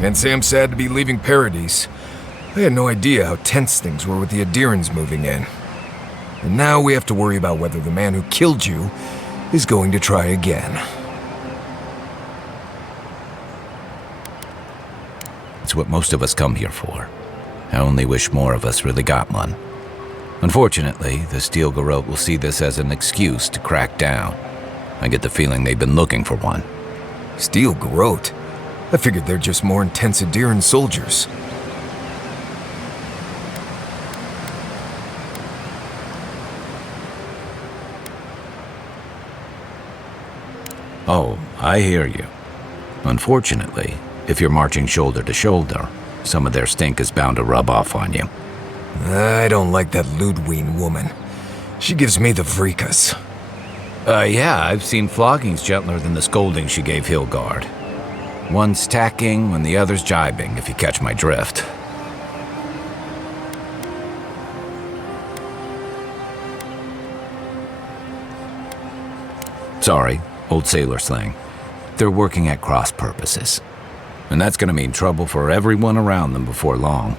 Can't say I'm sad to be leaving Paradise. I had no idea how tense things were with the Adirans moving in. And now we have to worry about whether the man who killed you is going to try again. It's what most of us come here for. I only wish more of us really got one. Unfortunately, the Steel Garrote will see this as an excuse to crack down. I get the feeling they've been looking for one. Steel Garrote? I figured they're just more intense Adiran soldiers. Oh, I hear you. Unfortunately, if you're marching shoulder to shoulder, some of their stink is bound to rub off on you. I don't like that Ludwig woman. She gives me the vrikas. Yeah, I've seen floggings gentler than the scolding she gave Hilgard. One's tacking when the other's jibing, if you catch my drift. Sorry, old sailor slang. They're working at cross purposes. And that's gonna mean trouble for everyone around them before long.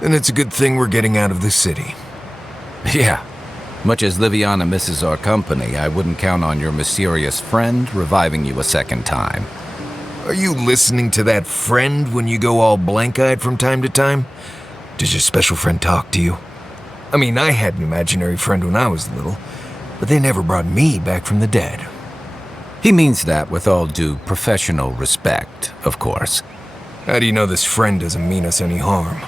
And it's a good thing we're getting out of the city. Yeah. Much as Liviana misses our company, I wouldn't count on your mysterious friend reviving you a second time. Are you listening to that friend when you go all blank-eyed from time to time? Does your special friend talk to you? I mean, I had an imaginary friend when I was little, but they never brought me back from the dead. He means that with all due professional respect, of course. How do you know this friend doesn't mean us any harm?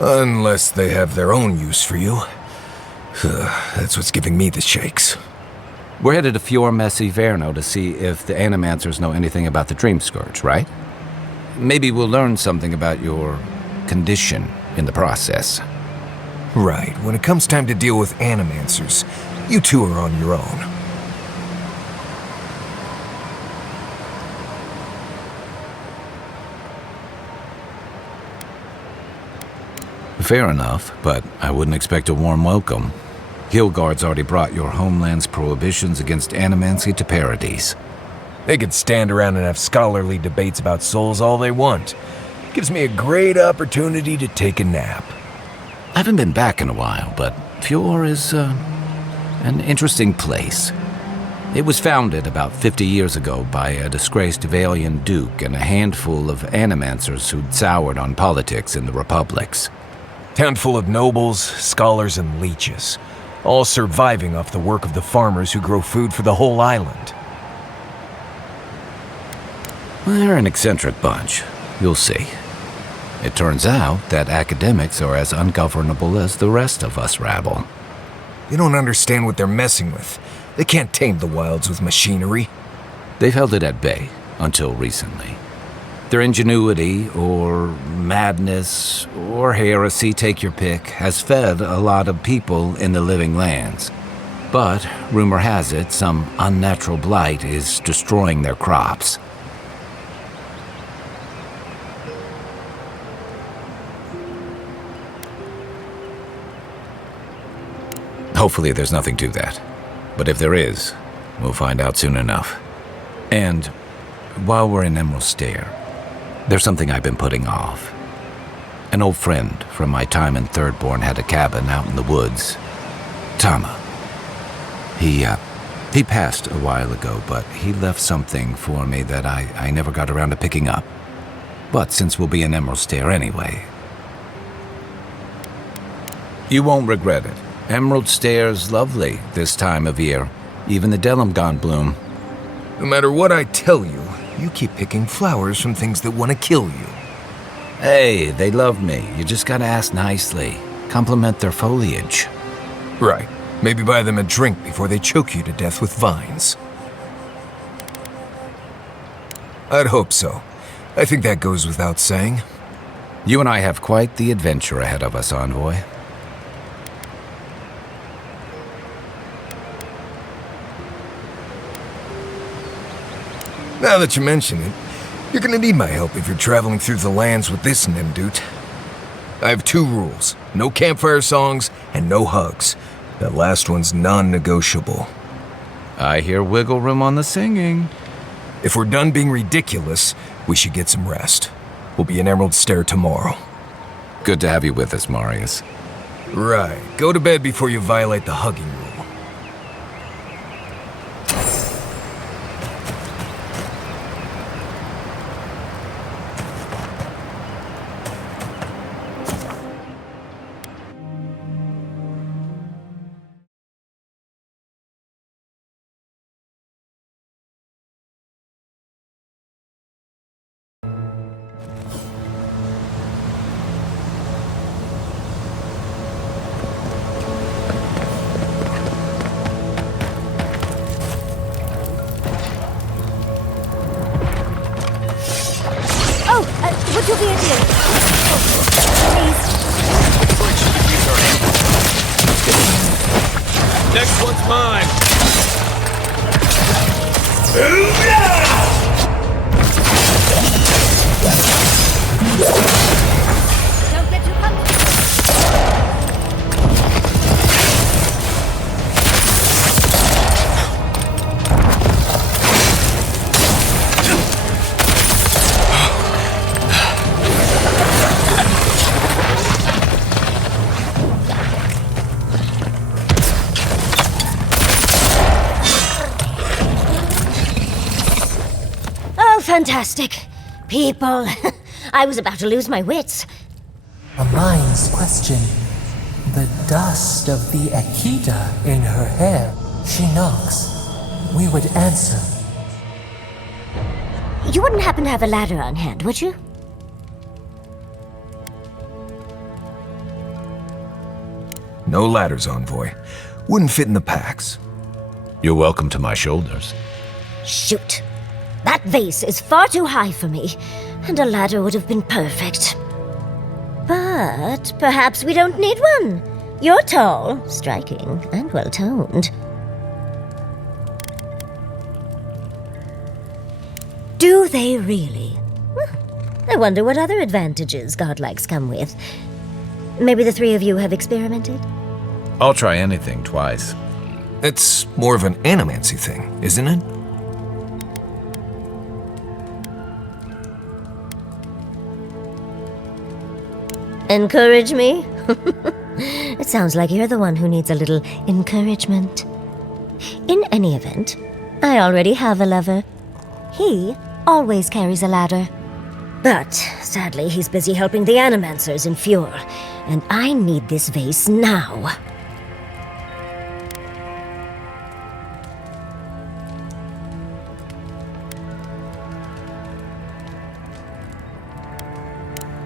Unless they have their own use for you. That's what's giving me the shakes. We're headed to Fior Messi Verno to see if the Animancers know anything about the Dream Scourge, right? Maybe we'll learn something about your condition in the process. Right. When it comes time to deal with Animancers, you two are on your own. Fair enough, but I wouldn't expect a warm welcome. Hilgard's already brought your homeland's prohibitions against animancy to Paradise. They could stand around and have scholarly debates about souls all they want. Gives me a great opportunity to take a nap. I haven't been back in a while, but Fior is an interesting place. It was founded about 50 years ago by a disgraced Vailian duke and a handful of animancers who'd soured on politics in the republics. Town full of nobles, scholars, and leeches, all surviving off the work of the farmers who grow food for the whole island. They're an eccentric bunch. You'll see. It turns out that academics are as ungovernable as the rest of us rabble. They don't understand what they're messing with. They can't tame the wilds with machinery. They've held it at bay until recently. Their ingenuity, or madness, or heresy, take your pick, has fed a lot of people in the living lands. But, rumor has it, some unnatural blight is destroying their crops. Hopefully there's nothing to that. But if there is, we'll find out soon enough. And while we're in Emerald Stair, there's something I've been putting off. An old friend from my time in Thirdborn had a cabin out in the woods. Tama. He passed a while ago, but he left something for me that I never got around to picking up. But since we'll be in Emerald Stair anyway... You won't regret it. Emerald Stair's lovely this time of year. Even the Delimgon bloom. No matter what I tell you, you keep picking flowers from things that want to kill you. Hey, they love me. You just gotta ask nicely. Compliment their foliage. Right. Maybe buy them a drink before they choke you to death with vines. I'd hope so. I think that goes without saying. You and I have quite the adventure ahead of us, Envoy. Now that you mention it, you're gonna need my help if you're traveling through the lands with this Nemdut. I have 2 rules. No campfire songs and no hugs. That last one's non-negotiable. I hear wiggle room on the singing. If we're done being ridiculous, we should get some rest. We'll be in Emerald Stair tomorrow. Good to have you with us, Marius. Right. Go to bed before you violate the hugging rule. Would you be a dear? Please. Next one's mine! Don't get too comfortable. Fantastic. People. I was about to lose my wits. A mind's question. The dust of the Akita in her hair. She knocks. We would answer. You wouldn't happen to have a ladder on hand, would you? No ladders, Envoy. Wouldn't fit in the packs. You're welcome to my shoulders. Shoot. That vase is far too high for me, and a ladder would have been perfect. But perhaps we don't need one. You're tall, striking, and well-toned. Do they really? I wonder what other advantages godlikes come with. Maybe the three of you have experimented? I'll try anything twice. It's more of an animancy thing, isn't it? Encourage me? It sounds like you're the one who needs a little encouragement. In any event, I already have a lover. He always carries a ladder. But sadly, he's busy helping the Animancers in Fjord, and I need this vase now.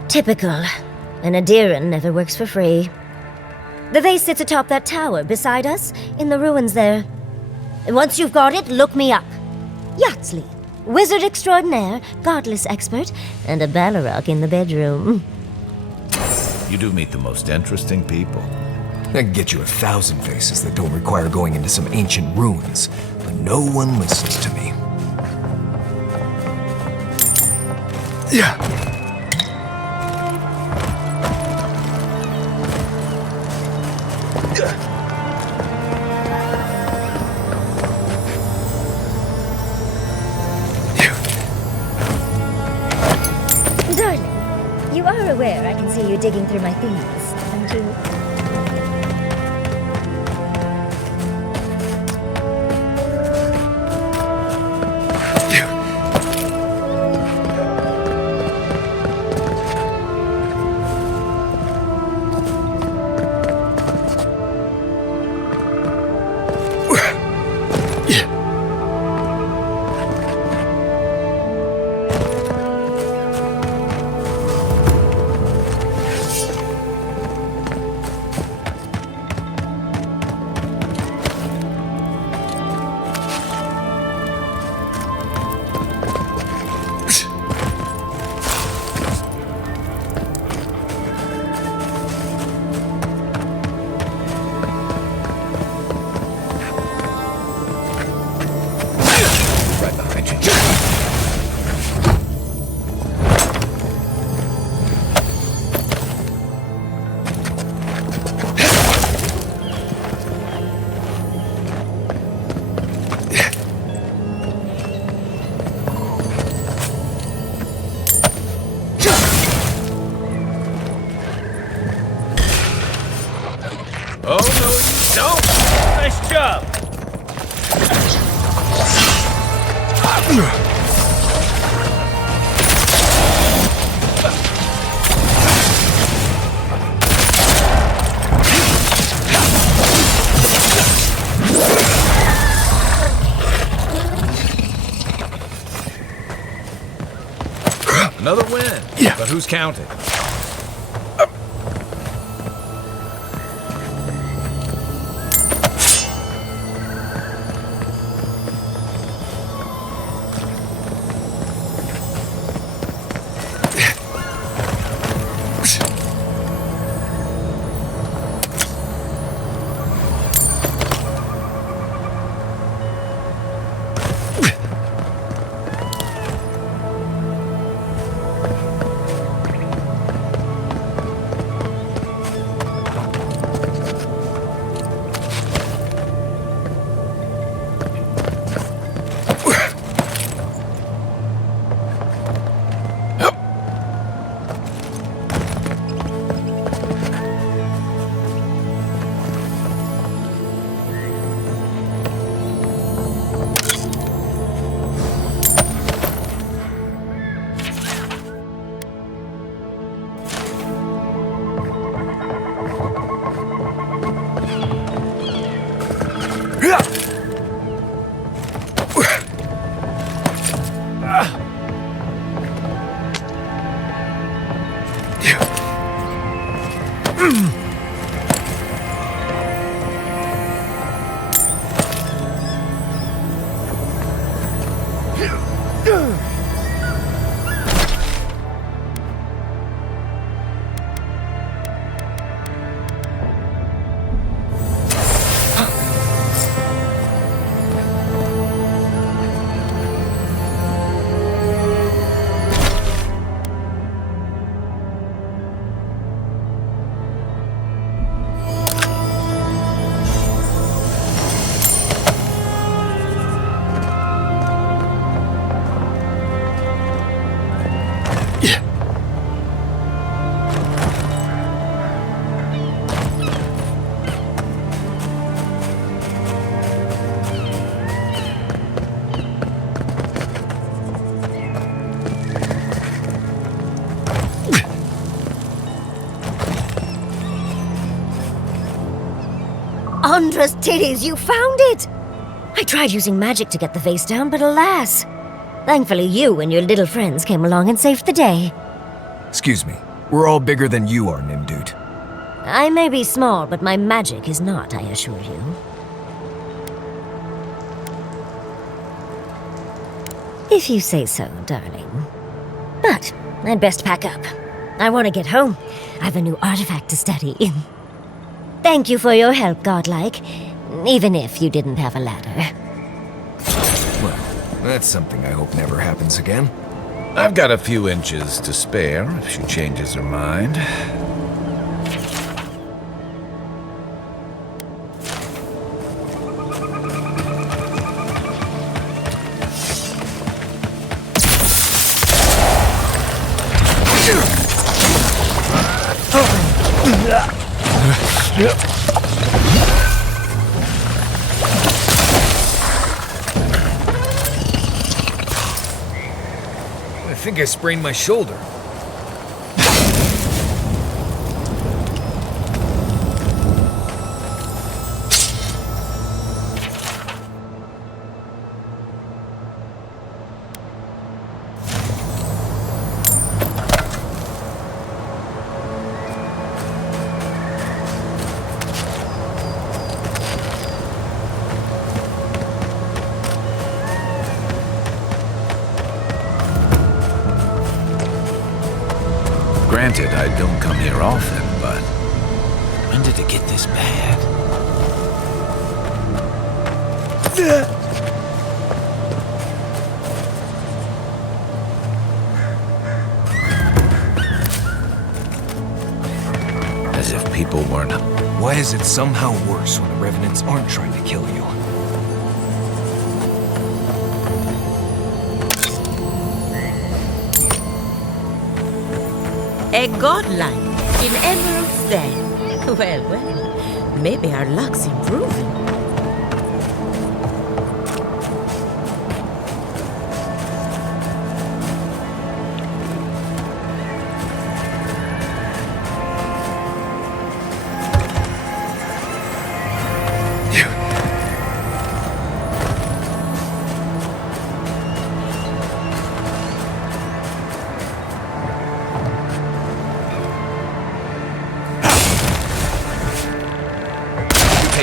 Typical. An Adiran never works for free. The vase sits atop that tower beside us, in the ruins there. And once you've got it, look me up. Yatsley, wizard extraordinaire, godless expert, and a Balrog in the bedroom. You do meet the most interesting people. I can get you 1,000 vases that don't require going into some ancient ruins, but no one listens to me. Yeah. Darling, you are aware I can see you digging through my things, aren't you? Another win. Yeah. But who's counting? Andra's titties, you found it! I tried using magic to get the vase down, but alas. Thankfully you and your little friends came along and saved the day. Excuse me. We're all bigger than you are, Nimdude. I may be small, but my magic is not, I assure you. If you say so, darling. But I'd best pack up. I want to get home. I've a new artifact to study. Thank you for your help, Godlike. Even if you didn't have a ladder. Well, that's something I hope never happens again. I've got a few inches to spare if she changes her mind. I think I sprained my shoulder. Granted, I don't come here often, but when did it get this bad? As if people weren't... Why is it somehow worse when the Revenants aren't trying to kill you? A godlike in Emerald's Den. Well, maybe our luck's improving.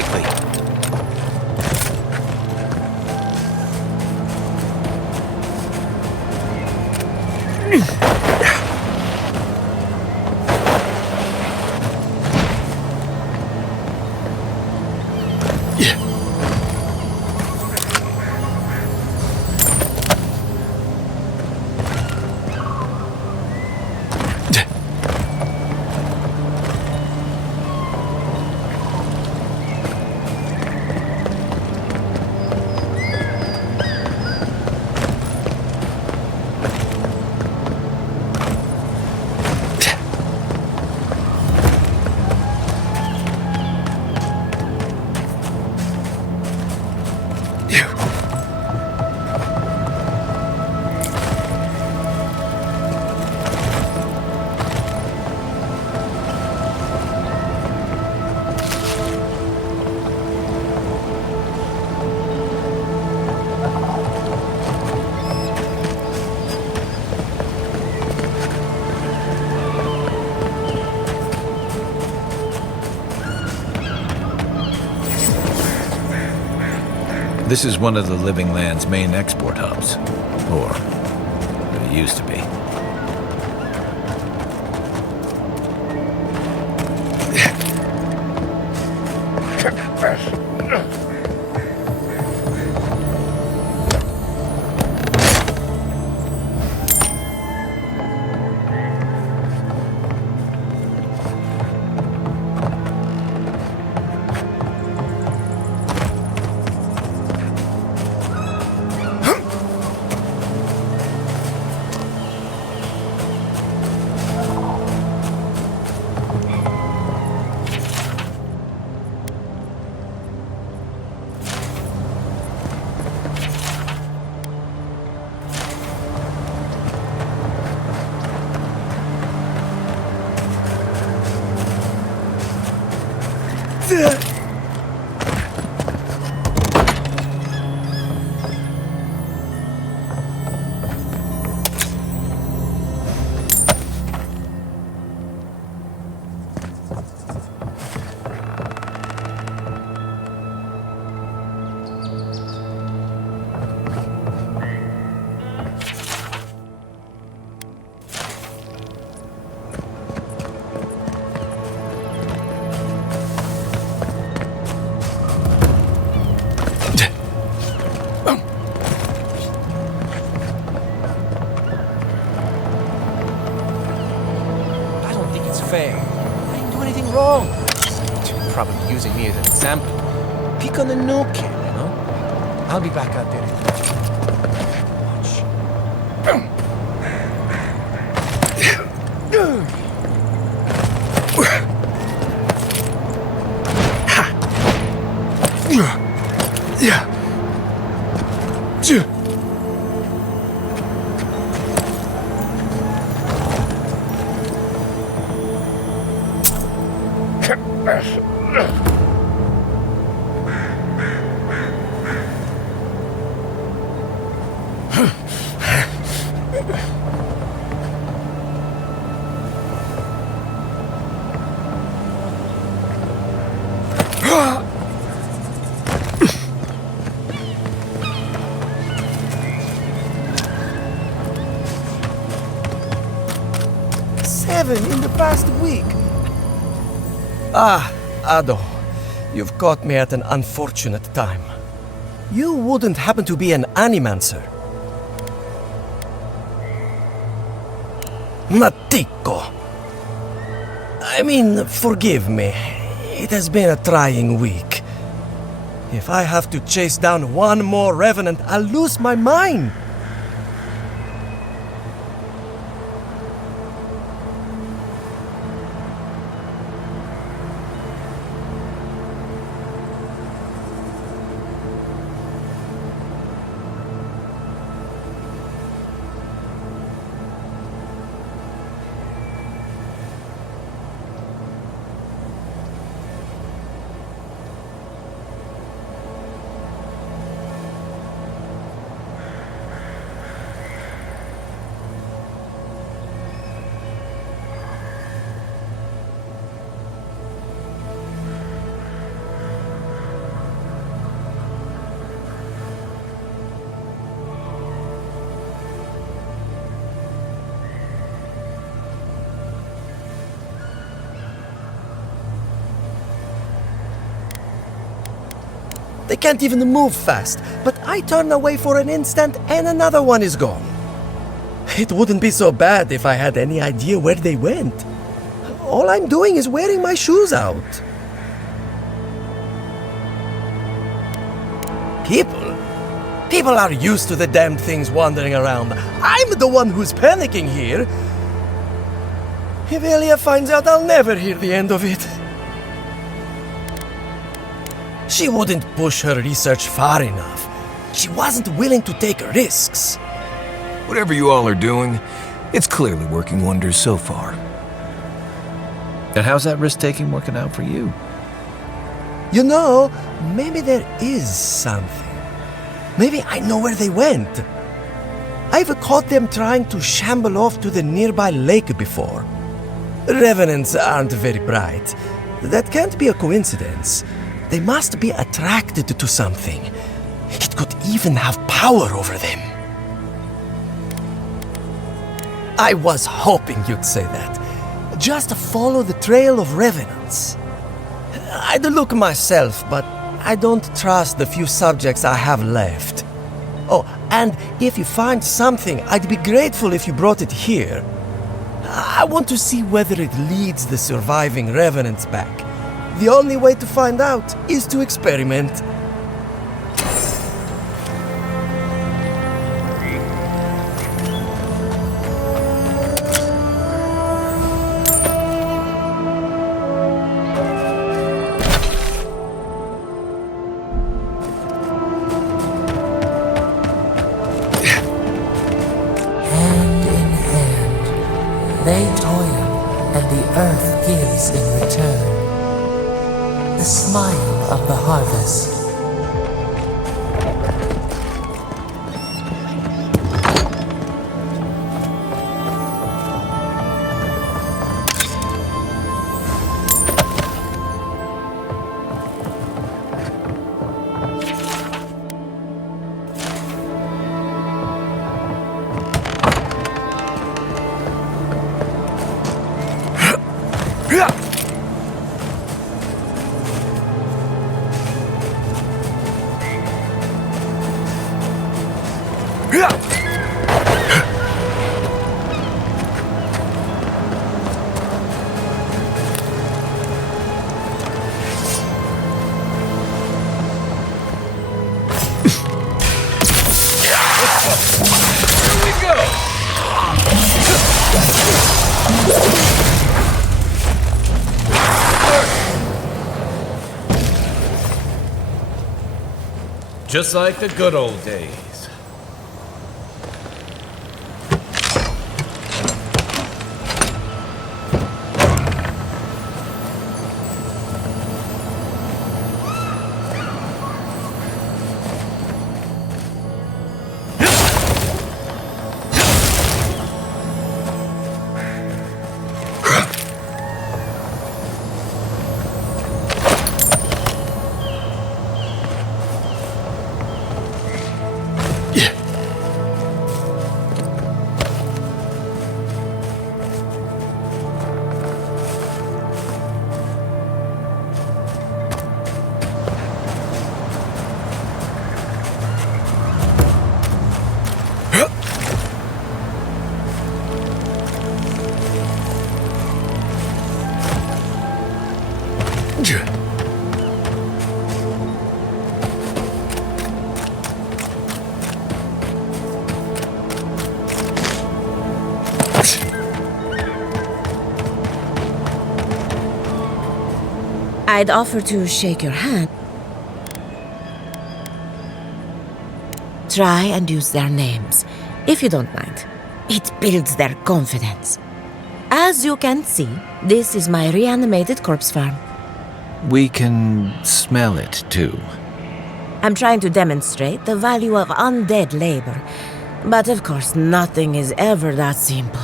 quickly. This is one of the Living Land's main export hubs. Or, it used to be. I didn't do anything wrong. You're probably using me as an example. Pick on the new kid, you know? I'll be back out there. In the past week. Ado, you've caught me at an unfortunate time. You wouldn't happen to be an animancer? Matico. I mean, forgive me. It has been a trying week. If I have to chase down one more revenant, I'll lose my mind. They can't even move fast, but I turn away for an instant and another one is gone. It wouldn't be so bad if I had any idea where they went. All I'm doing is wearing my shoes out. People are used to the damned things wandering around. I'm the one who's panicking here. If Elia finds out, I'll never hear the end of it. She wouldn't push her research far enough. She wasn't willing to take risks. Whatever you all are doing, it's clearly working wonders so far. And how's that risk-taking working out for you? You know, maybe there is something. Maybe I know where they went. I've caught them trying to shamble off to the nearby lake before. Revenants aren't very bright. That can't be a coincidence. They must be attracted to something. It could even have power over them. I was hoping you'd say that. Just follow the trail of revenants. I'd look myself, but I don't trust the few subjects I have left. Oh, and if you find something, I'd be grateful if you brought it here. I want to see whether it leads the surviving revenants back. The only way to find out is to experiment. They toil, and the earth gives in return. The smile of the harvest. Just like the good old days. I'd offer to shake your hand. Try and use their names, if you don't mind. It builds their confidence. As you can see, this is my reanimated corpse farm. We can smell it, too. I'm trying to demonstrate the value of undead labor. But of course, nothing is ever that simple.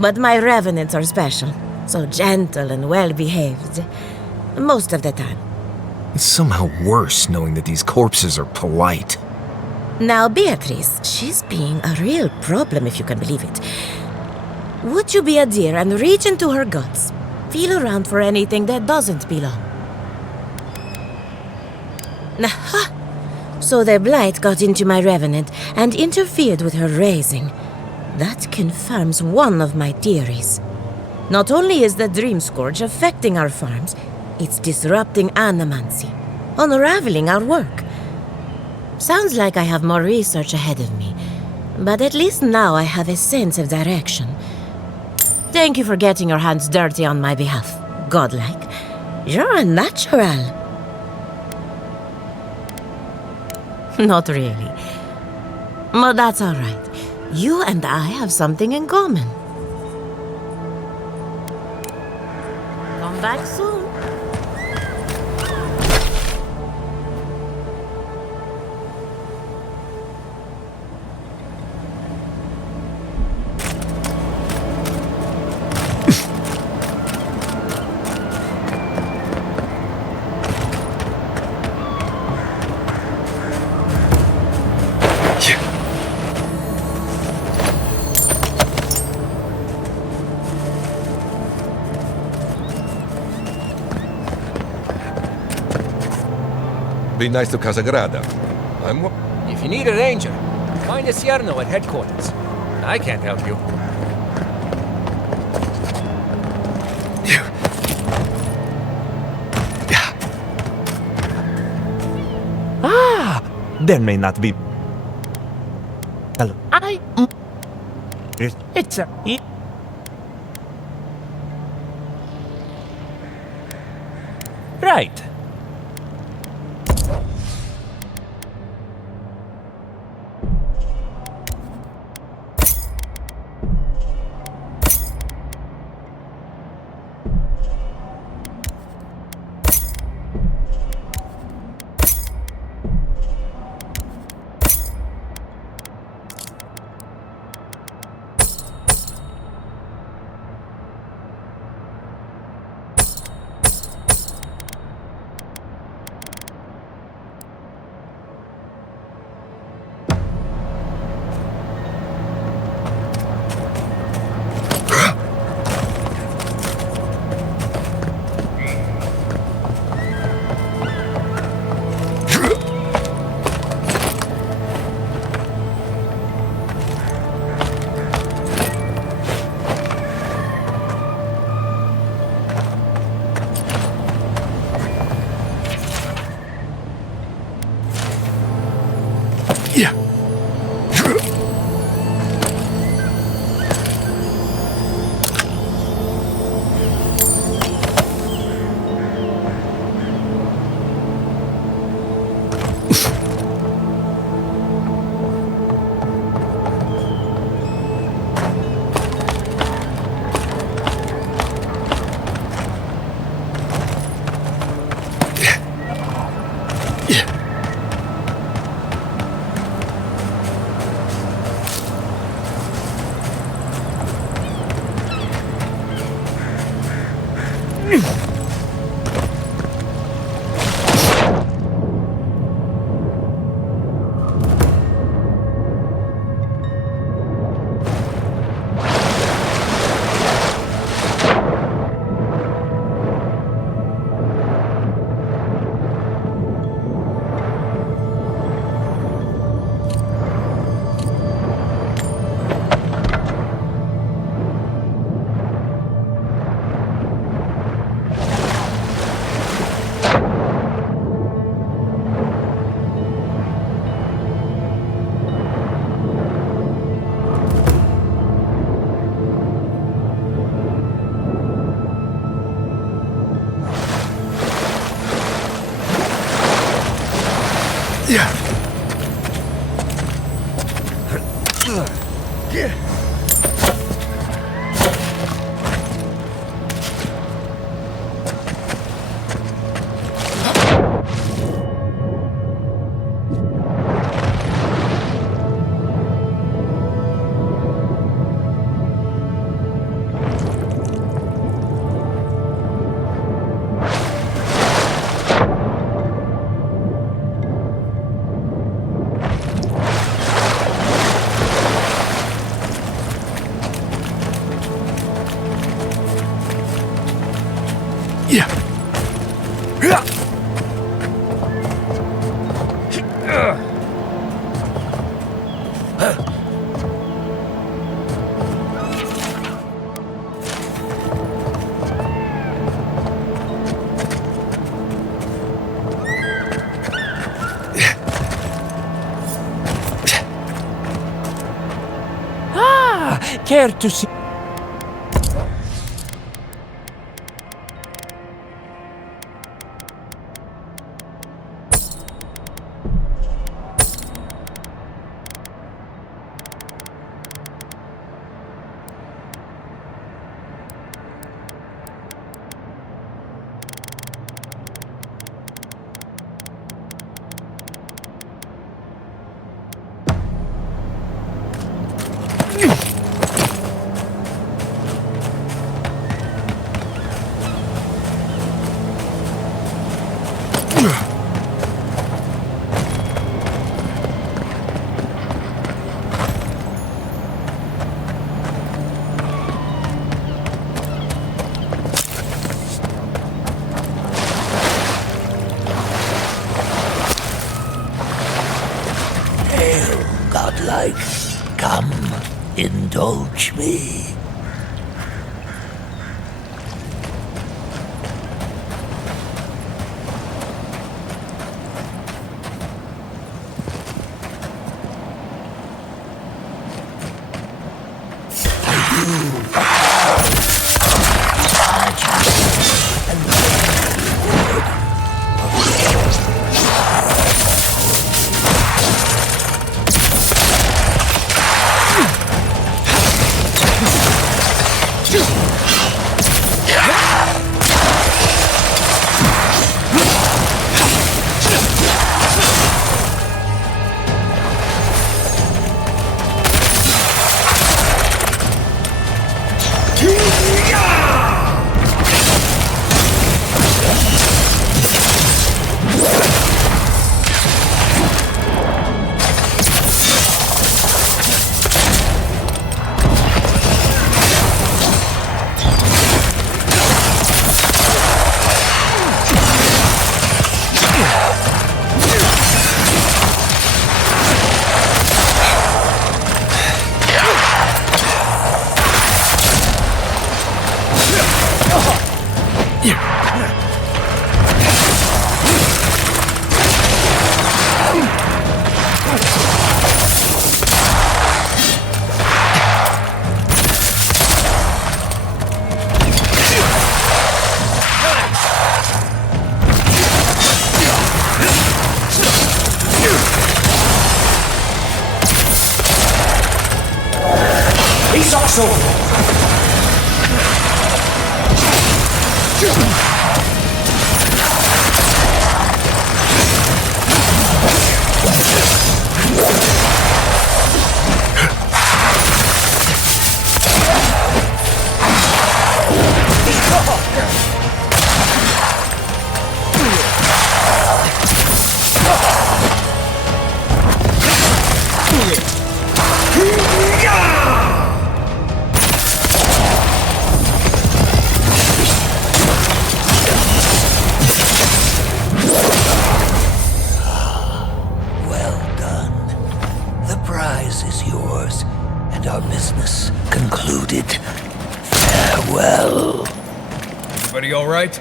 But my revenants are special. So gentle and well-behaved. Most of the time. It's somehow worse knowing that these corpses are polite. Now, Beatrice, she's being a real problem, if you can believe it. Would you be a dear and reach into her guts? Feel around for anything that doesn't belong. Aha! So the blight got into my revenant and interfered with her raising. That confirms one of my theories. Not only is the Dream Scourge affecting our farms, it's disrupting animancy, unraveling our work. Sounds like I have more research ahead of me, but at least now I have a sense of direction. Thank you for getting your hands dirty on my behalf, godlike. You're a natural. Not really. But that's all right. You and I have something in common. Come back soon. Be nice to Casagrada. If you need a ranger, find a Cierno at headquarters. I can't help you. There may not be. Hello. It's a. Right. Care to see? Godlike, come, indulge me. Everybody all right?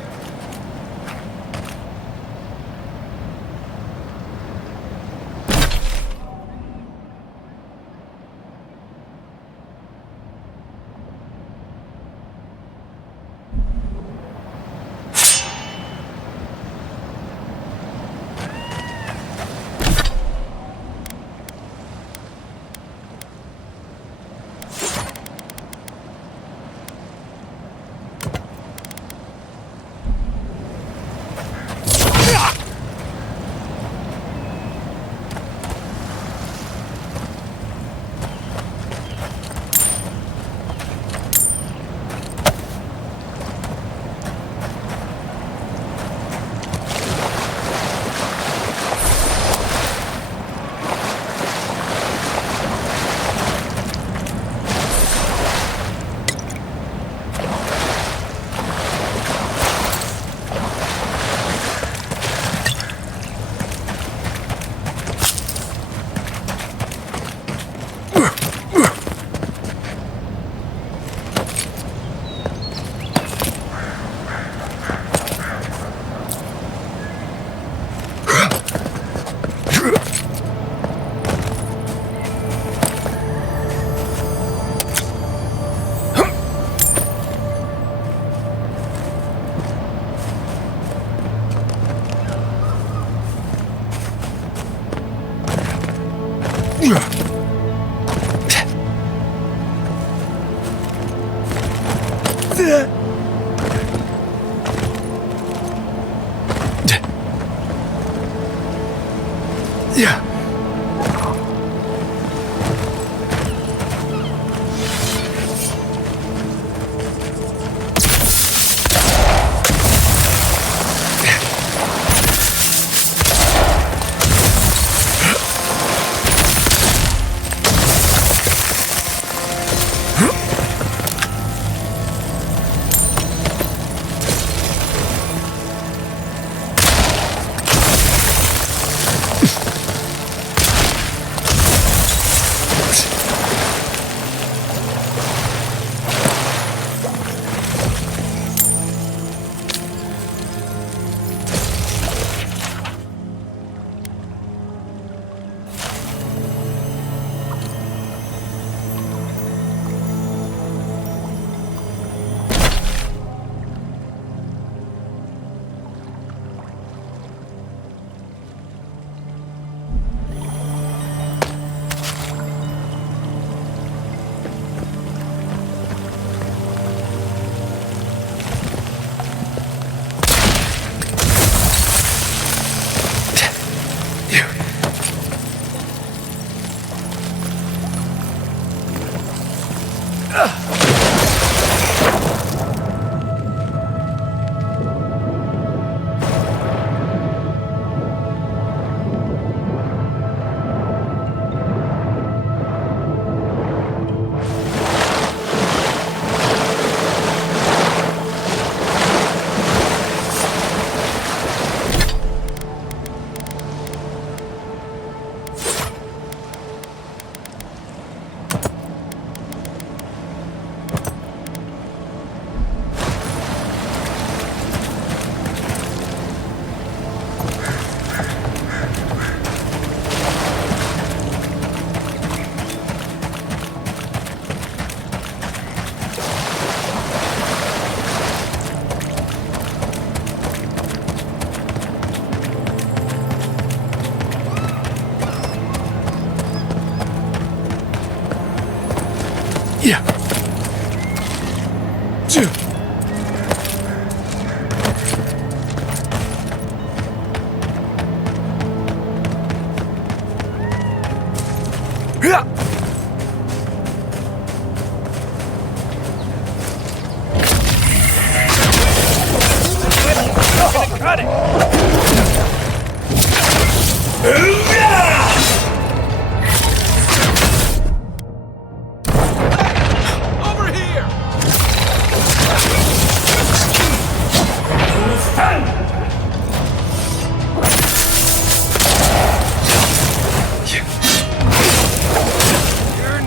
You're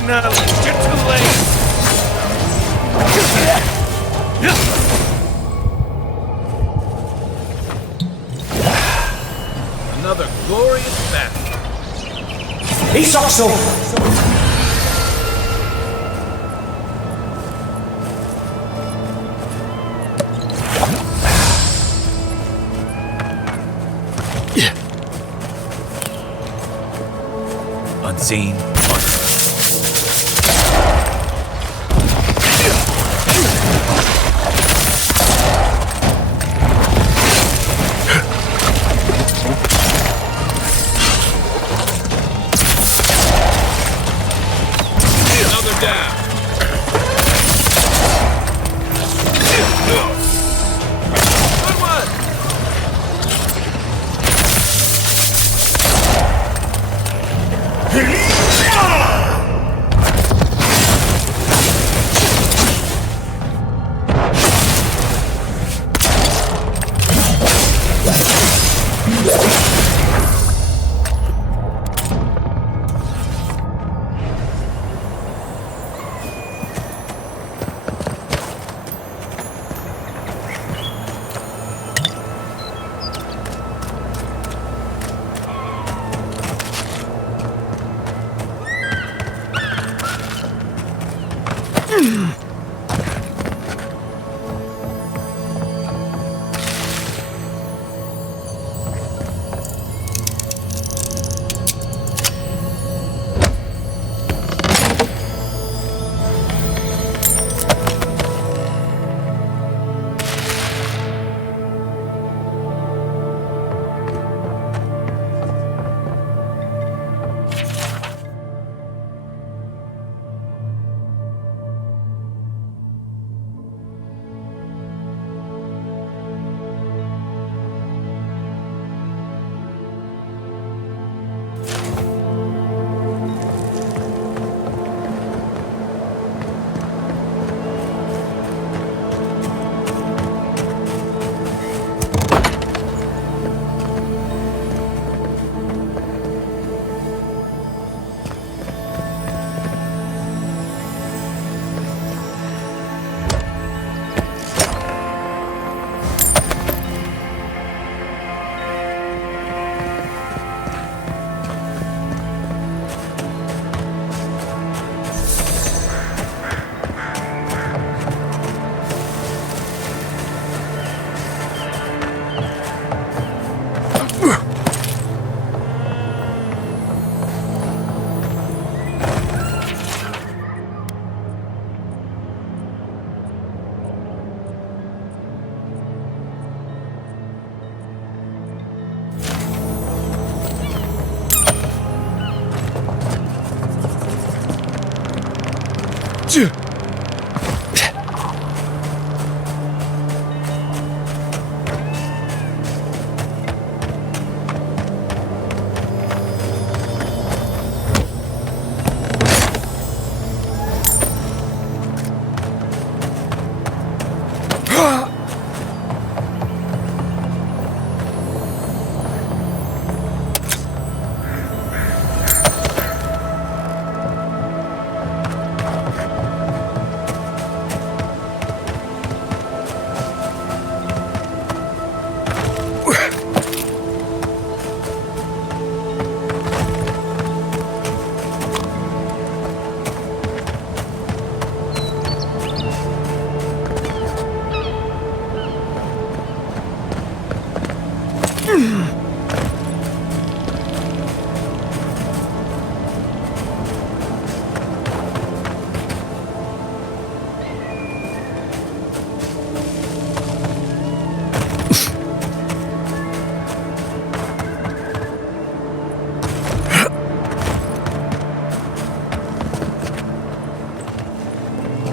not. You're too late. Another glorious battle. Isokso! Unseen. Another down. Good one.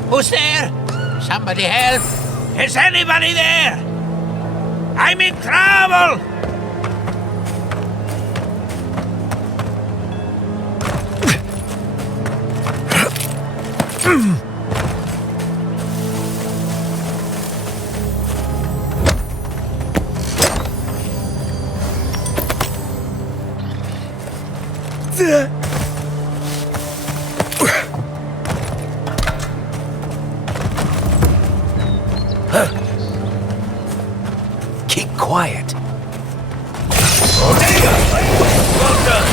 Who's there? Somebody help! Is anybody there? I'm in trouble! Keep quiet. Well done.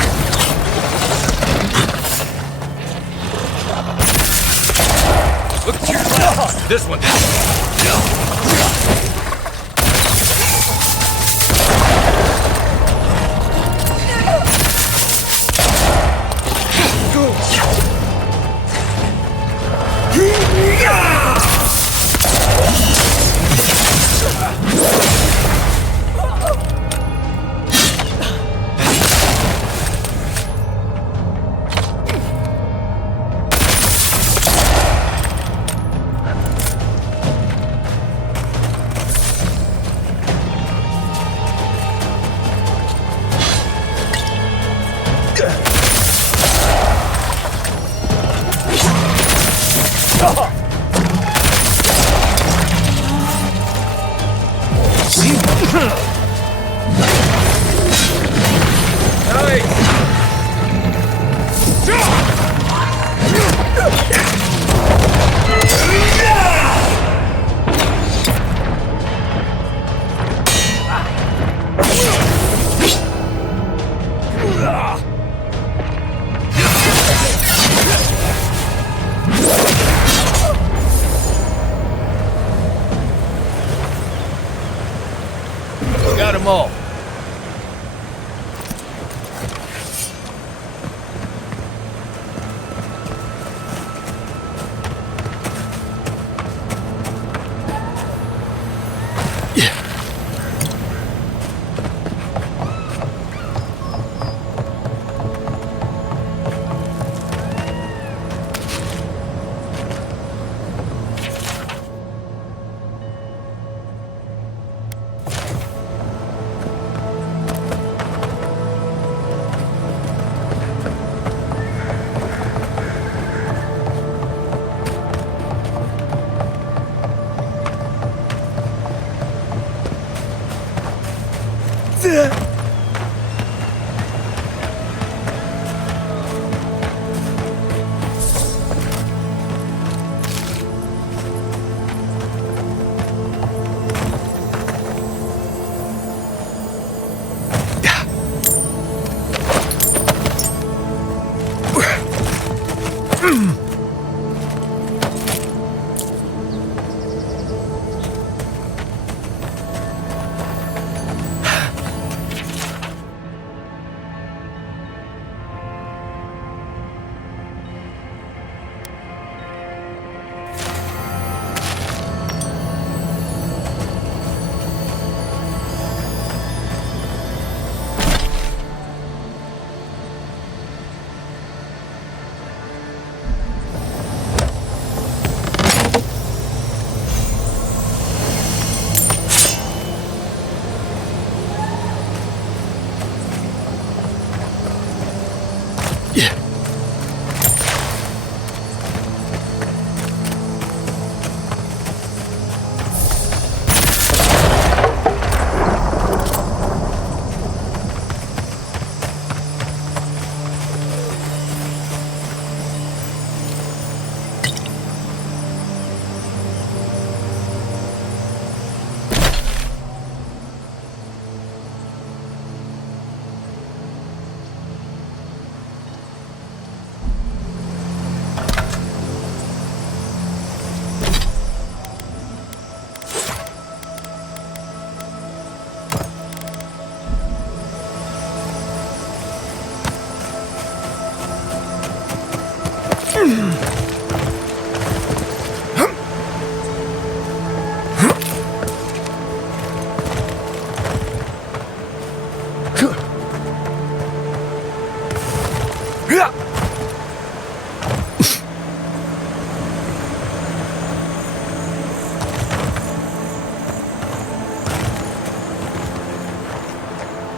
Look to your left. This one. Got them all.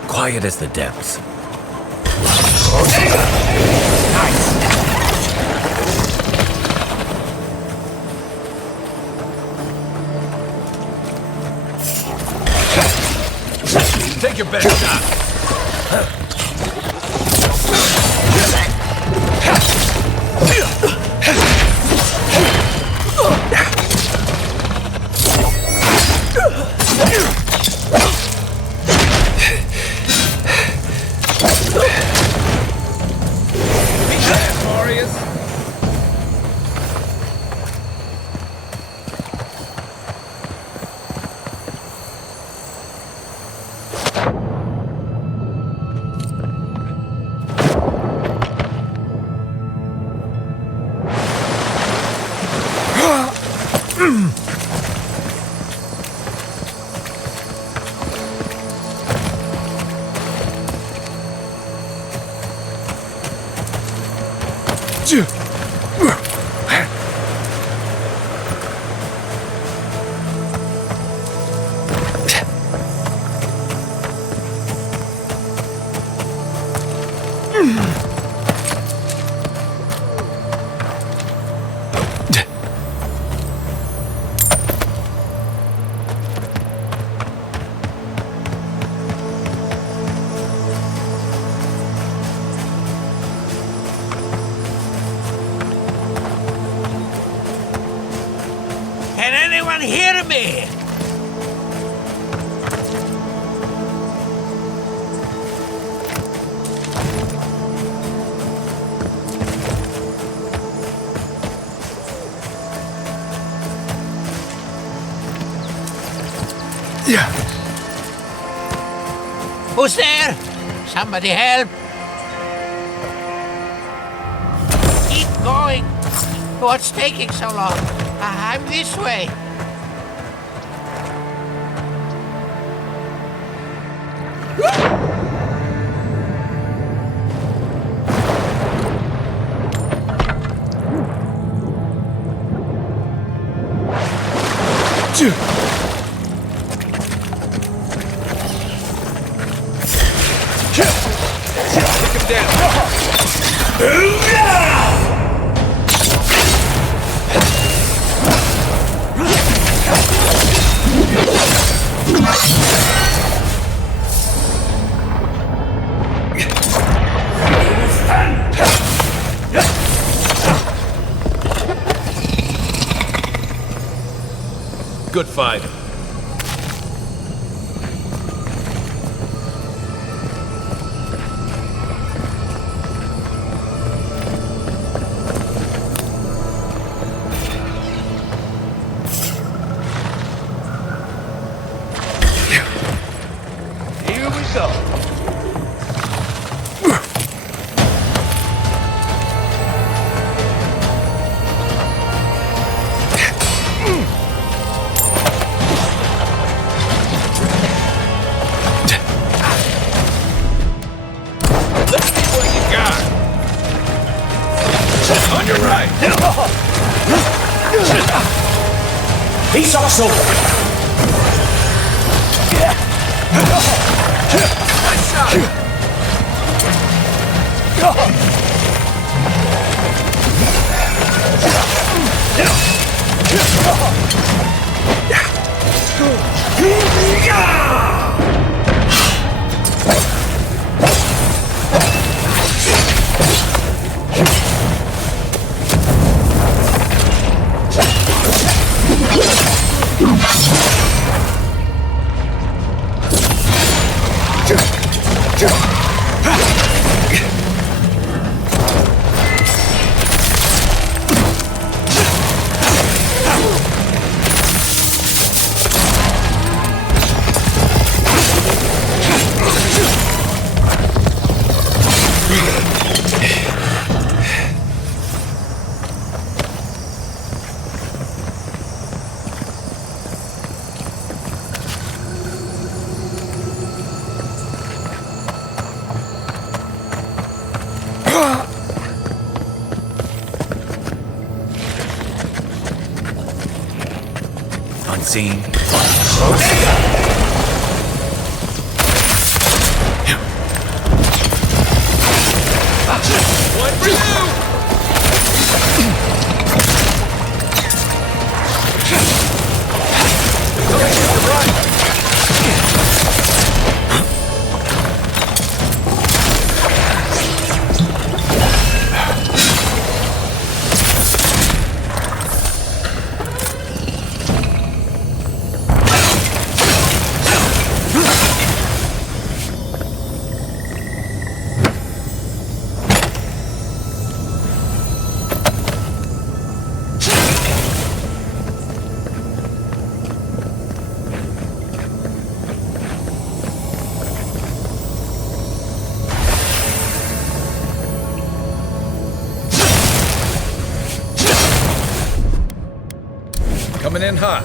Quiet as the depths. Take your best shot. Can anyone hear me? Yeah. Who's there? Somebody help! Keep going! What's taking so long? I'm this way. Good fight. Here we go. He's also. Unseen. One for you! Coming in hot.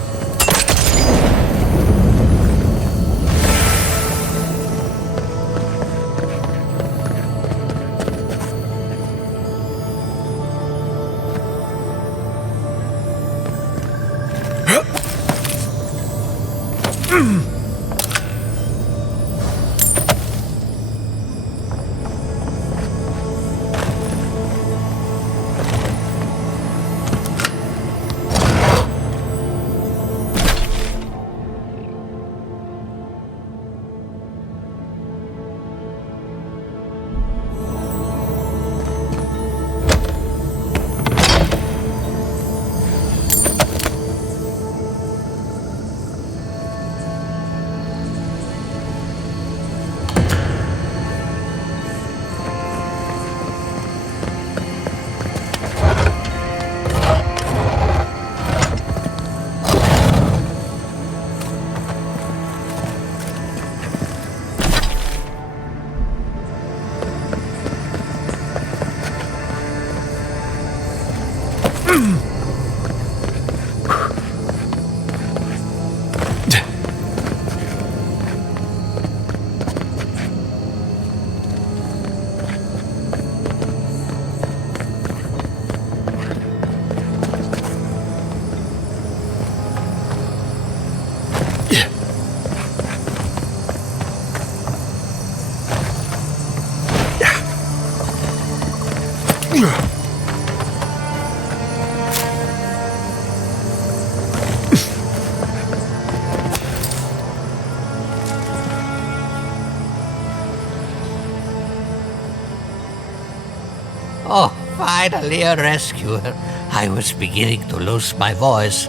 Oh, finally a rescuer. I was beginning to lose my voice.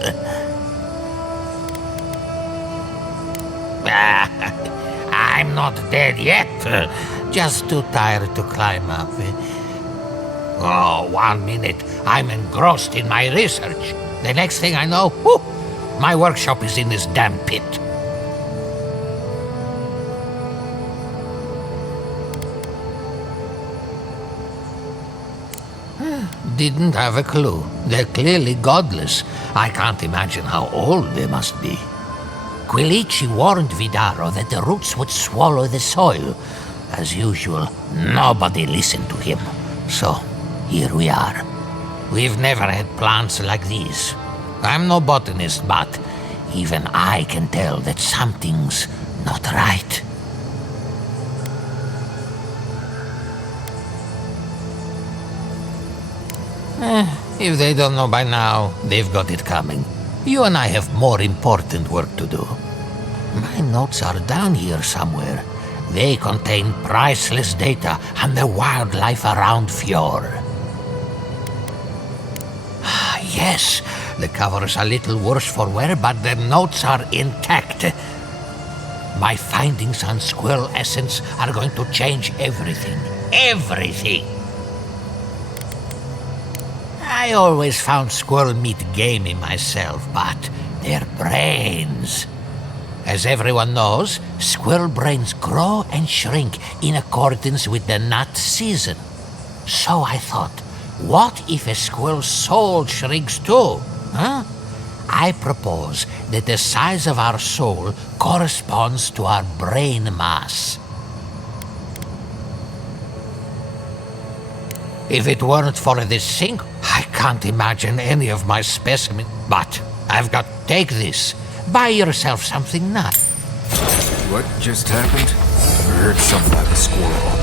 I'm not dead yet. Just too tired to climb up. Oh, 1 minute, I'm engrossed in my research. The next thing I know, whoo, my workshop is in this damn pit. Didn't have a clue. They're clearly godless. I can't imagine how old they must be. Quilici warned Vidaro that the roots would swallow the soil. As usual, nobody listened to him. So, here we are. We've never had plants like these. I'm no botanist, but even I can tell that something's not right. If they don't know by now, they've got it coming. You and I have more important work to do. My notes are down here somewhere. They contain priceless data on the wildlife around Fjord. Yes, the cover's a little worse for wear, but the notes are intact. My findings on squirrel essence are going to change everything. Everything! I always found squirrel meat gamey myself, but their brains... As everyone knows, squirrel brains grow and shrink in accordance with the nut season. So I thought, what if a squirrel's soul shrinks too? Huh? I propose that the size of our soul corresponds to our brain mass. If it weren't for this sink, I can't imagine any of my specimens. But I've got... Take this. Buy yourself something nice. What just happened? I heard something like a squirrel.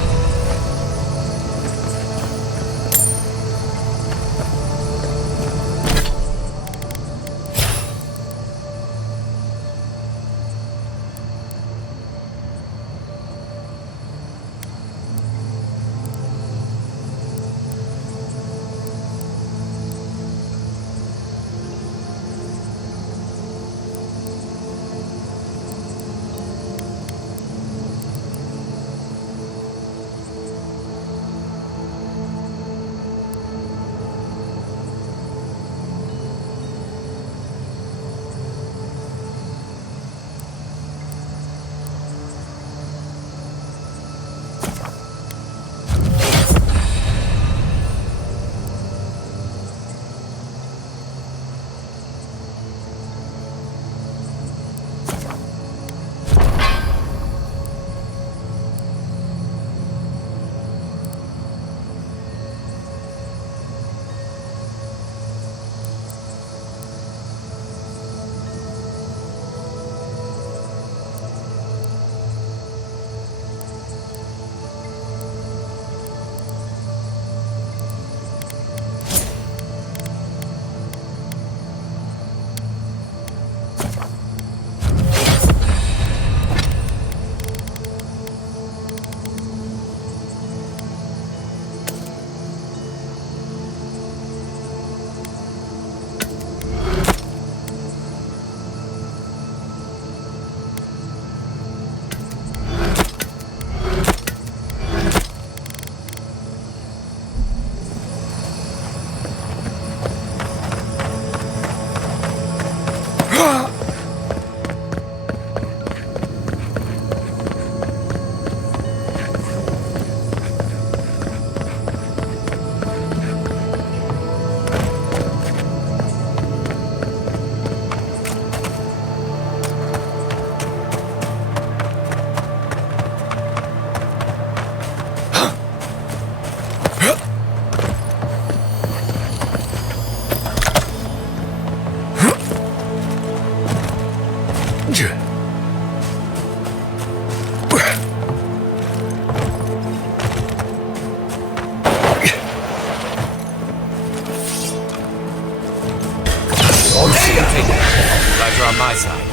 Guys are on my side.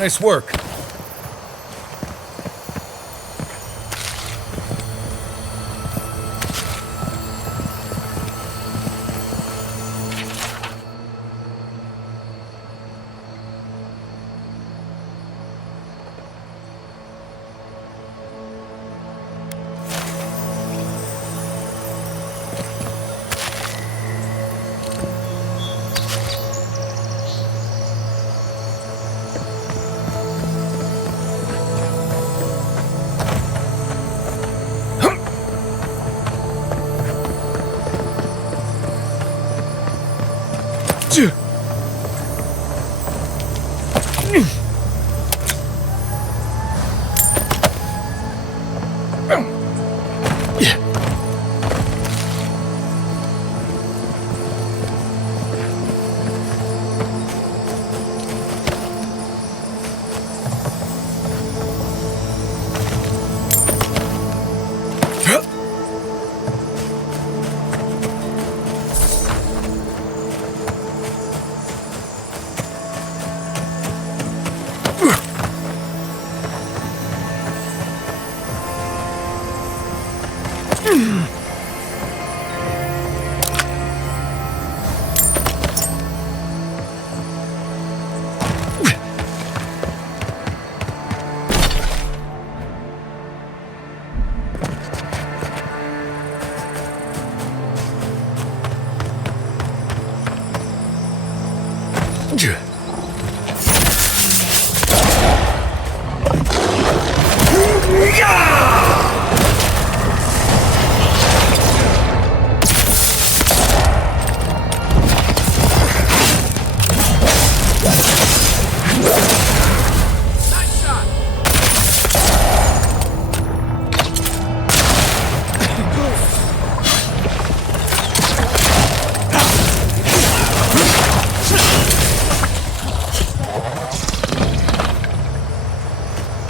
Nice work.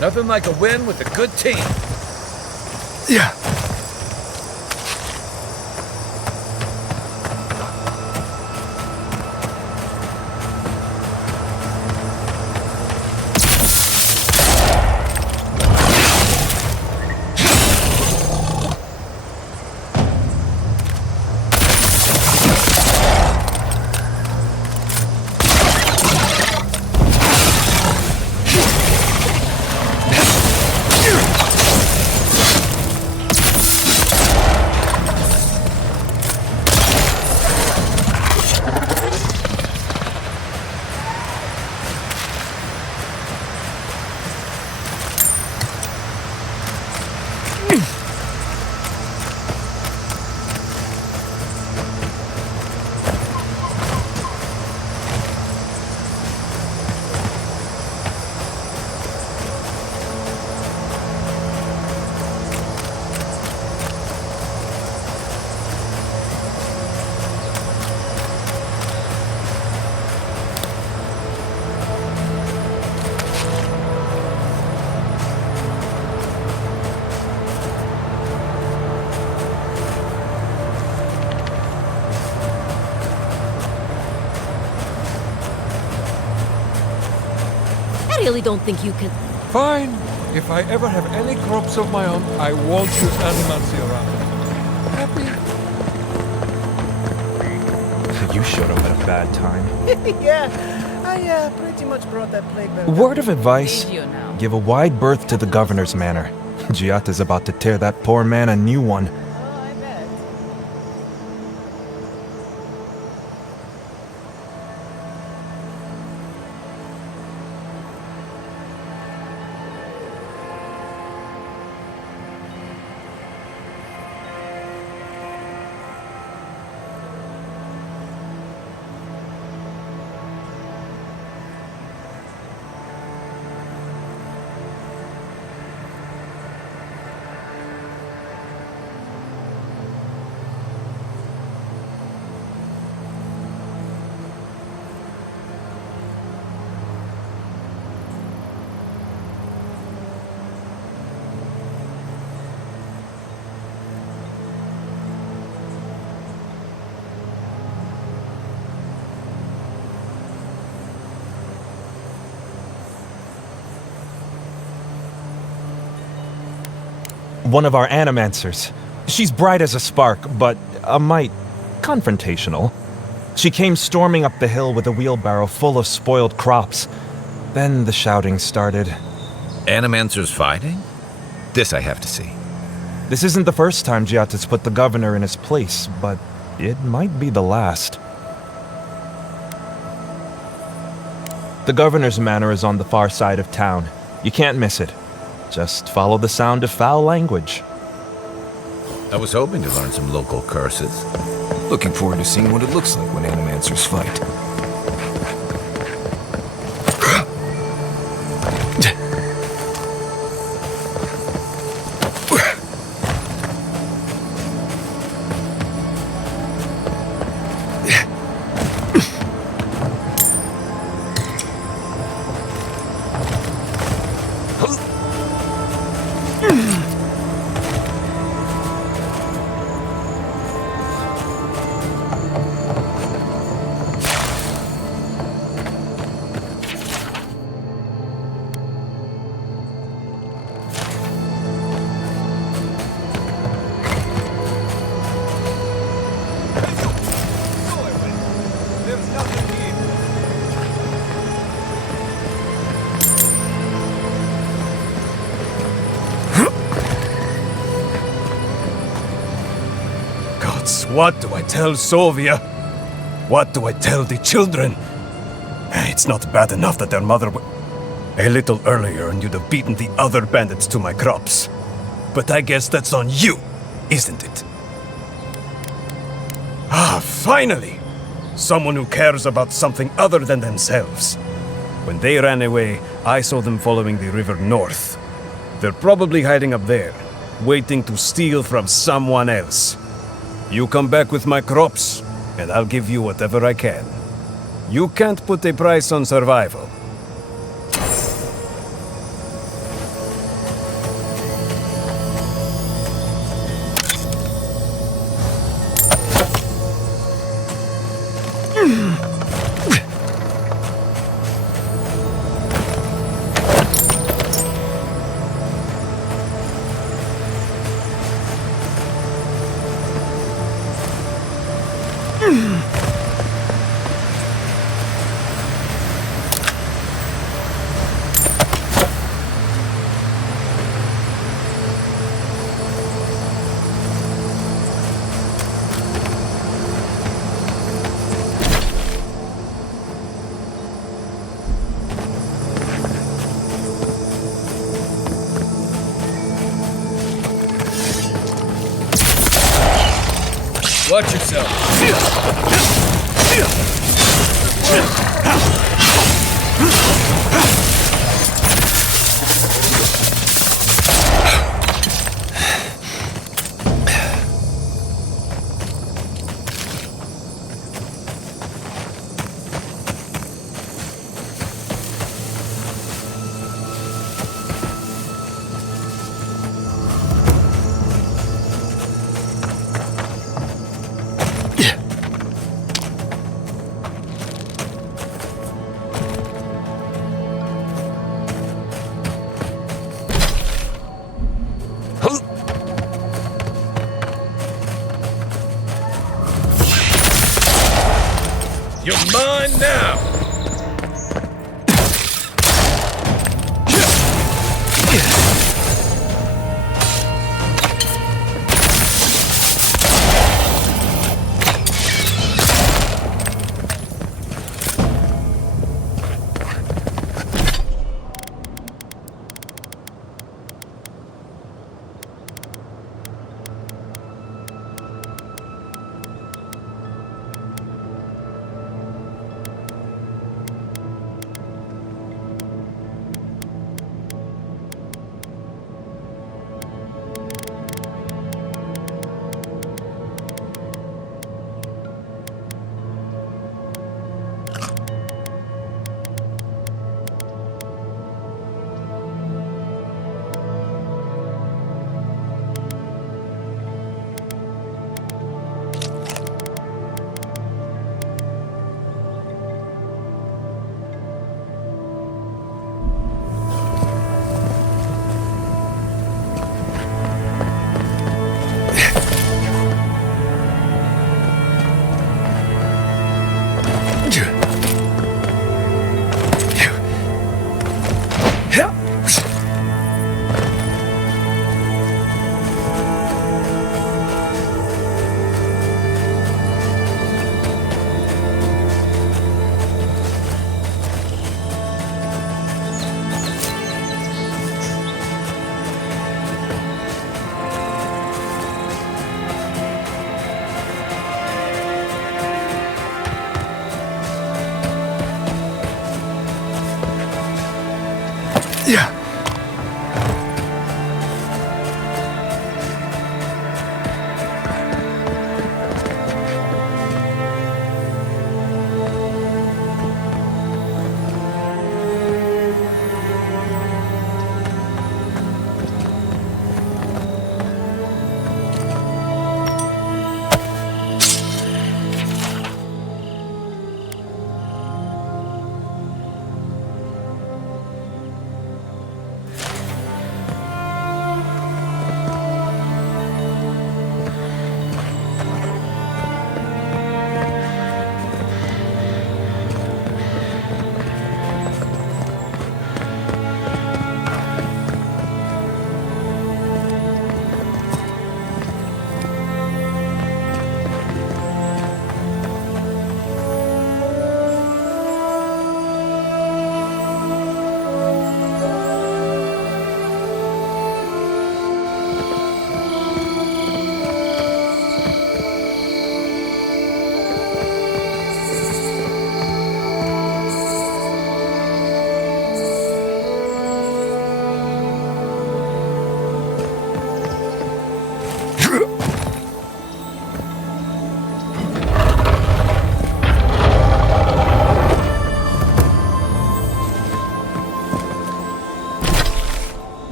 Nothing like a win with a good team. Yeah. I really don't think you can... Fine. If I ever have any crops of my own, I won't use animals around. Happy? You showed up at a bad time. Yeah, I pretty much brought that plague back. Word of advice, give a wide berth to the governor's manor. Giata's about to tear that poor man a new one. One of our animancers. She's bright as a spark, but a mite confrontational. She came storming up the hill with a wheelbarrow full of spoiled crops. Then the shouting started. Animancers fighting? This I have to see. This isn't the first time Giata's put the governor in his place, but it might be the last. The governor's manor is on the far side of town. You can't miss it. Just follow the sound of foul language. I was hoping to learn some local curses. Looking forward to seeing what it looks like when animancers fight. What do I tell Sovia? What do I tell the children? It's not bad enough that their mother a little earlier and you'd have beaten the other bandits to my crops. But I guess that's on you, isn't it? Ah, finally! Someone who cares about something other than themselves. When they ran away, I saw them following the river north. They're probably hiding up there, waiting to steal from someone else. You come back with my crops, and I'll give you whatever I can. You can't put a price on survival. Watch yourself.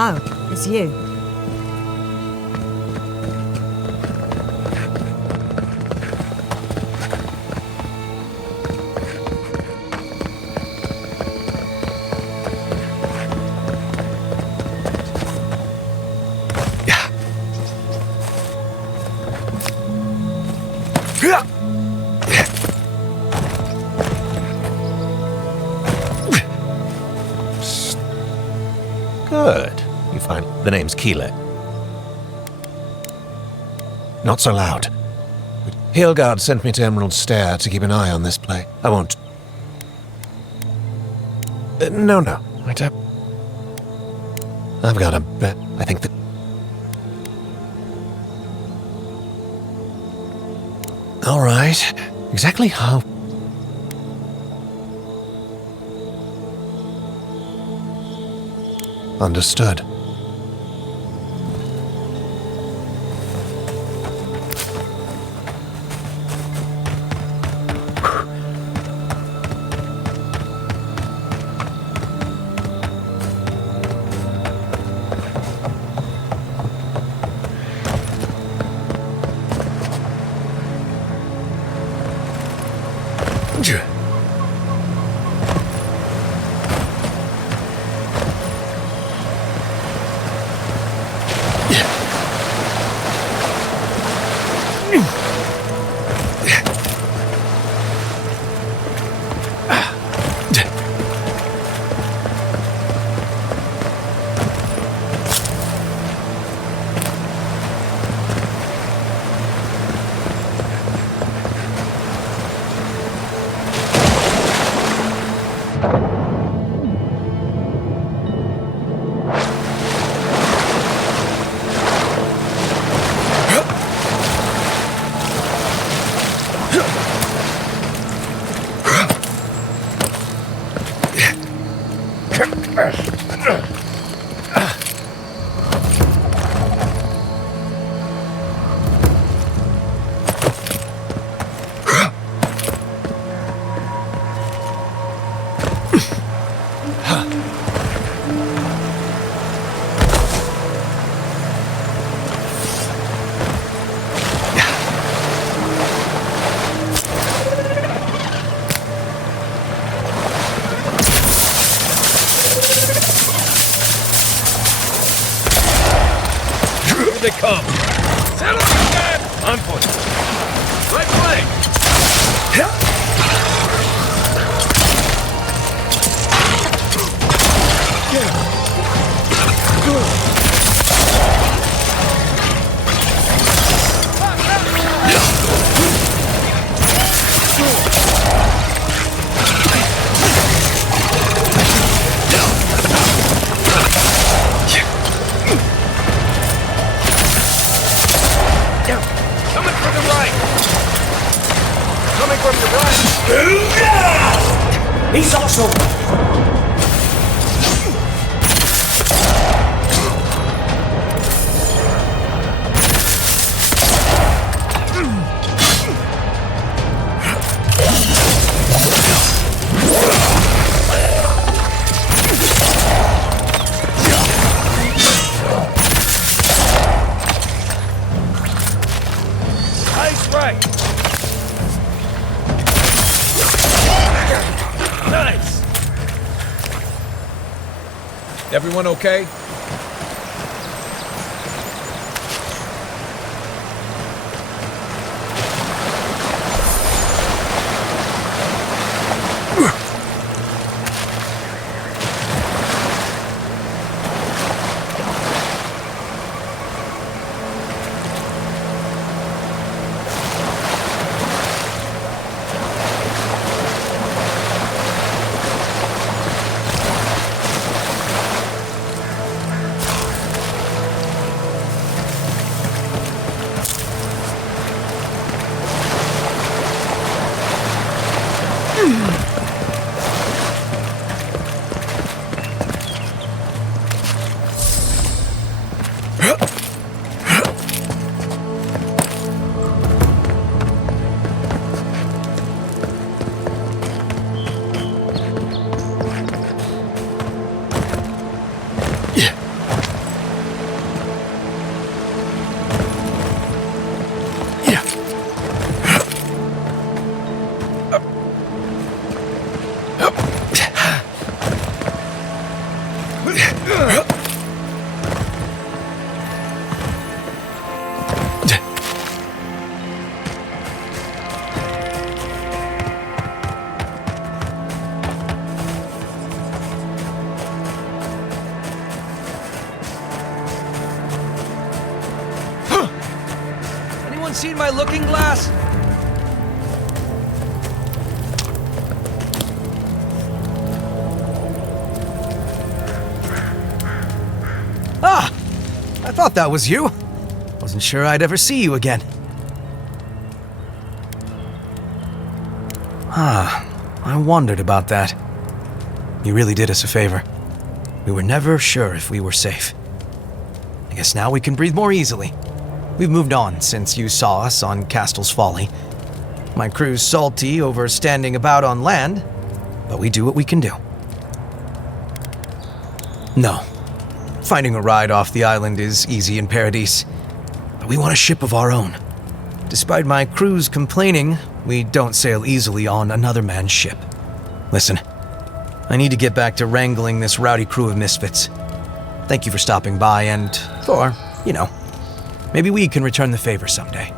Oh, it's you. Good. You find the name's Keeler. Not so loud. Hilgard sent me to Emerald Stair to keep an eye on this play. I won't. No. I don't. I've got a bet. I think that. All right. Exactly how. Understood. they come! Settle it, man! On foot! Right flank! Coming from the right! Coming from the right! He's also. Nice right! Nice! Everyone okay? Seen my looking glass? Ah! I thought that was you. Wasn't sure I'd ever see you again. Ah, I wondered about that. You really did us a favor. We were never sure if we were safe. I guess now we can breathe more easily. We've moved on since you saw us on Castle's Folly. My crew's salty over standing about on land, but we do what we can do. No. Finding a ride off the island is easy in Paradise, but we want a ship of our own. Despite my crew's complaining, we don't sail easily on another man's ship. Listen, I need to get back to wrangling this rowdy crew of misfits. Thank you for stopping by and, for, maybe we can return the favor someday.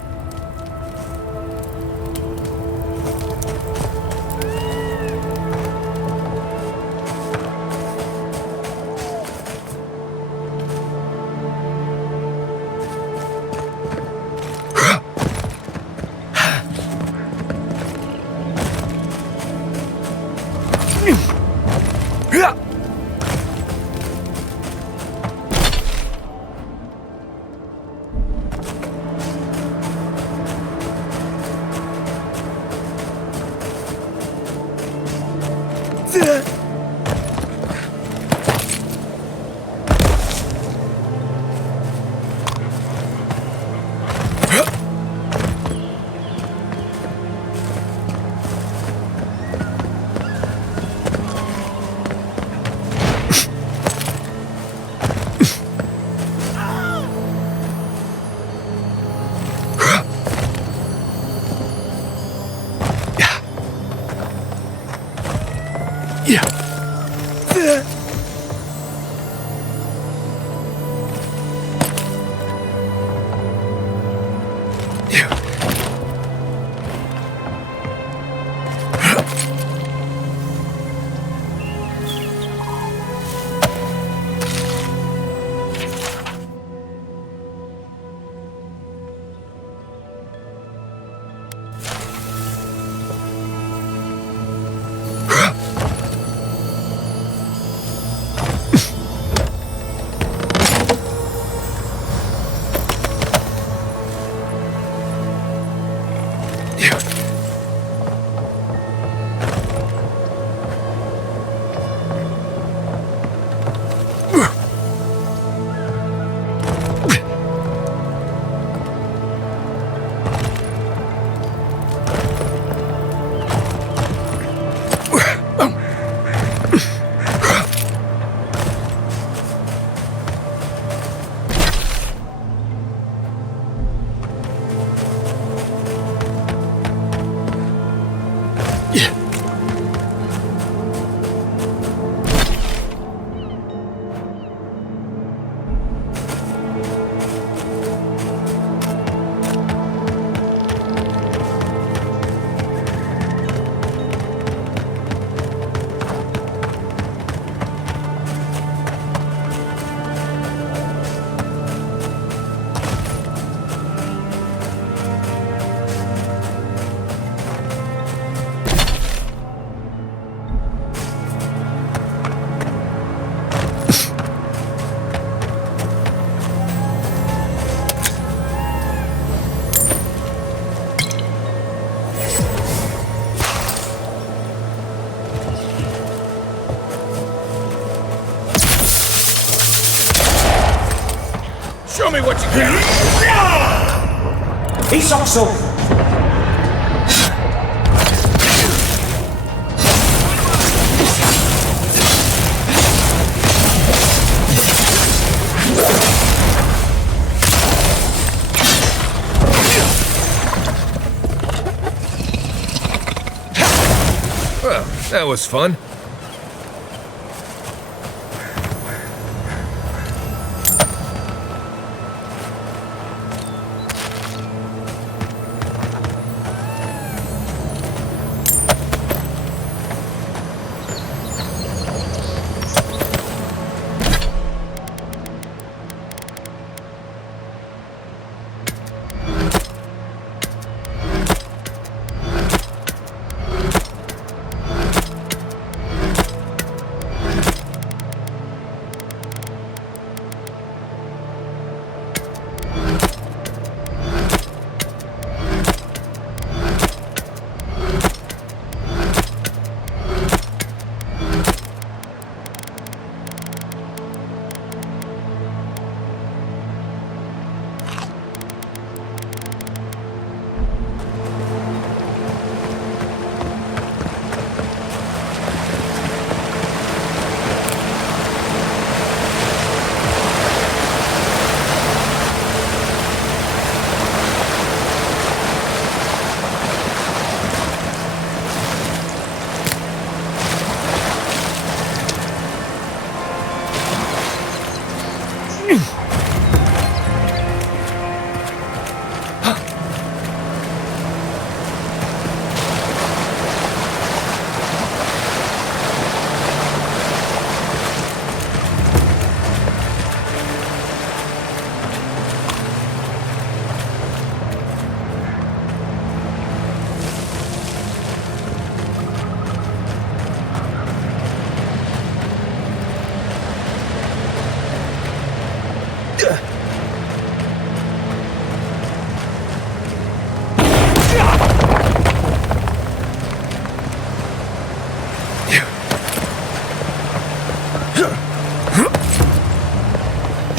Show me what you can! Isokso! Well, that was fun.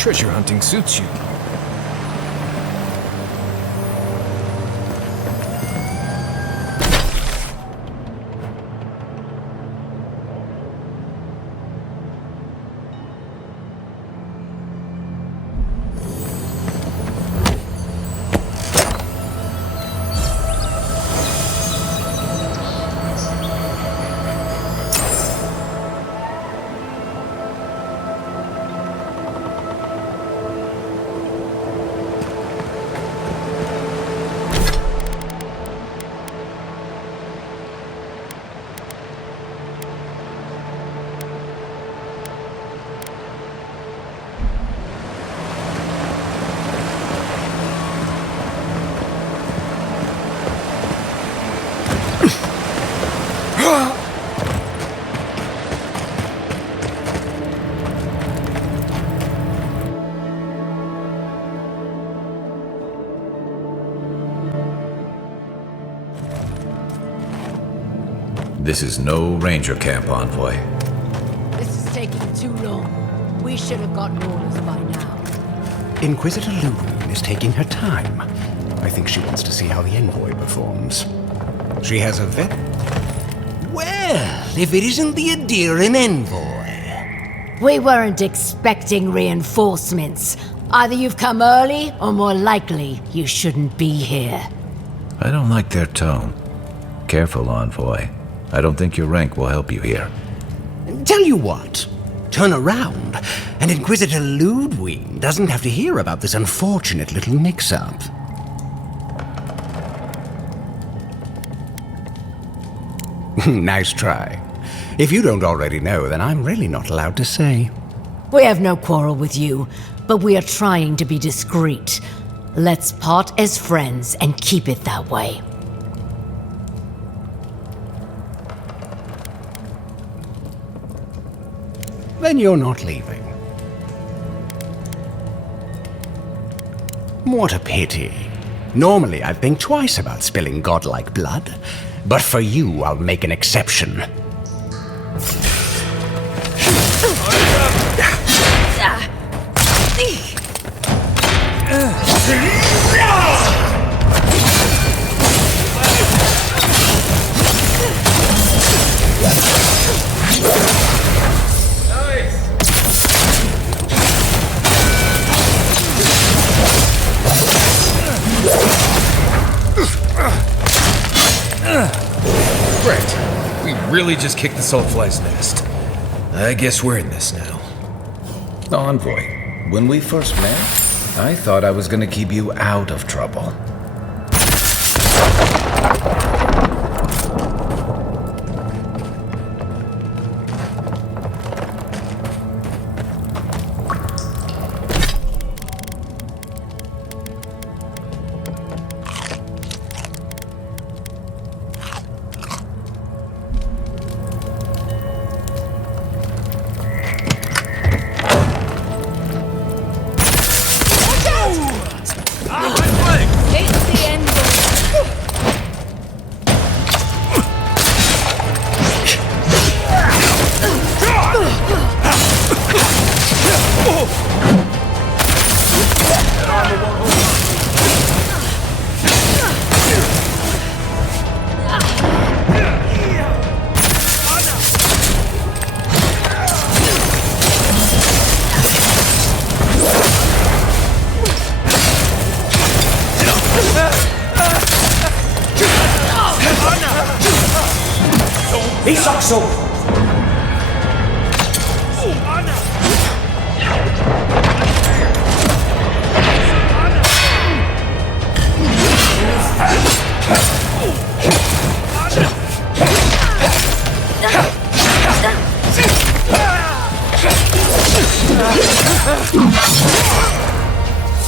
Treasure hunting suits you. This is no ranger camp, Envoy. This is taking too long. We should have gotten orders by now. Inquisitor Ludwig is taking her time. I think she wants to see how the envoy performs. She has a vet. Well, if it isn't the Adirian envoy. We weren't expecting reinforcements. Either you've come early, or more likely, you shouldn't be here. I don't like their tone. Careful, Envoy. I don't think your rank will help you here. Tell you what, turn around, and Inquisitor Ludwig doesn't have to hear about this unfortunate little mix-up. Nice try. If you don't already know, then I'm really not allowed to say. We have no quarrel with you, but we are trying to be discreet. Let's part as friends and keep it that way. Then you're not leaving. What a pity. Normally I'd think twice about spilling godlike blood, but for you I'll make an exception. Right. We really just kicked the saltfly's nest. I guess we're in this now. Envoy, when we first met, I thought I was gonna keep you out of trouble.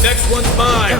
Next one's mine.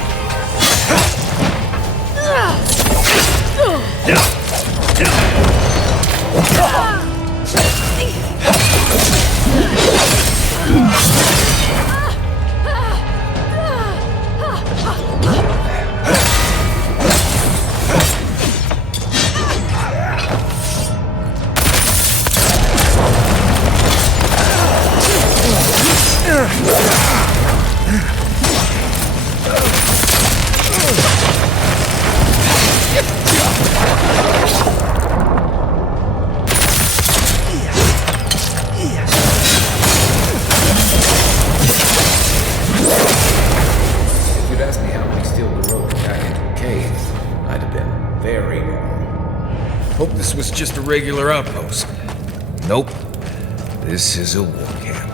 Just a regular outpost. Nope. This is a war camp.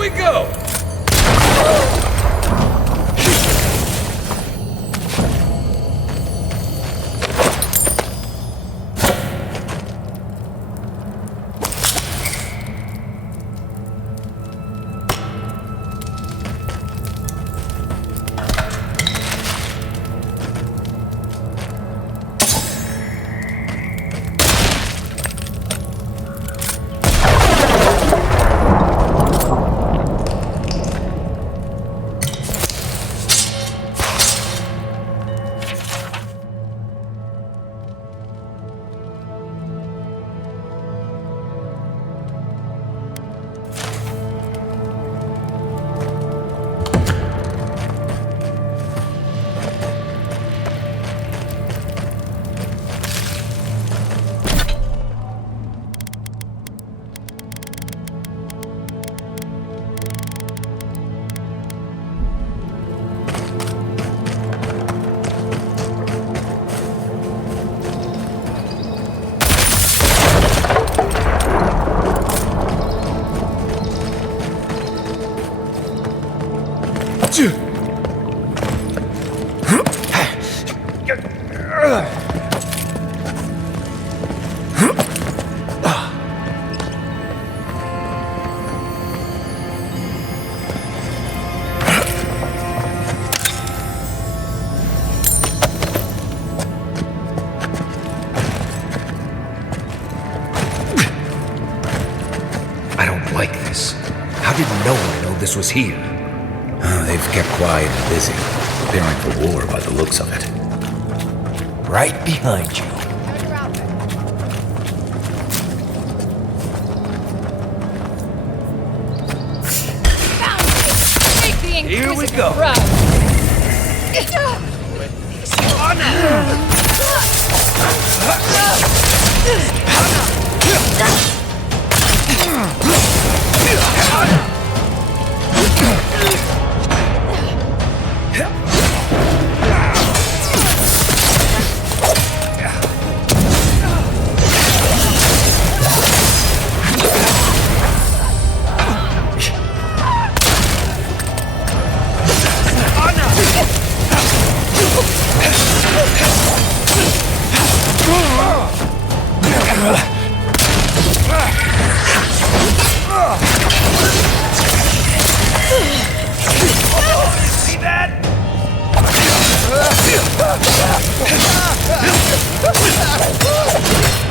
we go! This was here. They've kept quiet and busy, preparing for war by the looks of it. Right behind you. Here we go.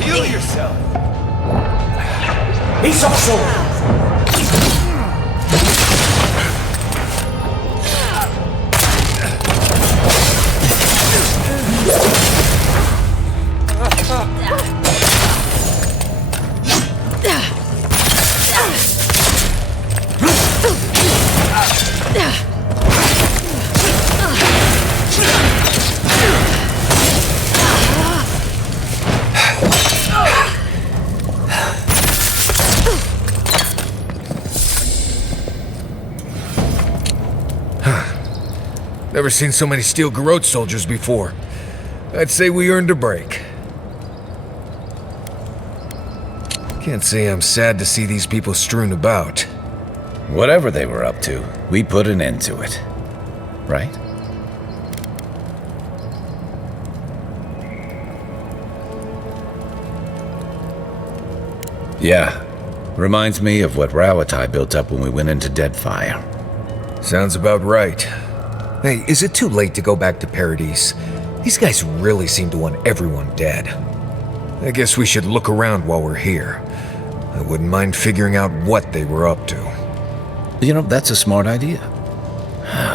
Heal yourself. He's also. Never seen so many steel garrote soldiers before. I'd say we earned a break. Can't say I'm sad to see these people strewn about. Whatever they were up to, we put an end to it. Right? Yeah. Reminds me of what Rawatai built up when we went into Deadfire. Sounds about right. Hey, is it too late to go back to Paradise? These guys really seem to want everyone dead. I guess we should look around while we're here. I wouldn't mind figuring out what they were up to. You know, that's a smart idea.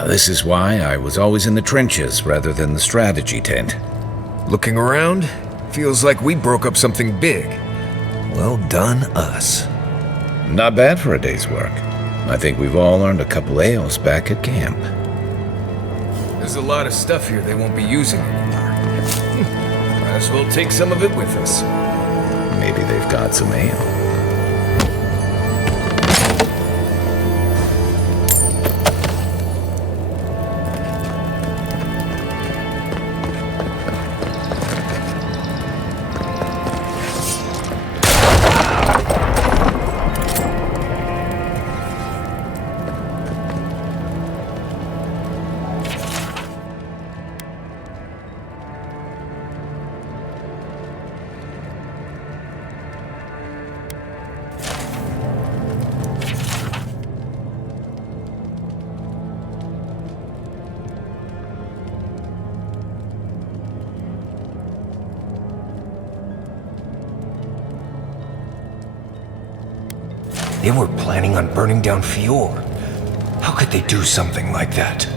This is why I was always in the trenches rather than the strategy tent. Looking around, feels like we broke up something big. Well done, us. Not bad for a day's work. I think we've all earned a couple ales back at camp. There's a lot of stuff here they won't be using anymore. Might as well take some of it with us. Maybe they've got some ale. They were planning on burning down Fior. How could they do something like that?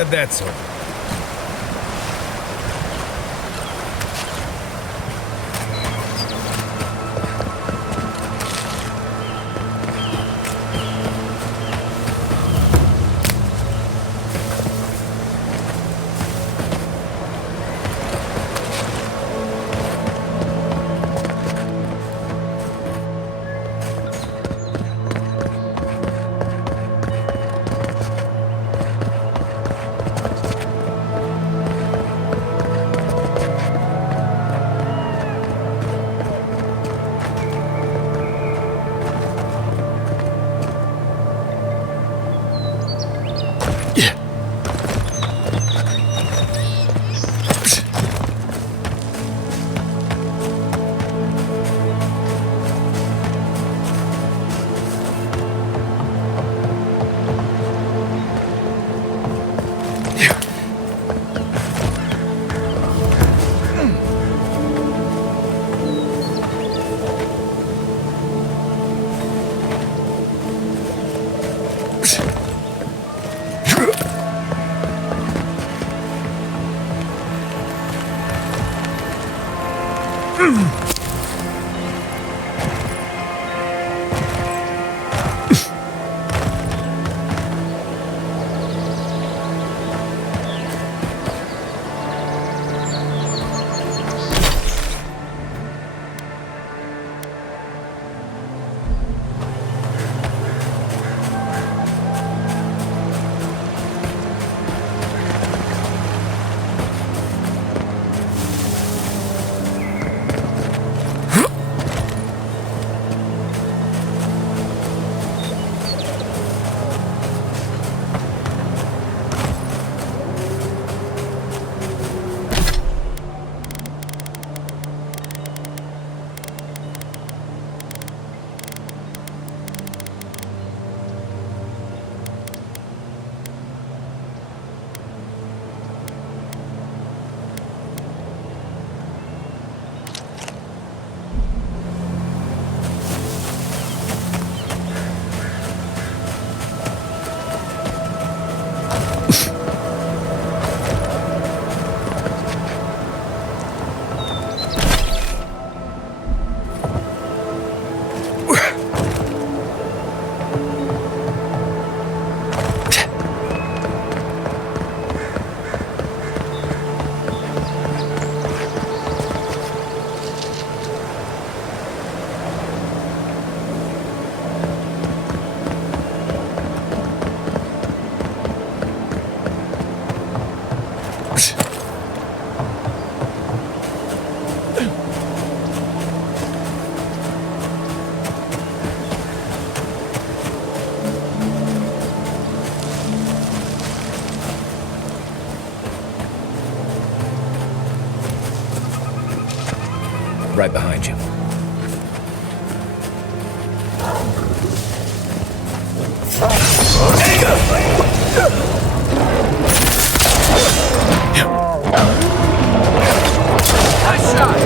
Glad that's over. Right behind you. Nice shot!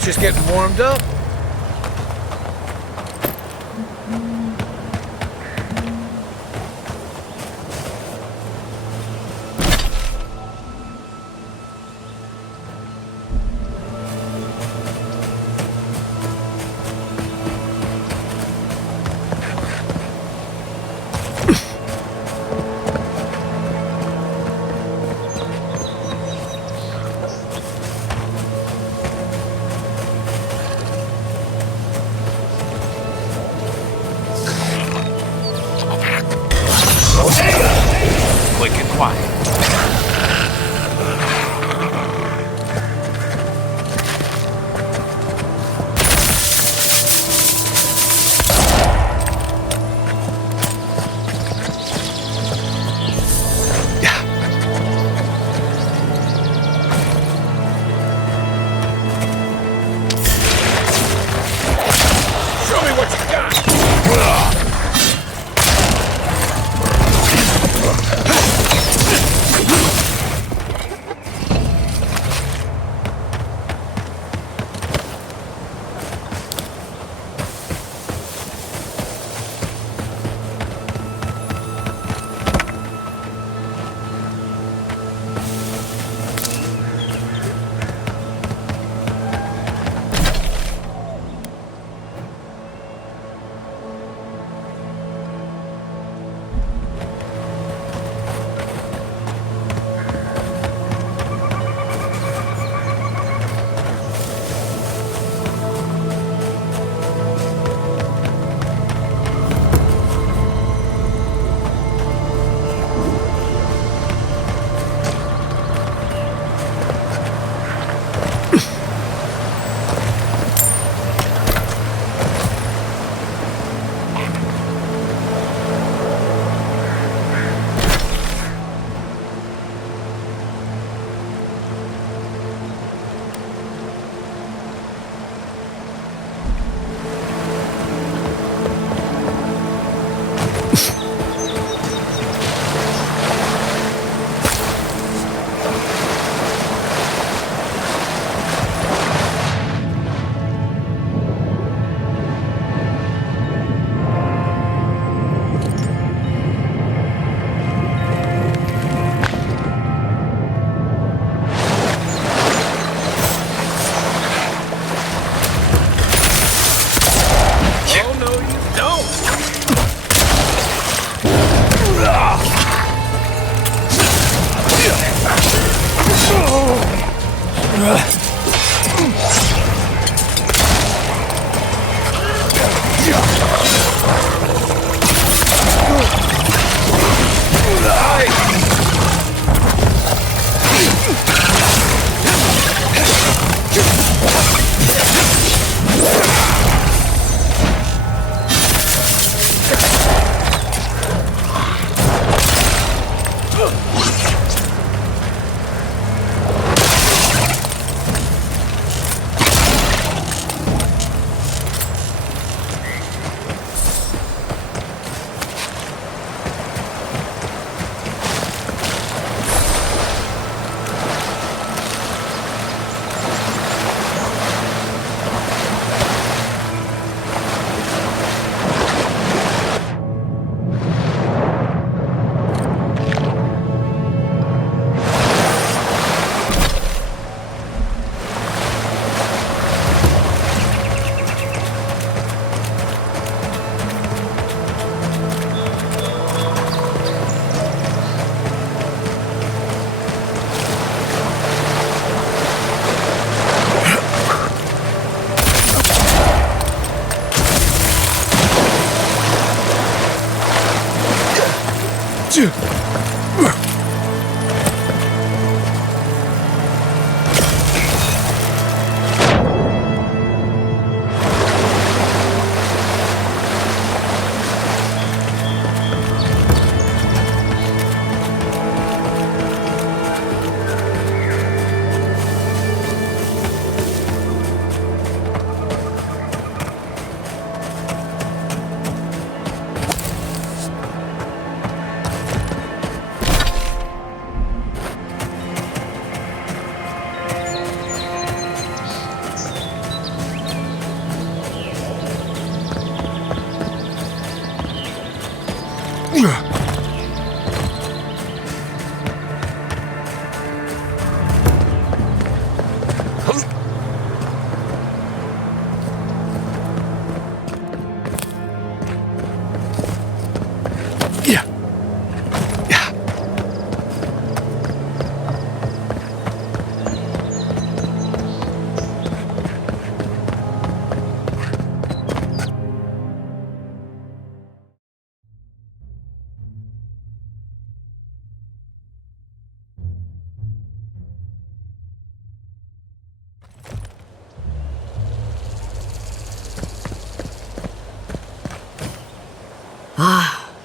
Just getting warmed up. Quick and quiet.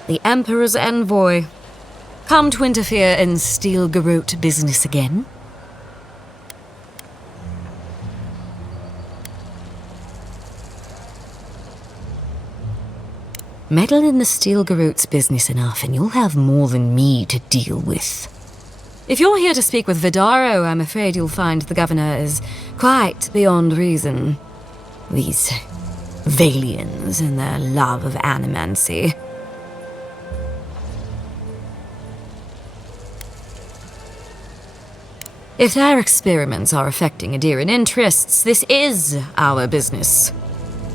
the Emperor's envoy. Come to interfere in Steel Garrote business again? Meddle in the Steel Garrote's business enough and you'll have more than me to deal with. If you're here to speak with Vidaro, I'm afraid you'll find the governor is quite beyond reason. These Vailians and their love of animancy. If their experiments are affecting Adirian interests, this is our business.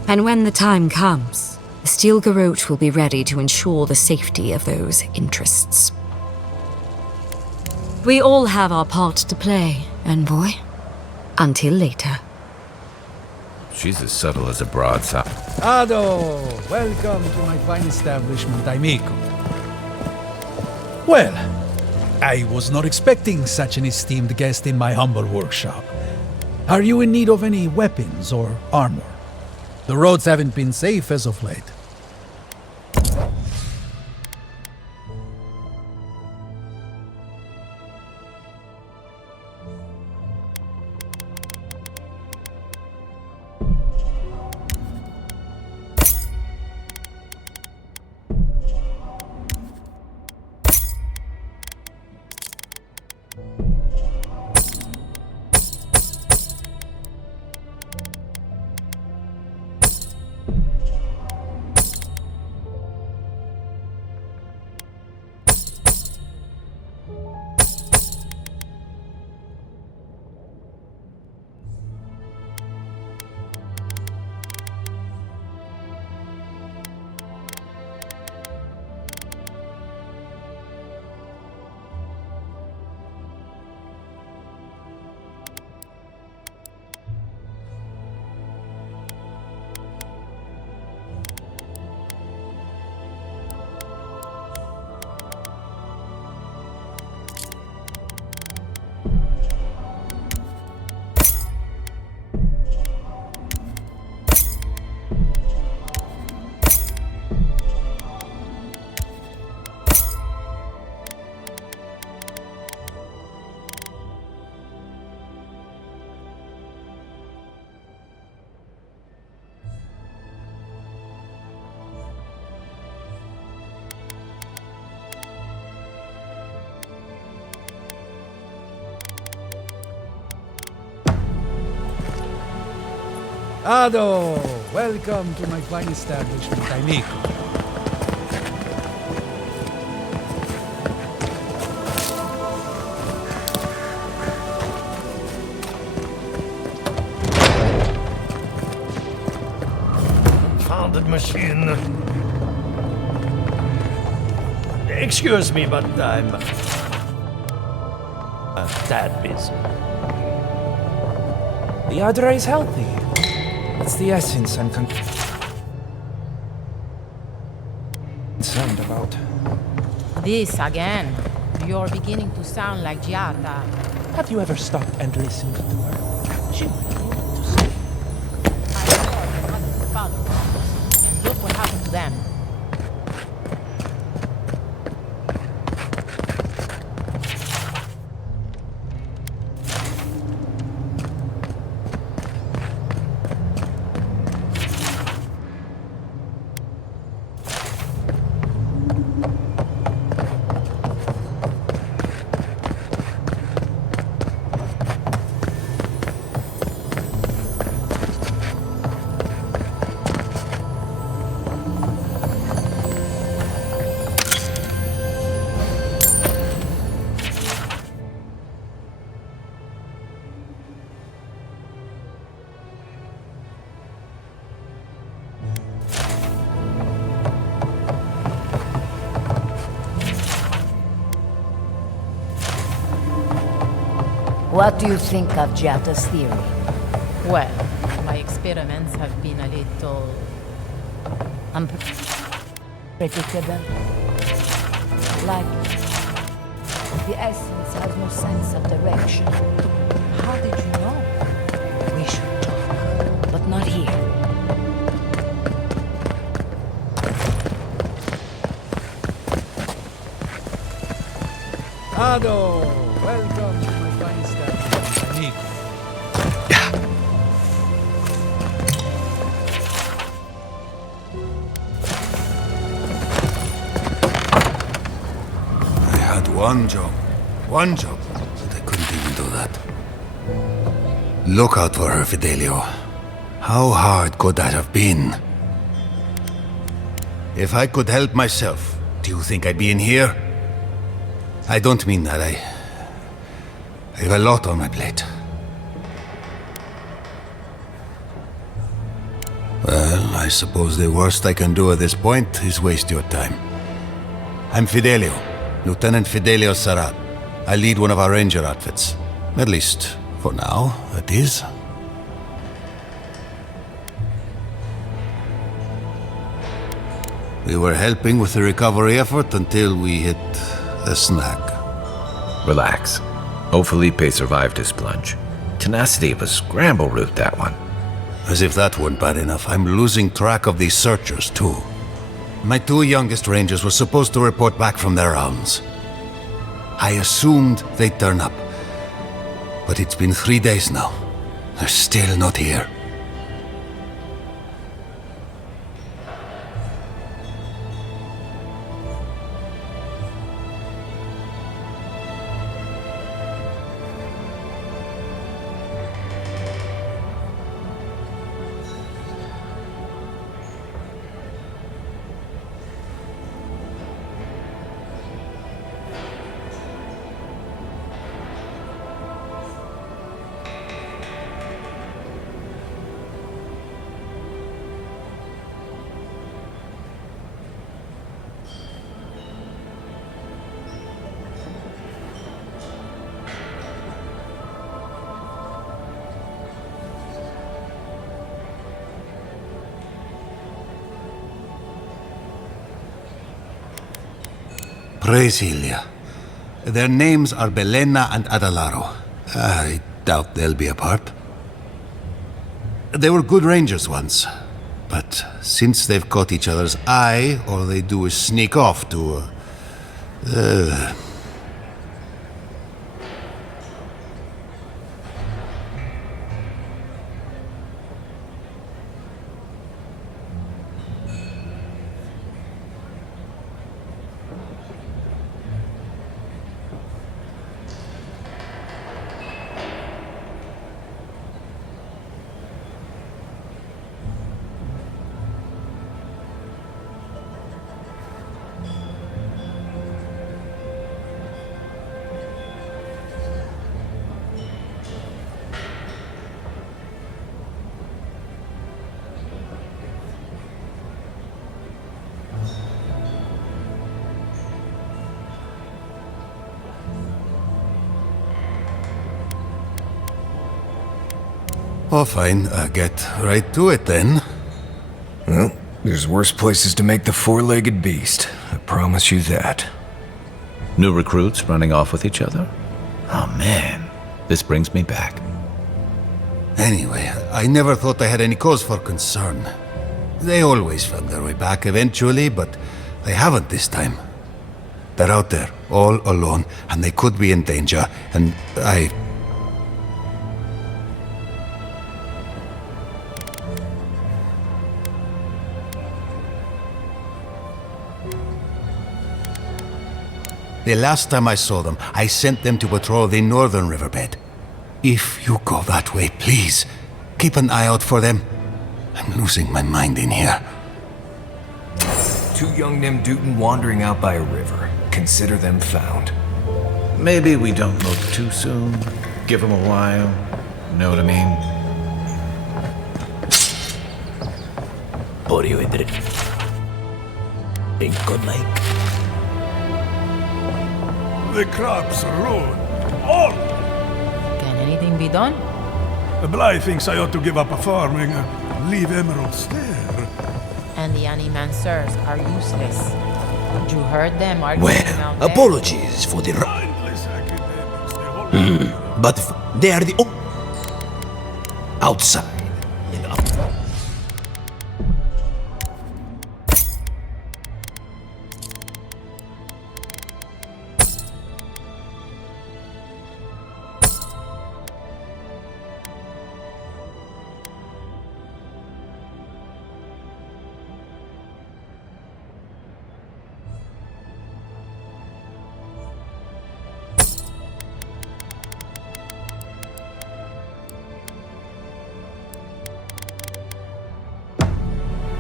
And when the time comes, the Steel Garrote will be ready to ensure the safety of those interests. We all have our part to play, envoy. Until later. She's as subtle as a broadside. Ado! Welcome to my fine establishment, amico. Well, I was not expecting such an esteemed guest in my humble workshop. Are you in need of any weapons or armor? The roads haven't been safe as of late. Ado! Welcome to my fine establishment, amico. Confounded machine. Excuse me, but I'm that busy. The Adra is healthy. It's the essence I'm concerned about. This again. You're beginning to sound like Giada. Have you ever stopped and listened to her? She And look what happened to them. What do you think of Giada's theory? Well, my experiments have been a little... unpredictable. Like, the essence has no sense of direction. How did you know? We should talk, but not here. amico. I had one job, but I couldn't even do that. Look out for her, Fidelio. How hard could that have been? If I could help myself, do you think I'd be in here? I don't mean that. I have a lot on my plate. Well, I suppose the worst I can do at this point is waste your time. I'm Fidelio, Lieutenant Fidelio Sarat. I lead one of our ranger outfits. At least, for now, it is. We were helping with the recovery effort until we hit a snag. Relax. Old Felipe survived his plunge. Tenacity of a scramble route, that one. As if that weren't bad enough, I'm losing track of these searchers, too. My two youngest rangers were supposed to report back from their rounds. I assumed they'd turn up. But it's been 3 days now. They're still not here. Praise Ilia. Their names are Belena and Adalaro. I doubt they'll be apart. They were good rangers once, but since they've caught each other's eye, all they do is sneak off to... Oh, fine. Get right to it, then. Well, there's worse places to make the four-legged beast. I promise you that. New recruits running off with each other? Oh, man. This brings me back. Anyway, I never thought I had any cause for concern. They always found their way back eventually, but they haven't this time. They're out there, all alone, and they could be in danger, and The last time I saw them, I sent them to patrol the northern riverbed. If you go that way, please, keep an eye out for them. I'm losing my mind in here. Two young Nemdutin wandering out by a river. Consider them found. Maybe we don't look too soon. Give them a while. Know what I mean? Body with it. Think good like. The crops ruined. All! Can anything be done? Bly thinks I ought to give up farming and leave emeralds there. And the animancers are useless. You heard them arguing out there. Apologies for the... But they are the... outside.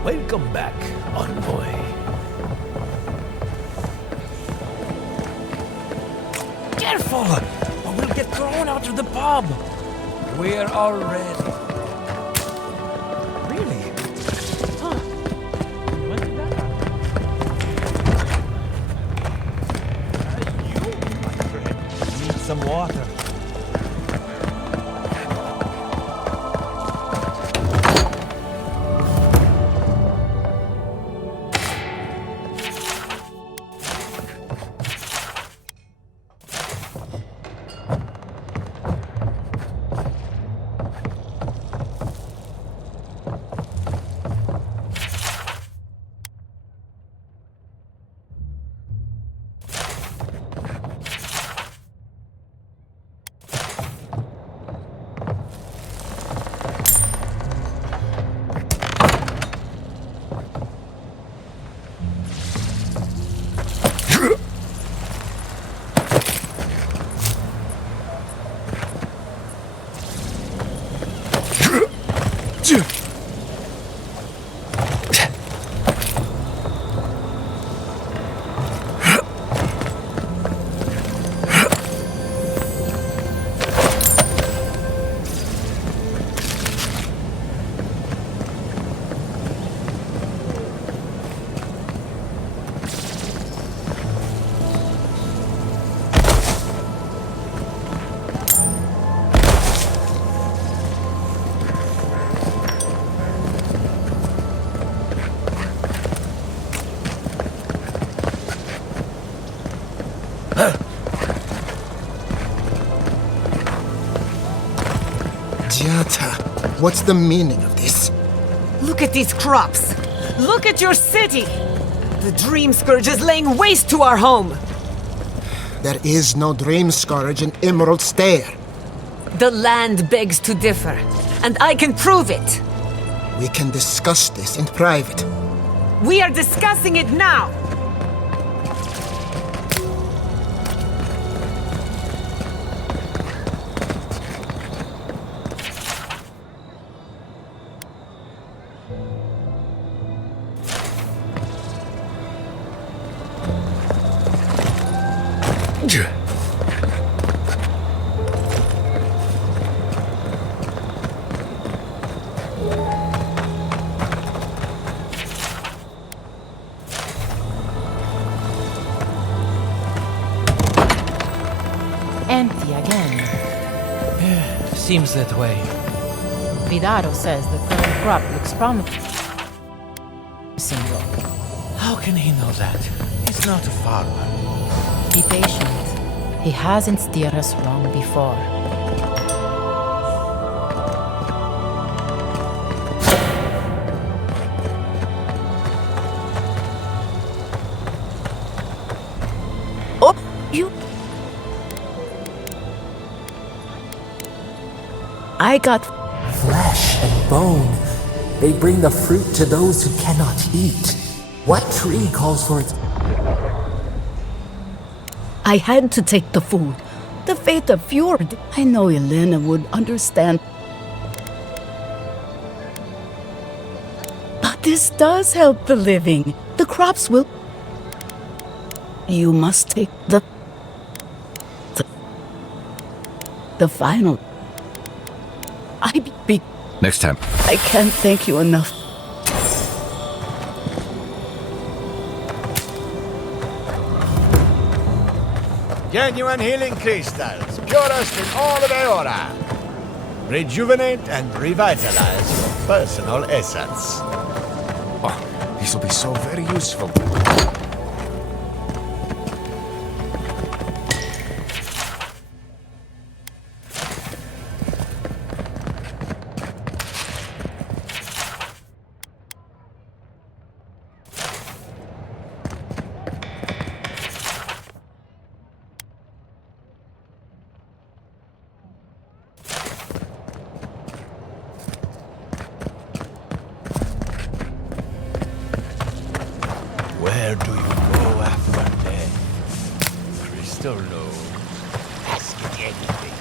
Welcome back, envoy. Careful! Or we'll get thrown out of the pub! We're all ready. Really? Huh. When did that happen? You, my friend, need some water. What's the meaning of this? Look at these crops! Look at your city! The Dream Scourge is laying waste to our home! There is no Dream Scourge in Emerald Stair. The land begs to differ, and I can prove it! We can discuss this in private. We are discussing it now! Empty again. Seems that way. Vidaro says the current crop looks promising. How can he know that? He's not a farmer. Be patient. He hasn't steered us wrong before. Oh, you... I got flesh and bone. They bring the fruit to those who cannot eat. What tree calls for its... I had to take the food. The fate of Fjord. I know Elena would understand. But this does help the living. The crops will... You must take the final... Next time. I can't thank you enough. Genuine healing crystals, purest in all of Eora. Rejuvenate and revitalize your personal essence. Oh, these will be so very useful. Where do you go after death? Crystal Lord, ask it anything.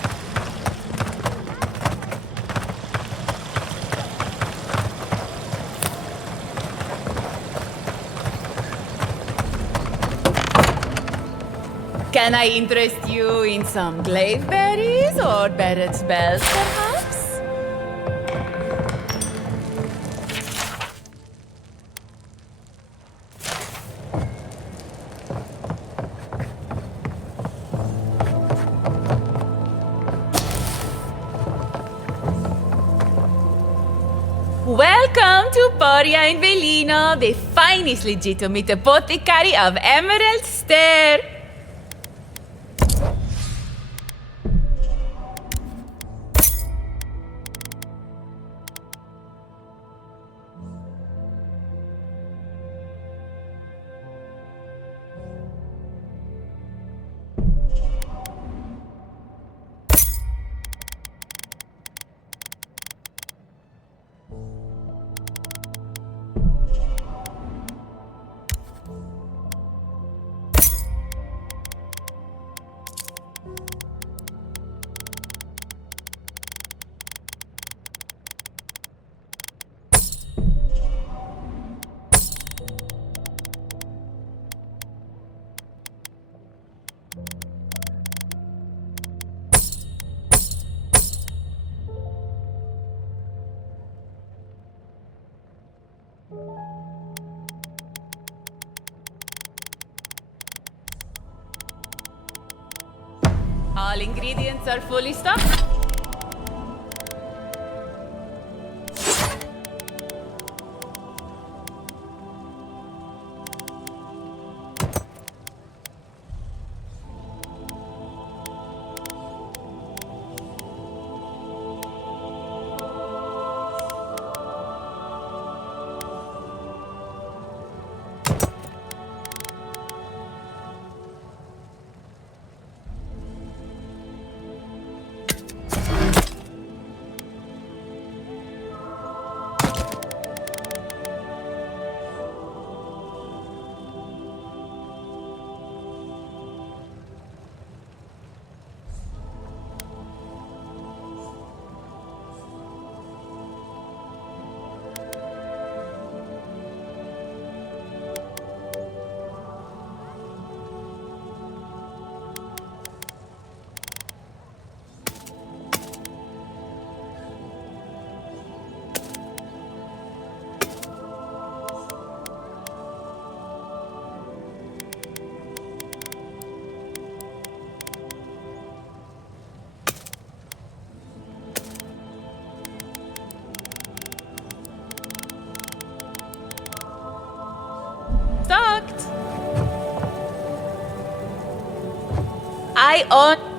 Can I interest you in some glaive berries or bedded spells, perhaps? Welcome to Poria in Vailiano, the finest legitimate apothecary of Emerald Stair. All ingredients are fully stocked. Stocked. I own.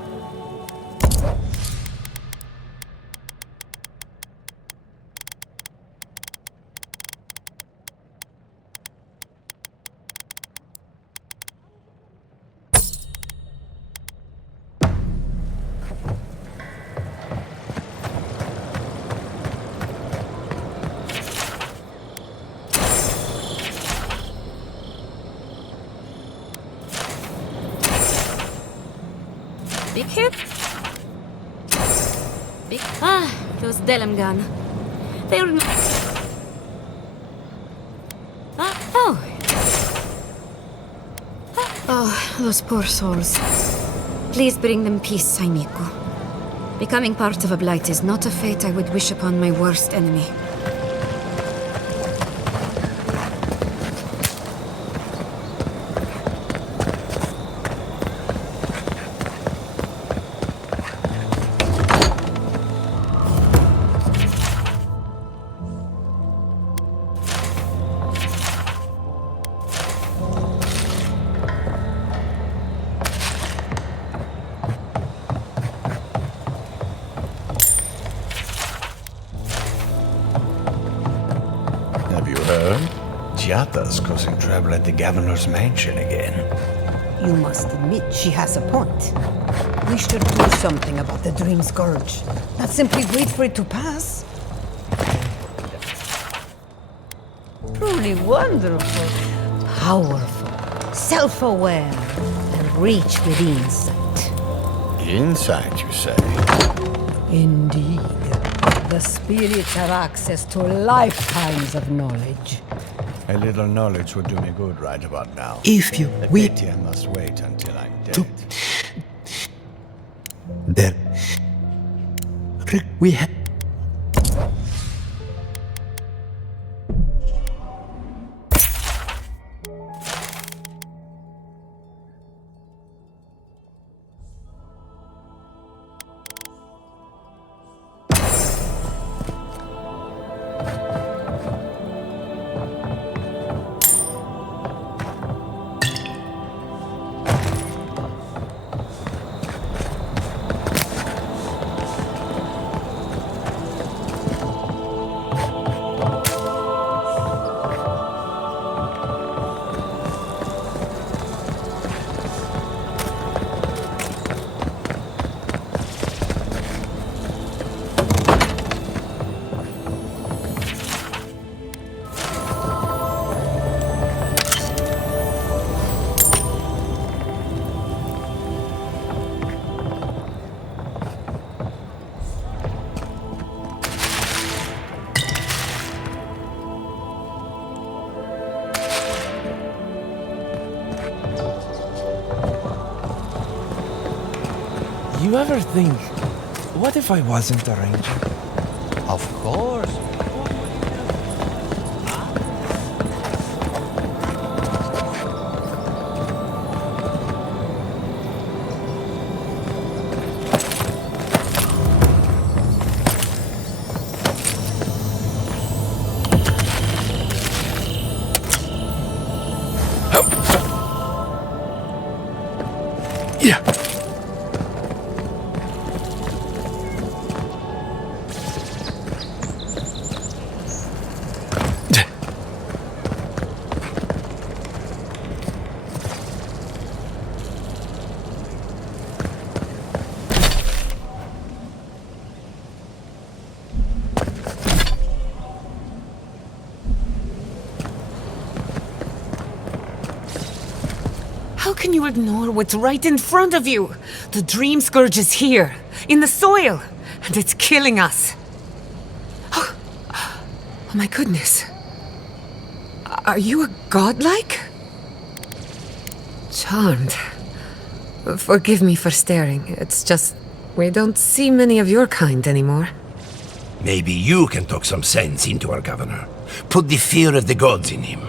Big hit? Big... those Delem gun. They were... Oh, those poor souls. Please bring them peace, Saimiko. Becoming part of a blight is not a fate I would wish upon my worst enemy. Giata's causing trouble at the governor's mansion again. You must admit she has a point. We should do something about the Dream Scourge. Not simply wait for it to pass. Truly wonderful, powerful, self-aware, and reach with insight. Insight, you say? Indeed. The spirits have access to lifetimes of knowledge. A little knowledge would do me good right about now. If you The will. Katia must wait until I'm dead. There. We have. You ever think, what if I wasn't a ranger? Of course. How can you ignore what's right in front of you? The Dream Scourge is here, in the soil, and it's killing us. Oh my goodness. Are you a godlike? Charmed. Forgive me for staring. It's just, we don't see many of your kind anymore. Maybe you can talk some sense into our governor. Put the fear of the gods in him.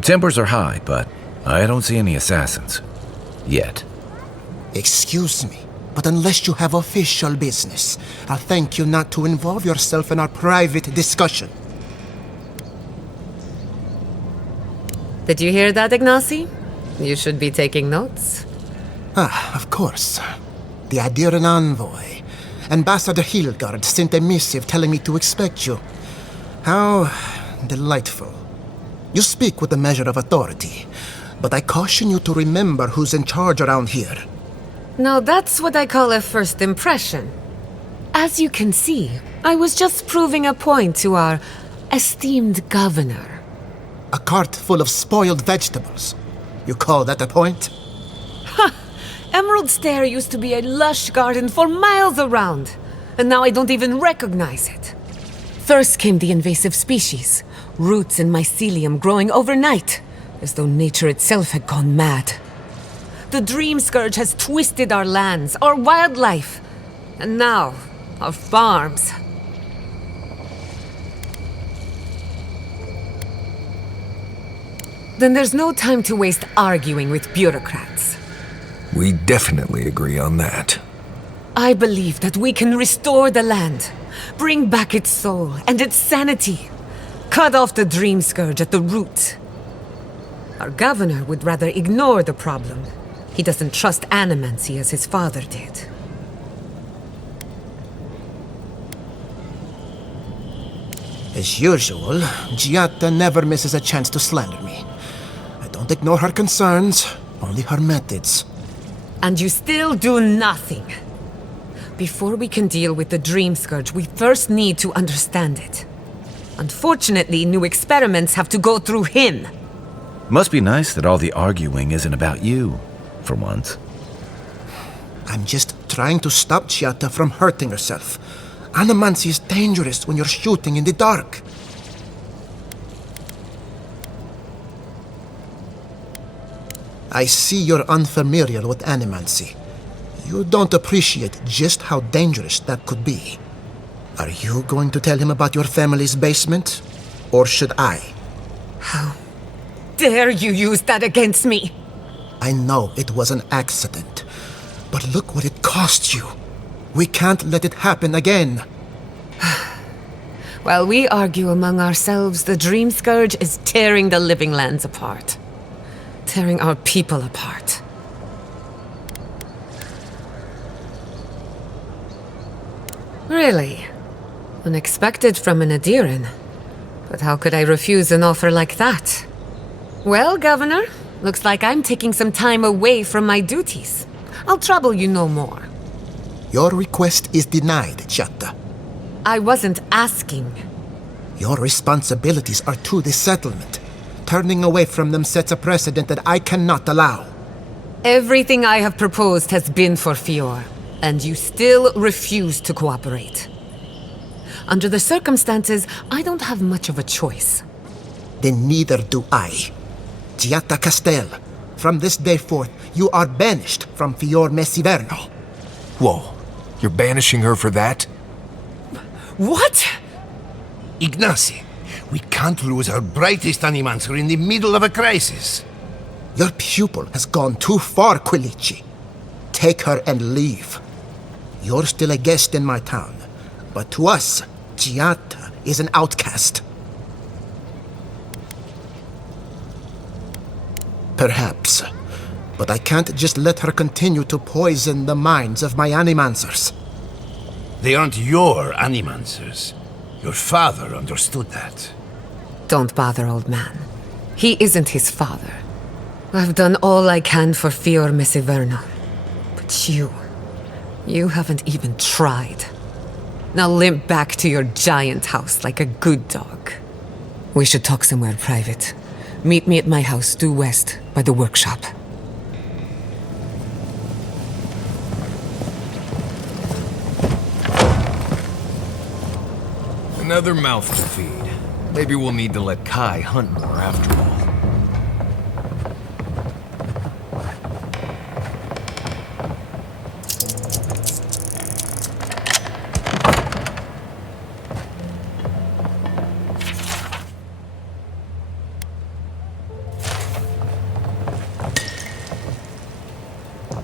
Tempers are high, but I don't see any assassins. Yet. Excuse me, but unless you have official business, I'll thank you not to involve yourself in our private discussion. Did you hear that, Ignacy? You should be taking notes. Ah, of course. The Adiran envoy, Ambassador Hilgard, sent a missive telling me to expect you. How delightful. You speak with a measure of authority, but I caution you to remember who's in charge around here. Now that's what I call a first impression. As you can see, I was just proving a point to our esteemed governor. A cart full of spoiled vegetables. You call that a point? Ha! Emerald Stair used to be a lush garden for miles around, and now I don't even recognize it. First came the invasive species, roots and mycelium growing overnight, as though nature itself had gone mad. The Dream Scourge has twisted our lands, our wildlife, and now our farms. Then there's no time to waste arguing with bureaucrats. We definitely agree on that. I believe that we can restore the land, bring back its soul and its sanity, cut off the Dream Scourge at the root. Our governor would rather ignore the problem. He doesn't trust animancy as his father did. As usual, Giatta never misses a chance to slander me. I don't ignore her concerns, only her methods. And you still do nothing. Before we can deal with the Dream Scourge, we first need to understand it. Unfortunately, new experiments have to go through him. Must be nice that all the arguing isn't about you, for once. I'm just trying to stop Giatta from hurting herself. Animancy is dangerous when you're shooting in the dark. I see you're unfamiliar with animancy. You don't appreciate just how dangerous that could be. Are you going to tell him about your family's basement? Or should I? How dare you use that against me? I know it was an accident, but look what it cost you. We can't let it happen again. While we argue among ourselves, the Dream Scourge is tearing the living lands apart. Tearing our people apart. Really? Unexpected from an Adiran. But how could I refuse an offer like that? Well, Governor, looks like I'm taking some time away from my duties. I'll trouble you no more. Your request is denied, Chatta. I wasn't asking. Your responsibilities are to the settlement. Turning away from them sets a precedent that I cannot allow. Everything I have proposed has been for Fior, and you still refuse to cooperate. Under the circumstances, I don't have much of a choice. Then neither do I. Giatta Castel, from this day forth, you are banished from Fior Messiverno. Whoa, you're banishing her for that? What? Ignacy, we can't lose our brightest animancer in the middle of a crisis. Your pupil has gone too far, Quilici. Take her and leave. You're still a guest in my town, but to us, Giatta is an outcast. Perhaps, but I can't just let her continue to poison the minds of my animancers. They aren't your animancers. Your father understood that. Don't bother, old man. He isn't his father. I've done all I can for Fior Messiverno. But you haven't even tried. Now limp back to your giant house like a good dog. We should talk somewhere private. Meet me at my house due west by the workshop. Another mouth to feed. Maybe we'll need to let Kai hunt more after all.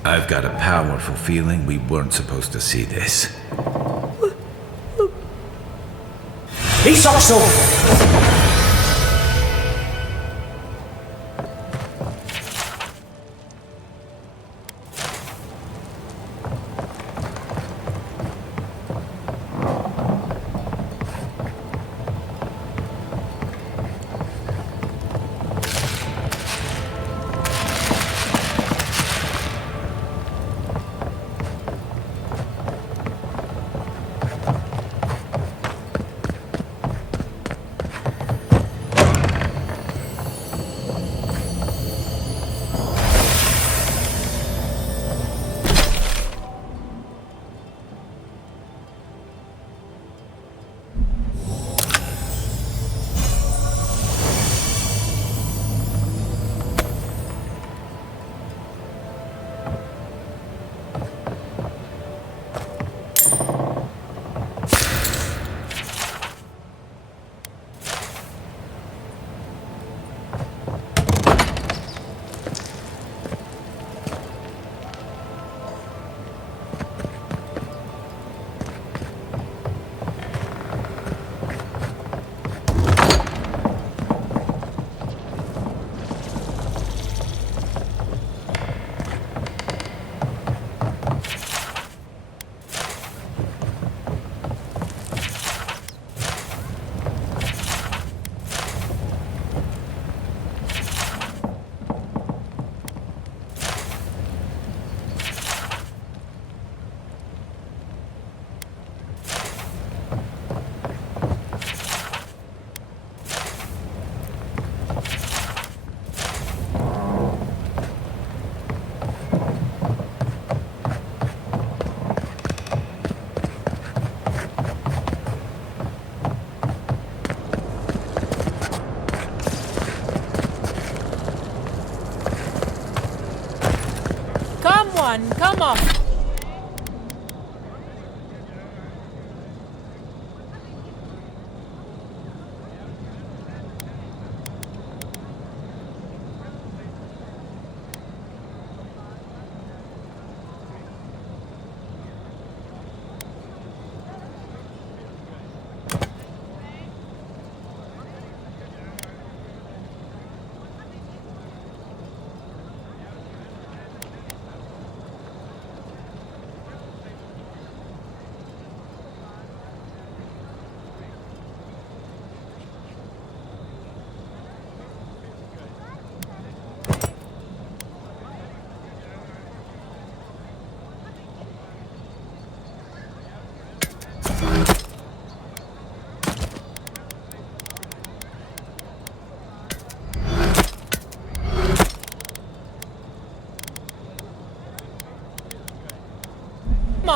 I've got a powerful feeling we weren't supposed to see this. Isakso!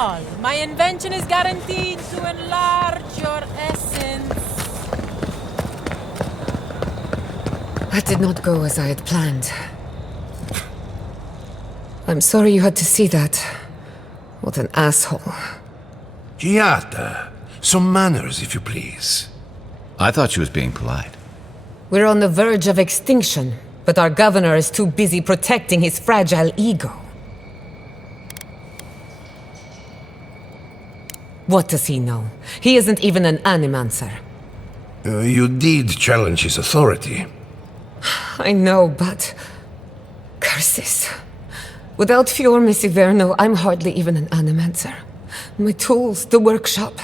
all. My invention is guaranteed to enlarge your essence. That did not go as I had planned. I'm sorry you had to see that. What an asshole. Giata, some manners, if you please. I thought she was being polite. We're on the verge of extinction, but our governor is too busy protecting his fragile ego. What does he know? He isn't even an animancer. You did challenge his authority. I know, but... curses. Without Fior Messiverno, I'm hardly even an animancer. My tools, the workshop,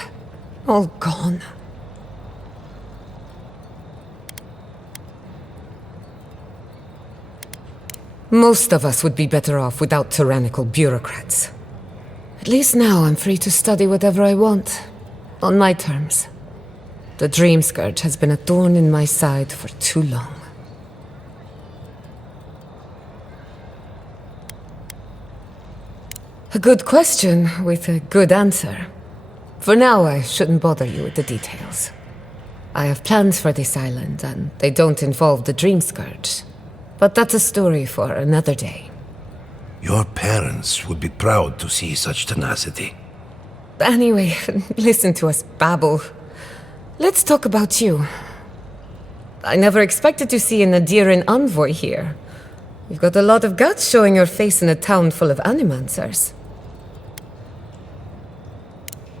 all gone. Most of us would be better off without tyrannical bureaucrats. At least now I'm free to study whatever I want, on my terms. The Dream Scourge has been a thorn in my side for too long. A good question with a good answer. For now, I shouldn't bother you with the details. I have plans for this island, and they don't involve the Dream Scourge. But that's a story for another day. Your parents would be proud to see such tenacity. Anyway, listen to us babble. Let's talk about you. I never expected to see an Adiran envoy here. You've got a lot of guts showing your face in a town full of animancers.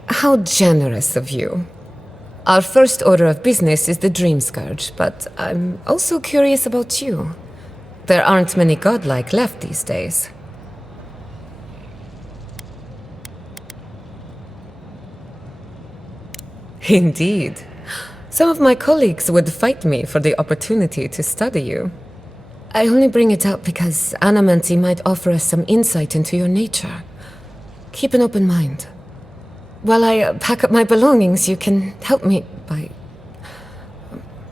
How generous of you. Our first order of business is the Dream Scourge, but I'm also curious about you. There aren't many godlike left these days. Indeed. Some of my colleagues would fight me for the opportunity to study you. I only bring it up because animancy might offer us some insight into your nature. Keep an open mind. While I pack up my belongings, you can help me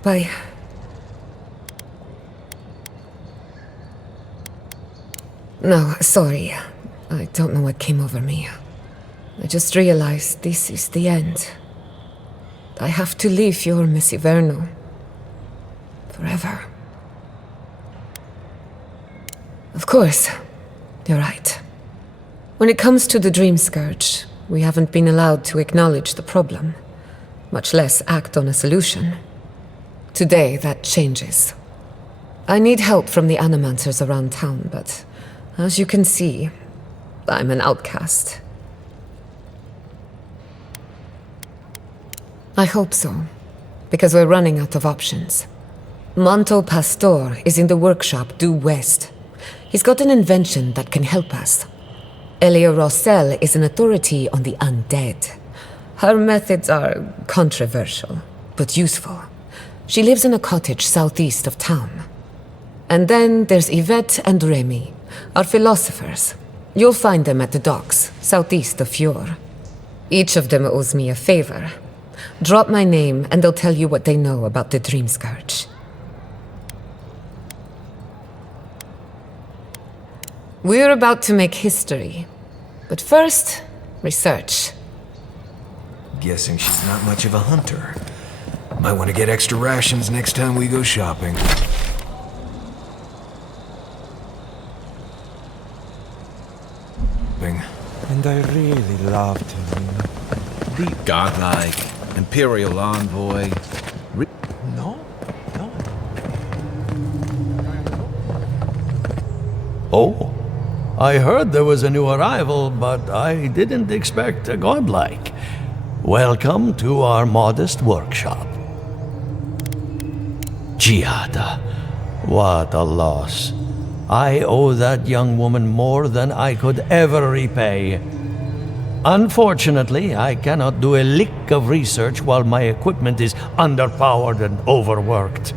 by... No, sorry. I don't know what came over me. I just realized this is the end. I have to leave your Messiverno. Forever. Of course, you're right. When it comes to the Dream Scourge, we haven't been allowed to acknowledge the problem, much less act on a solution. Today, that changes. I need help from the animancers around town, but as you can see, I'm an outcast. I hope so, because we're running out of options. Manto Pastor is in the workshop due west. He's got an invention that can help us. Elia Rossell is an authority on the undead. Her methods are controversial, but useful. She lives in a cottage southeast of town. And then there's Yvette and Remy, our philosophers. You'll find them at the docks, southeast of Fjord. Each of them owes me a favor. Drop my name and they'll tell you what they know about the Dream Scourge. We're about to make history. But first, research. Guessing she's not much of a hunter. Might want to get extra rations next time we go shopping. And I really loved him. The godlike, imperial envoy. No. Oh, I heard there was a new arrival, but I didn't expect a godlike. Welcome to our modest workshop. Giada, what a loss. I owe that young woman more than I could ever repay. Unfortunately, I cannot do a lick of research while my equipment is underpowered and overworked.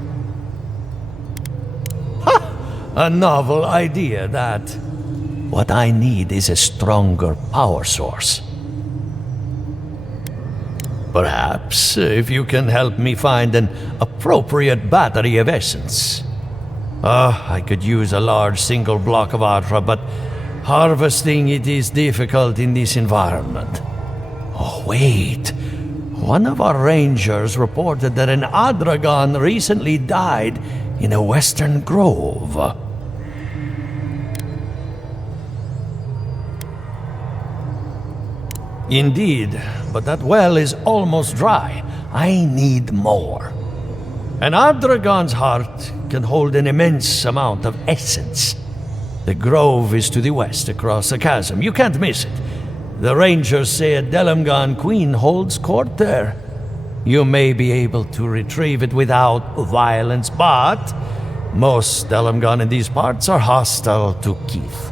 Ha! A novel idea, that. What I need is a stronger power source. Perhaps, if you can help me find an appropriate battery of essence. I could use a large single block of Adra, but Harvesting it is difficult in this environment. Oh, wait. One of our rangers reported that an Adragon recently died in a western grove. Indeed, but that well is almost dry. I need more. An Adragon's heart can hold an immense amount of essence. The grove is to the west, across the chasm. You can't miss it. The rangers say a Delamgon queen holds court there. You may be able to retrieve it without violence, but most Delamgon in these parts are hostile to Keith.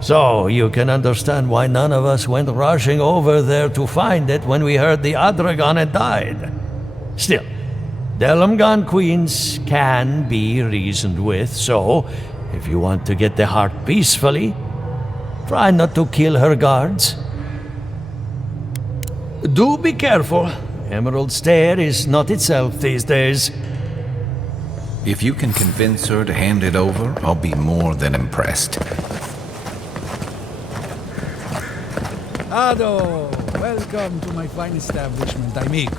So you can understand why none of us went rushing over there to find it when we heard the Adragon had died. Still, Delamgon queens can be reasoned with, so if you want to get the heart peacefully, try not to kill her guards. Do be careful. Emerald Stair is not itself these days. If you can convince her to hand it over, I'll be more than impressed. Ado, welcome to my fine establishment, amigo.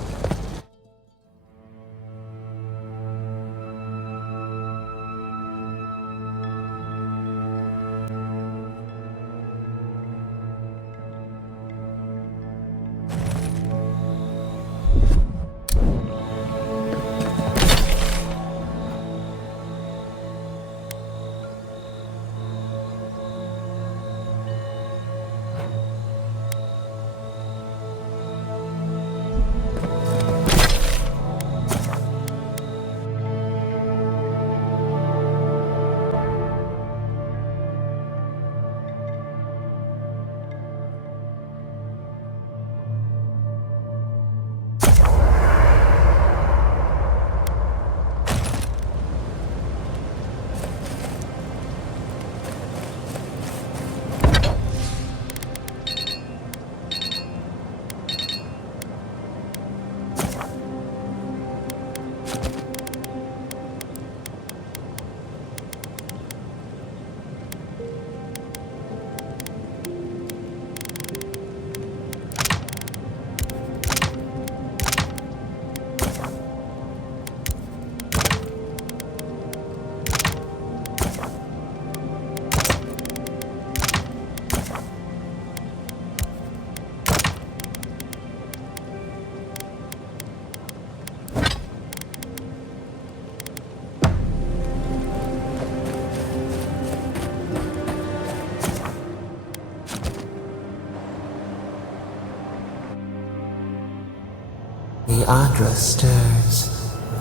The Adra stirs,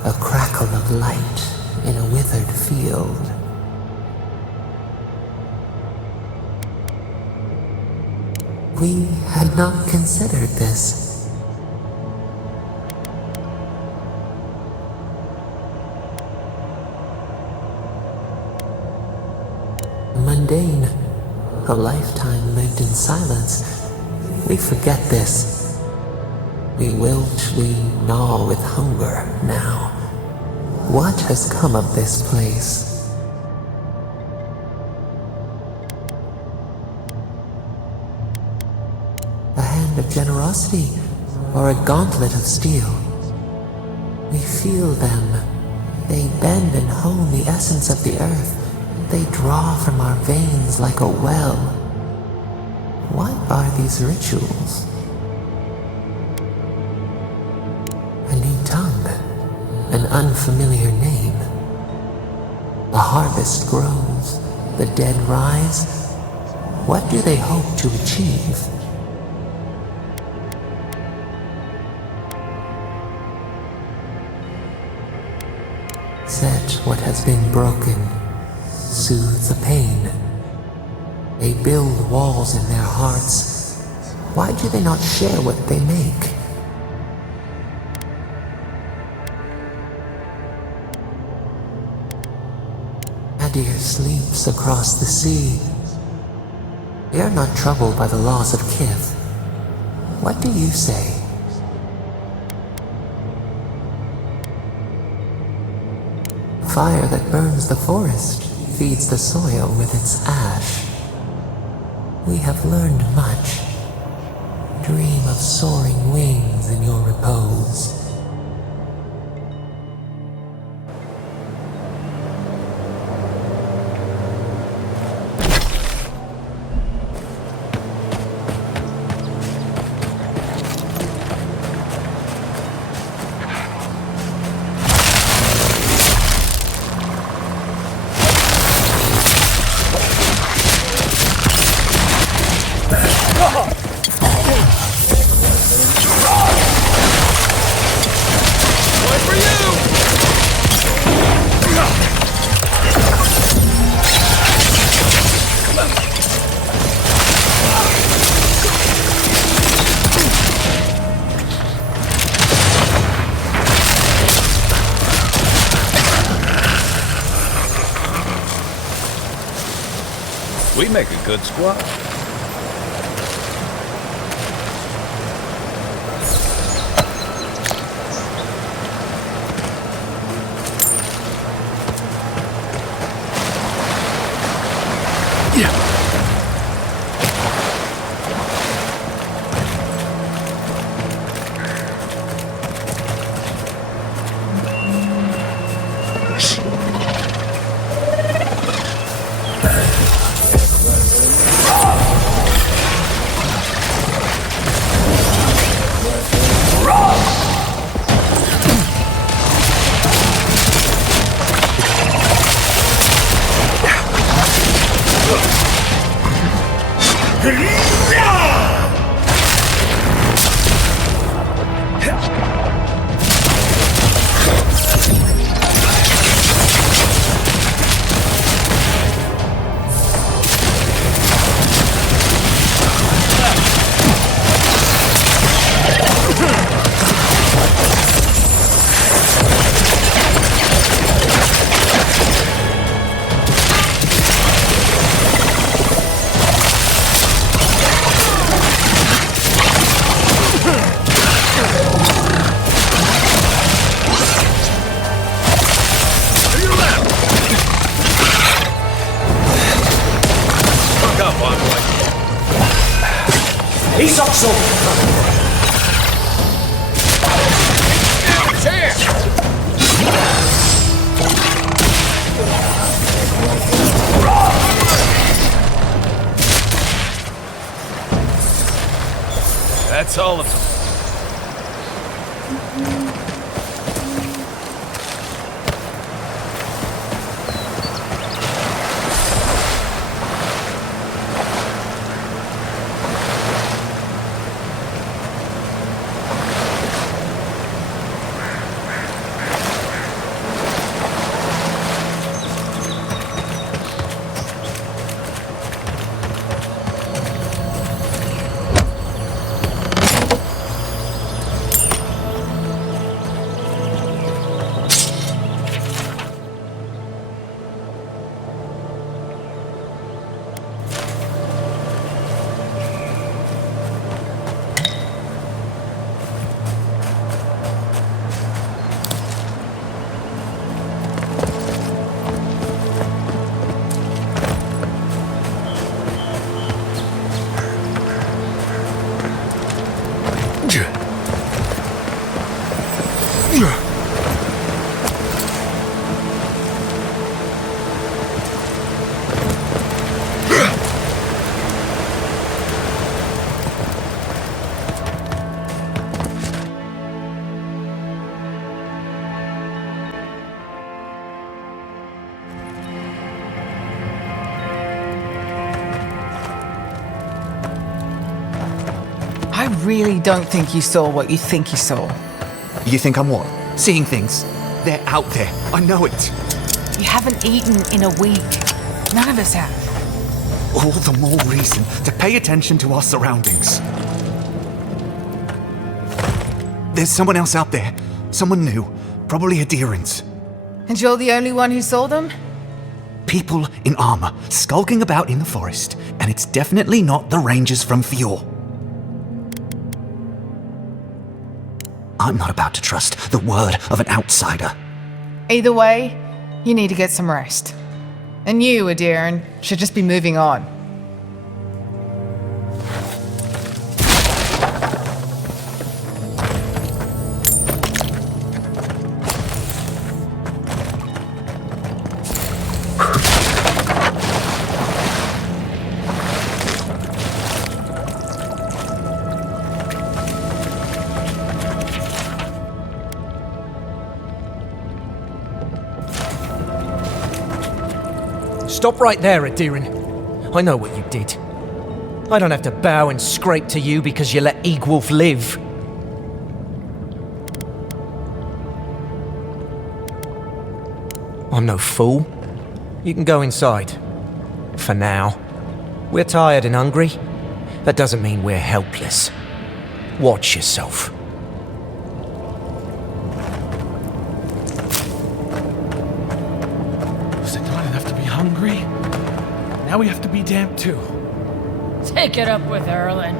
a crackle of light in a withered field. We had not considered this. Mundane, a lifetime lived in silence. We forget this. We wilt, we gnaw with hunger now. What has come of this place? A hand of generosity or a gauntlet of steel? We feel them. They bend and hone the essence of the earth. They draw from our veins like a well. What are these rituals? A new tongue, an unfamiliar name. The harvest grows, the dead rise. What do they hope to achieve? Set what has been broken, soothe the pain. They build walls in their hearts. Why do they not share what they make? Adir sleeps across the sea. They are not troubled by the laws of Kith. What do you say? Fire that burns the forest feeds the soil with its ash. We have learned much. Dream of soaring wings in your repose. We make a good squad. He's up so. That's all of them. I really don't think you saw what you think you saw. You think I'm what? Seeing things? They're out there. I know it. You haven't eaten in a week. None of us have. All the more reason to pay attention to our surroundings. There's someone else out there. Someone new. Probably adherents. And you're the only one who saw them? People in armor, skulking about in the forest. And it's definitely not the rangers from Fjord. I'm not about to trust the word of an outsider. Either way, you need to get some rest. And you, Adherent, should just be moving on. Stop right there, Adiran. I know what you did. I don't have to bow and scrape to you because you let Egwulf live. I'm no fool. You can go inside. For now. We're tired and hungry. That doesn't mean we're helpless. Watch yourself. Was it not enough to be hungry? Now we have to be damp too. Take it up with Erlen.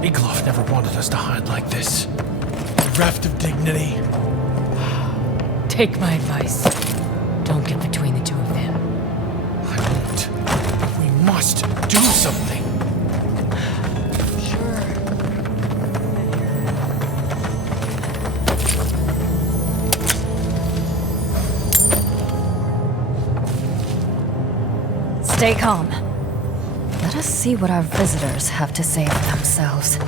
Egloff never wanted us to hide like this. Bereft of dignity. Take my advice. Don't get between the two of them. I won't. But we must do something. Sure. Stay calm. Let us see what our visitors have to say for themselves.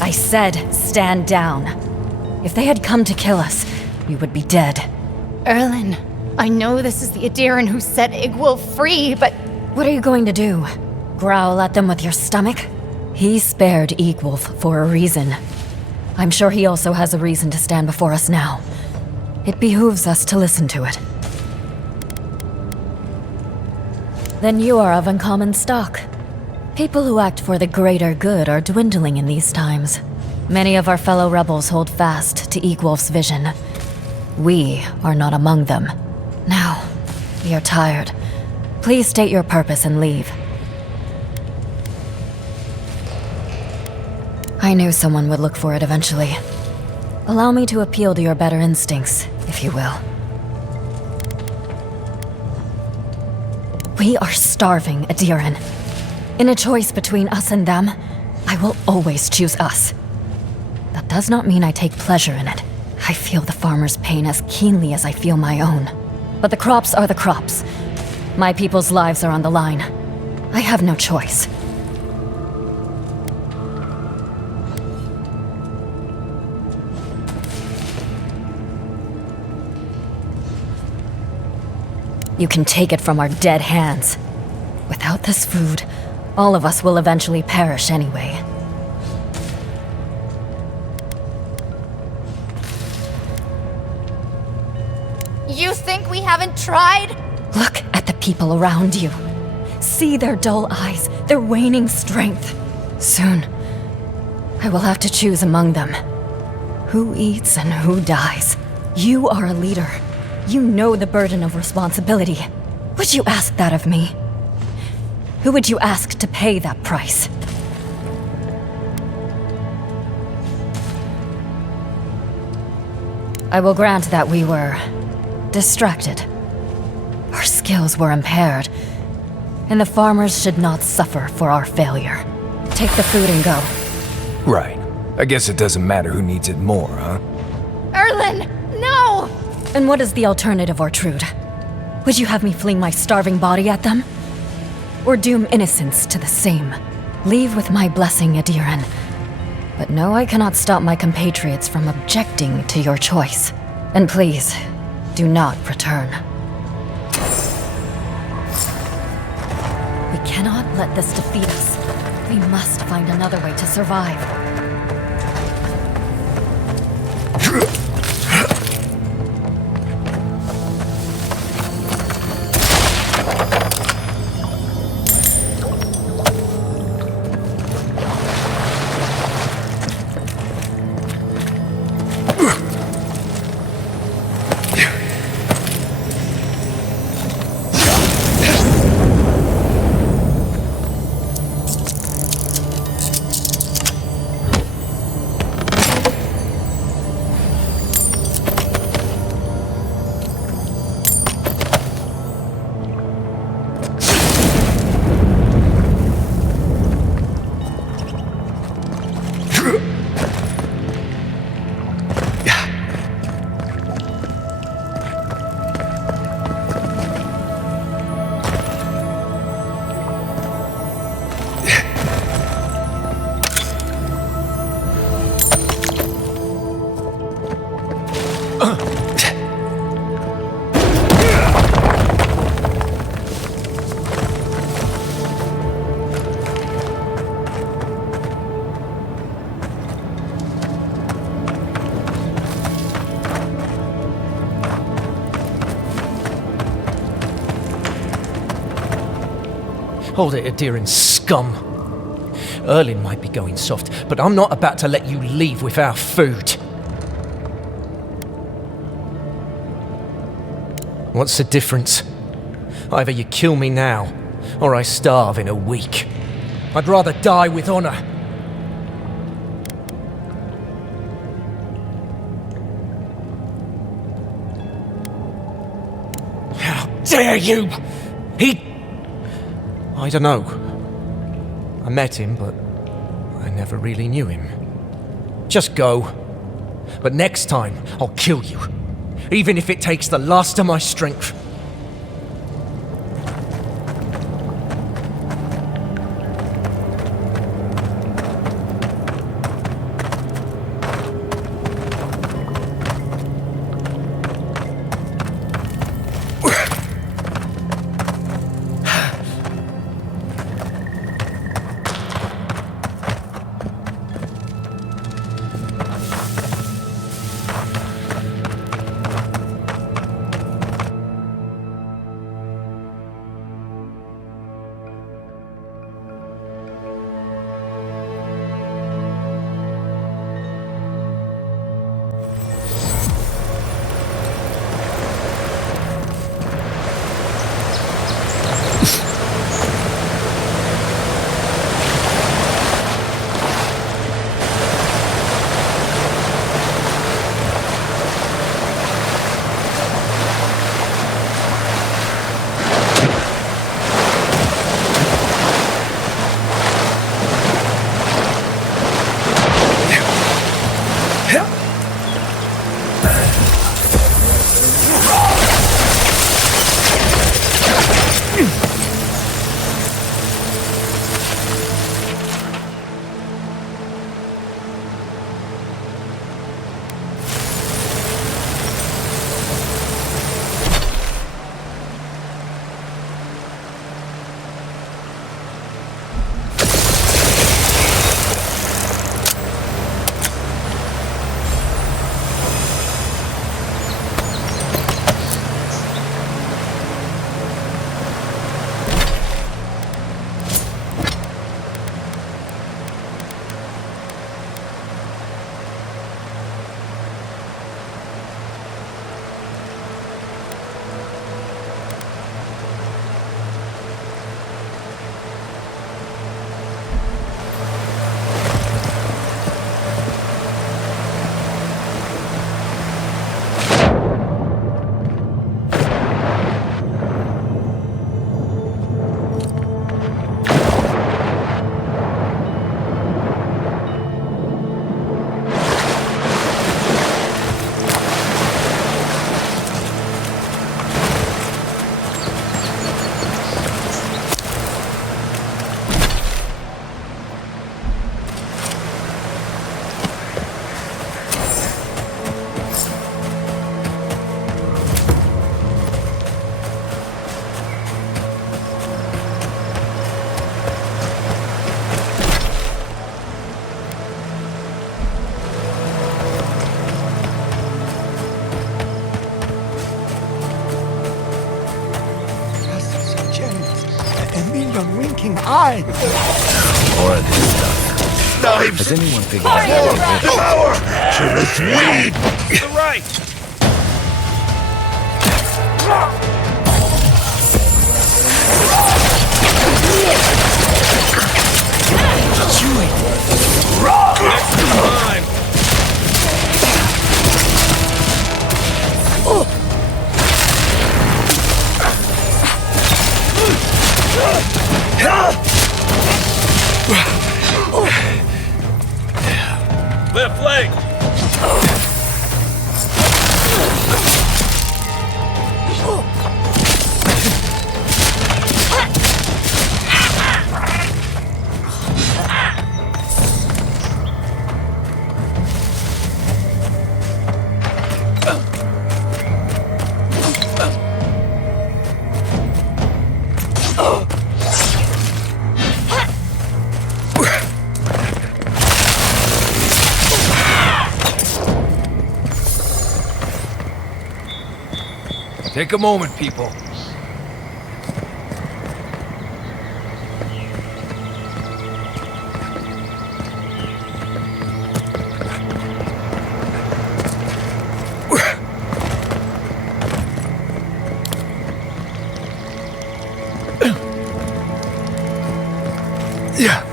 I said, stand down. If they had come to kill us, we would be dead. Erlen, I know this is the Adiran who set Egwulf free, but... What are you going to do? Growl at them with your stomach? He spared Egwulf for a reason. I'm sure he also has a reason to stand before us now. It behooves us to listen to it. Then you are of uncommon stock. People who act for the greater good are dwindling in these times. Many of our fellow rebels hold fast to Egwulf's vision. We are not among them. Now, we are tired. Please state your purpose and leave. I knew someone would look for it eventually. Allow me to appeal to your better instincts, if you will. We are starving, Adiran. In a choice between us and them, I will always choose us. That does not mean I take pleasure in it. I feel the farmer's pain as keenly as I feel my own. But the crops are the crops. My people's lives are on the line. I have no choice. You can take it from our dead hands. Without this food, all of us will eventually perish anyway. You think we haven't tried? Look at the people around you. See their dull eyes, their waning strength. Soon, I will have to choose among them. Who eats and who dies. You are a leader. You know the burden of responsibility. Would you ask that of me? Who would you ask to pay that price? I will grant that we were distracted. Our skills were impaired, and the farmers should not suffer for our failure. Take the food and go. Right. I guess it doesn't matter who needs it more, huh? Erlen, no! And what is the alternative, Ortrude? Would you have me fling my starving body at them? Or doom innocents to the same? Leave with my blessing, Adiran. But no, I cannot stop my compatriots from objecting to your choice. And please, do not return. cannot let this defeat us. We must find another way to survive. Hold it, Adiran scum. Erlin might be going soft, but I'm not about to let you leave without food. What's the difference? Either you kill me now, or I starve in a week. I'd rather die with honor. How dare you! I don't know. I met him, but I never really knew him. Just go. But next time, I'll kill you. Even if it takes the last of my strength. fucking eye! More of this stuff. Knives! Has anyone figured out how to Power! Trevor's weed! To the right! Next time! Left leg! Take a moment, people. Yeah.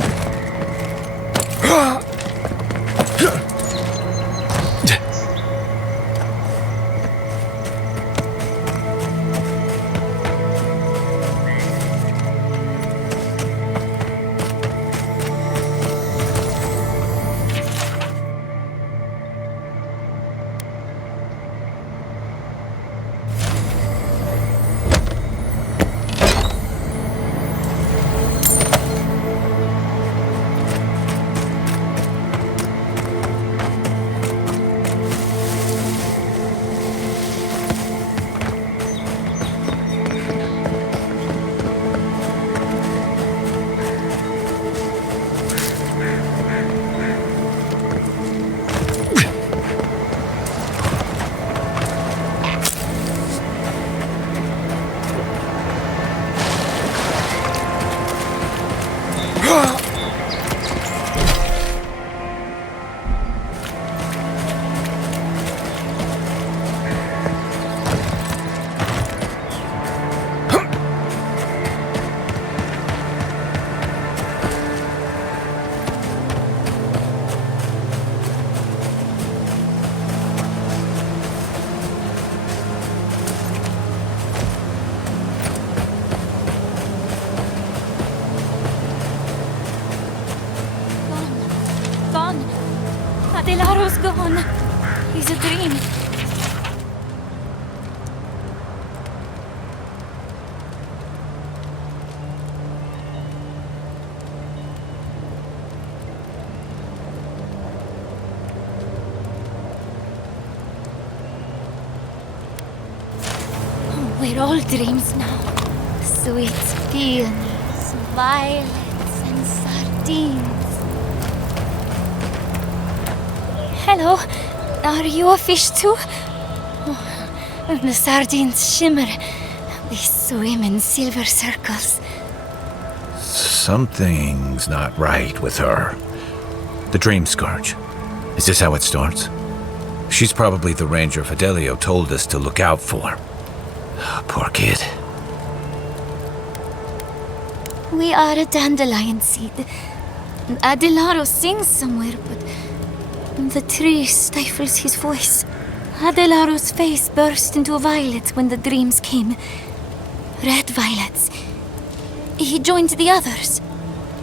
Adelaro's gone. He's a dream. We're all dreams now. Sweet peonies, violets, and sardines. Hello, are you a fish too? Oh, the sardines shimmer. They swim in silver circles. Something's not right with her. The Dream Scourge. Is this how it starts? She's probably the ranger Fidelio told us to look out for. Poor kid. We are a dandelion seed. Adelaro sings somewhere, but the tree stifles his voice. Adelaro's face burst into violets when the dreams came. Red violets. He joined the others.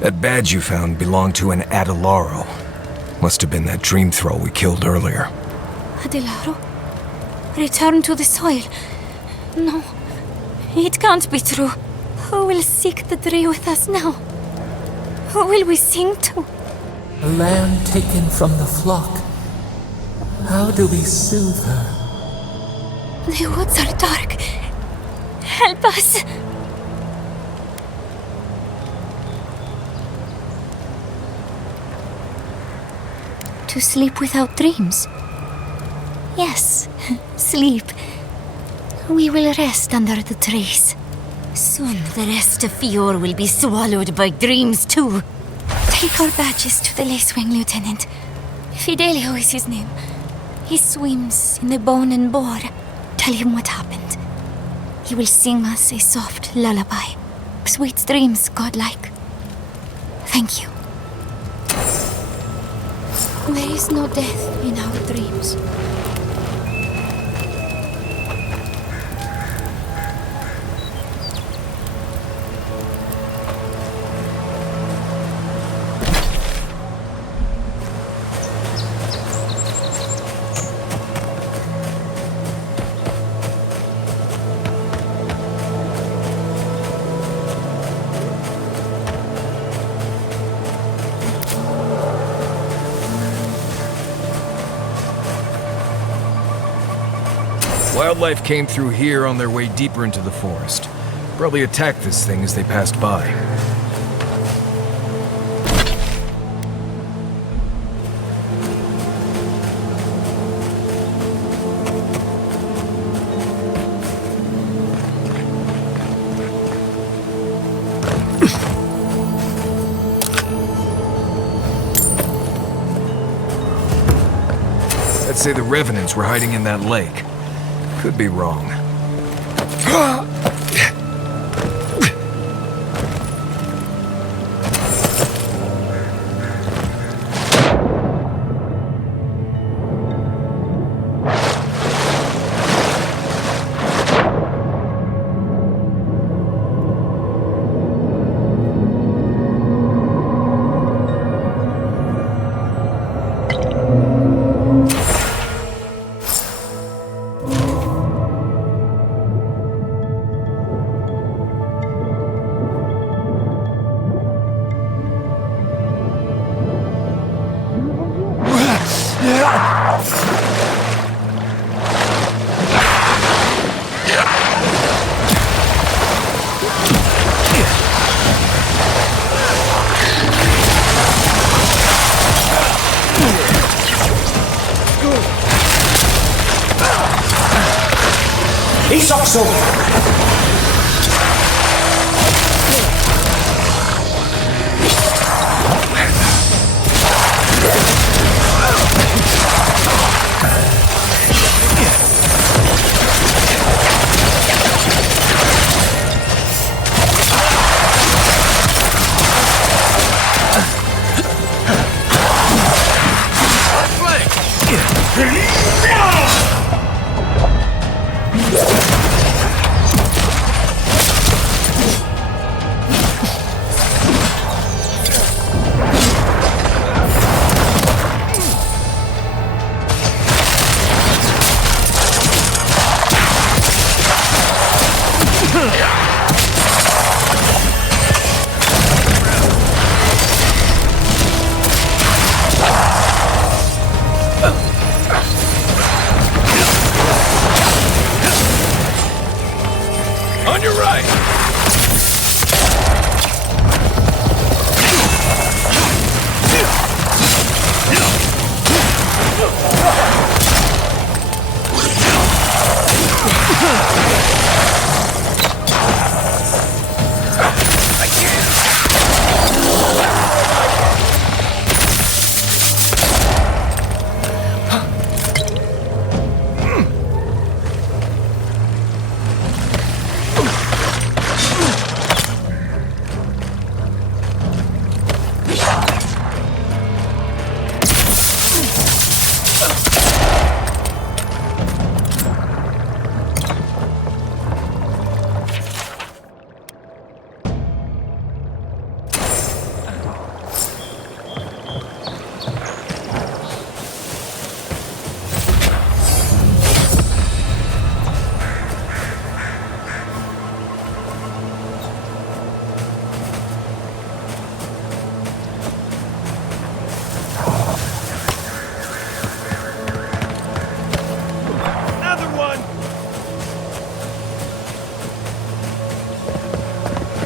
That badge you found belonged to an Adelaro. Must have been that dream throw we killed earlier. Adelaro? Return to the soil. No, it can't be true. Who will seek the tree with us now? Who will we sing to? A lamb taken from the flock. How do we soothe her? The woods are dark. Help us! To sleep without dreams? Yes, sleep. We will rest under the trees. Soon the rest of Fior will be swallowed by dreams too. Take our badges to the Lacewing Lieutenant. Fidelio is his name. He swims in the Bone and Boar. Tell him what happened. He will sing us a soft lullaby. Sweet dreams, godlike. Thank you. There is no death in our dreams. Wildlife came through here on their way deeper into the forest. Probably attacked this thing as they passed by. I'd say the revenants were hiding in that lake. Could be wrong.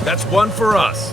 That's one for us.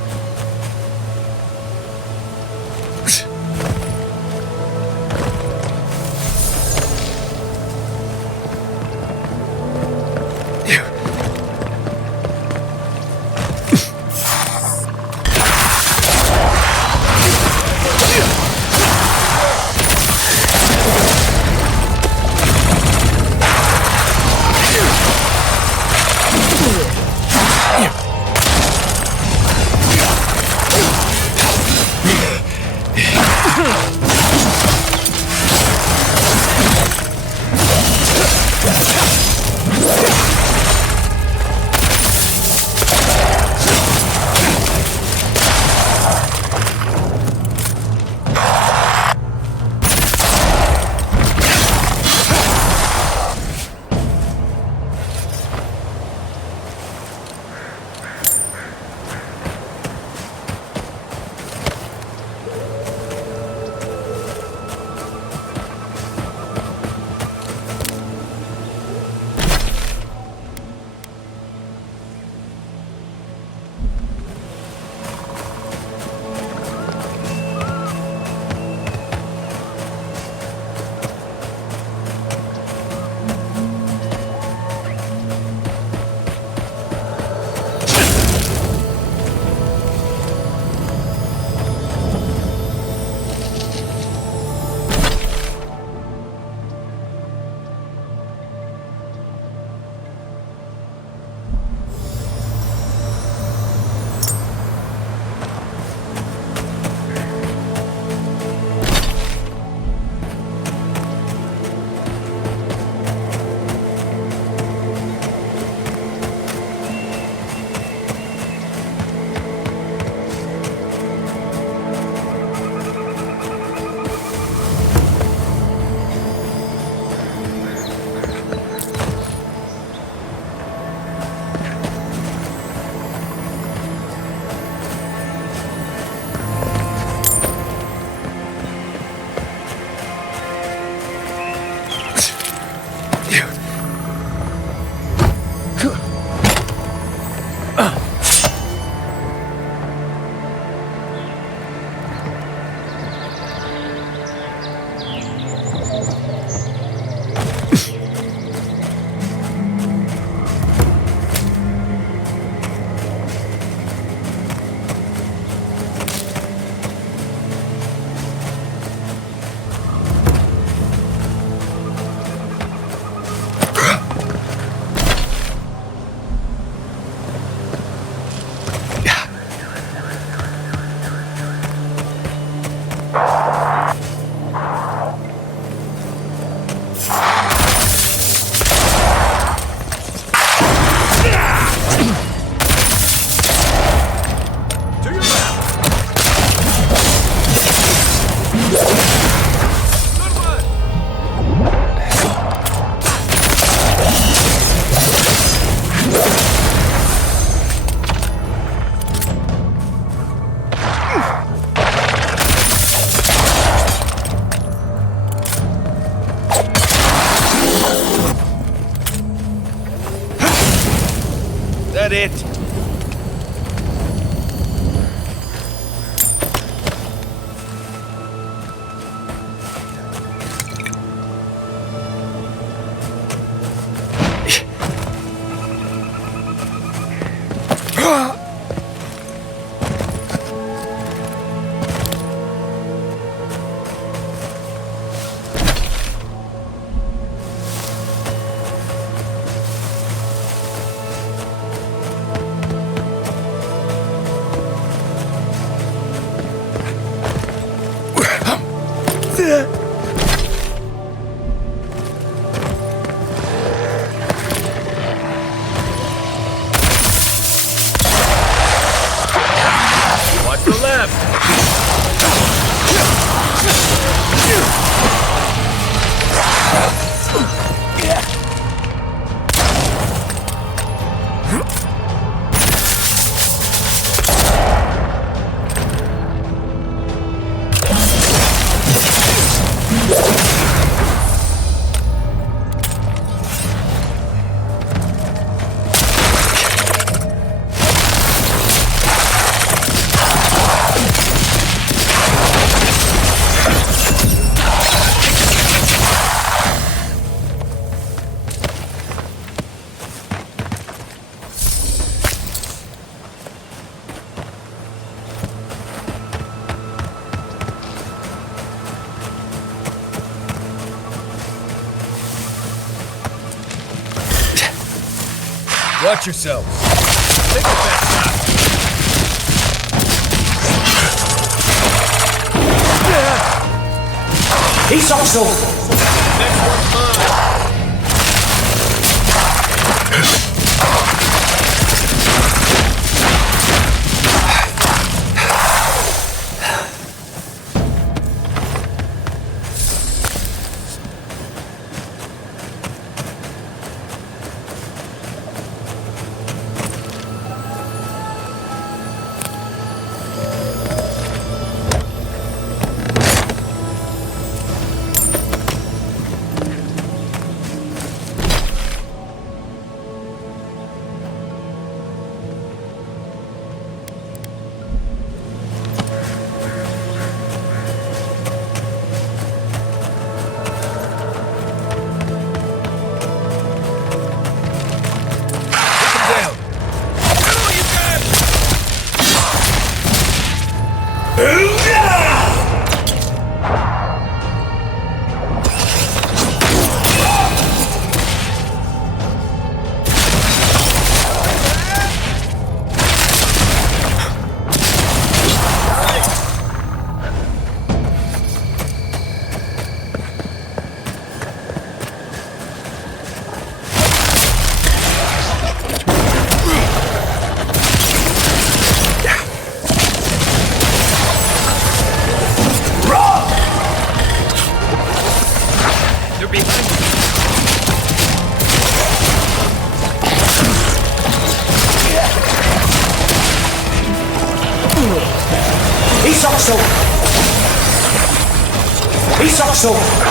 that it? Watch the left! Watch yourselves. Take the best shot. He's also. Next one's mine. He's also.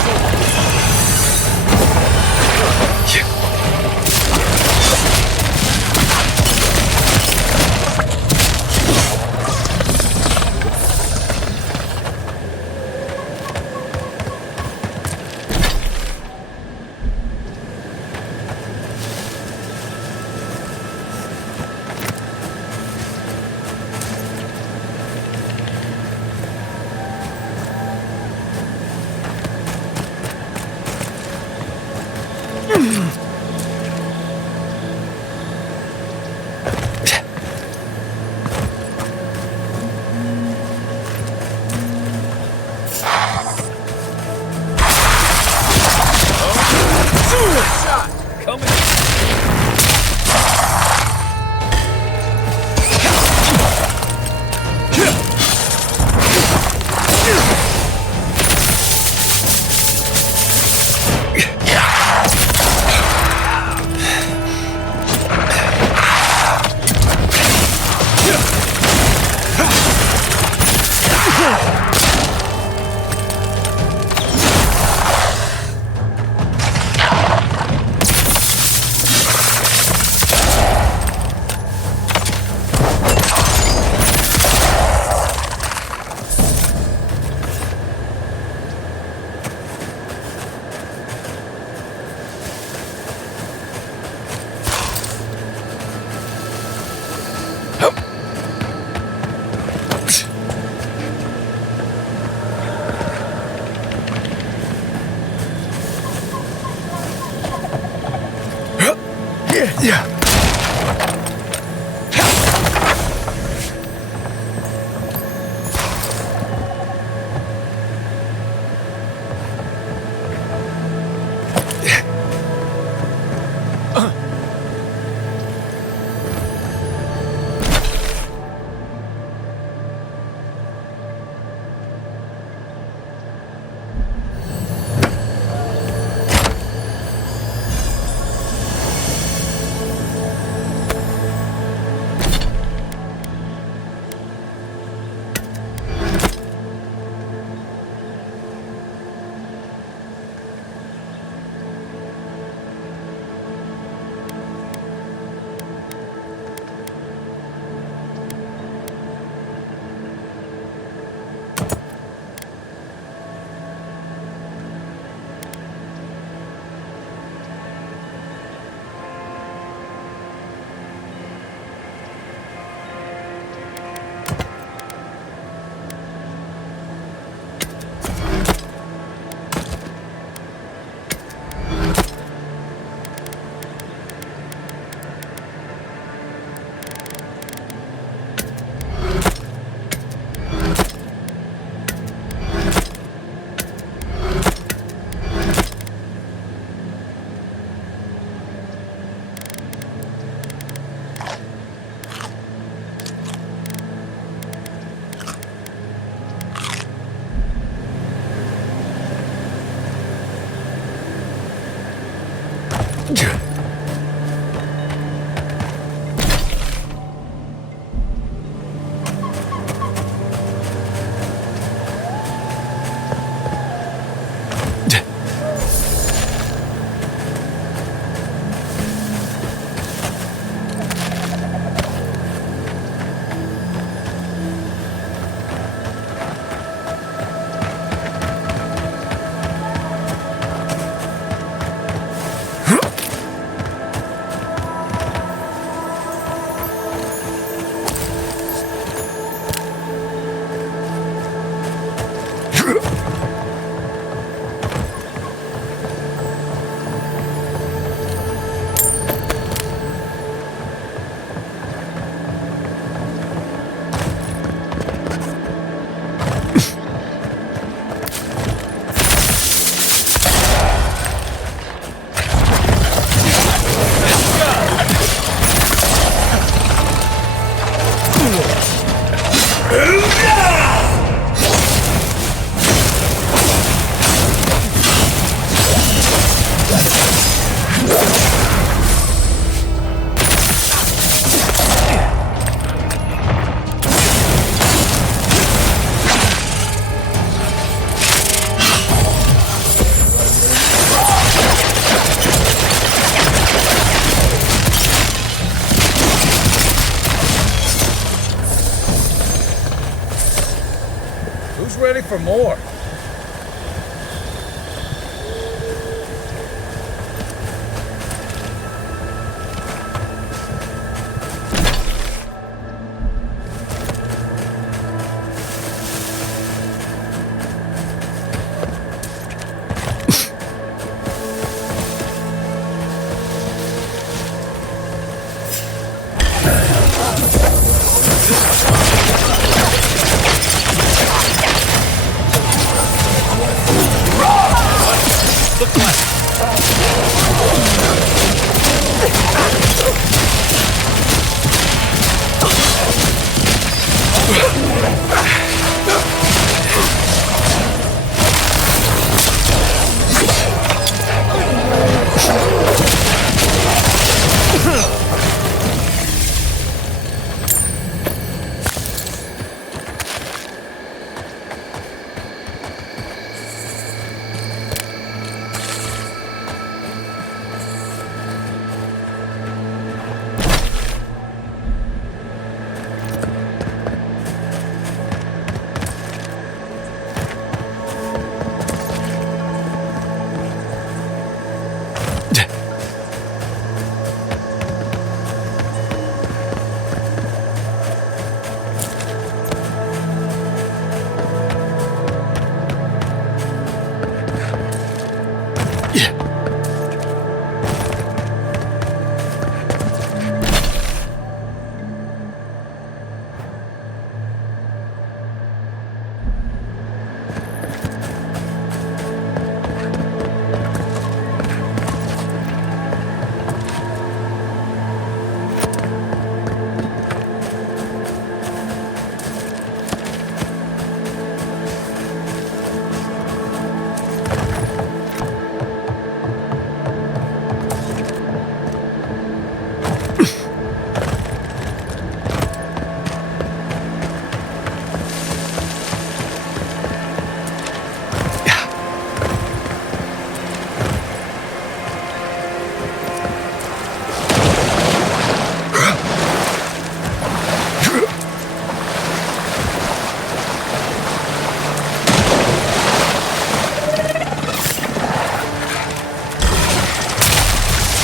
ready for more.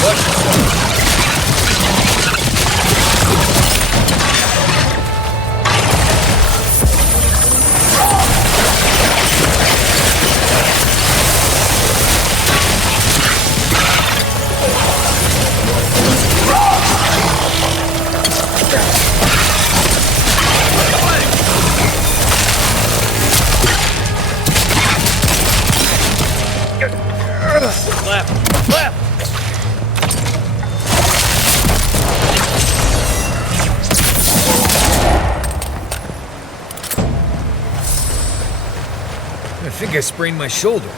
Watch yourself. Left! I think I sprained my shoulder.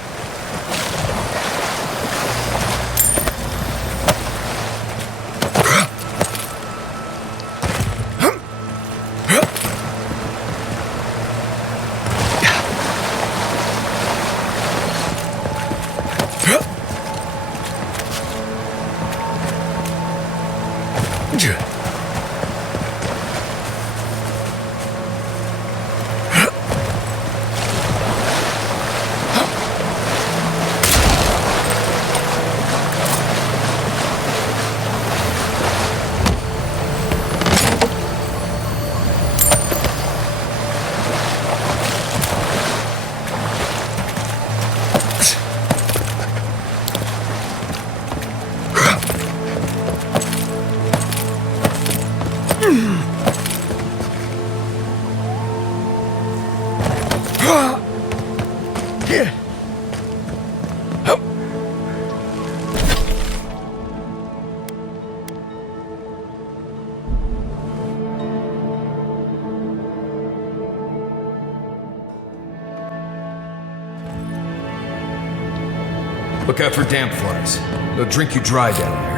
Look out for damp flies. They'll drink you dry down there.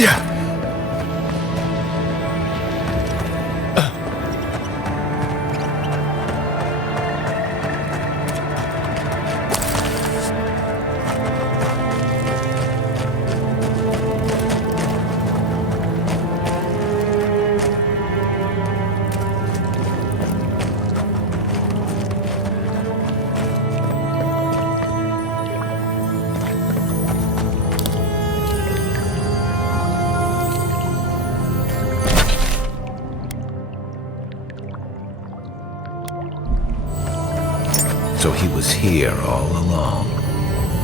Yeah. So he was here all along.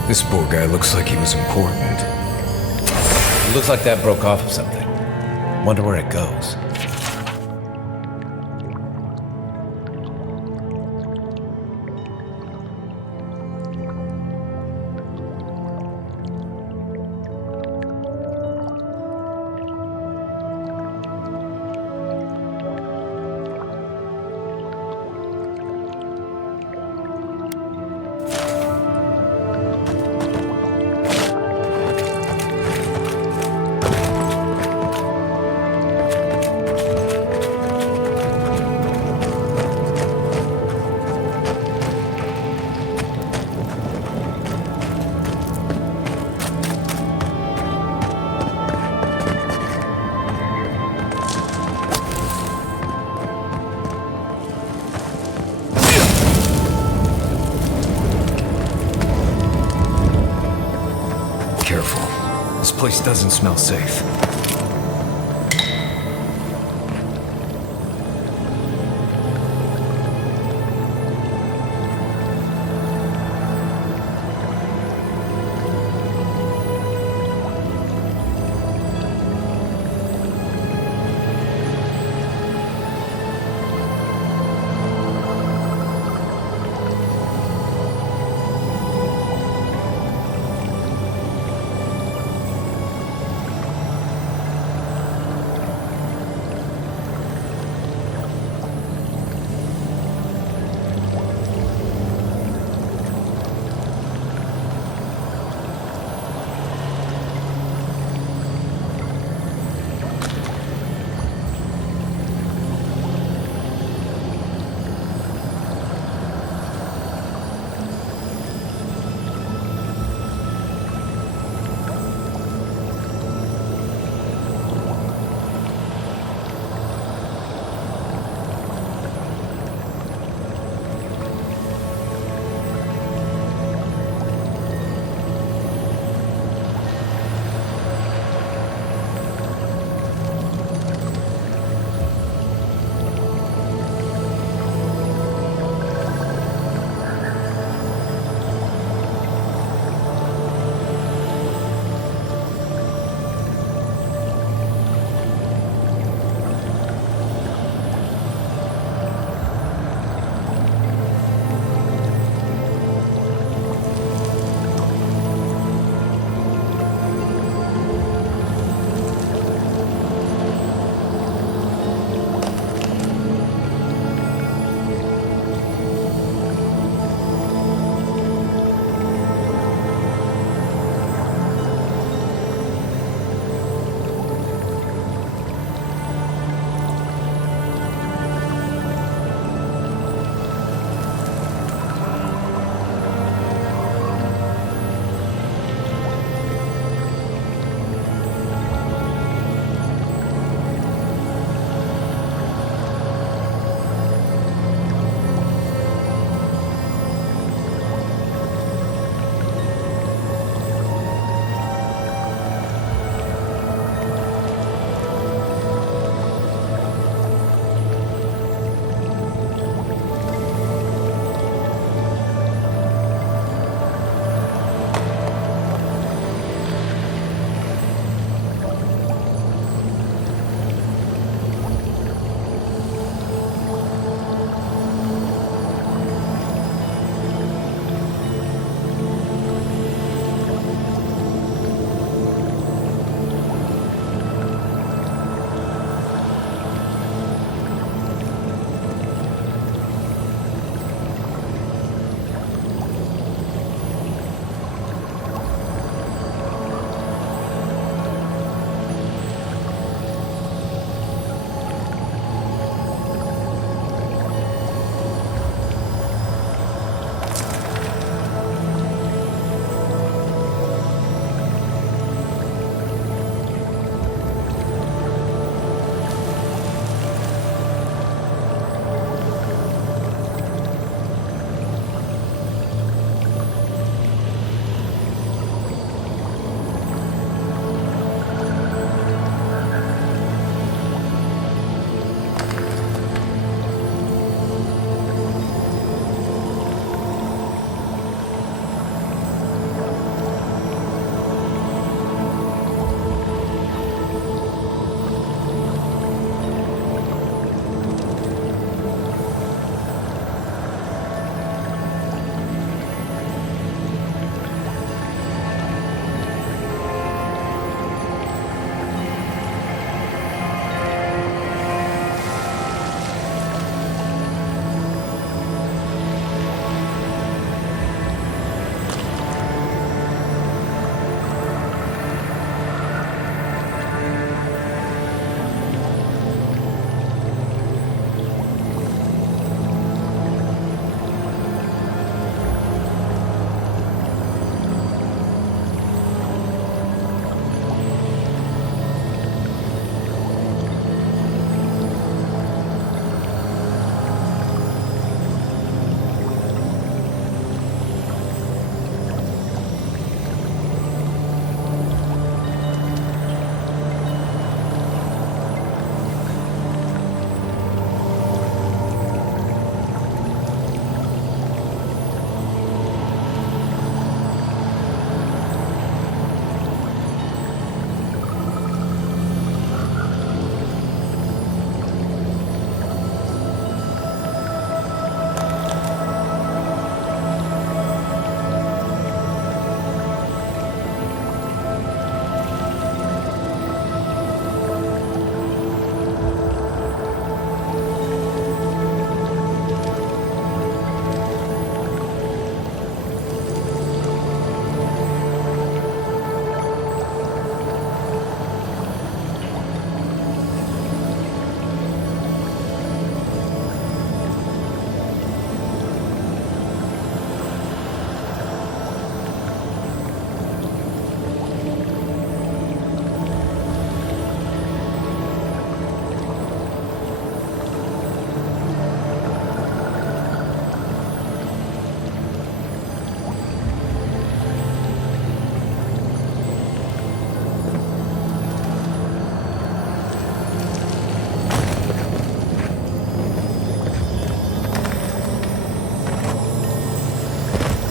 This poor guy looks like he was important. It looks like that broke off of something. Wonder where it goes. Careful. This place doesn't smell safe.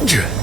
Yeah.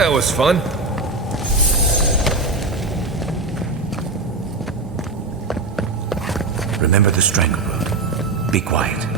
That was fun. Remember the strangleroot. Be quiet.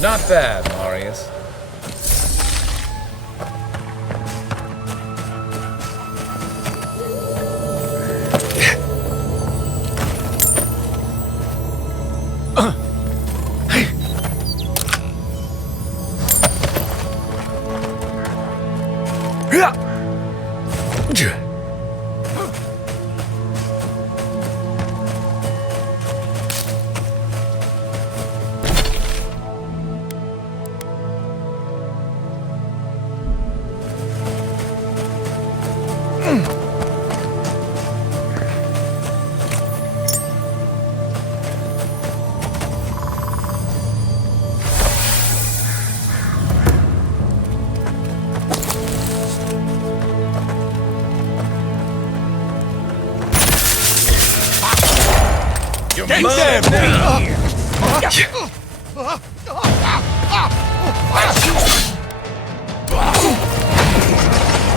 Not bad, Marius. Get them!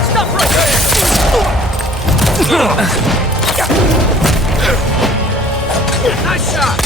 Stop right there! Nice shot!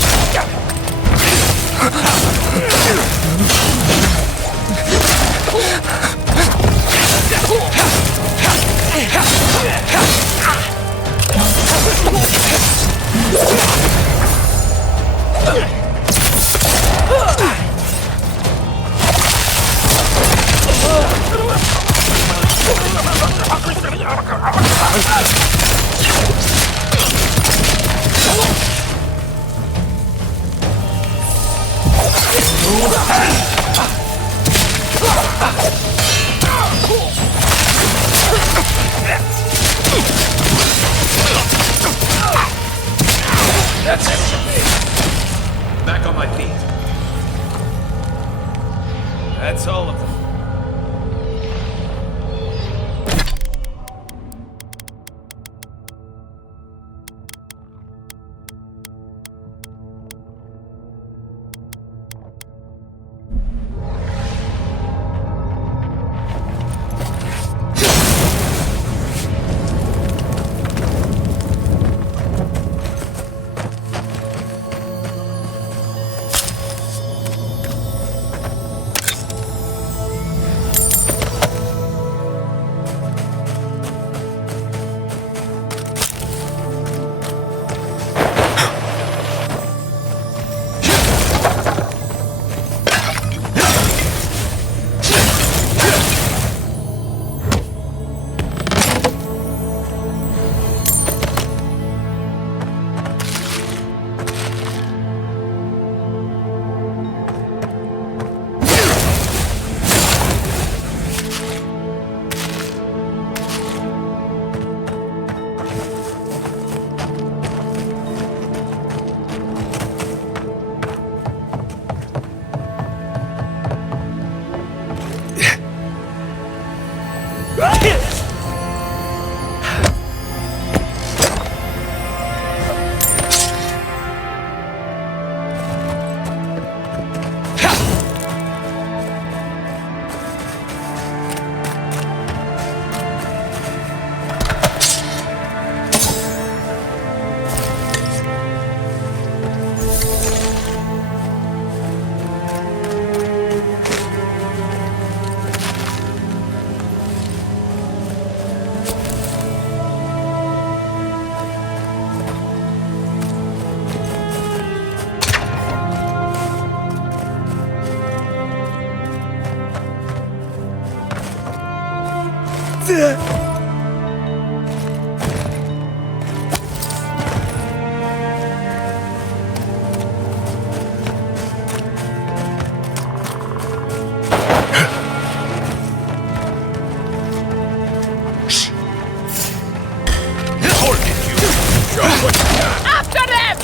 That's it. Back on my feet. That's all of them. After them!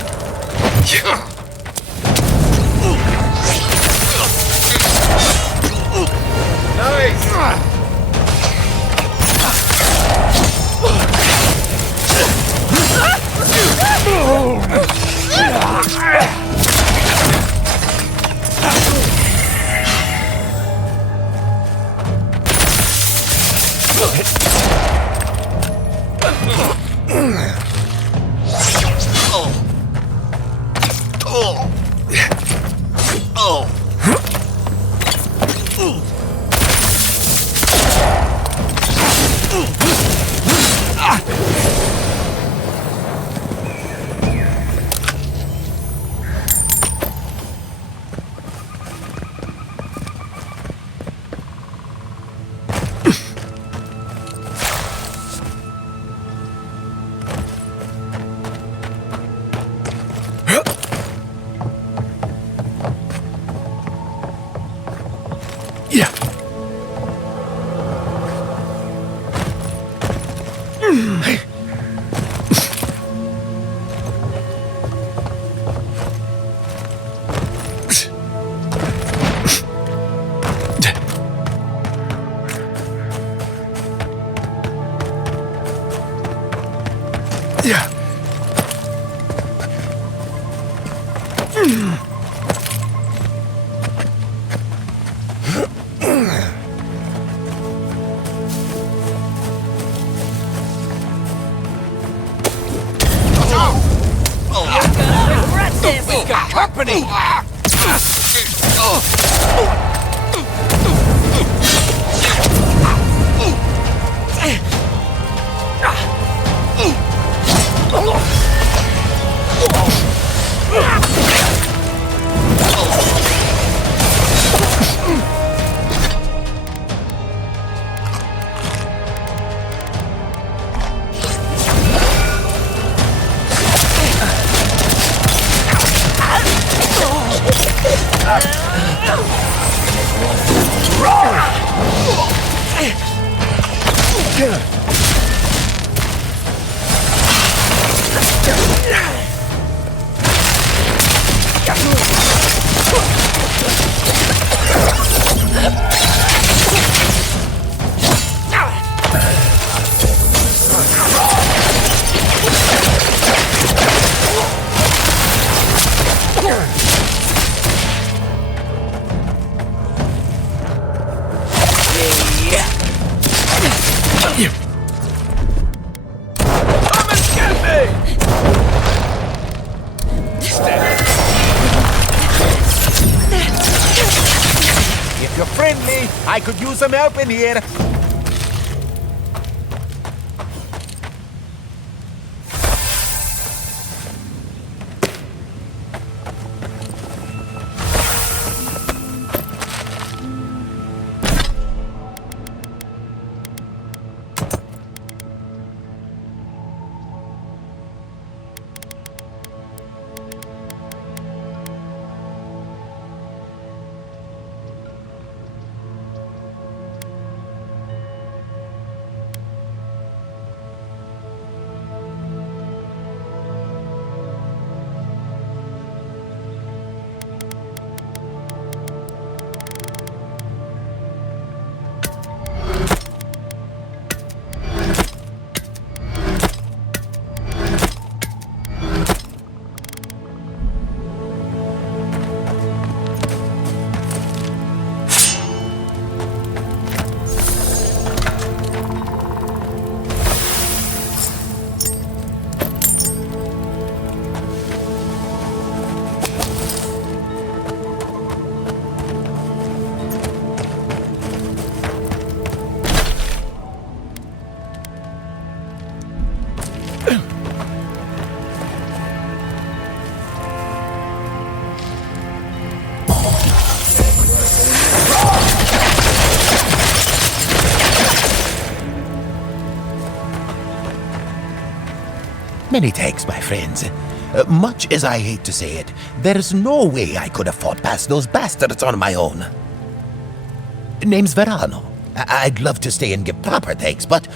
We've got company! If you're friendly, I could use some help in here. Many thanks, my friends. Much as I hate to say it, there's no way I could have fought past those bastards on my own. Name's Verano. I'd love to stay and give proper thanks, but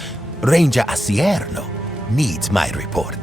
Ranger Acero needs my report.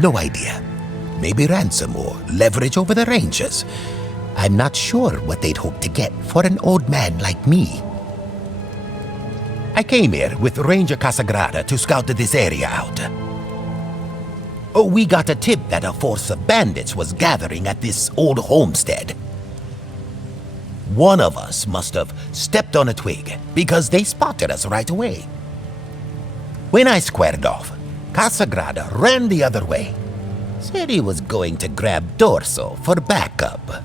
No idea. Maybe ransom or leverage over the Rangers. I'm not sure what they'd hope to get for an old man like me. I came here with Ranger Cascada to scout this area out. We got a tip that a force of bandits was gathering at this old homestead. One of us must have stepped on a twig because they spotted us right away. When I squared off, Cascada ran the other way. Said he was going to grab Dorso for backup.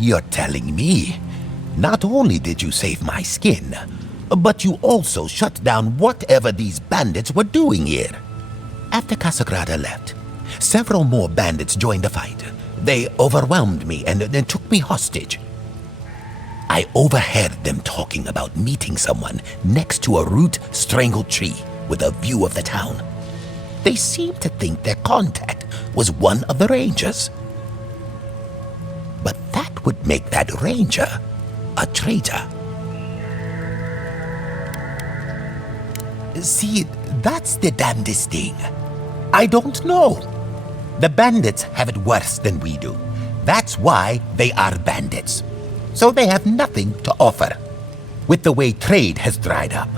You're telling me, not only did you save my skin, but you also shut down whatever these bandits were doing here. After Cascada left, several more bandits joined the fight. They overwhelmed me and took me hostage. I overheard them talking about meeting someone next to a root-strangled tree with a view of the town. They seemed to think their contact was one of the Rangers. But that would make that Ranger a traitor. See, that's the damnedest thing. I don't know. The bandits have it worse than we do. That's why they are bandits. So they have nothing to offer. With the way trade has dried up,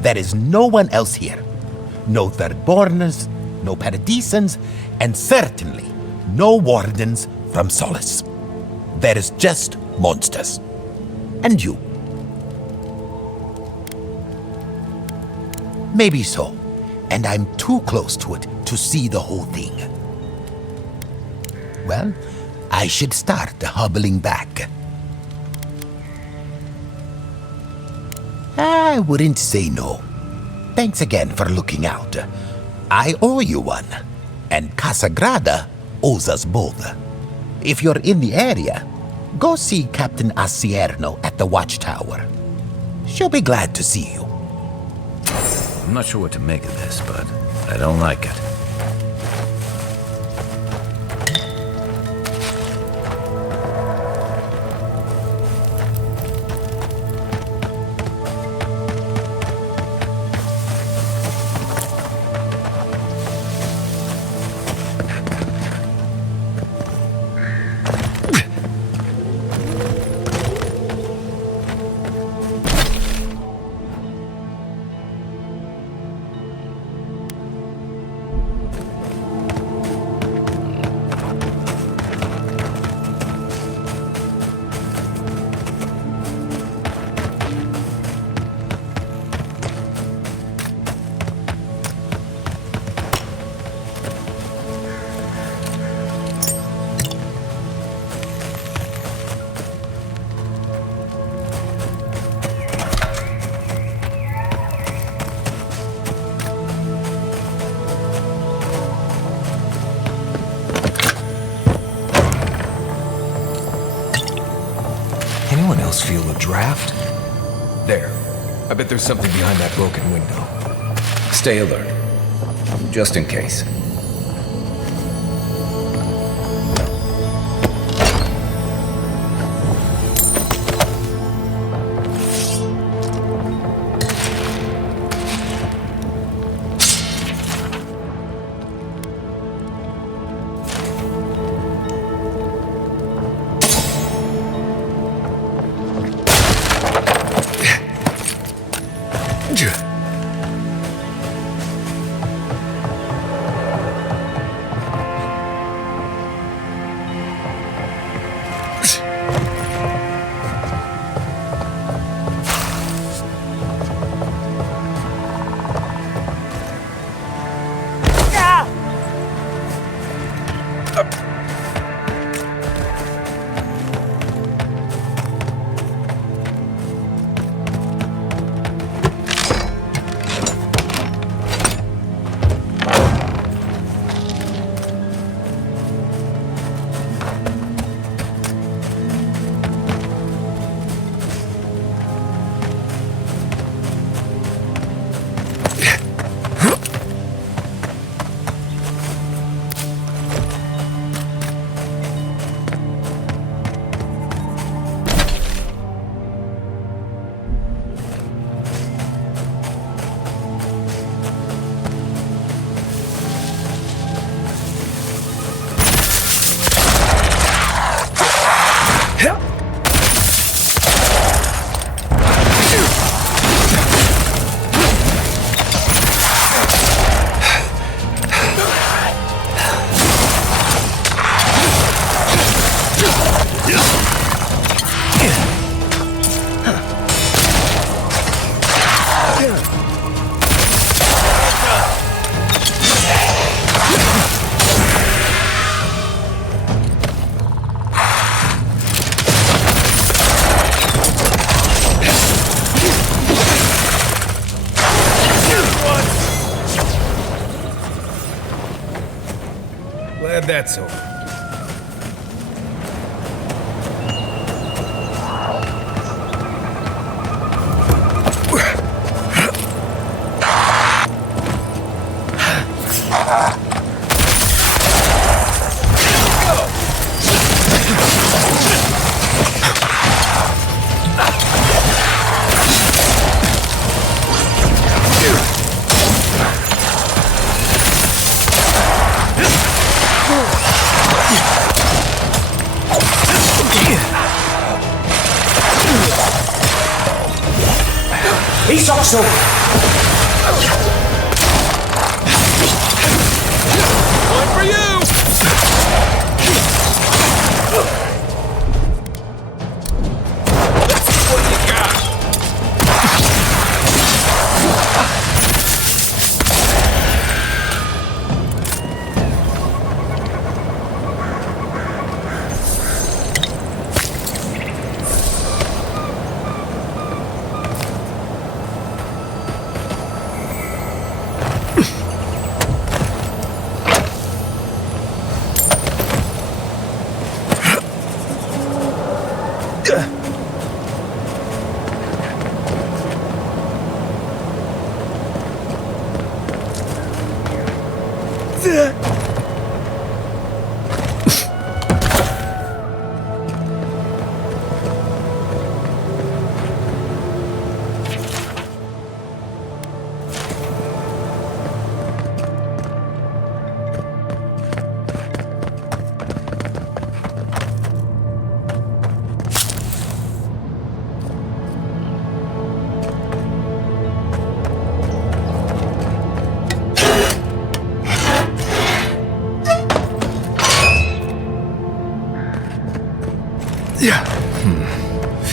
there is no one else here. No Thirdborners, no Paradisans, and certainly no wardens from Solace. There is just monsters. And you. Maybe so, and I'm too close to it to see the whole thing. Well, I should start hobbling back. I wouldn't say no. Thanks again for looking out. I owe you one, and Cascada owes us both. If you're in the area, go see Captain Acierno at the watchtower. She'll be glad to see you. I'm not sure what to make of this, but I don't like it. Anyone else feel a draft? There. I bet there's something behind that broken window. Stay alert, just in case. that's over. Saxo! One for you! Let's see what you got!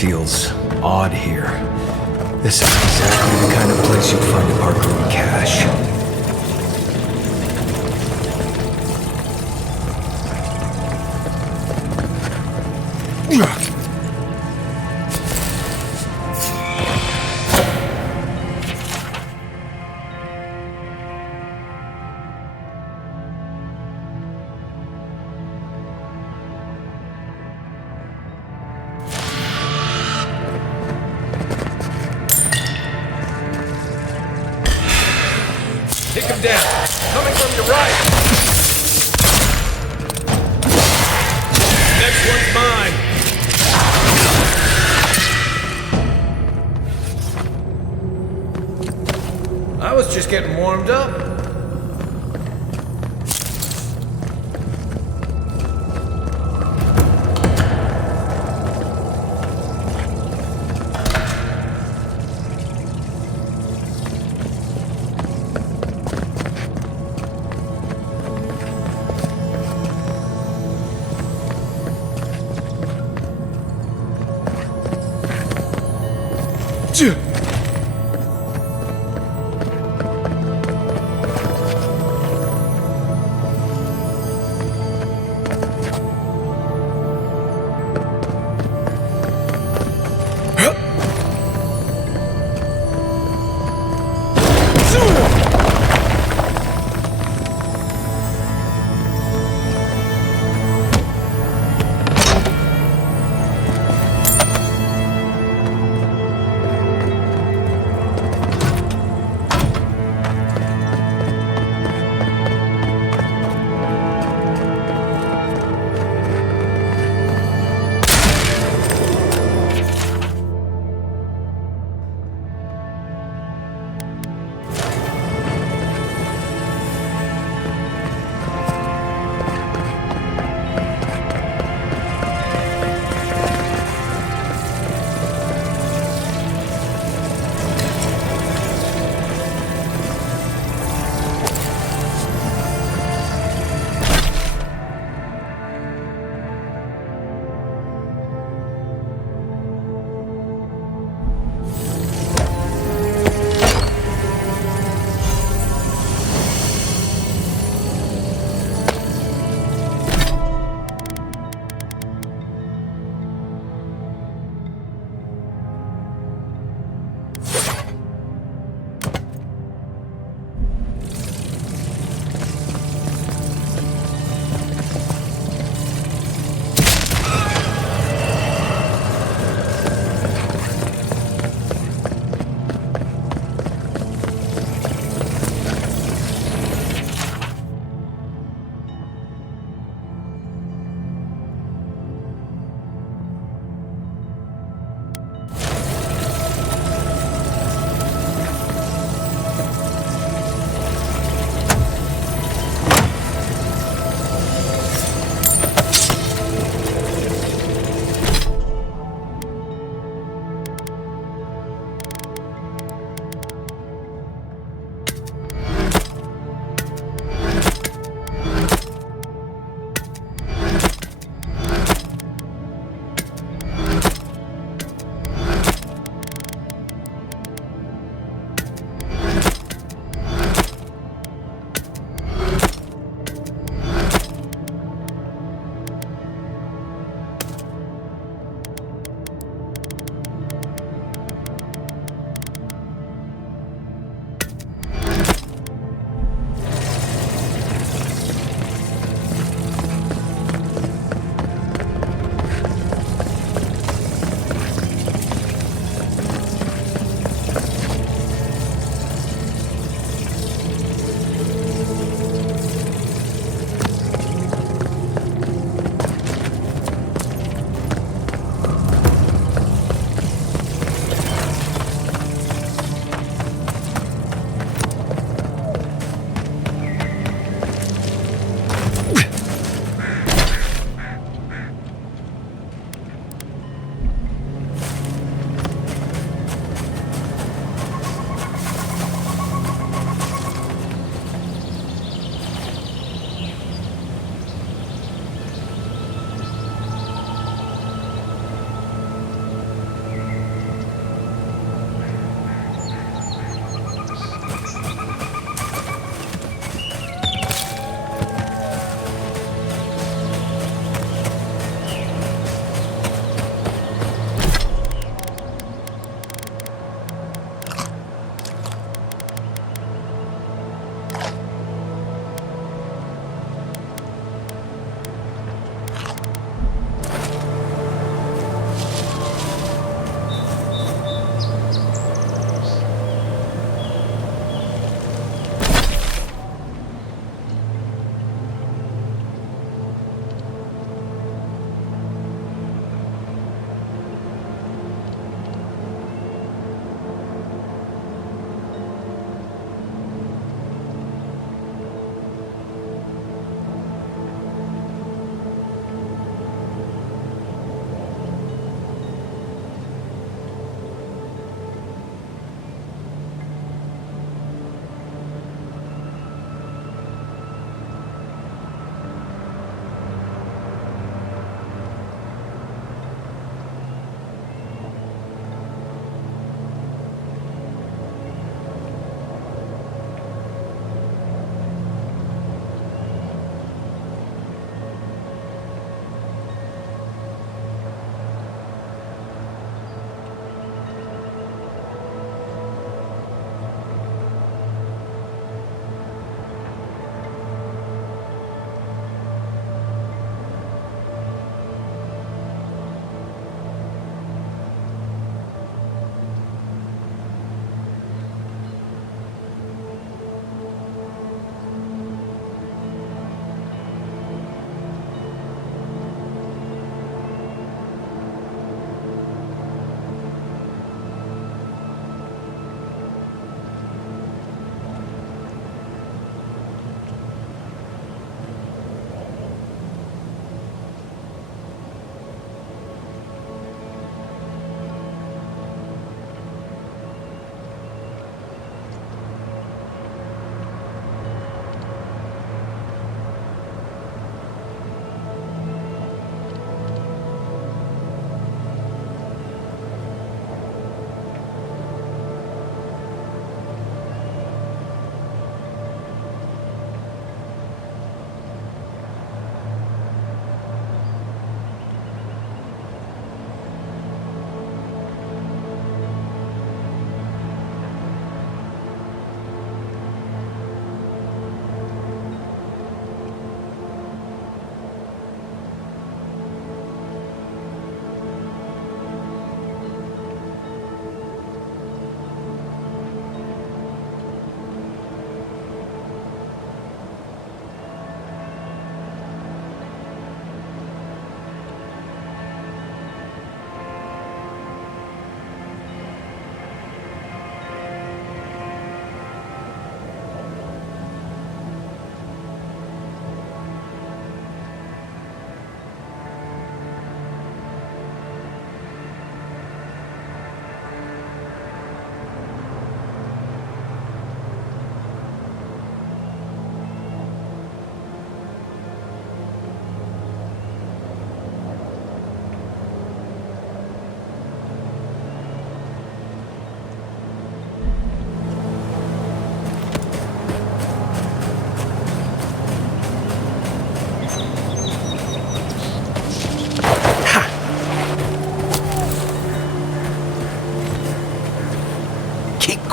Feels odd here. This is exactly the kind of place you'd find a park-room cache. Take him down. Coming from your right. Next one's mine. I was just getting warmed up.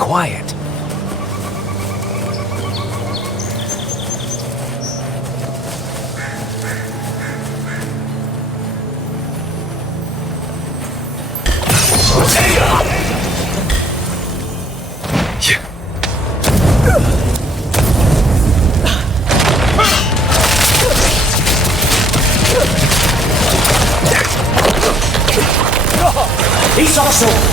quiet. He's also...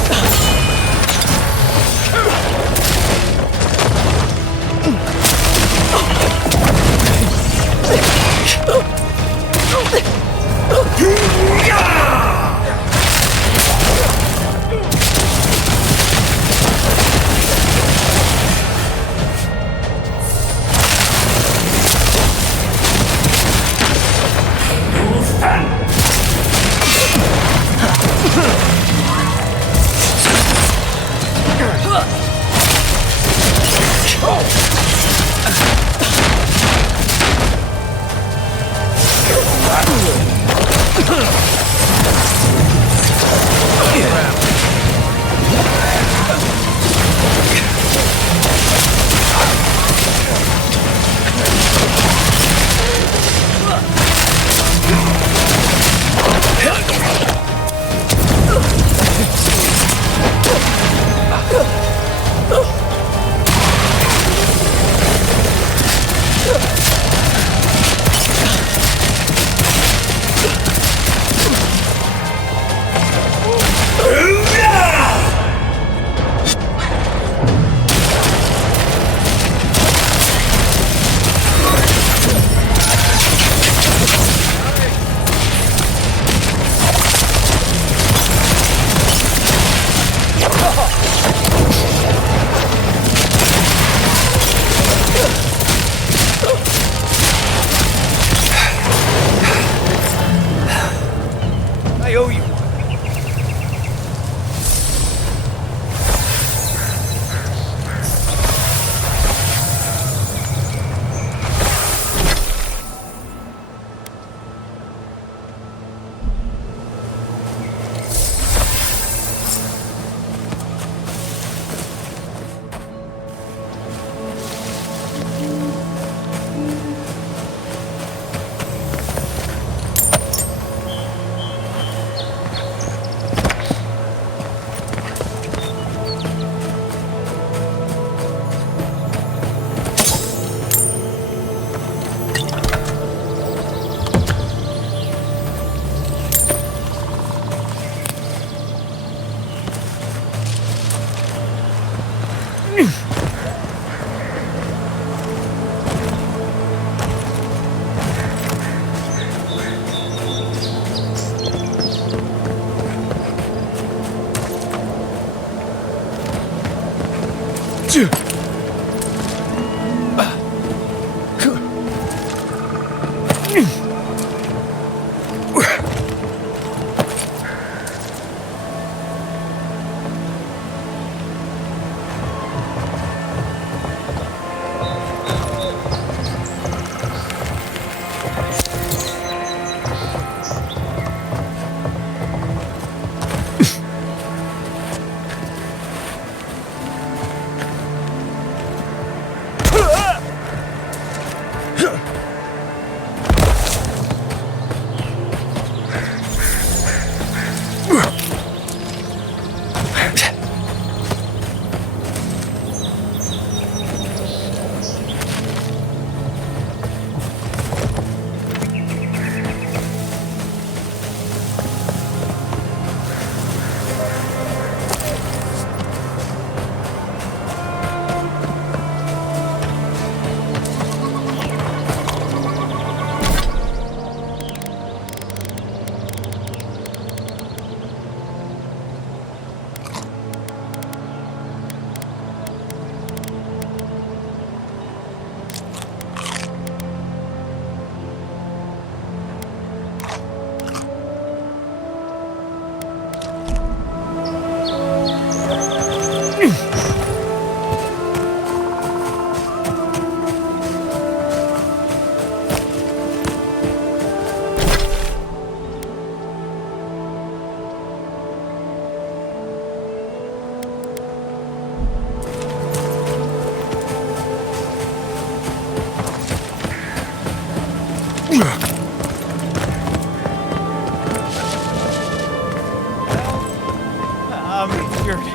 injured.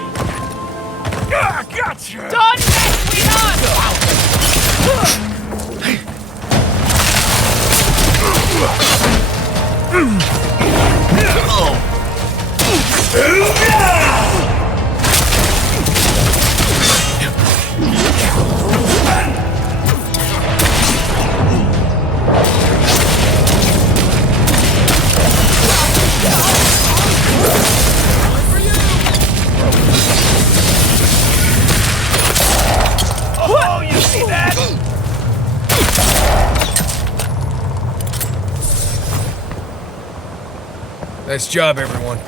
Ah, gotcha! Don't mess with Oh, you see that? Nice job, everyone.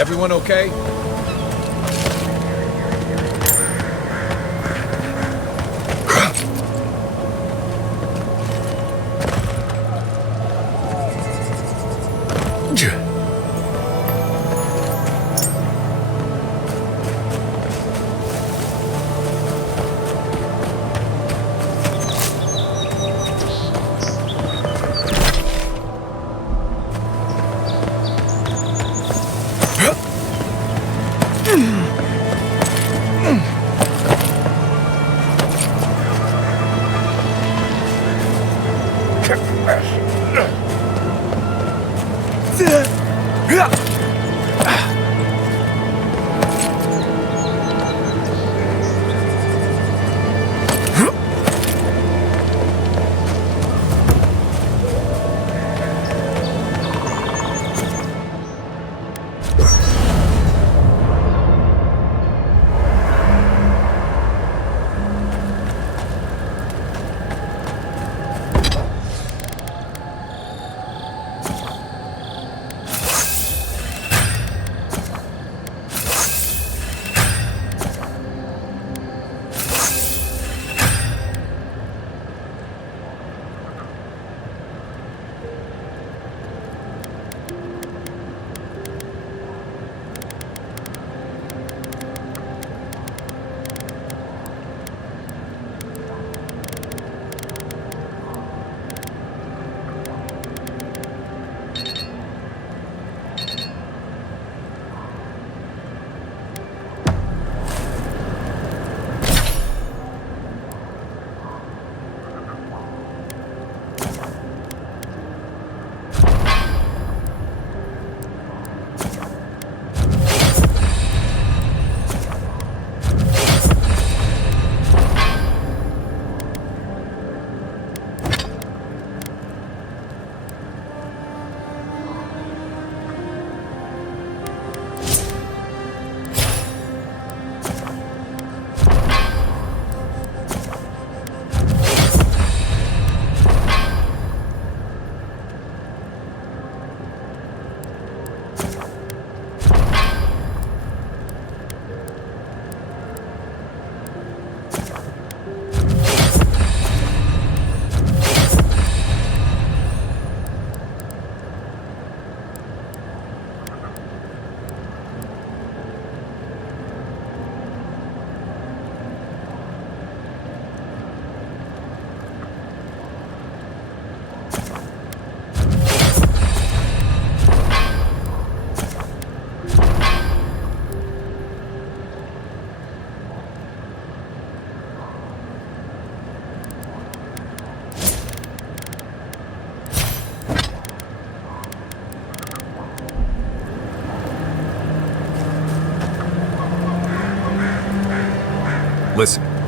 Everyone okay?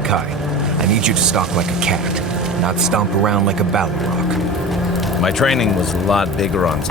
Kai. I need you to stalk like a cat, not stomp around like a ballyrock. My training was a lot bigger on...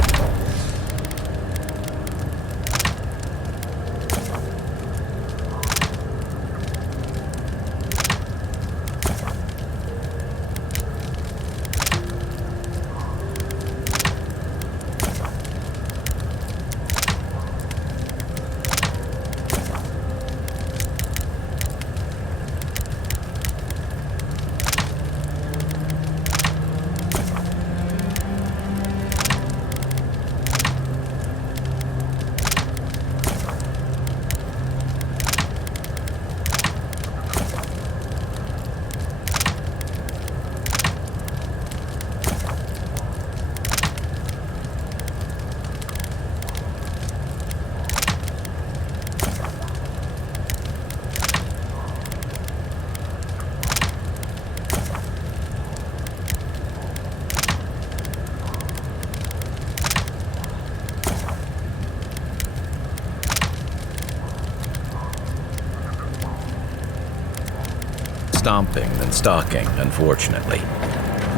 stomping than stalking, unfortunately.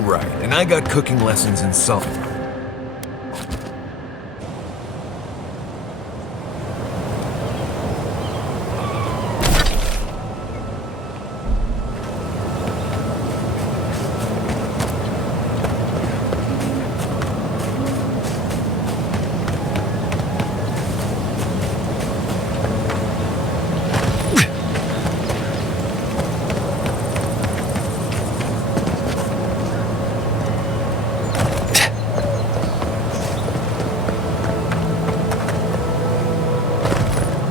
Right, and I got cooking lessons in salt.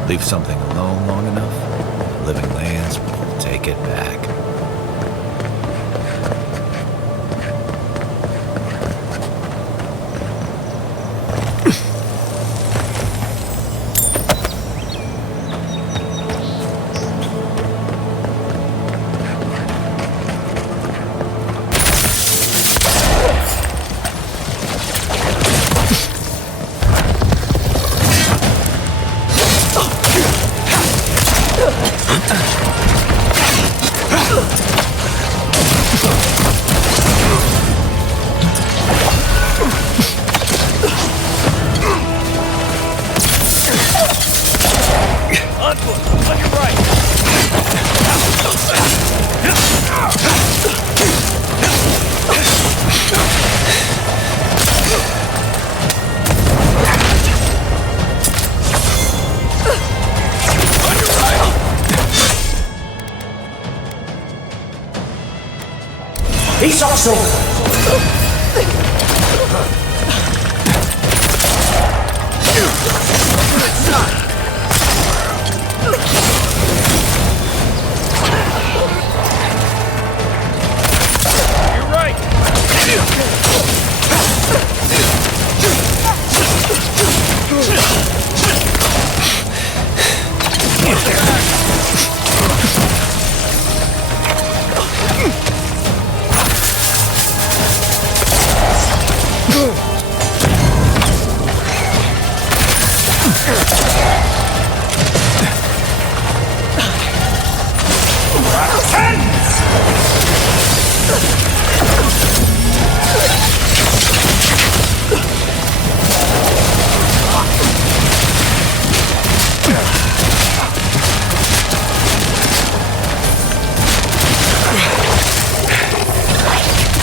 Leave something alone long enough, living lands will take it back. He's also... You're right.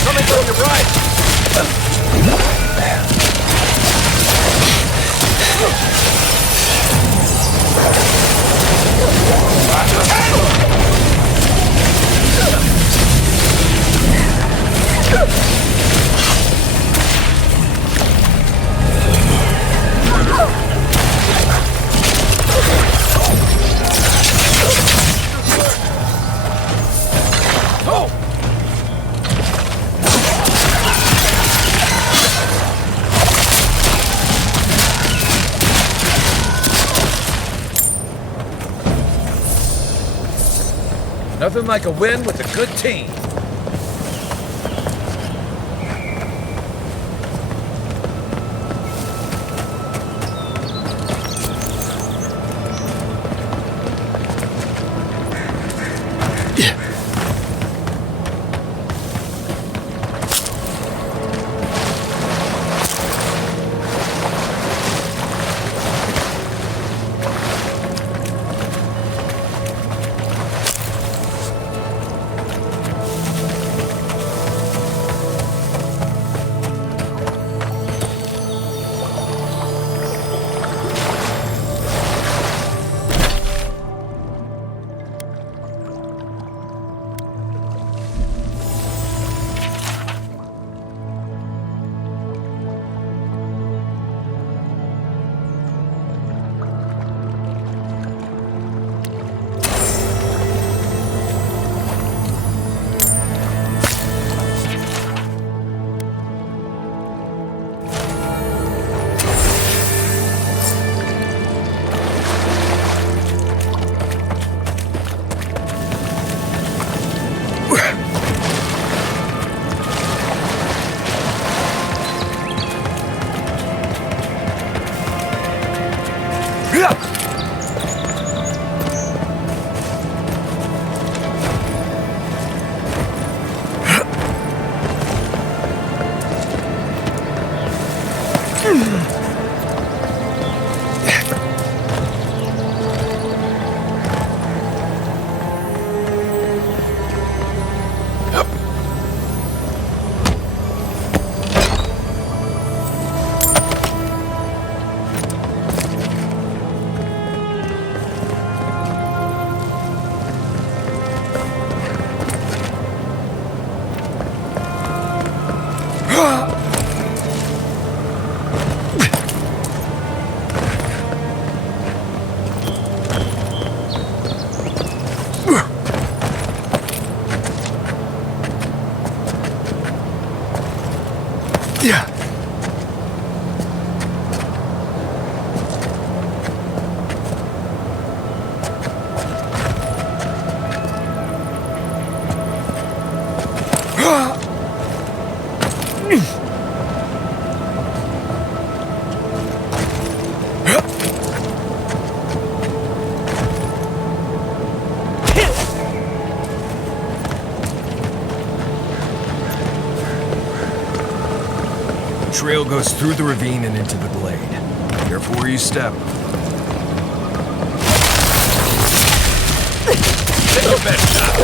Coming from your right. Nothing like a win with a good team. Trail goes through the ravine and into the glade. Careful where you step. Take your best shot.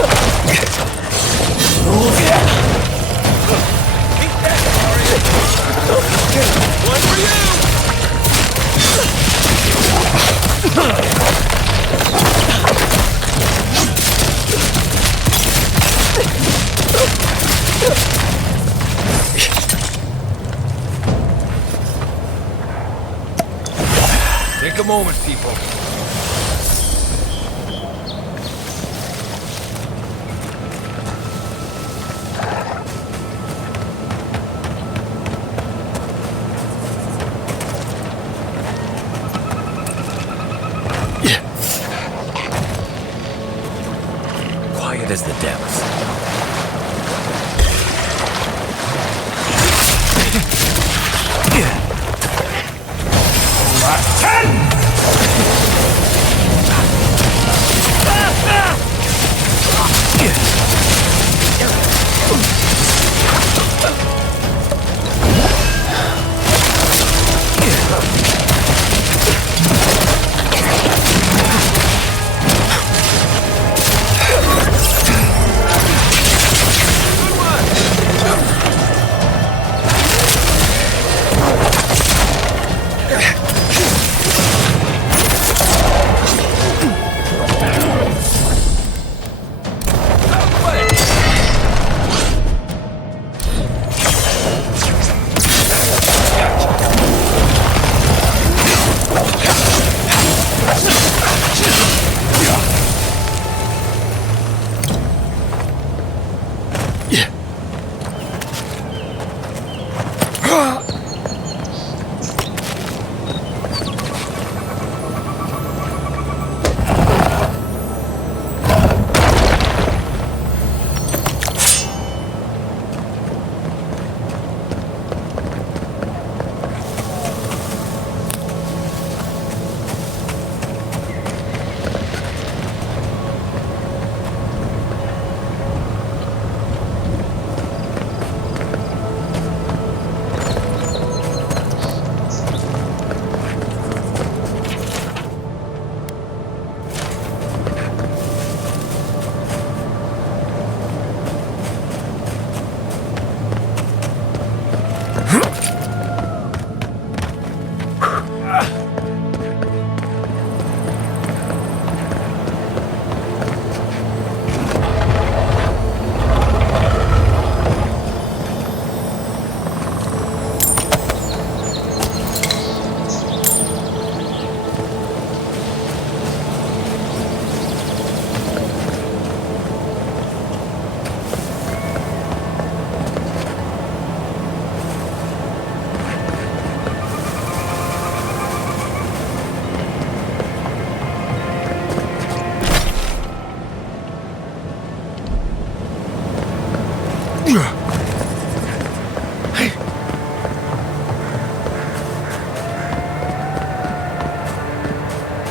Keep that, Sorry. One for you! Take a moment, people. Quiet as the depths.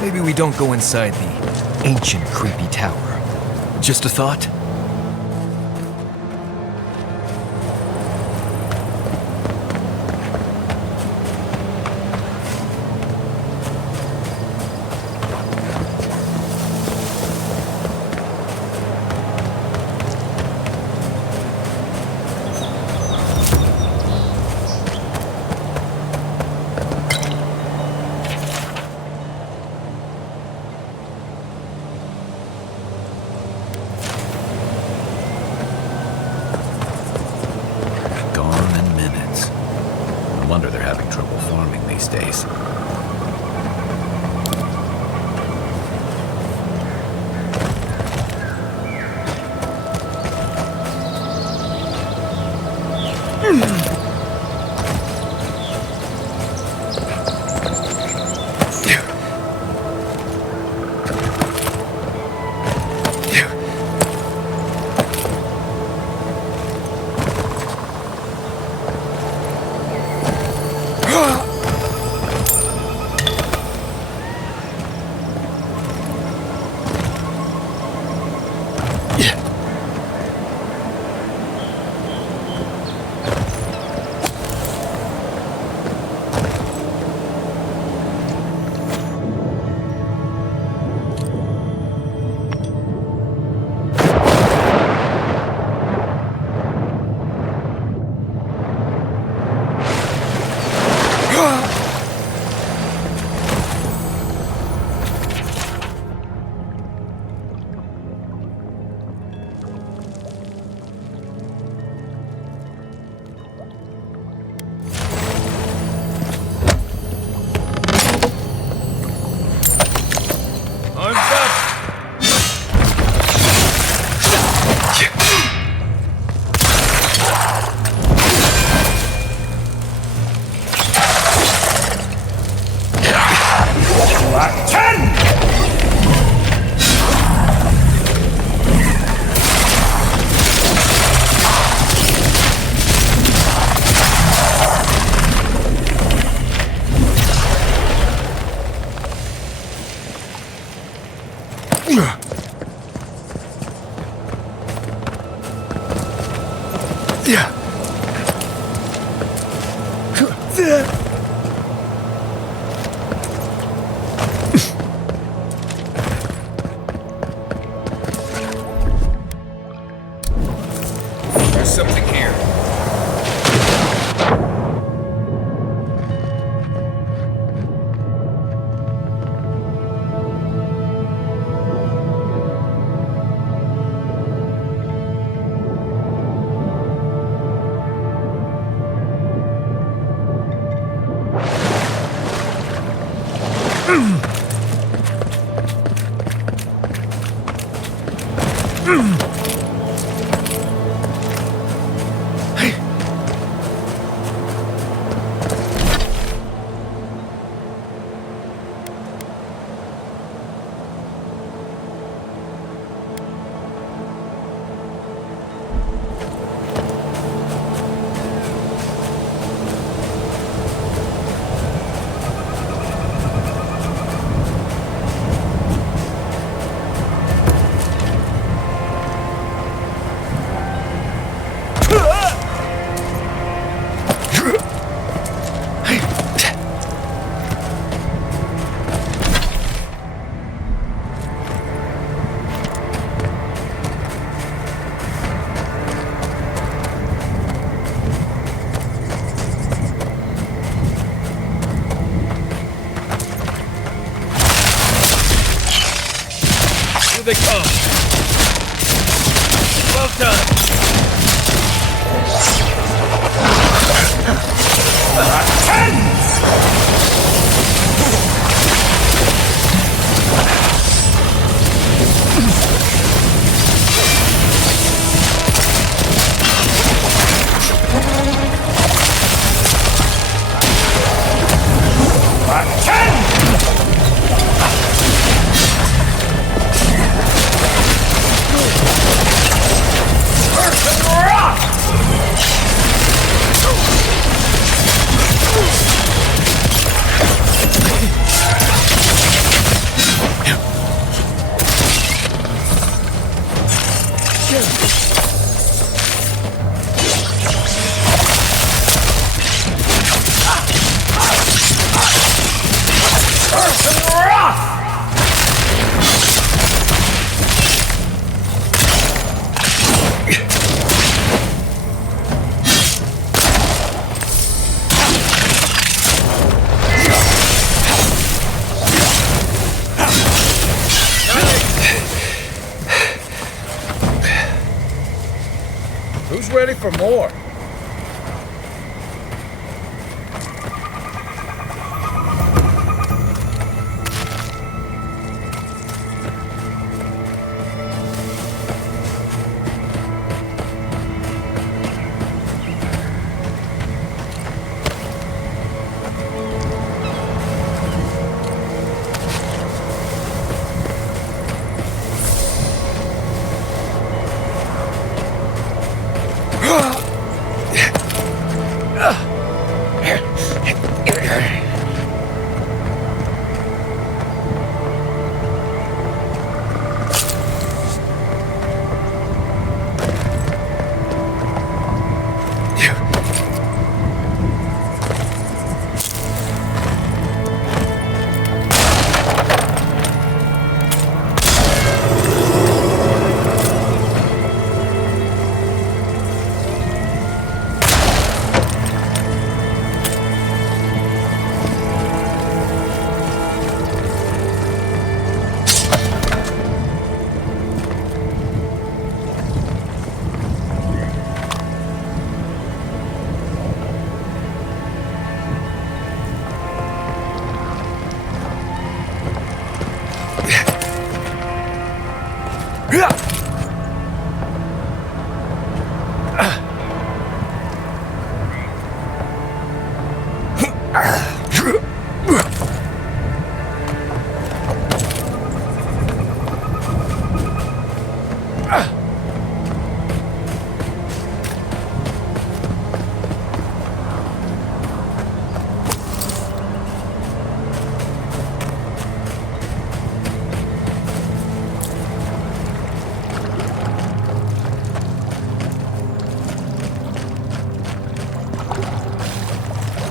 Maybe we don't go inside the ancient creepy tower. Just a thought? these days. There's something here. They come. Well done. Who's ready for more?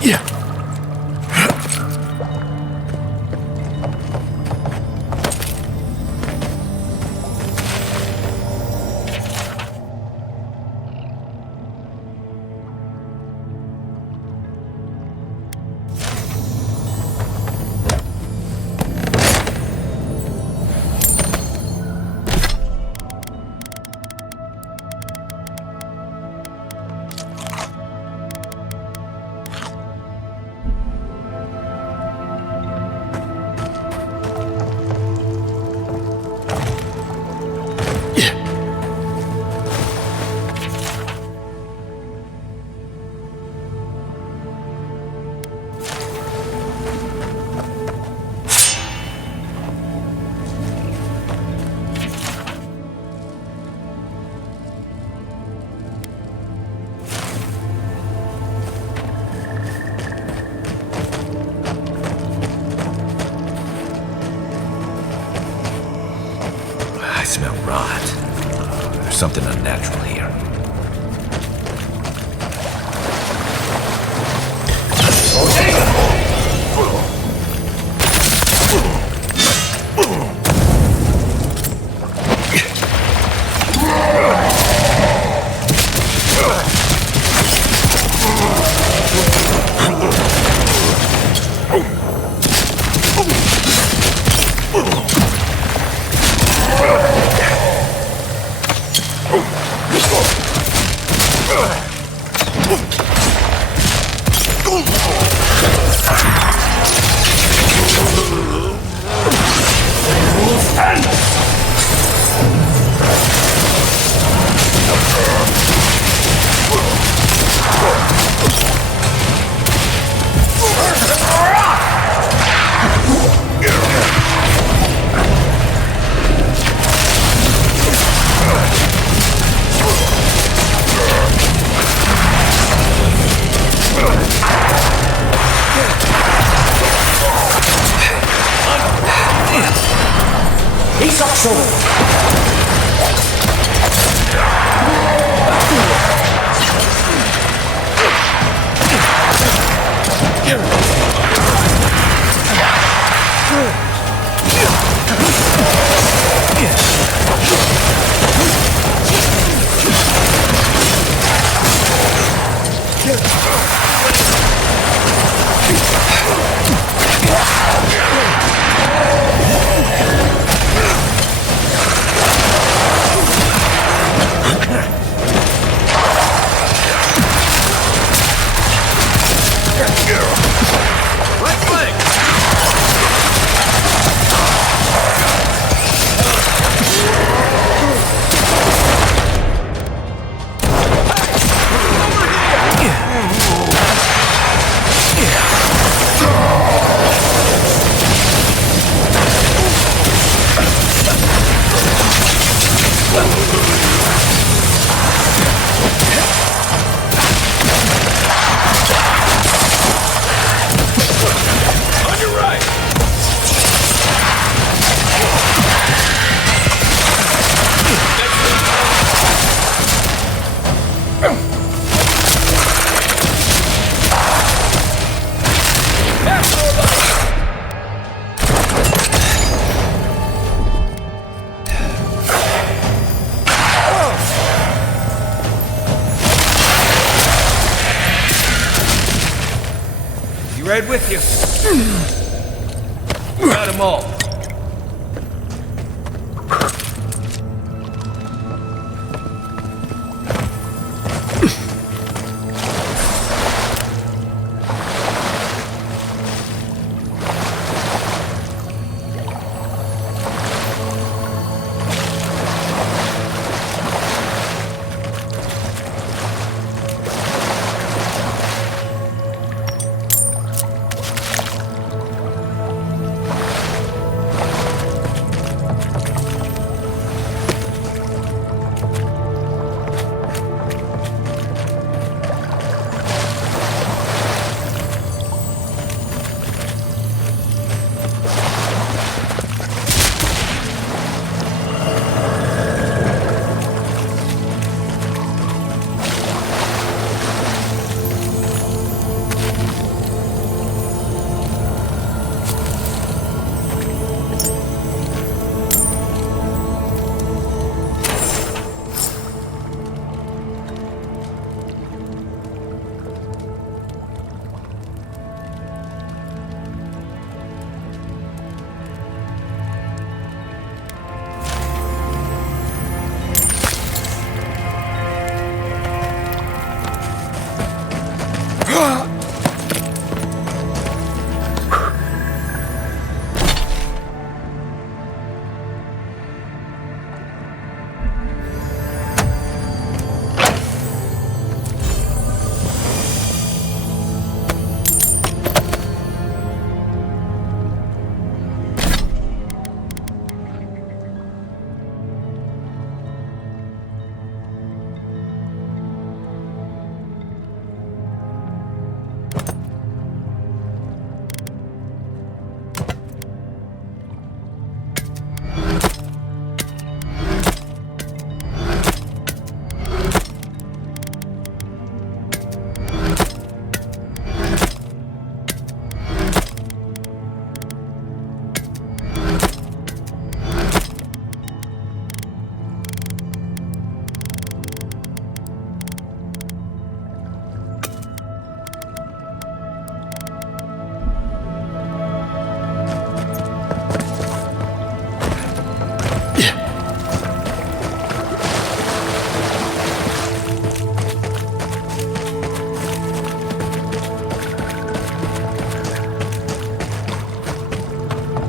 I smell rot. There's something unnatural here. Right with you. Got them all.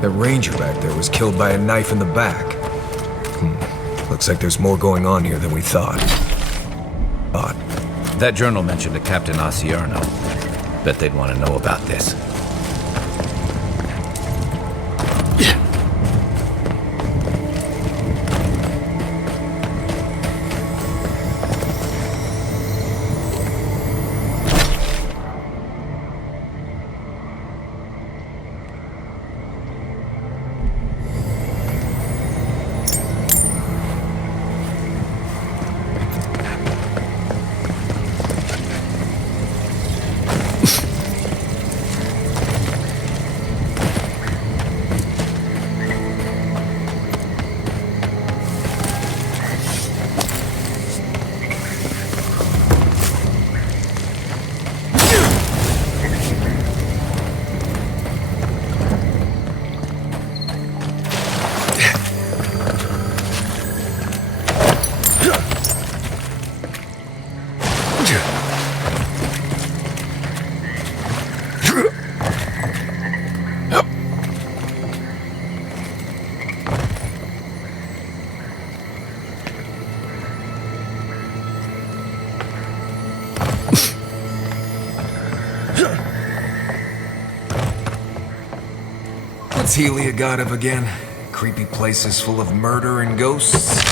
That ranger back there was killed by a knife in the back. Looks like there's more going on here than we thought. Odd. That journal mentioned a Captain Osierno. Bet they'd want to know about this. What's Helia god of again? Creepy places full of murder and ghosts?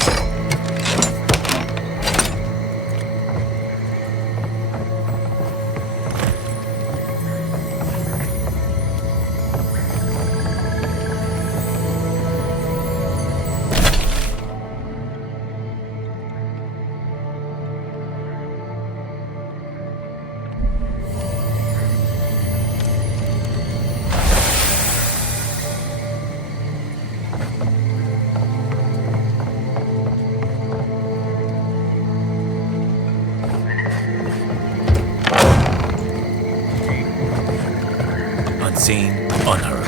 Unseen, unheard.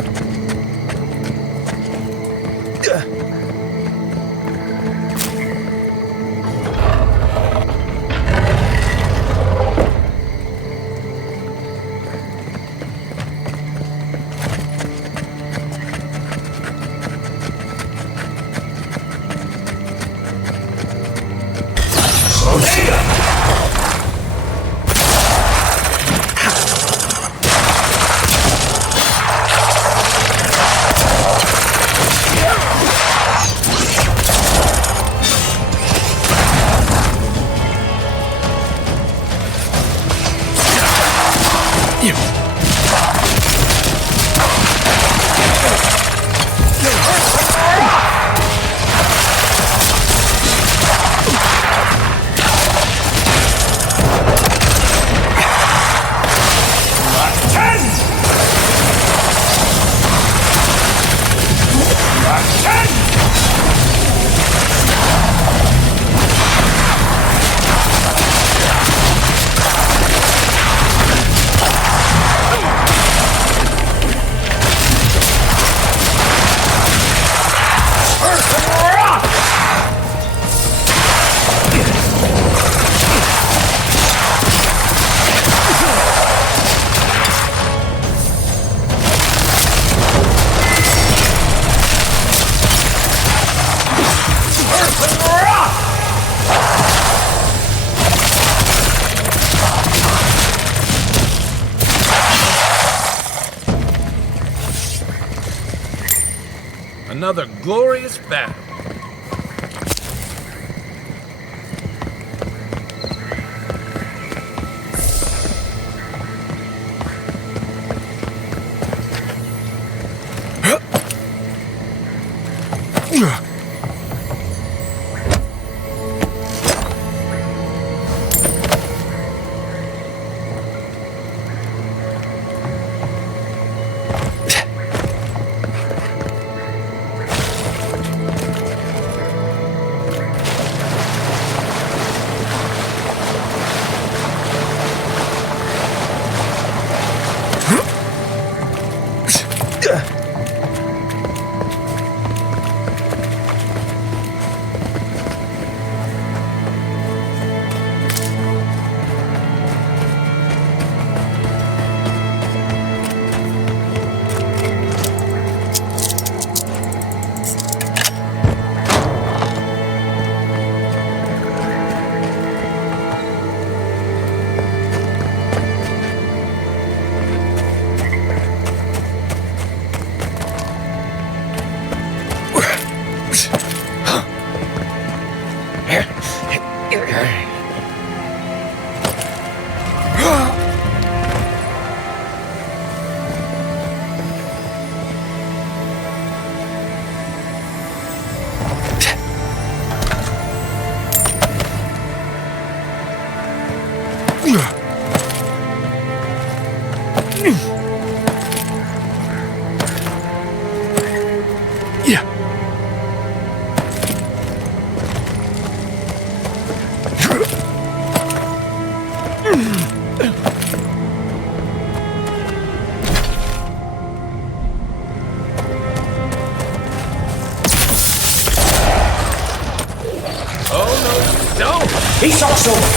Another glorious battle. It's awesome!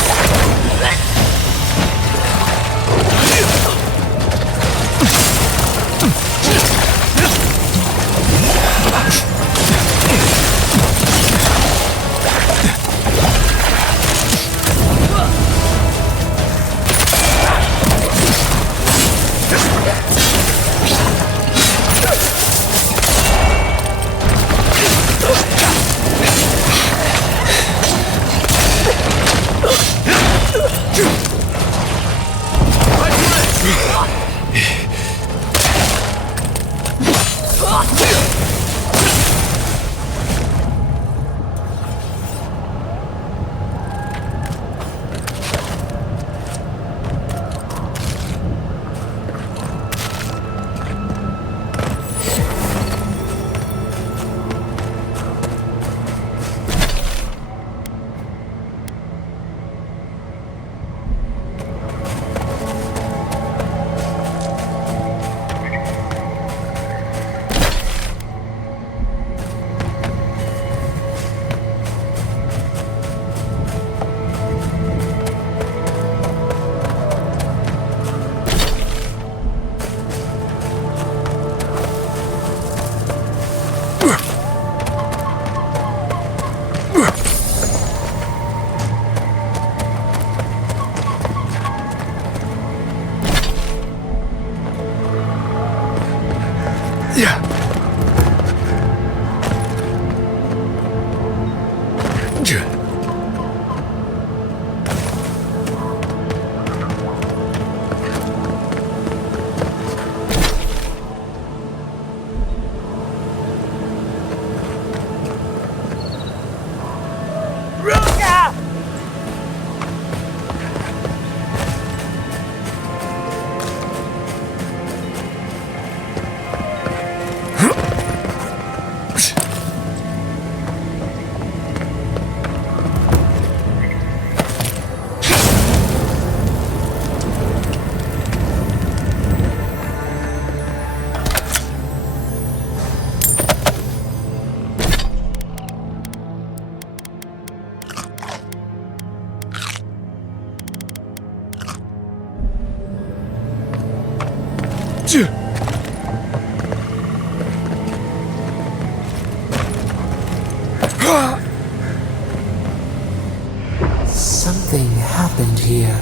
Something happened here.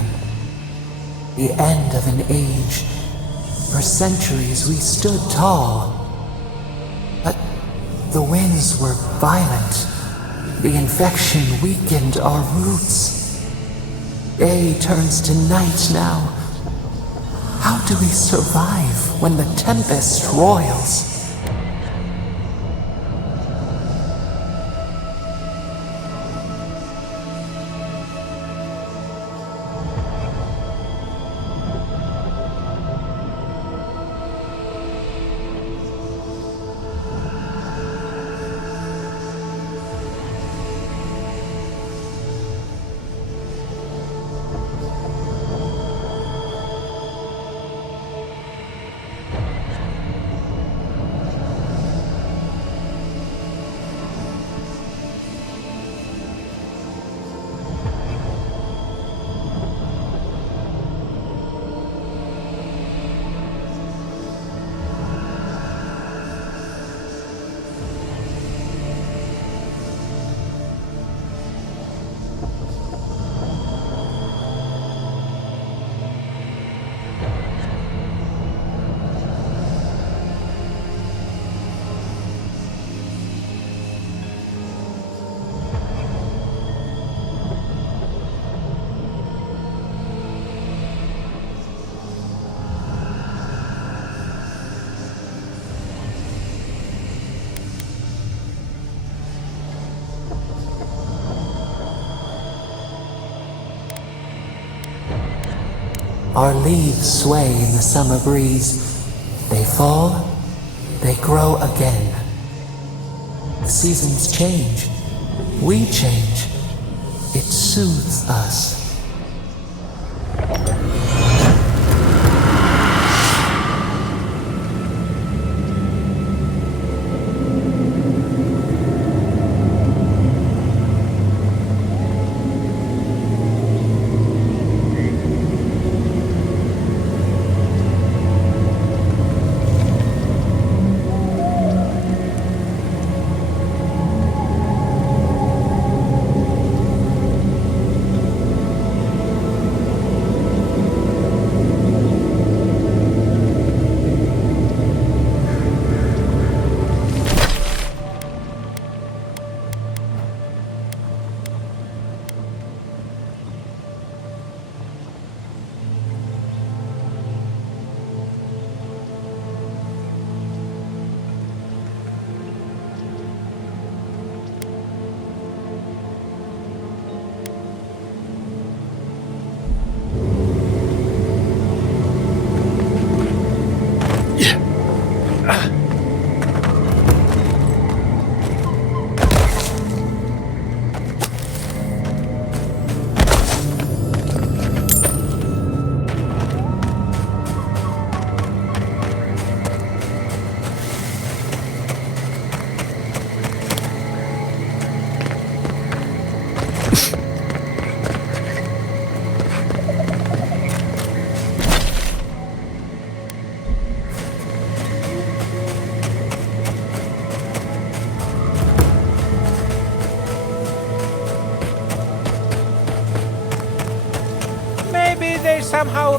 The end of an age. For centuries we stood tall. But the winds were violent. The infection weakened our roots. Day turns to night now. How do we survive when the tempest roils? Our leaves sway in the summer breeze. They fall, they grow again. The seasons change. We change. It soothes us. somehow...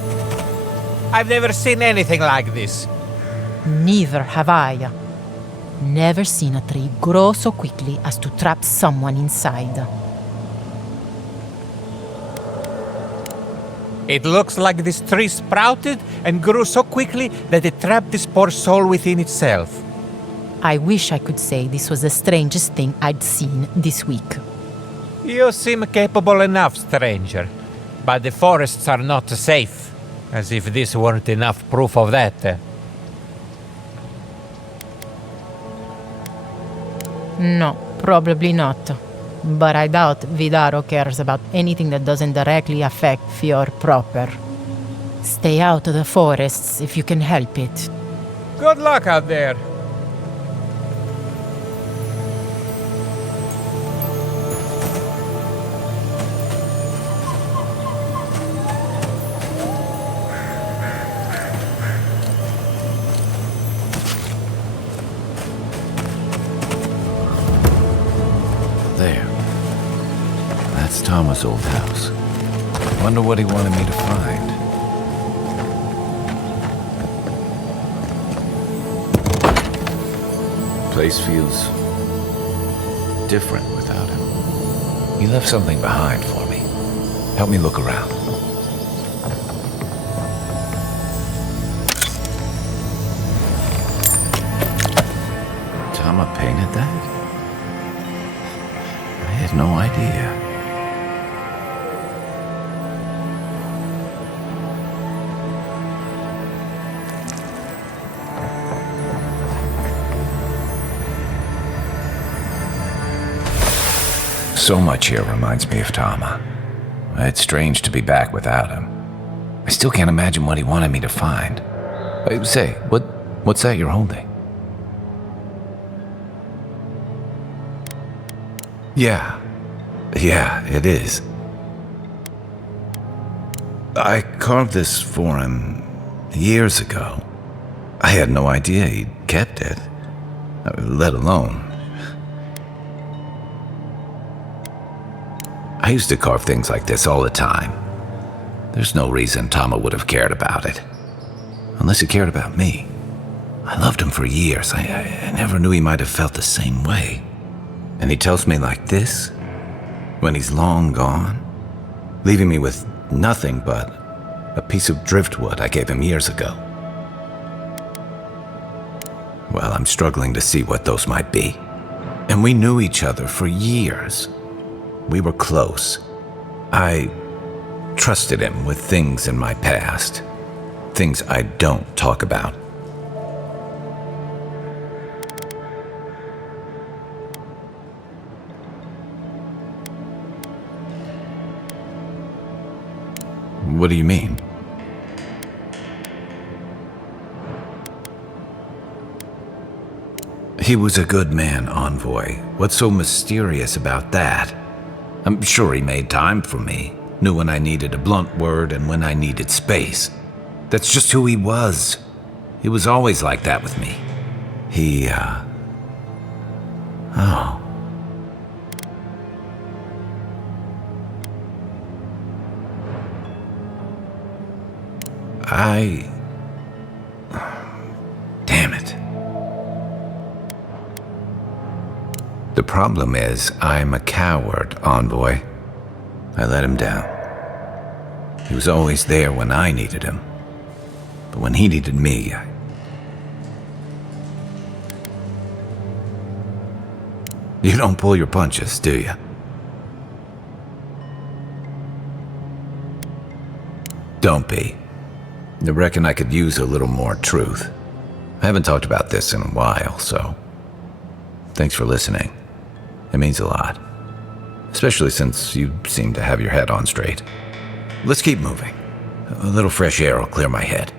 I've never seen anything like this. Neither have I. Never seen a tree grow so quickly as to trap someone inside. It looks like this tree sprouted and grew so quickly that it trapped this poor soul within itself. I wish I could say this was the strangest thing I'd seen this week. You seem capable enough, stranger. But the forests are not safe. As if this weren't enough proof of that. No, probably not. But I doubt Vidaro cares about anything that doesn't directly affect Fior proper. Stay out of the forests if you can help it. Good luck out there. Thomas' old house. Wonder what he wanted me to find. Place feels different without him. He left something behind for me. Help me look around. Tama painted that? I had no idea. So much here reminds me of Tama. It's strange to be back without him. I still can't imagine what he wanted me to find. Say, what's that you're holding? Yeah, it is. I carved this for him years ago. I had no idea he'd kept it, let alone. I used to carve things like this all the time. There's no reason Tama would have cared about it. Unless he cared about me. I loved him for years. I never knew he might have felt the same way. And he tells me like this, when he's long gone, leaving me with nothing but a piece of driftwood I gave him years ago. Well, I'm struggling to see what those might be. And we knew each other for years. We were close. I trusted him with things in my past. Things I don't talk about. What do you mean? He was a good man, Envoy. What's so mysterious about that? I'm sure he made time for me, knew when I needed a blunt word and when I needed space. That's just who he was. He was always like that with me. Damn it. The problem is, I'm a coward, Envoy. I let him down. He was always there when I needed him. But when he needed me, You don't pull your punches, do you? Don't be. I reckon I could use a little more truth. I haven't talked about this in a while, so... Thanks for listening. It means a lot. Especially since you seem to have your head on straight. Let's keep moving. A little fresh air will clear my head.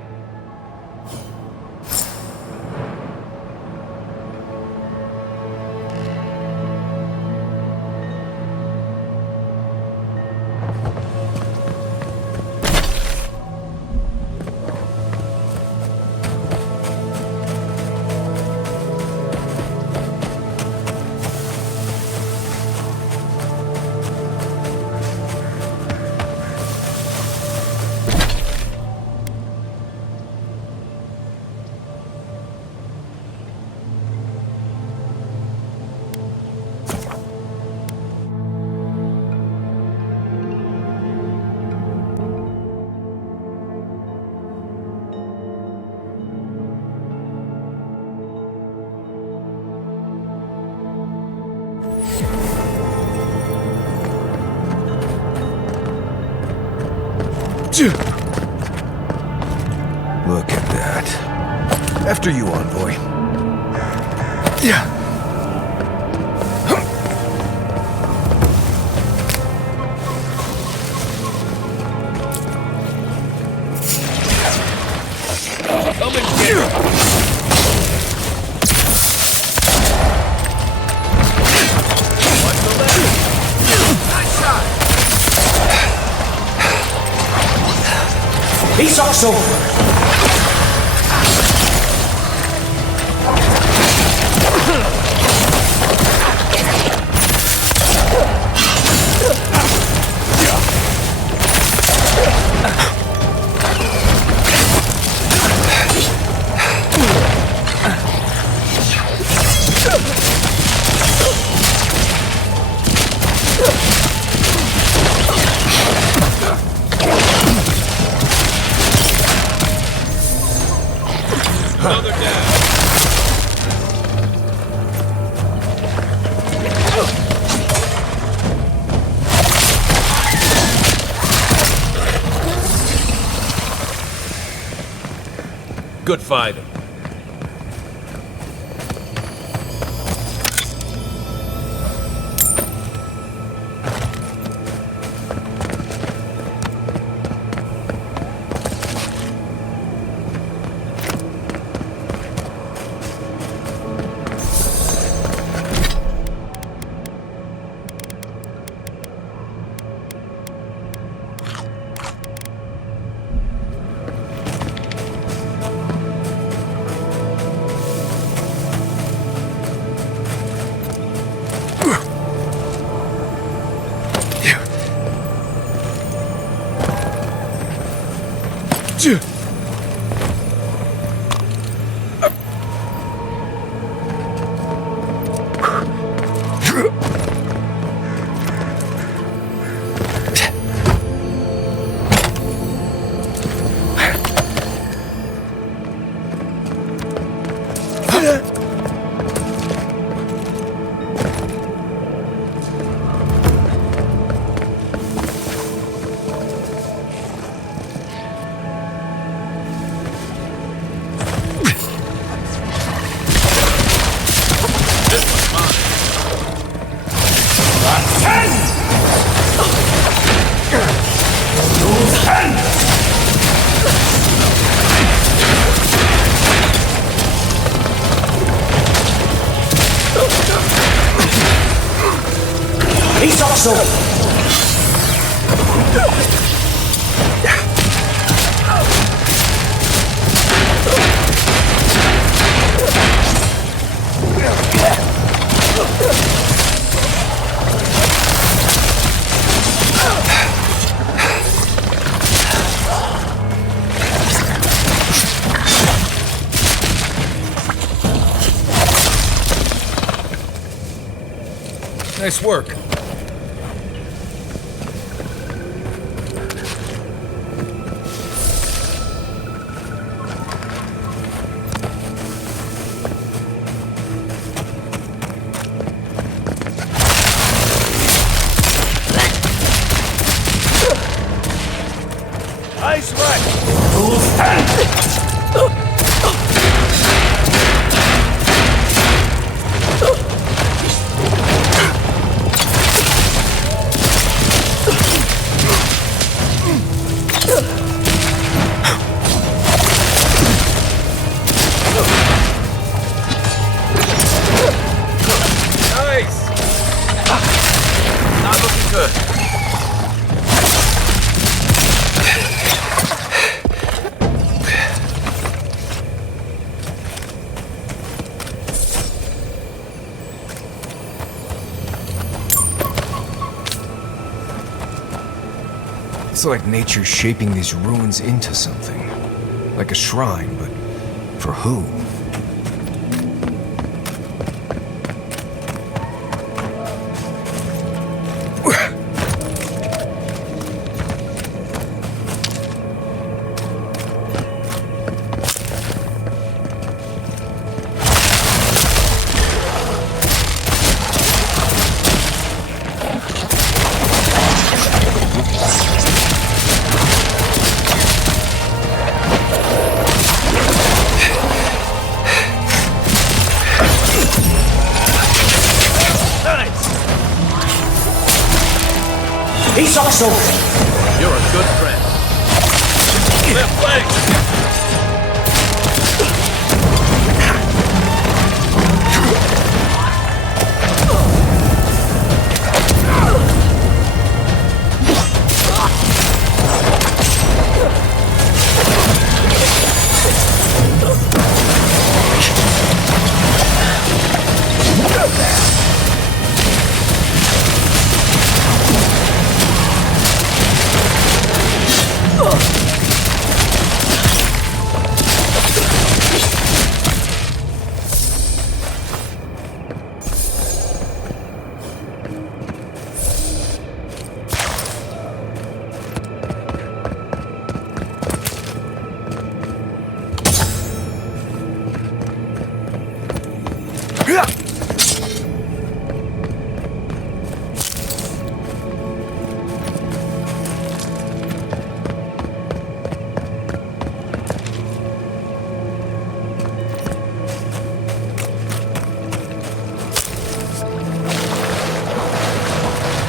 Look at that. After you, envoy. Yeah. Come and get it. He sucks over. Another down. Good fighting. He's also... Nice work. Nice right. Not looking good. It's like nature's shaping these ruins into something. Like a shrine, but for who? He's also... You're a good friend. Left leg!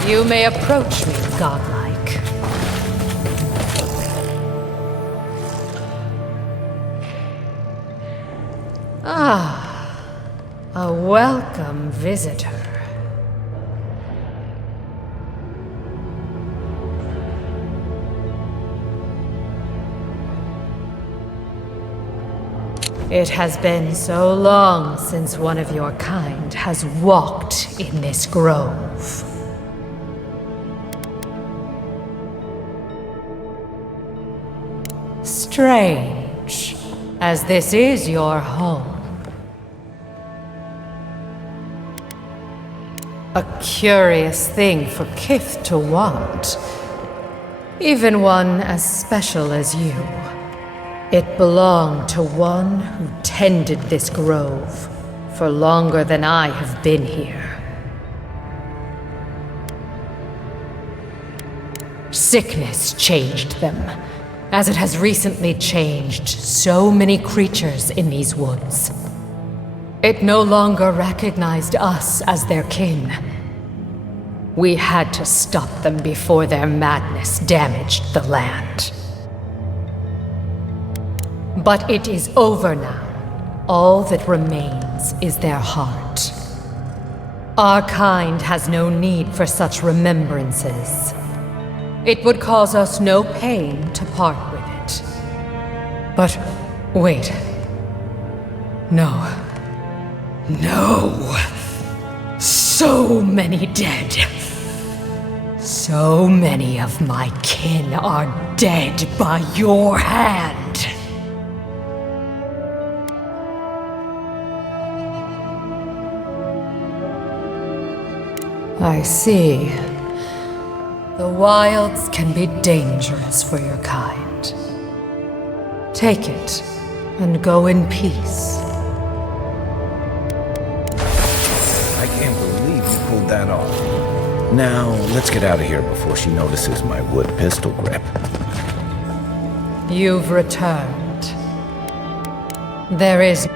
You may approach me, godlike. Ah, a welcome visitor. It has been so long since one of your kind has walked in this grove. Strange, as this is your home. A curious thing for Kith to want. Even one as special as you. It belonged to one who tended this grove for longer than I have been here. Sickness changed them, as it has recently changed so many creatures in these woods. It no longer recognized us as their kin. We had to stop them before their madness damaged the land. But it is over now. All that remains is their heart. Our kind has no need for such remembrances. It would cause us no pain to part with it. But wait. No. No! So many dead. So many of my kin are dead by your hand. I see. The wilds can be dangerous for your kind. Take it, and go in peace. I can't believe you pulled that off. Now, let's get out of here before she notices my wood pistol grip. You've returned. There is...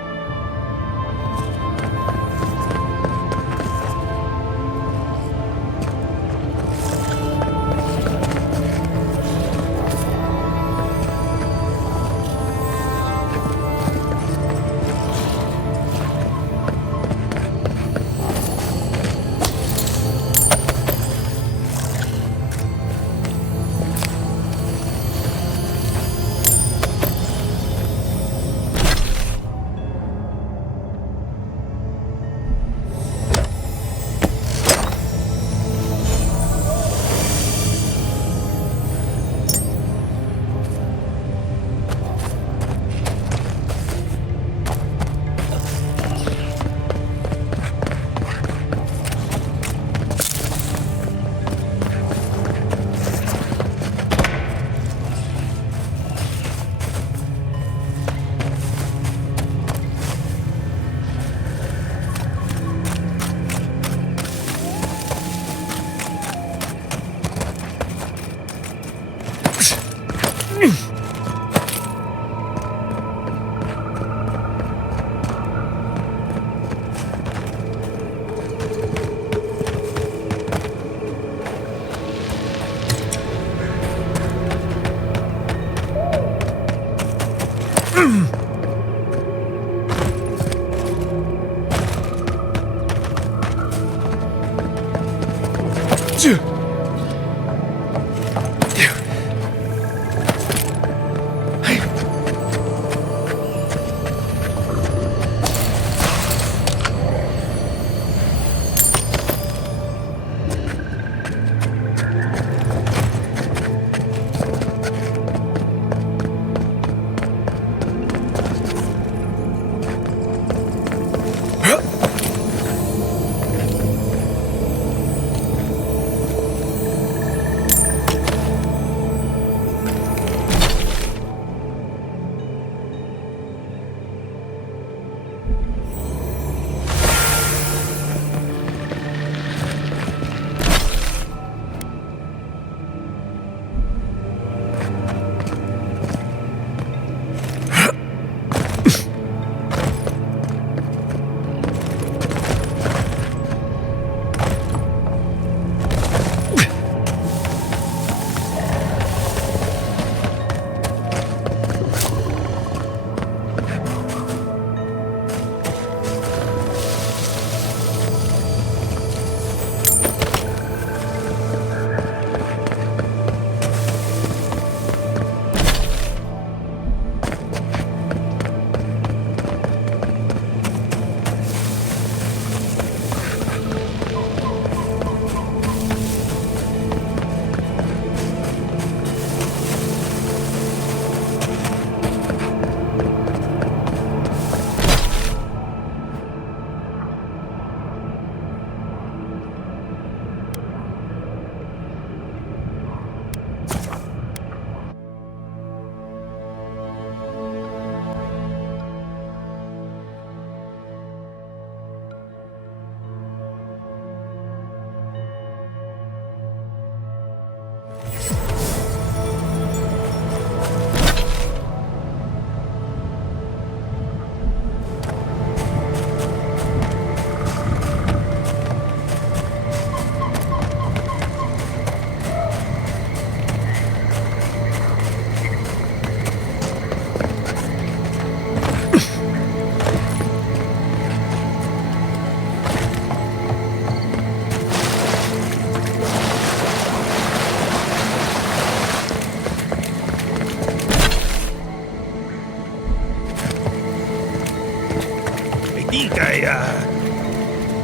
think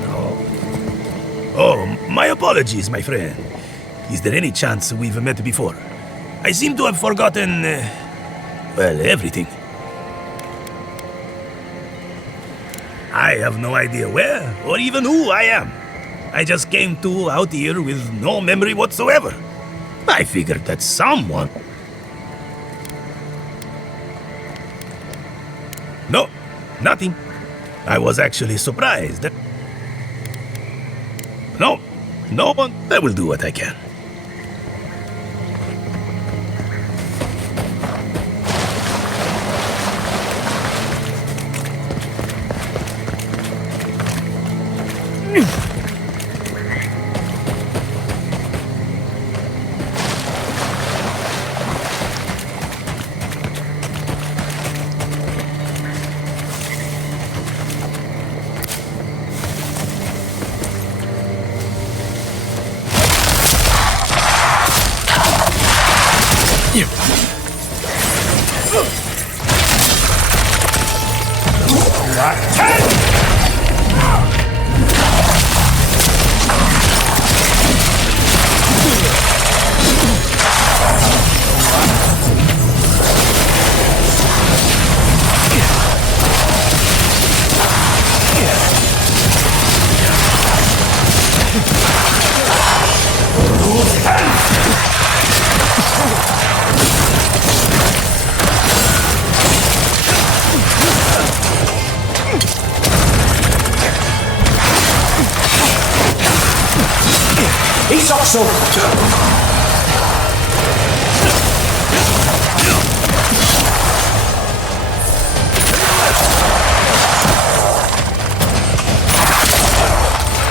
No. Oh, my apologies, my friend. Is there any chance we've met before? I seem to have forgotten... well, everything. I have no idea where, or even who I am. I just came out here with no memory whatsoever. I figured that someone... No, nothing. I was actually surprised. No one. I will do what I can.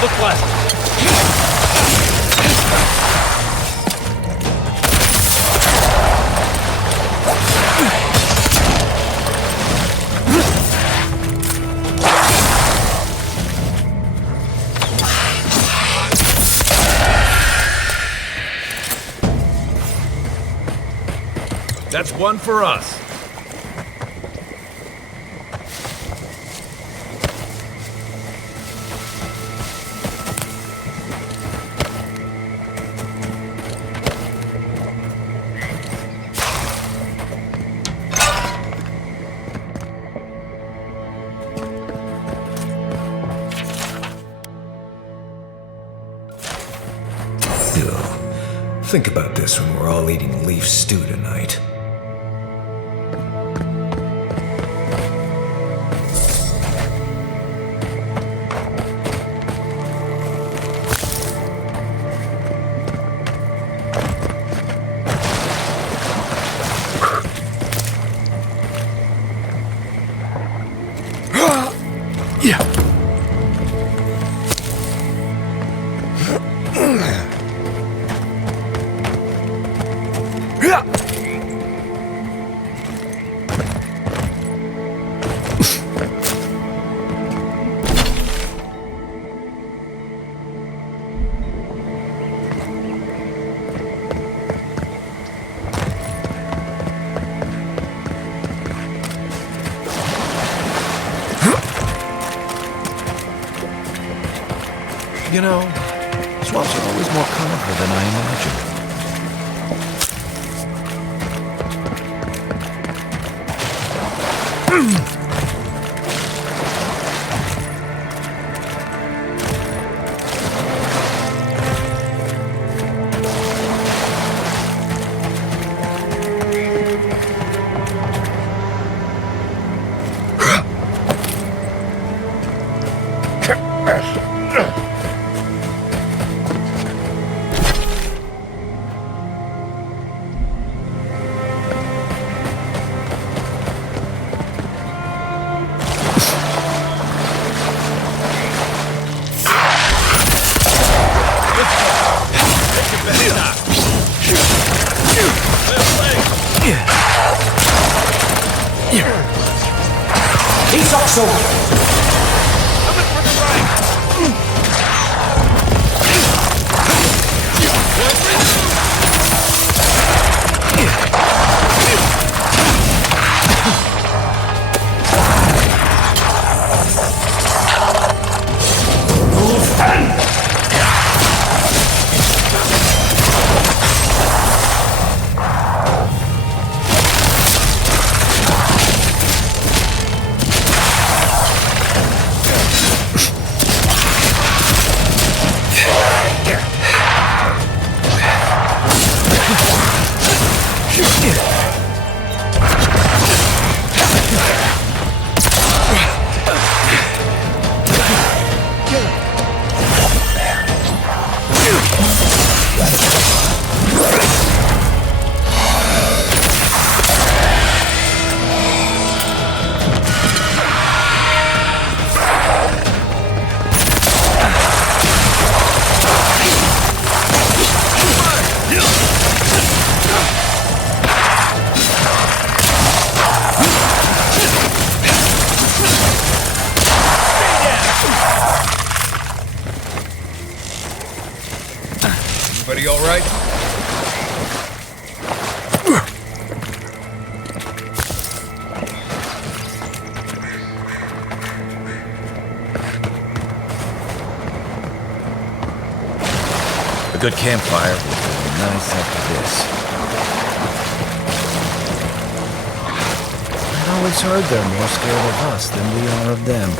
Look left. That's one for us. Think about this when we're all eating leaf stew tonight. You know, swamps are always more colorful than I imagined. He's also... good campfire will be nice after this. I always heard they're more scared of us than we are of them.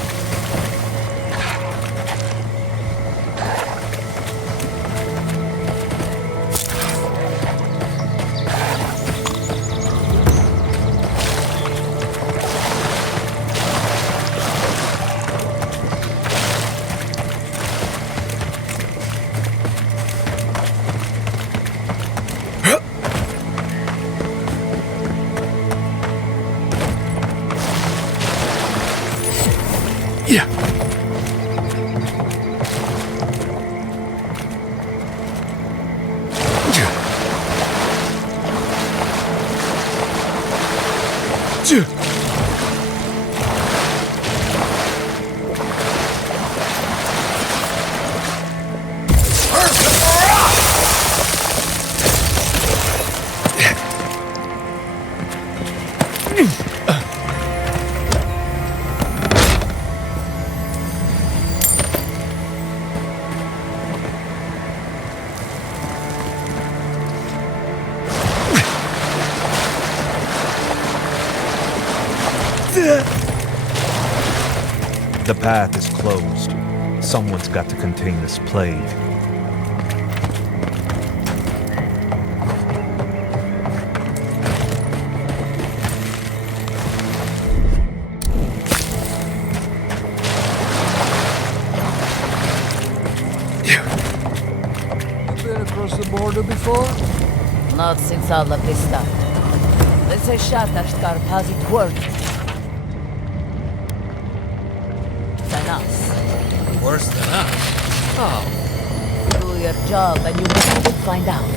The path is closed. Someone's got to contain this plague. Been across the border before? Not since all of this started. Let's say Shatashkar has it worked. Than us. Worse than us? Oh. Do your job and you will find out.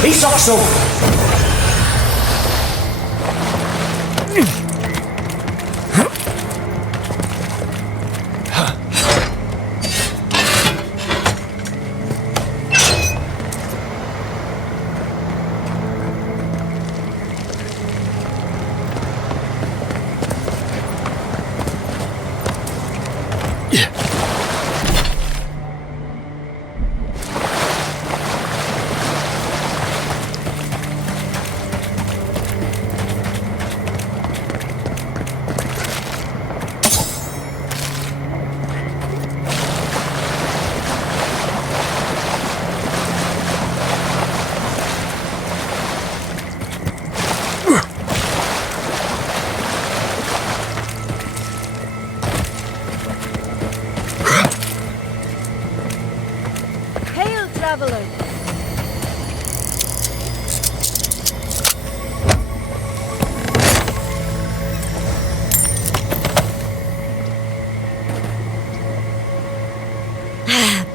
He's also...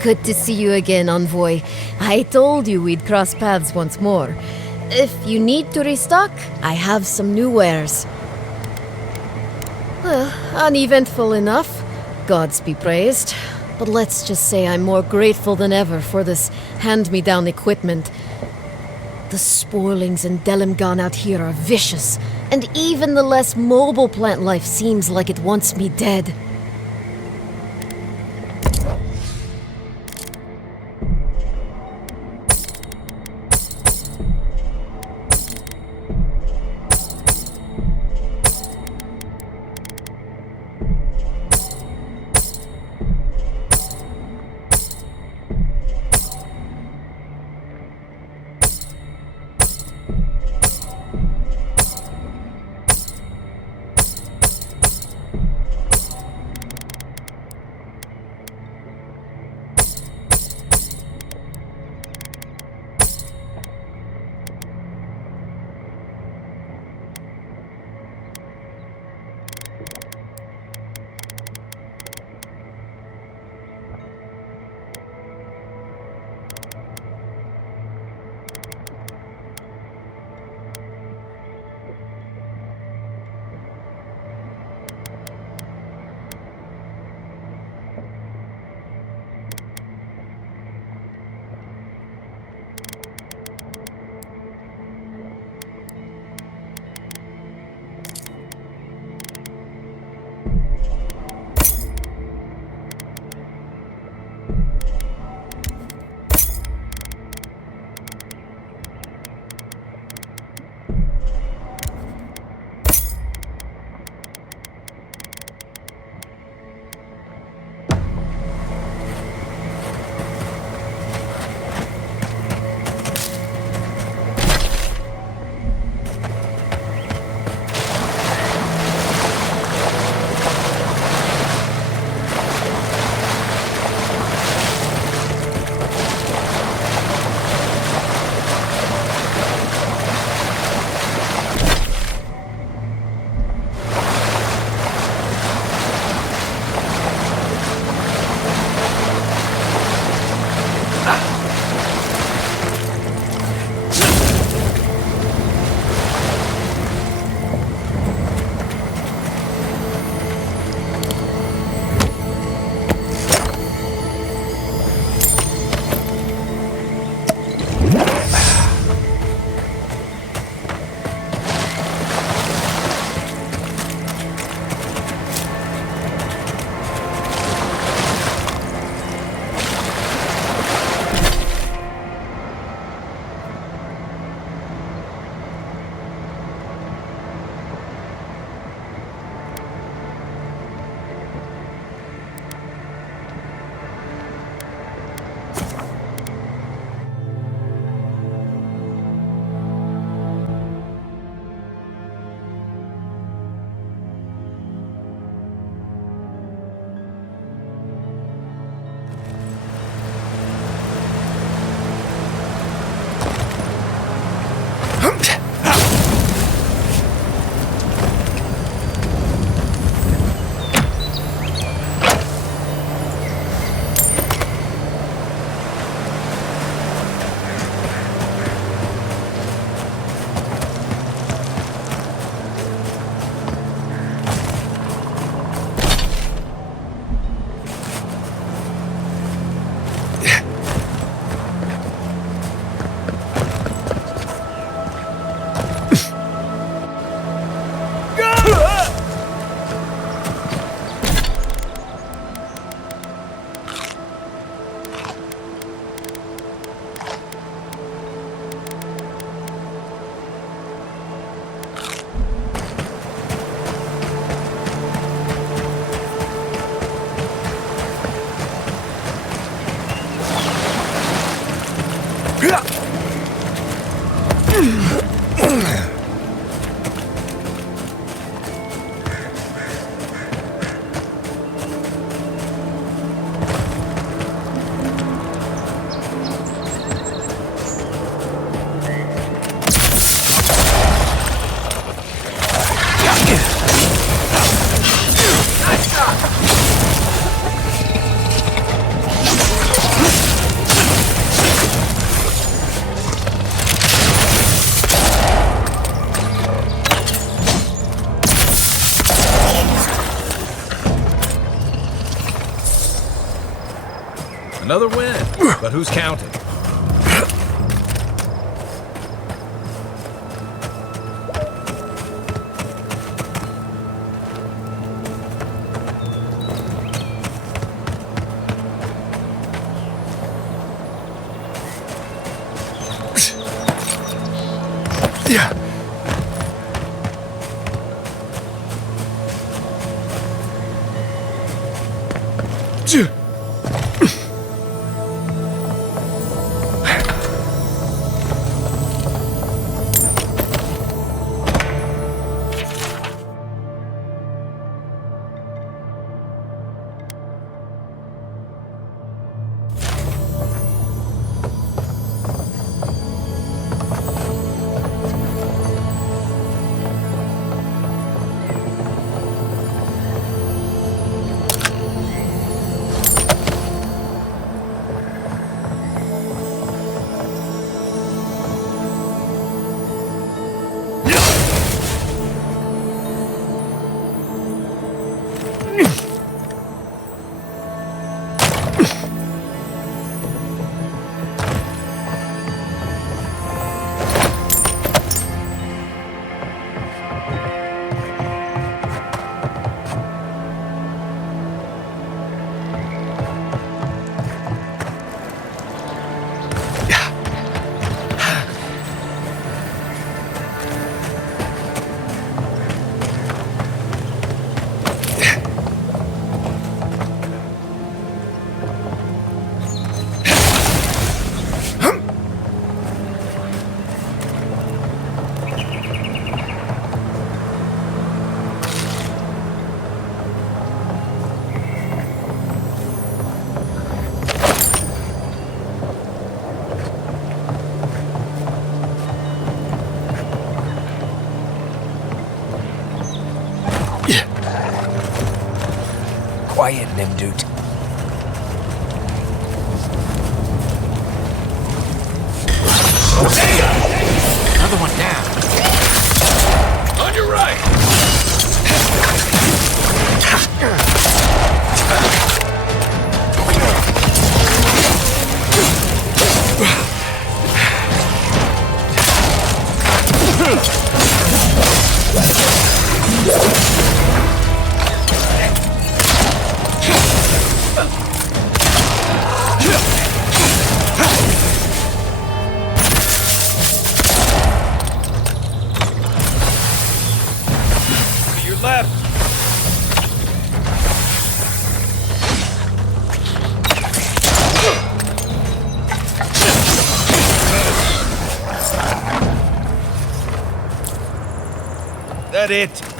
Good to see you again, Envoy. I told you we'd cross paths once more. If you need to restock, I have some new wares. Well, uneventful enough. Gods be praised. But let's just say I'm more grateful than ever for this hand-me-down equipment. The spoilings in Delimgan out here are vicious, and even the less mobile plant life seems like it wants me dead. Another win, but who's counting? Quiet, Nimdude. Another one down. On your right! That it?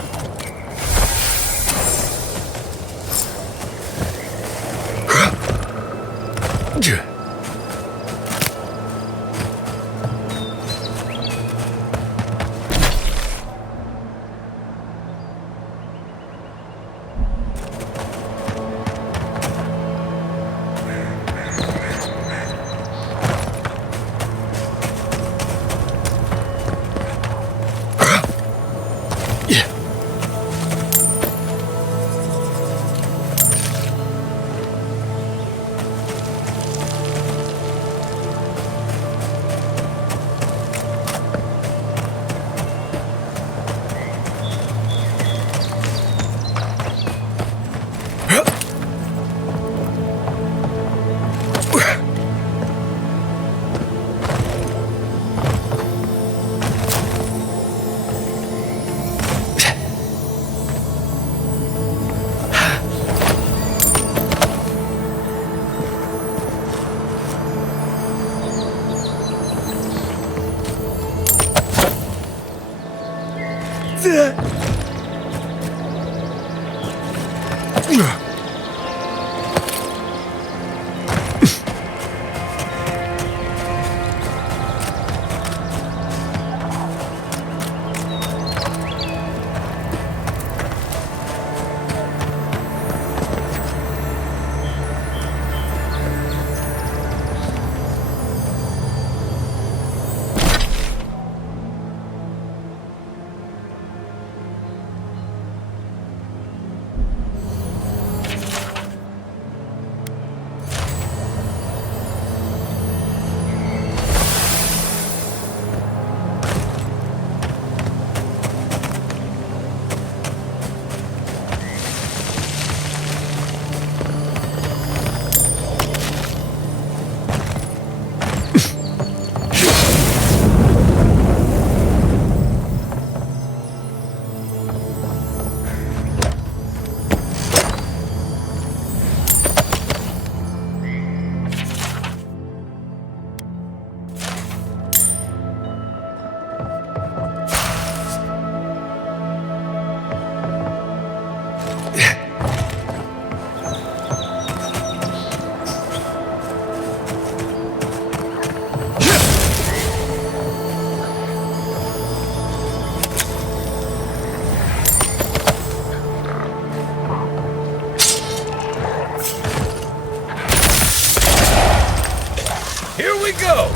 Here we go!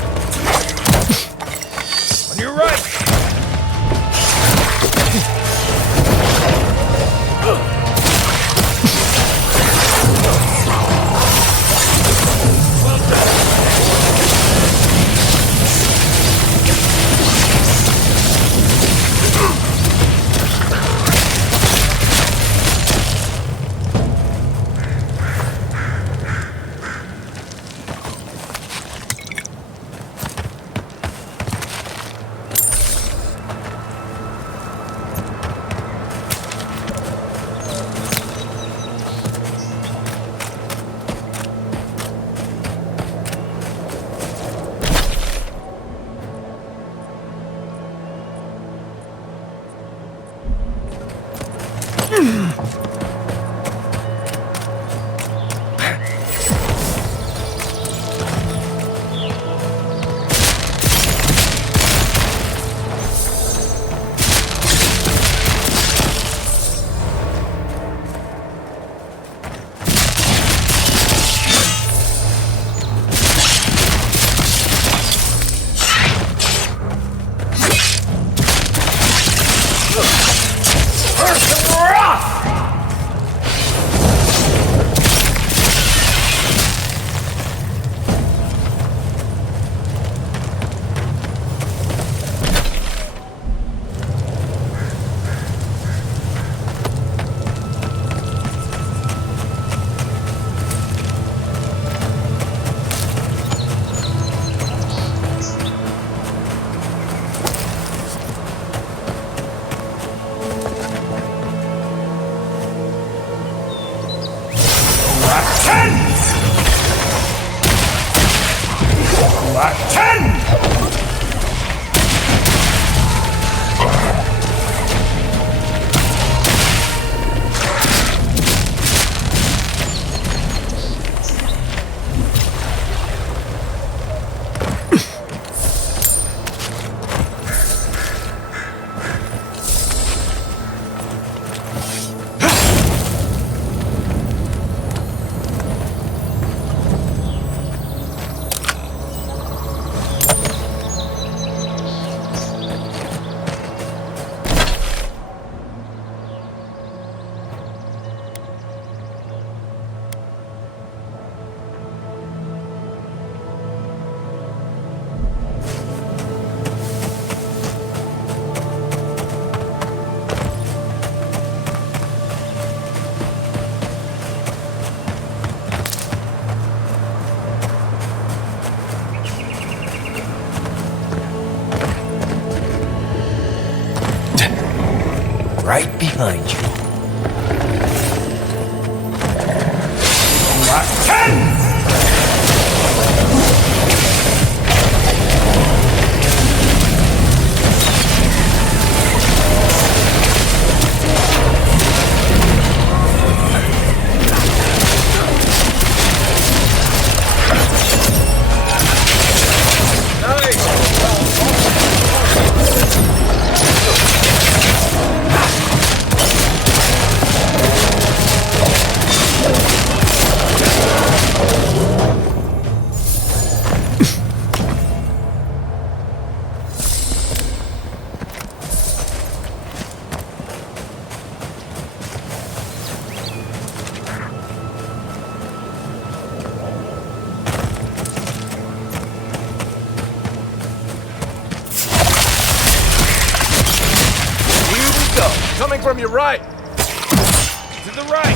On your right! Right behind you. Coming from your right! To the right!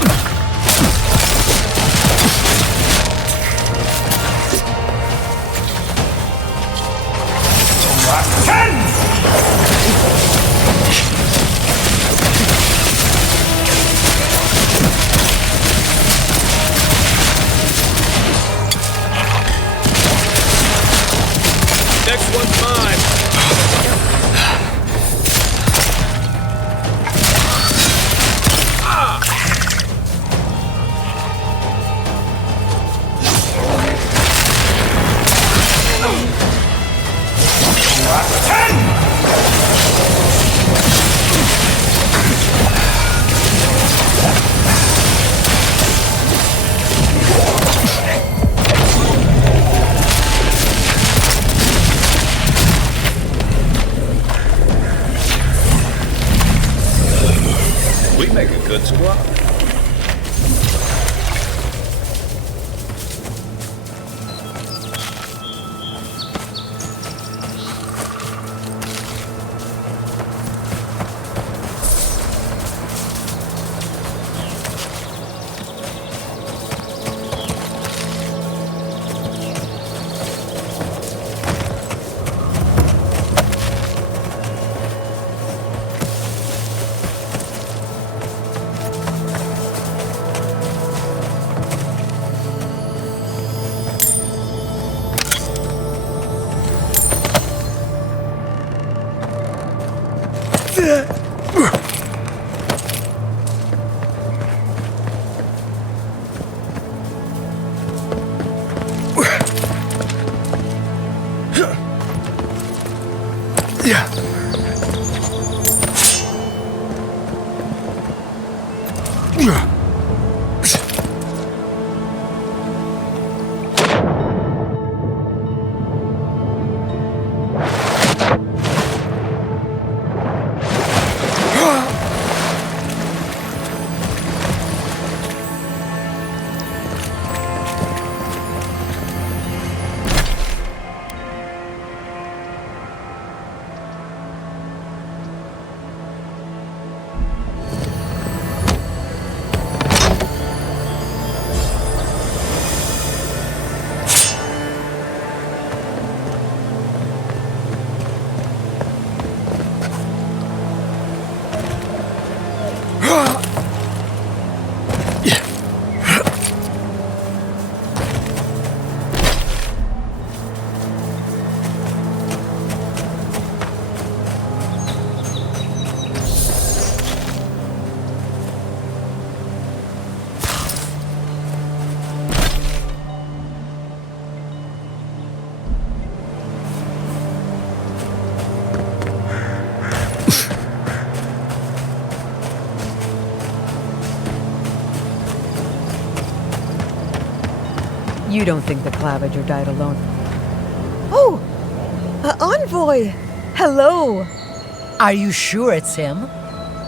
Next one's mine! You don't think the Clavager died alone? Oh! Envoy! Hello! Are you sure it's him?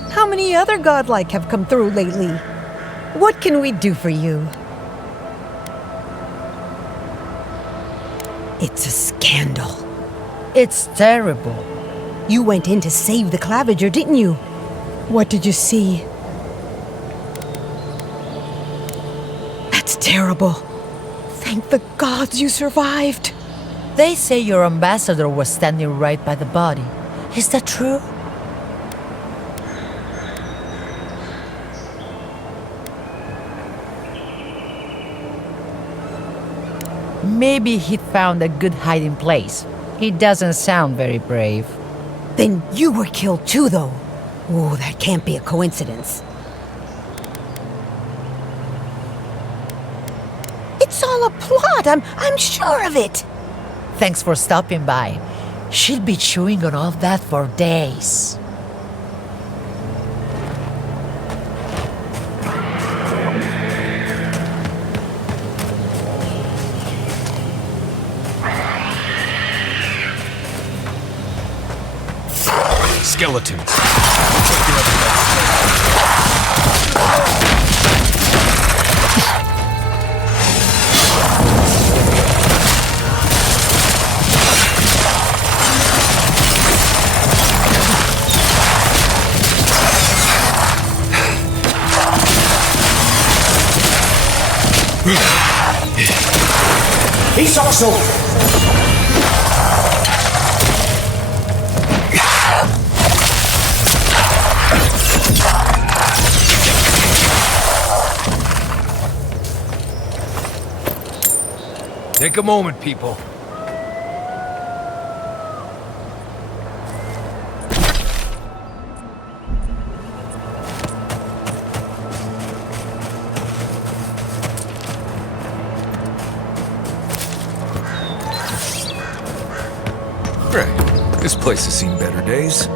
How many other godlike have come through lately? What can we do for you? It's a scandal. It's terrible. You went in to save the Clavager, didn't you? What did you see? That's terrible. Thank the gods you survived. They say your ambassador was standing right by the body. Is that true? Maybe he found a good hiding place. He doesn't sound very brave. Then you were killed too, though. Oh, that can't be a coincidence. It's all a plot, I'm sure of it. Thanks for stopping by. She'll be chewing on all that for days. Skeletons. He's also... Take a moment, people. Right. This place has seen better days.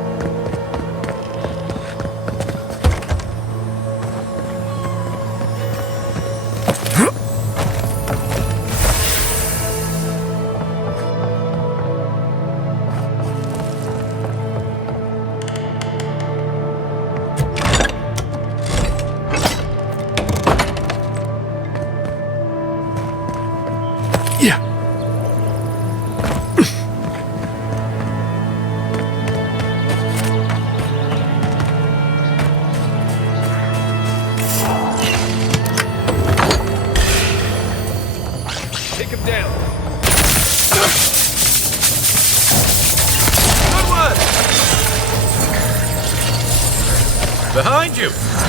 you!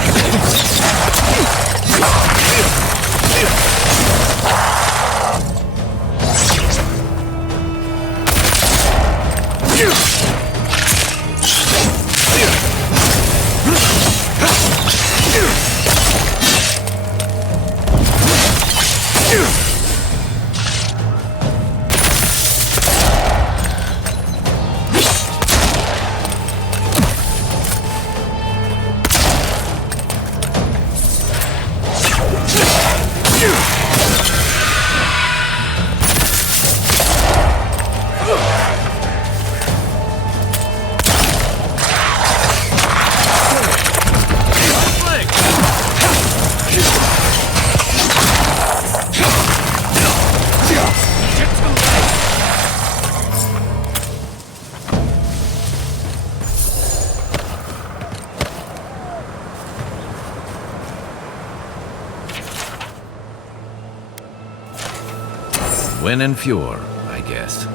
Win and Fjord, I guess.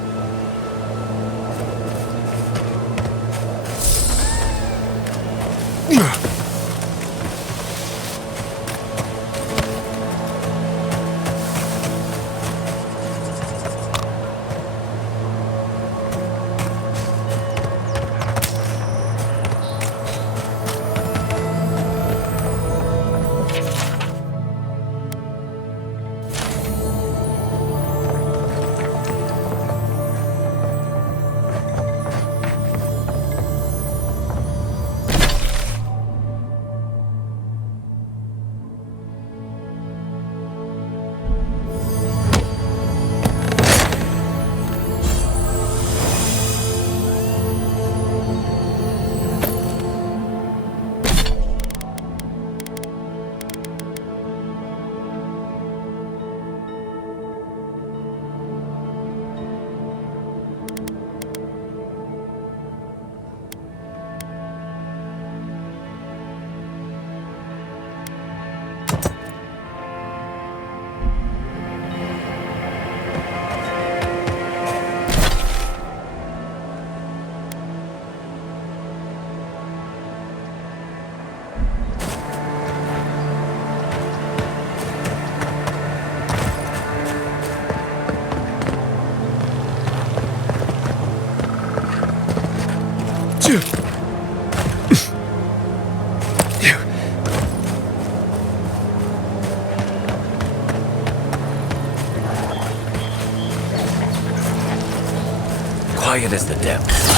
Quiet as the depths.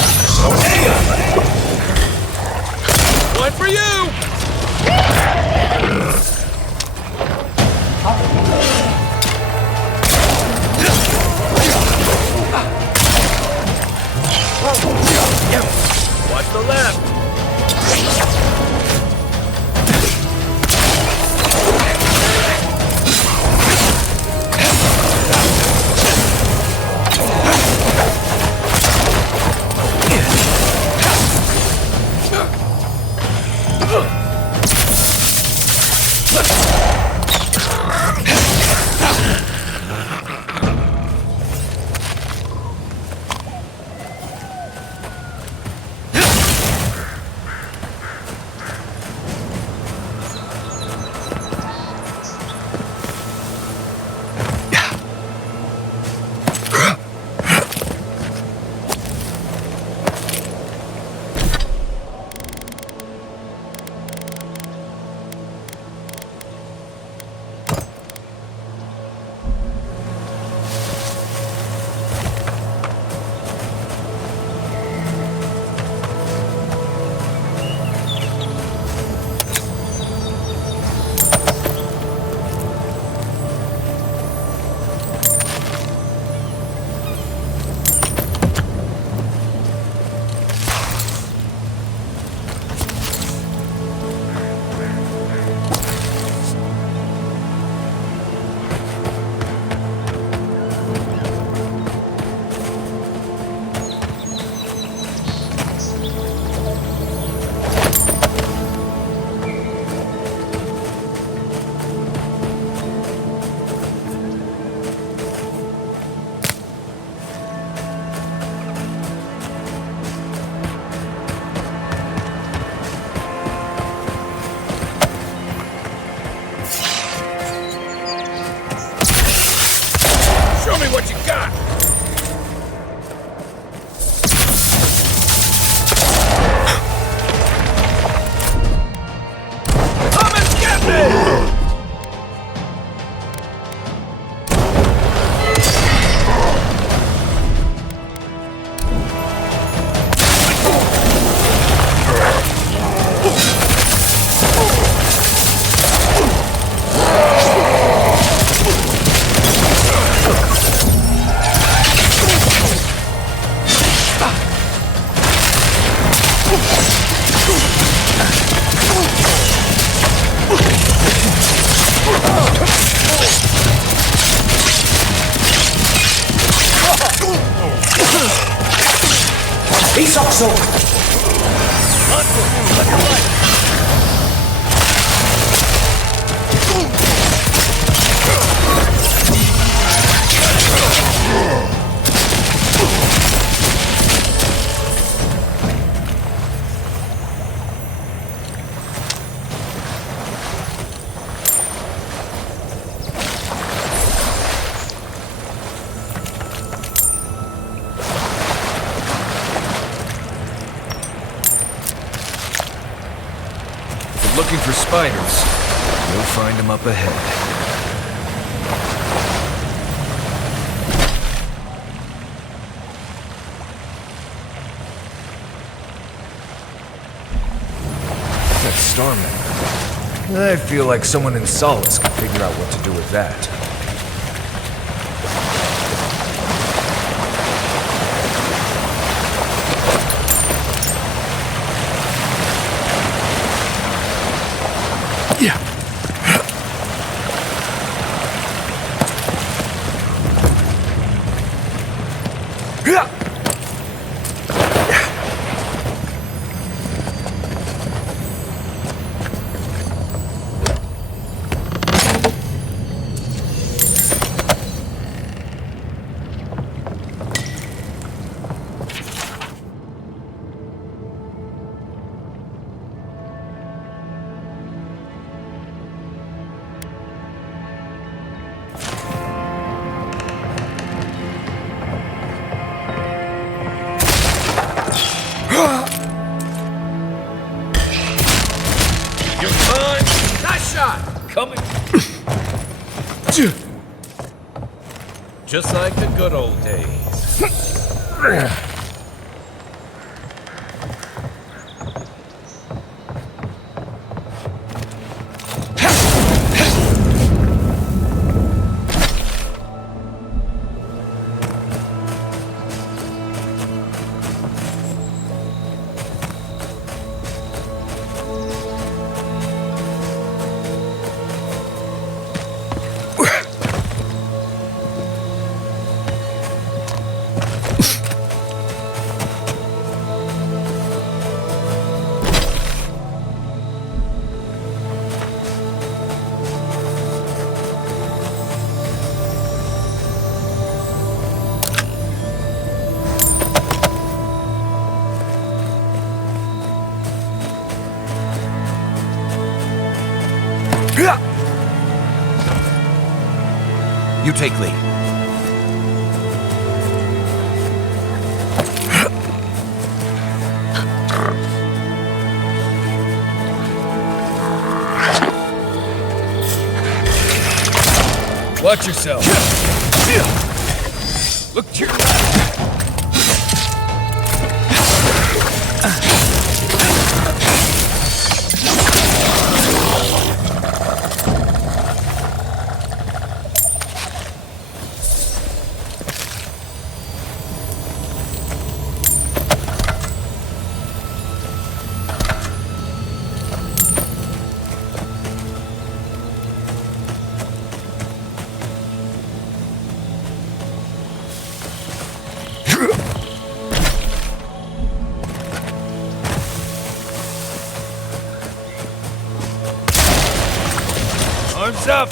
One for you! Watch the left! me what you got! Come and get me! Looking for spiders, you'll find them up ahead. That storm I feel like someone in Solace could figure out what to do with that. Just like the good old days. You take lead. Watch yourself. Look to your left. Arms up!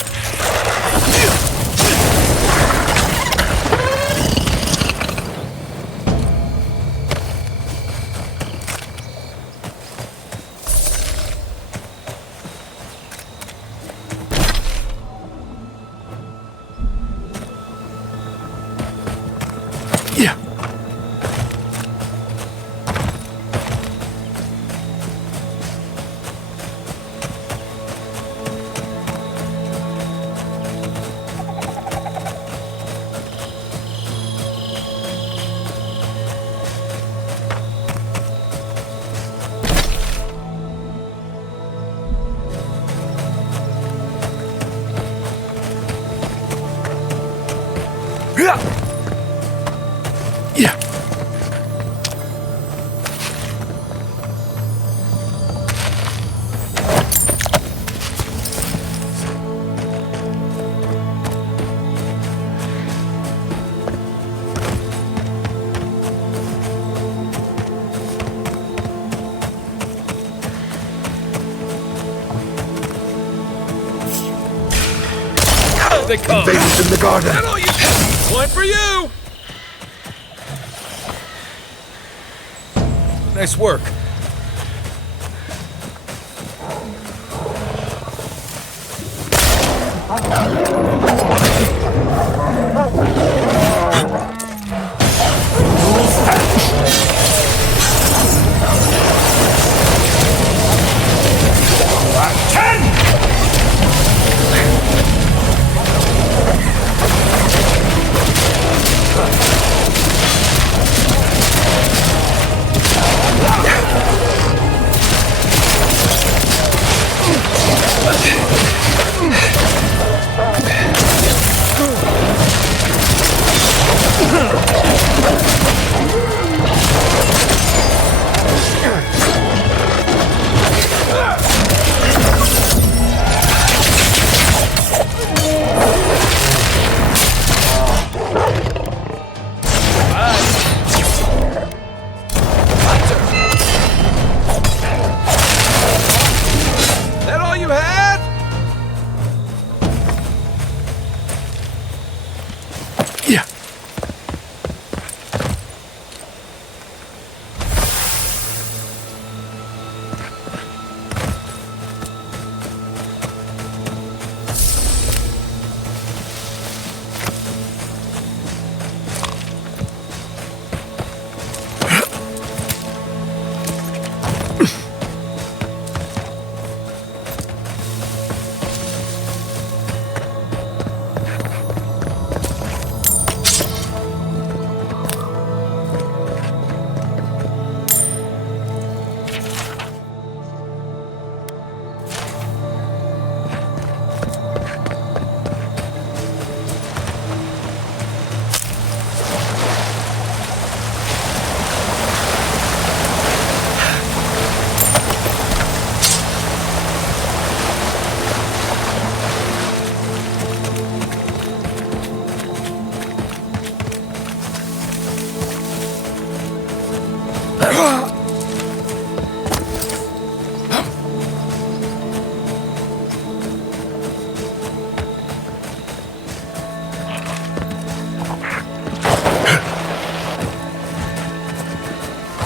They come. Invaders in the garden. That all you... One for you! Nice work.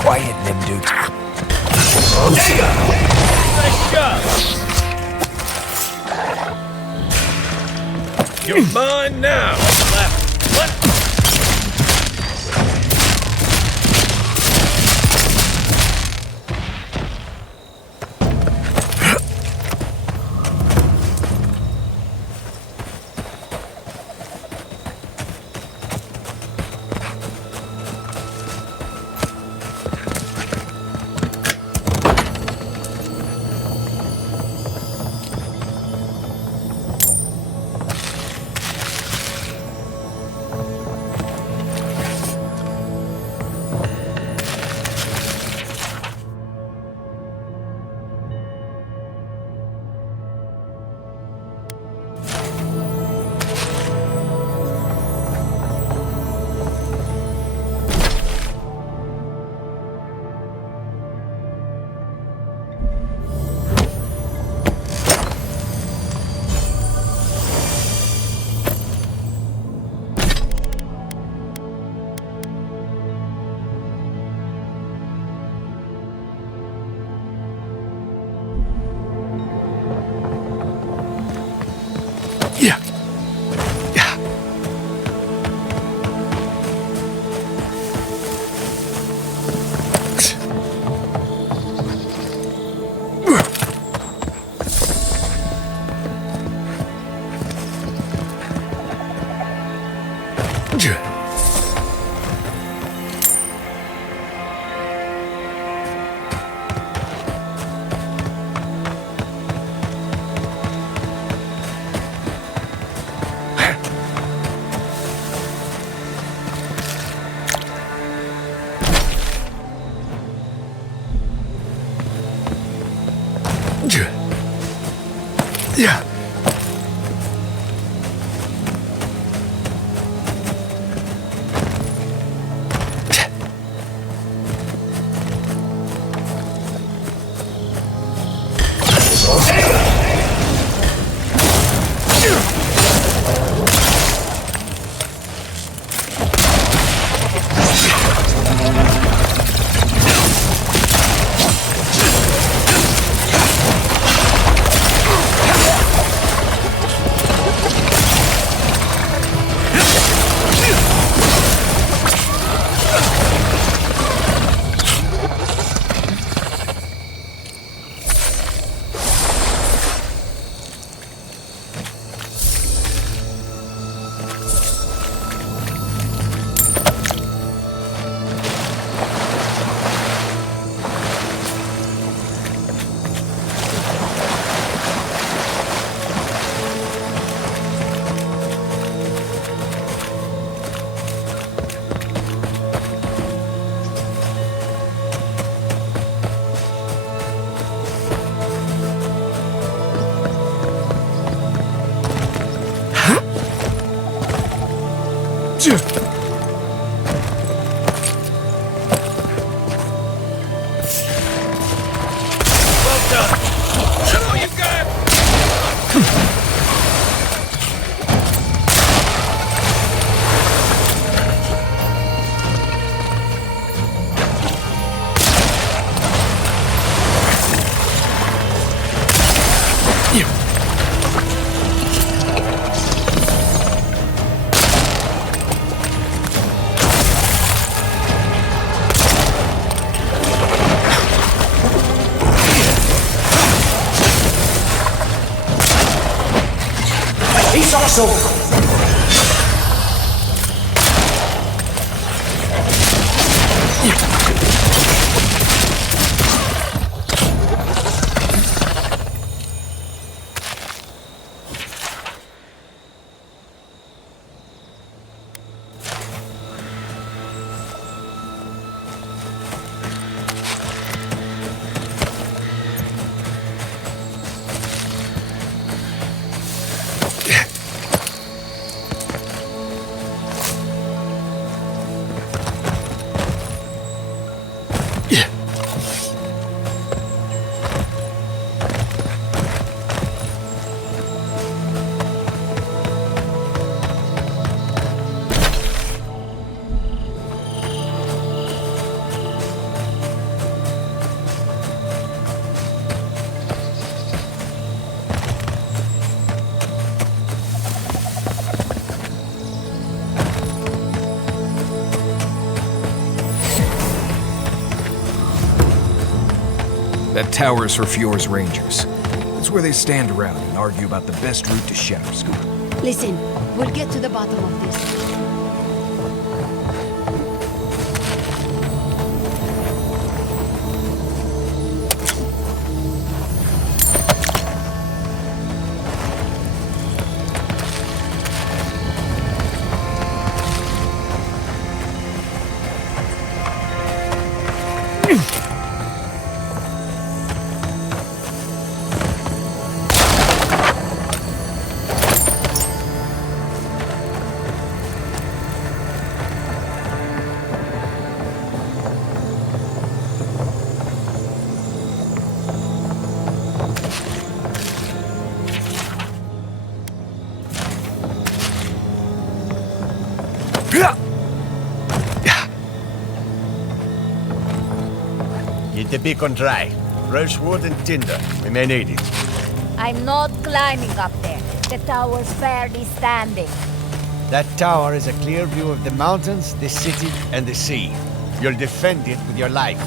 Quiet, Nimdude. Nice job! You're mine now! Left. What? He's also... That tower's for Fjord's Rangers. It's where they stand around and argue about the best route to Shatterskull. Listen, we'll get to the bottom of this. Get the beacon dry. Fresh wood and tinder. We may need it. I'm not climbing up there. The tower's barely standing. That tower is a clear view of the mountains, the city, and the sea. You'll defend it with your life.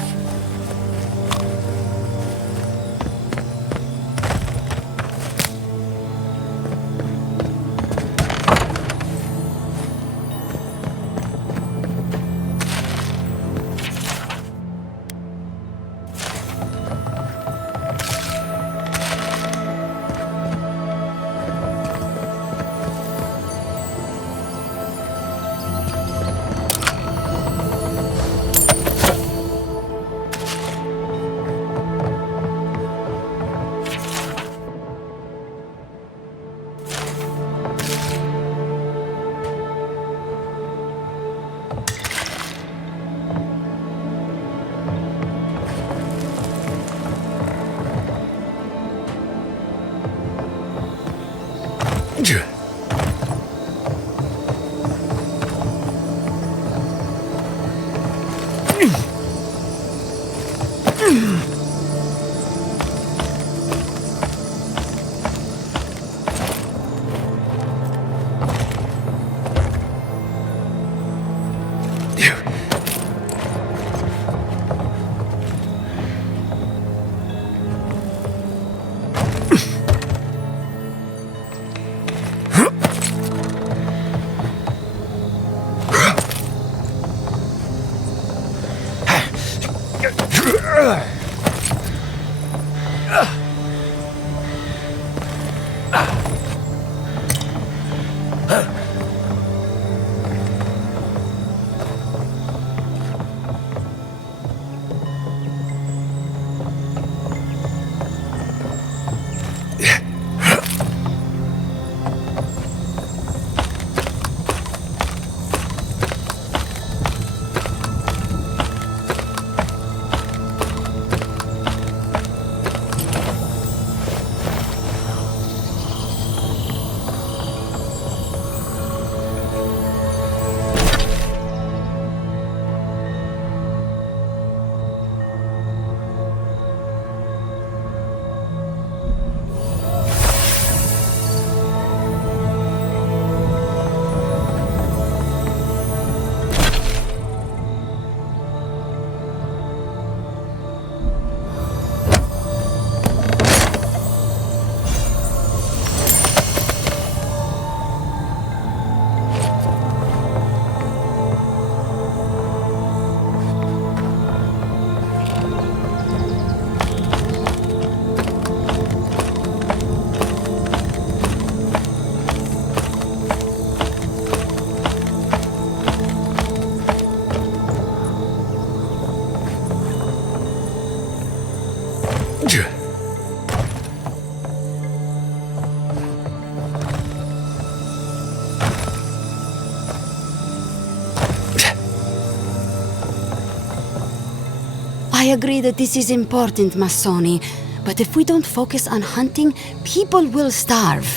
I agree that this is important, Masoni. But if we don't focus on hunting, people will starve.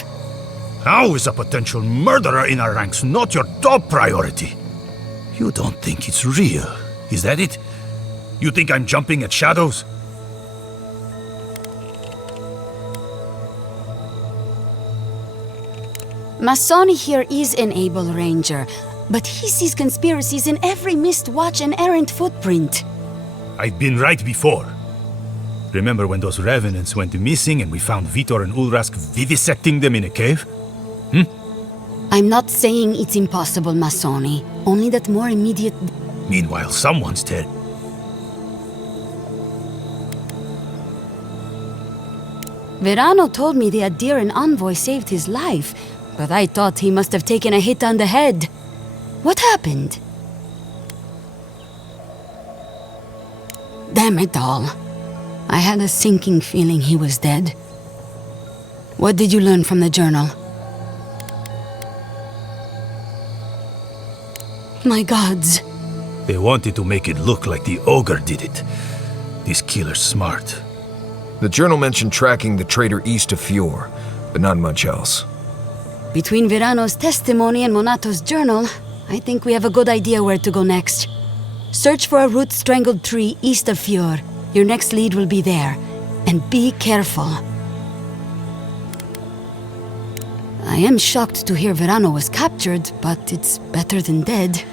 How is a potential murderer in our ranks not your top priority? You don't think it's real, is that it? You think I'm jumping at shadows? Masoni here is an able ranger, but he sees conspiracies in every missed watch and errant footprint. I've been right before. Remember when those revenants went missing and we found Vitor and Ulrask vivisecting them in a cave? I'm not saying it's impossible, Masoni. Only that more immediate... Meanwhile, someone's dead. Verano told me the Adiran envoy saved his life, but I thought he must have taken a hit on the head. What happened? Damn it all. I had a sinking feeling he was dead. What did you learn from the journal? My gods. They wanted to make it look like the ogre did it. This killer's smart. The journal mentioned tracking the traitor east of Fior, but not much else. Between Verano's testimony and Monato's journal, I think we have a good idea where to go next. Search for a root-strangled tree east of Fior. Your next lead will be there. And be careful. I am shocked to hear Verano was captured, but it's better than dead.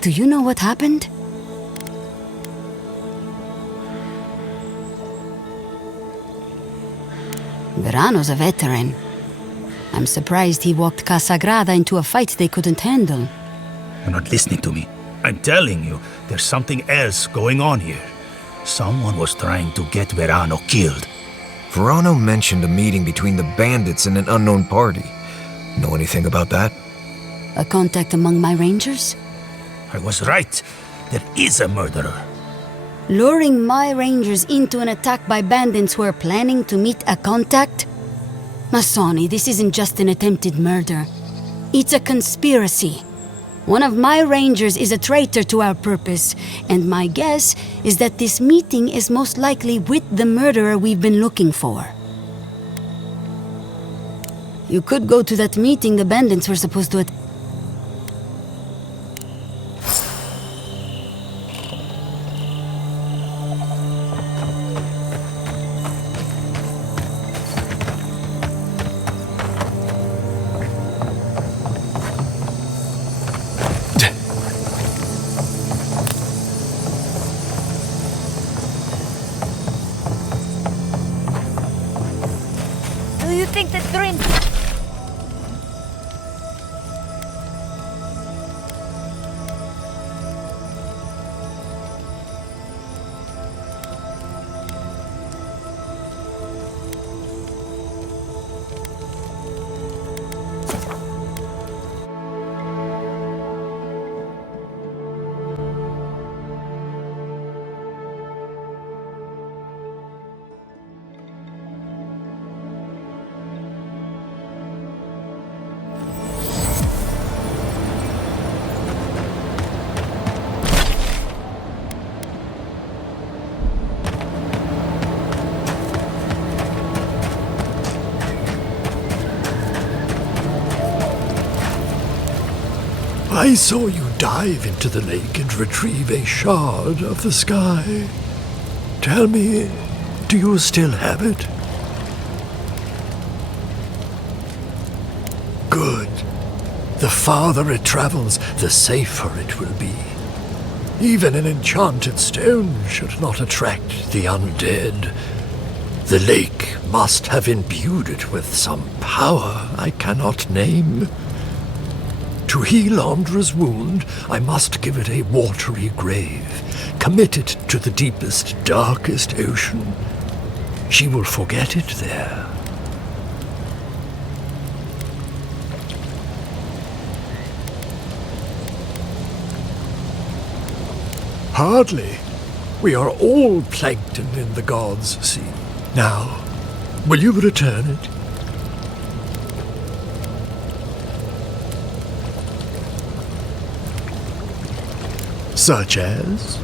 Do you know what happened? Verano's a veteran. I'm surprised he walked Casagrada into a fight they couldn't handle. You're not listening to me. I'm telling you, there's something else going on here. Someone was trying to get Verano killed. Verano mentioned a meeting between the bandits and an unknown party. Know anything about that? A contact among my rangers? I was right. There is a murderer. Luring my rangers into an attack by bandits who are planning to meet a contact? Masoni, this isn't just an attempted murder. It's a conspiracy. One of my rangers is a traitor to our purpose, and my guess is that this meeting is most likely with the murderer we've been looking for. You could go to that meeting the bandits were supposed to attend. Do you think that Grim... I saw you dive into the lake and retrieve a shard of the sky. Tell me, do you still have it? Good. The farther it travels, the safer it will be. Even an enchanted stone should not attract the undead. The lake must have imbued it with some power I cannot name. To heal Andra's wound, I must give it a watery grave, commit it to the deepest, darkest ocean. She will forget it there. Hardly. We are all plankton in the gods' sea. Now, will you return it? Such as?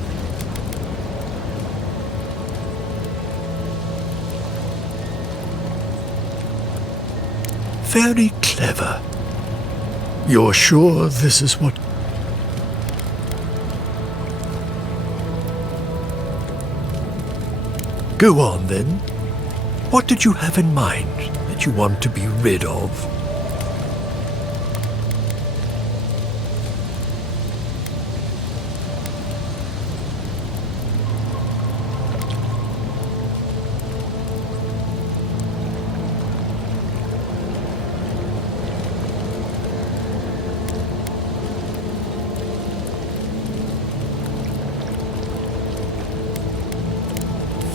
Very clever. You're sure this is what... Go on, then. What did you have in mind that you want to be rid of?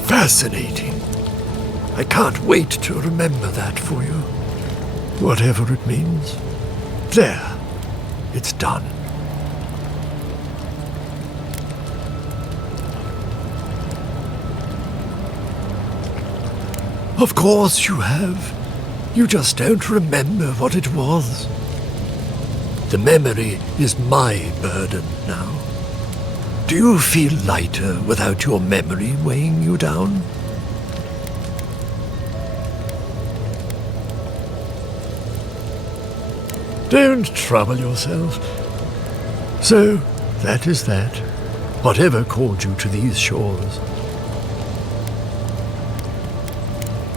Fascinating. I can't wait to remember that for you. Whatever it means. There. It's done. Of course you have. You just don't remember what it was. The memory is my burden now. Do you feel lighter without your memory weighing you down? Don't trouble yourself. So, that is that. Whatever called you to these shores.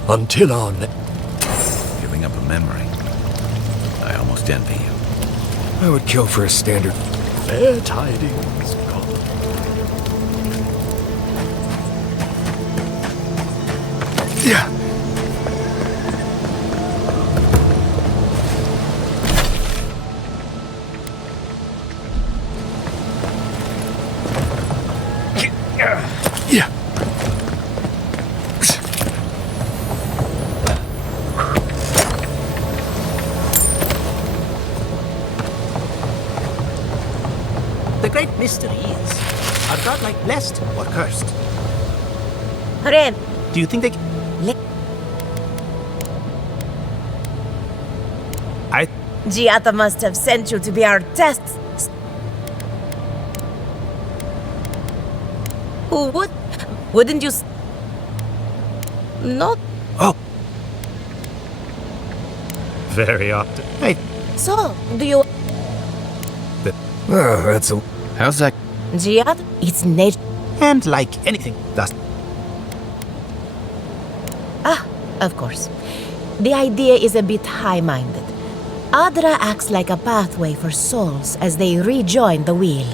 Until our Giving up a memory. I almost envy you. I would kill for a standard. Fair tidings. Yeah. Yeah. The great mystery is, are godlike blessed or cursed? Ren, Do you think they... Giata must have sent you to be our test. Who would? Wouldn't you? Not. Oh. Very often. Hey. So, do you? Oh, that's a... How's that? Giata, it's nature. And like anything, that's... Ah, of course. The idea is a bit high-minded. Adra acts like a pathway for souls as they rejoin the wheel.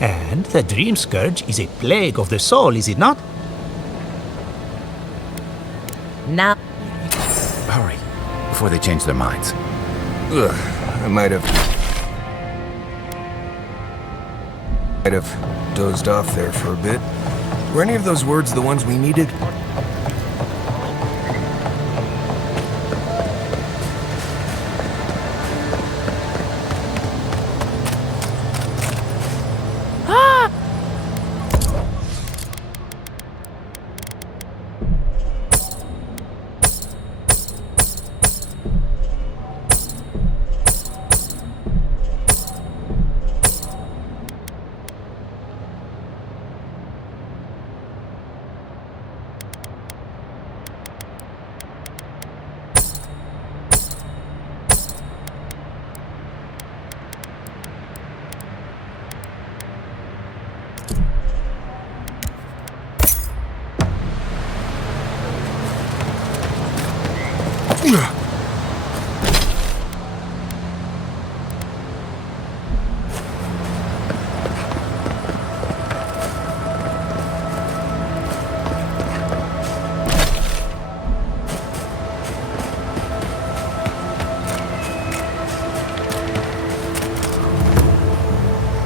And the dream scourge is a plague of the soul, is it not? Now... Hurry, before they change their minds. Ugh, I might have dozed off there for a bit. Were any of those words the ones we needed?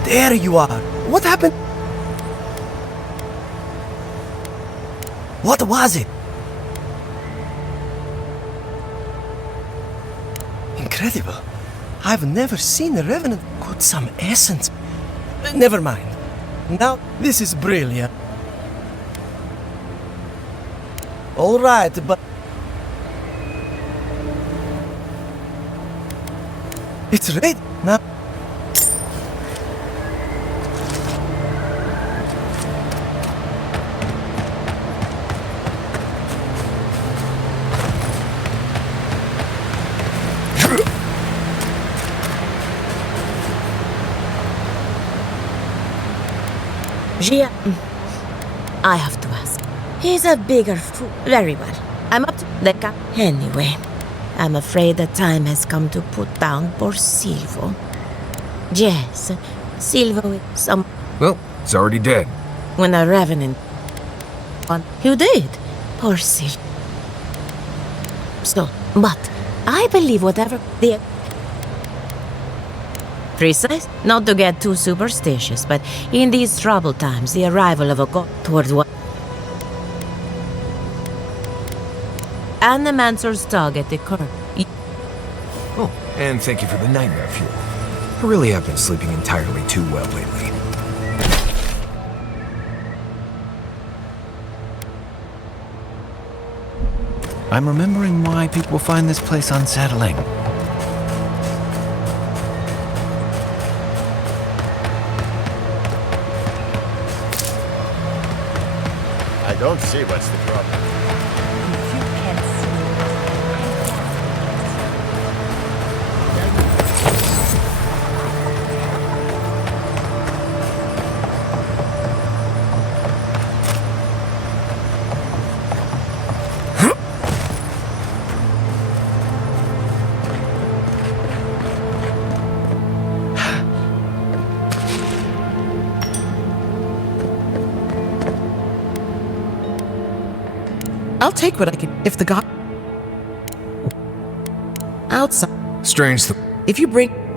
There you are. What happened? What was it? Incredible. I've never seen a revenant with some essence. Never mind. Now, this is brilliant. All right, but... It's ready now. Gia, I have to ask. He's a bigger fool. Very well. I'm up to the cap. Anyway, I'm afraid the time has come to put down poor Silvo. Yes, Silvo is some... Well, it's already dead. When the Revenant... You did? Poor Silvo. So, but I believe whatever the... Precise? Not to get too superstitious, but in these troubled times, the arrival of a god towards what... And the Mansor's target occurred. Oh, and thank you for the nightmare fuel. I really have been sleeping entirely too well lately. I'm remembering why people find this place unsettling. I don't see what's the problem. I'll take what I can if the god... Outside. Strange If you bring...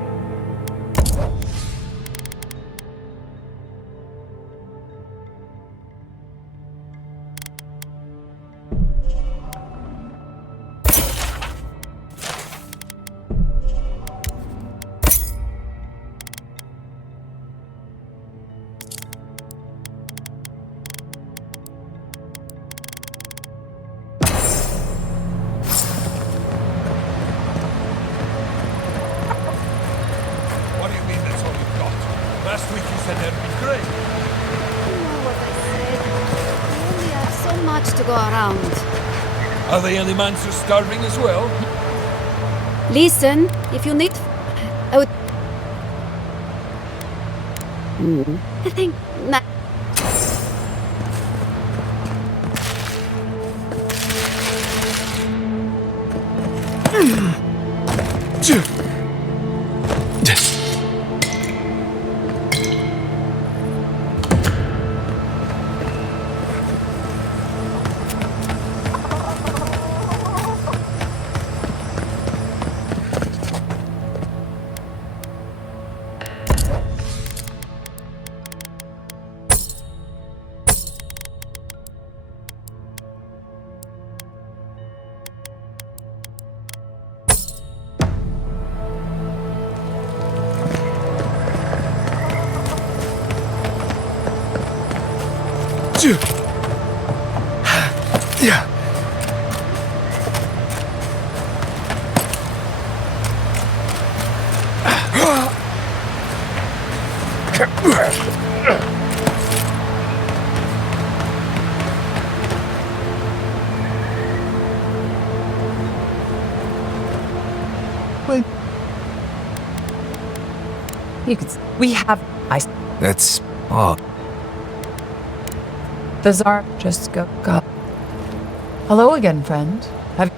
Are the only monsters starving as well? Listen, if you need... I would... I think... Yeah. Wait. You could... We have... That's... odd. The Tsar just got... Hello again, friend. Have...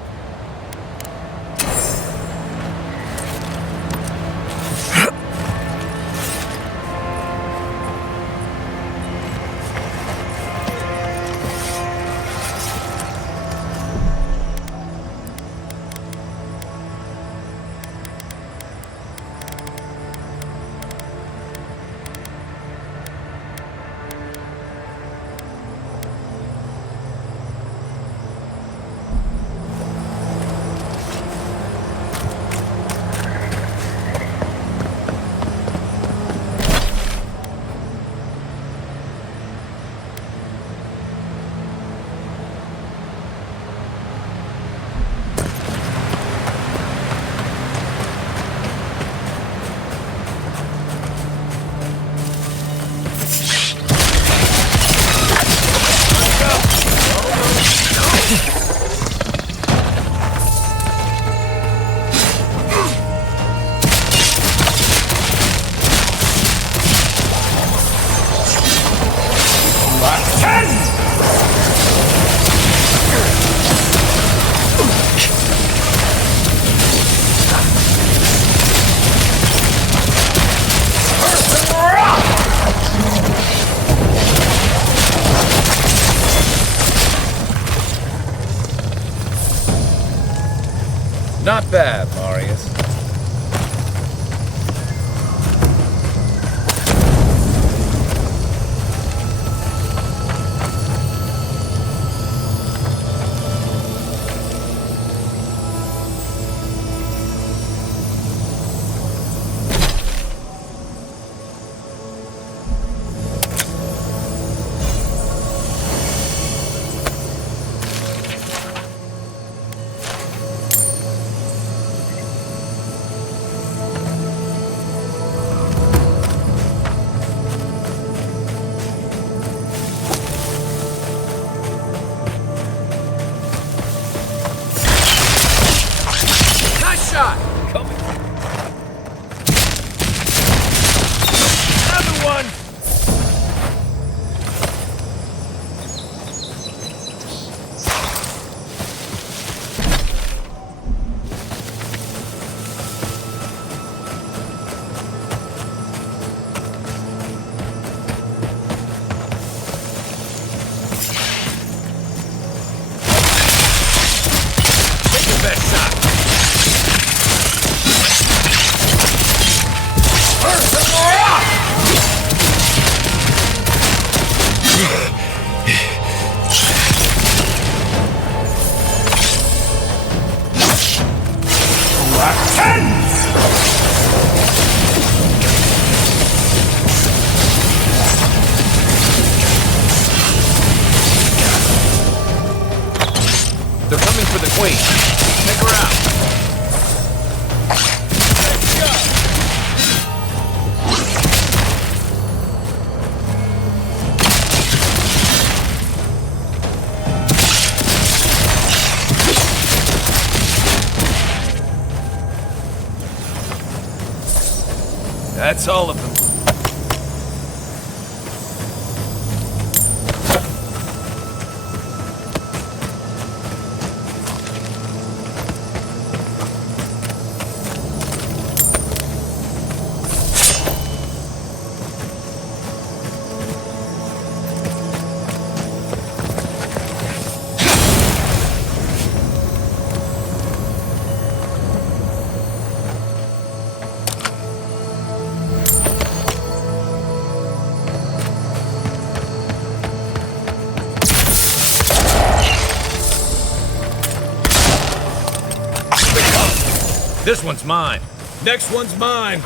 That's all of them. This one's mine. Next one's mine.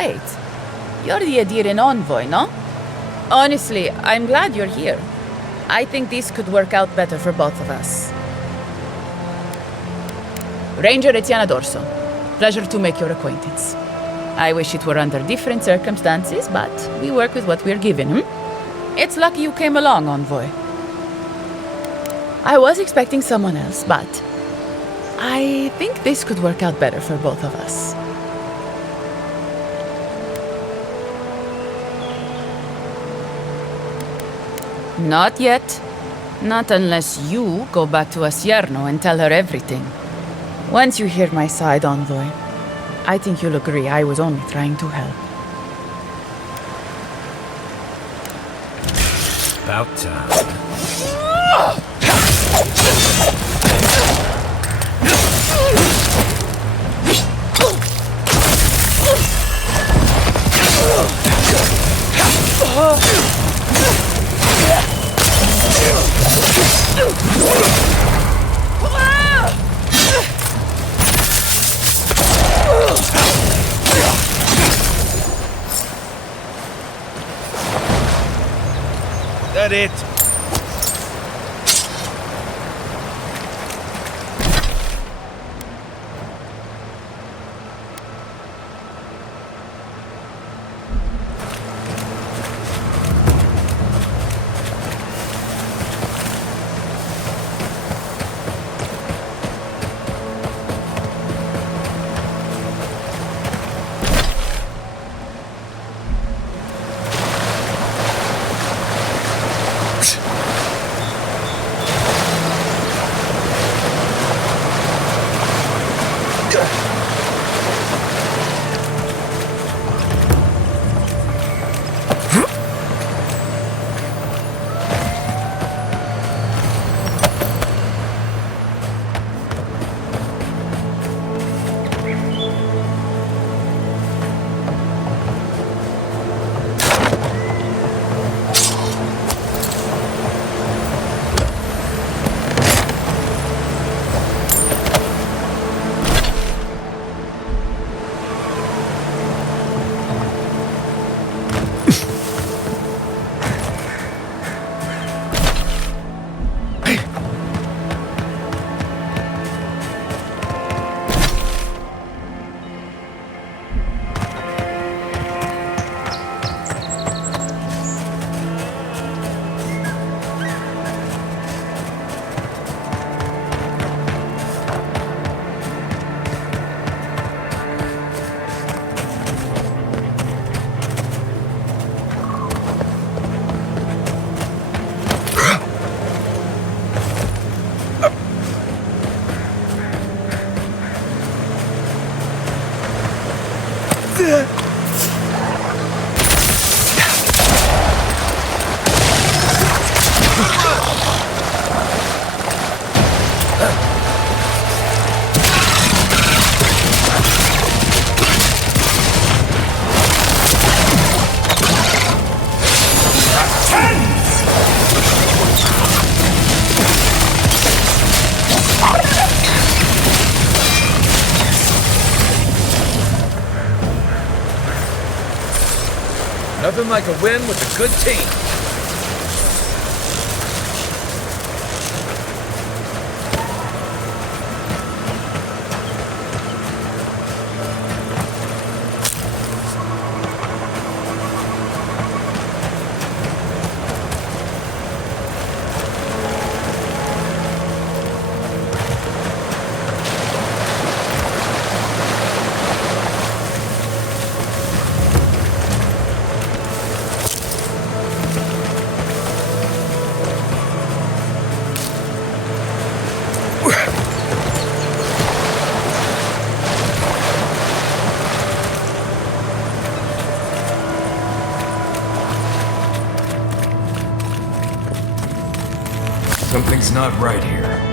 Wait, you're the Adiran envoy, no? Honestly, I'm glad you're here. I think this could work out better for both of us. Ranger Etiana Dorso. Pleasure to make your acquaintance. I wish it were under different circumstances, but we work with what we're given, It's lucky you came along, envoy. I was expecting someone else, but I think this could work out better for both of us. Not yet. Not unless you go back to Asierno and tell her everything. Once you hear my side, envoy, I think you'll agree I was only trying to help. About time. That it? Nothing like a win with a good team. Something's not right here.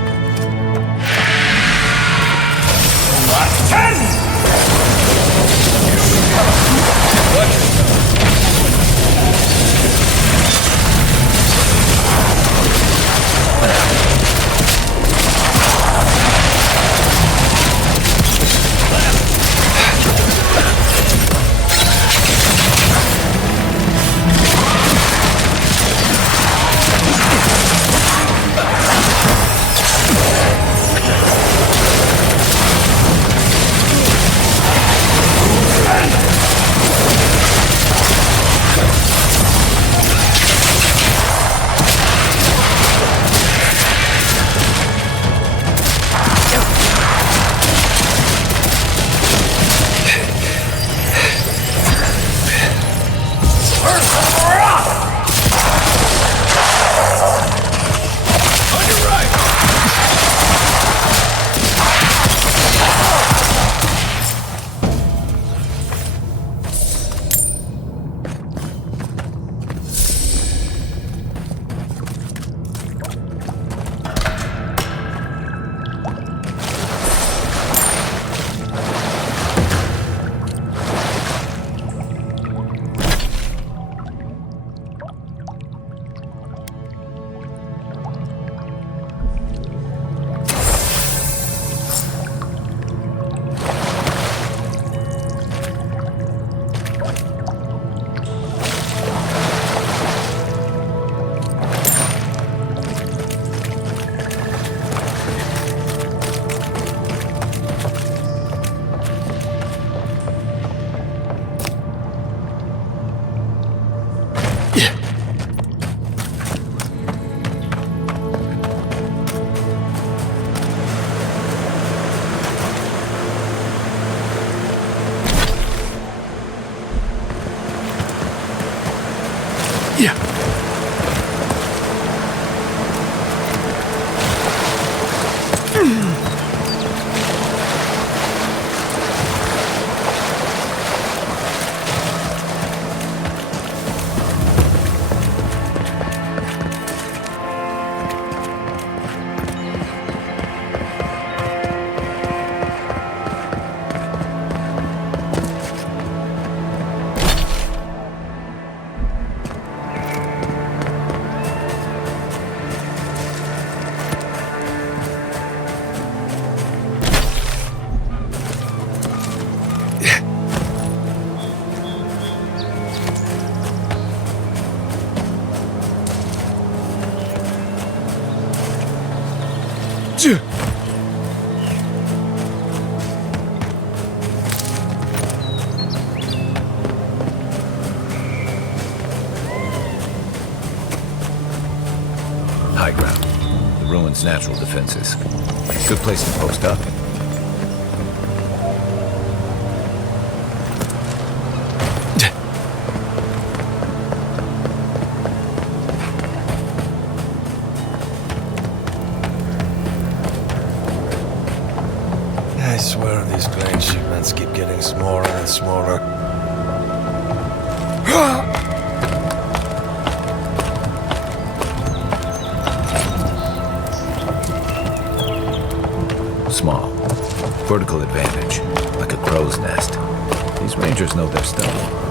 High ground. The ruin's natural defenses. Good place to post up. I swear these grain shipments keep getting smaller and smaller. Small. Vertical advantage, like a crow's nest. These rangers know their stuff.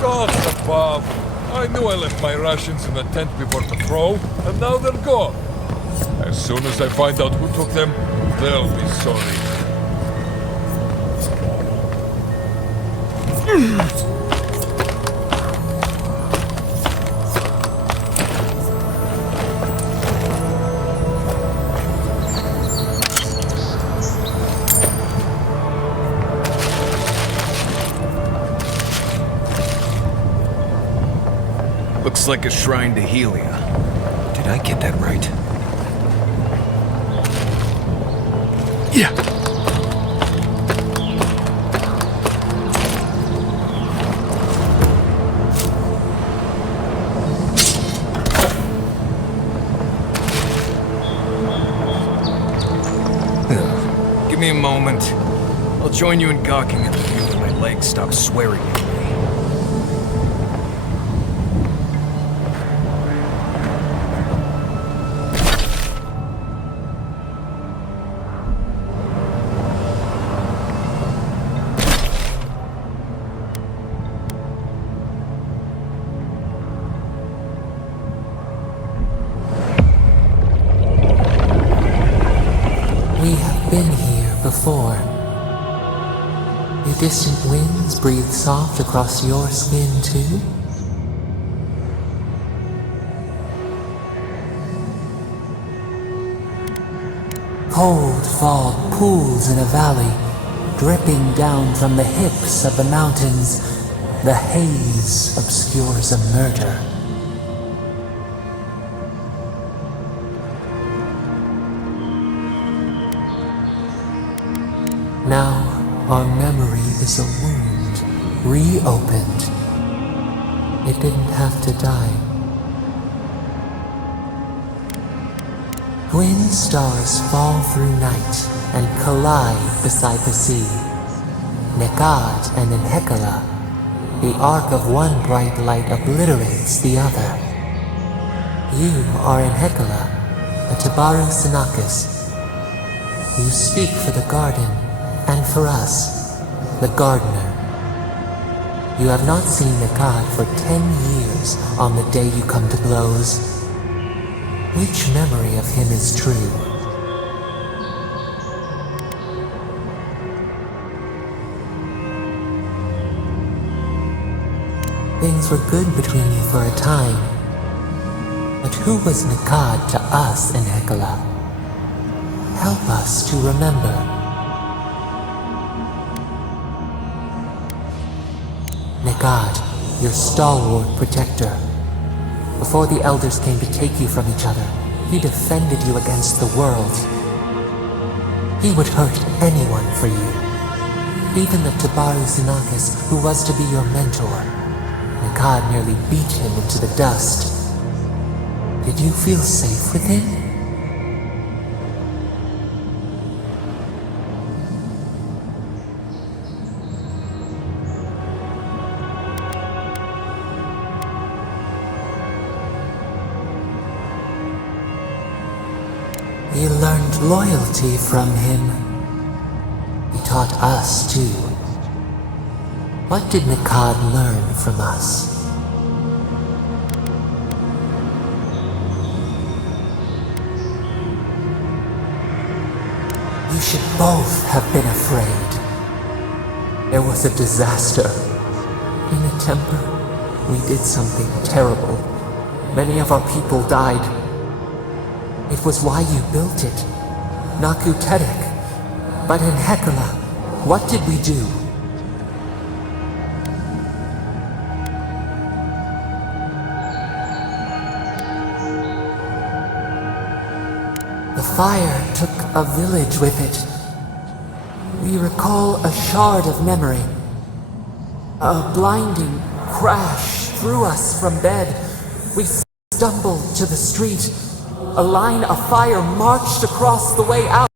Gods above! I knew I left my rations in the tent before the throw, and now they're gone. As soon as I find out who took them, they'll be sorry. Looks like a shrine to Helia. Did I get that right? Yeah. Give me a moment. I'll join you in gawking at the view when my legs stop swearing at me. We have been here before. The distant winds breathe soft across your skin too? Cold fog pools in a valley, dripping down from the hips of the mountains. The haze obscures a murder. Now, our memory is a wound, reopened. It didn't have to die. Twin stars fall through night and collide beside the sea. Nekad and Enhekala, the arc of one bright light obliterates the other. You are Enhekala, a Tabaru Sinakis. You speak for the garden, and for us, the gardener. You have not seen Nekad for 10 years on the day you come to blows. Which memory of him is true? Things were good between you for a time. But who was Nikad to us in Hekala? Help us to remember. Nikad, your stalwart protector. Before the elders came to take you from each other, he defended you against the world. He would hurt anyone for you. Even the Tabaru Xenakis, who was to be your mentor. Nikad nearly beat him into the dust. Did you feel safe with him? We learned loyalty from him. He taught us too. What did Nikad learn from us? You should both have been afraid. There was a disaster. In a temple, we did something terrible. Many of our people died. It was why you built it. Naku Tedek. But in Hekala, what did we do? The fire took a village with it. We recall a shard of memory. A blinding crash threw us from bed. We stumbled to the street. A line of fire marched across the way out.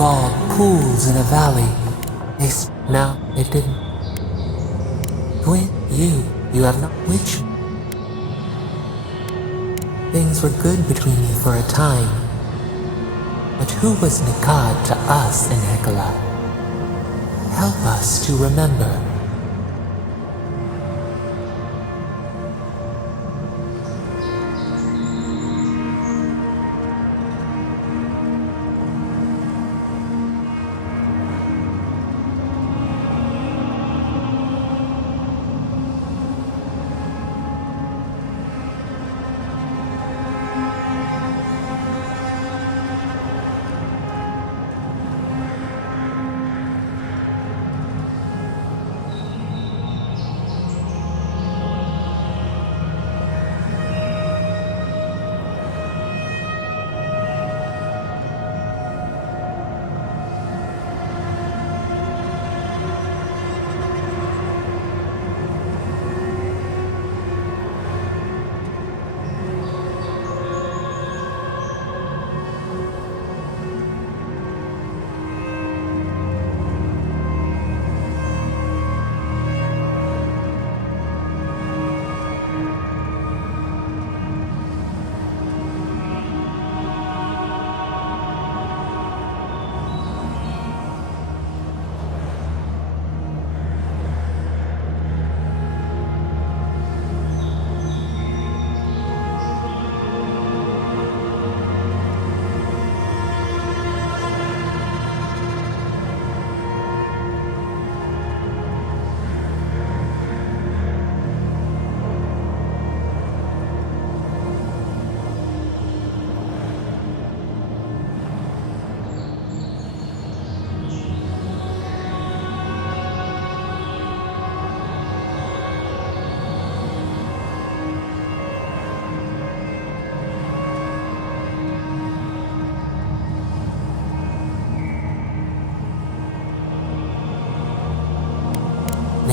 fog pools in a valley. Now it didn't. Gwyn, you have not. Which? Things were good between you for a time. But who was Nikad to us in Hekala? Help us to remember.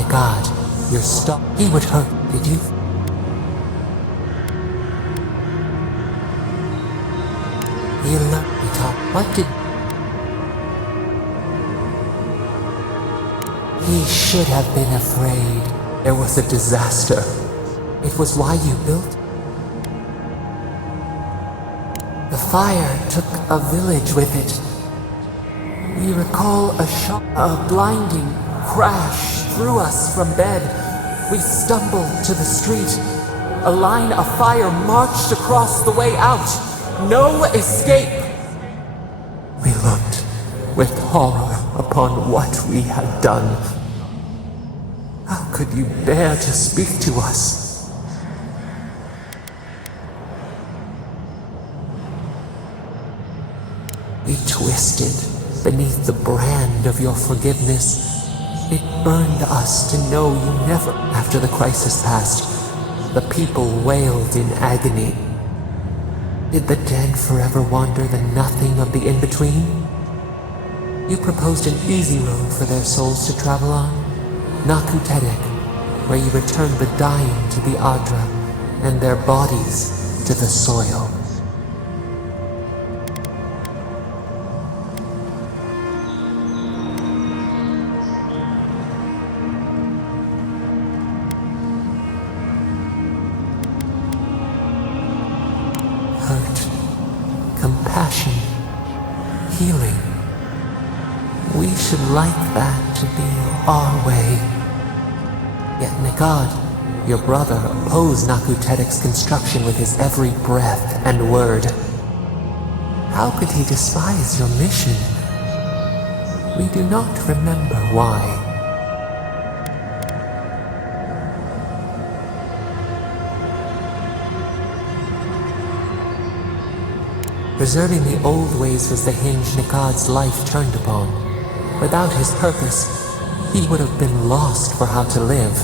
God, you're stuck. He would hurt. Did you? He learned to talk. What did? He should have been afraid. There was a disaster. It was why you built. The fire took a village with it. We recall a blinding crash threw us from bed. We stumbled to the street. A line of fire marched across the way out. No escape. We looked with horror upon what we had done. How could you bear to speak to us? We twisted beneath the brand of your forgiveness. It burned us to know you never. After the crisis passed, the people wailed in agony. Did the dead forever wander the nothing of the in-between? You proposed an easy road for their souls to travel on. Naku Tedek, where you returned the dying to the Adra and their bodies to the soil. Compassion, healing. We should like that to be our way. Yet Nikad, your brother, opposed Naku Tedek's construction with his every breath and word. How could he despise your mission? We do not remember why. Preserving the old ways was the hinge Nikad's life turned upon. Without his purpose, he would have been lost for how to live.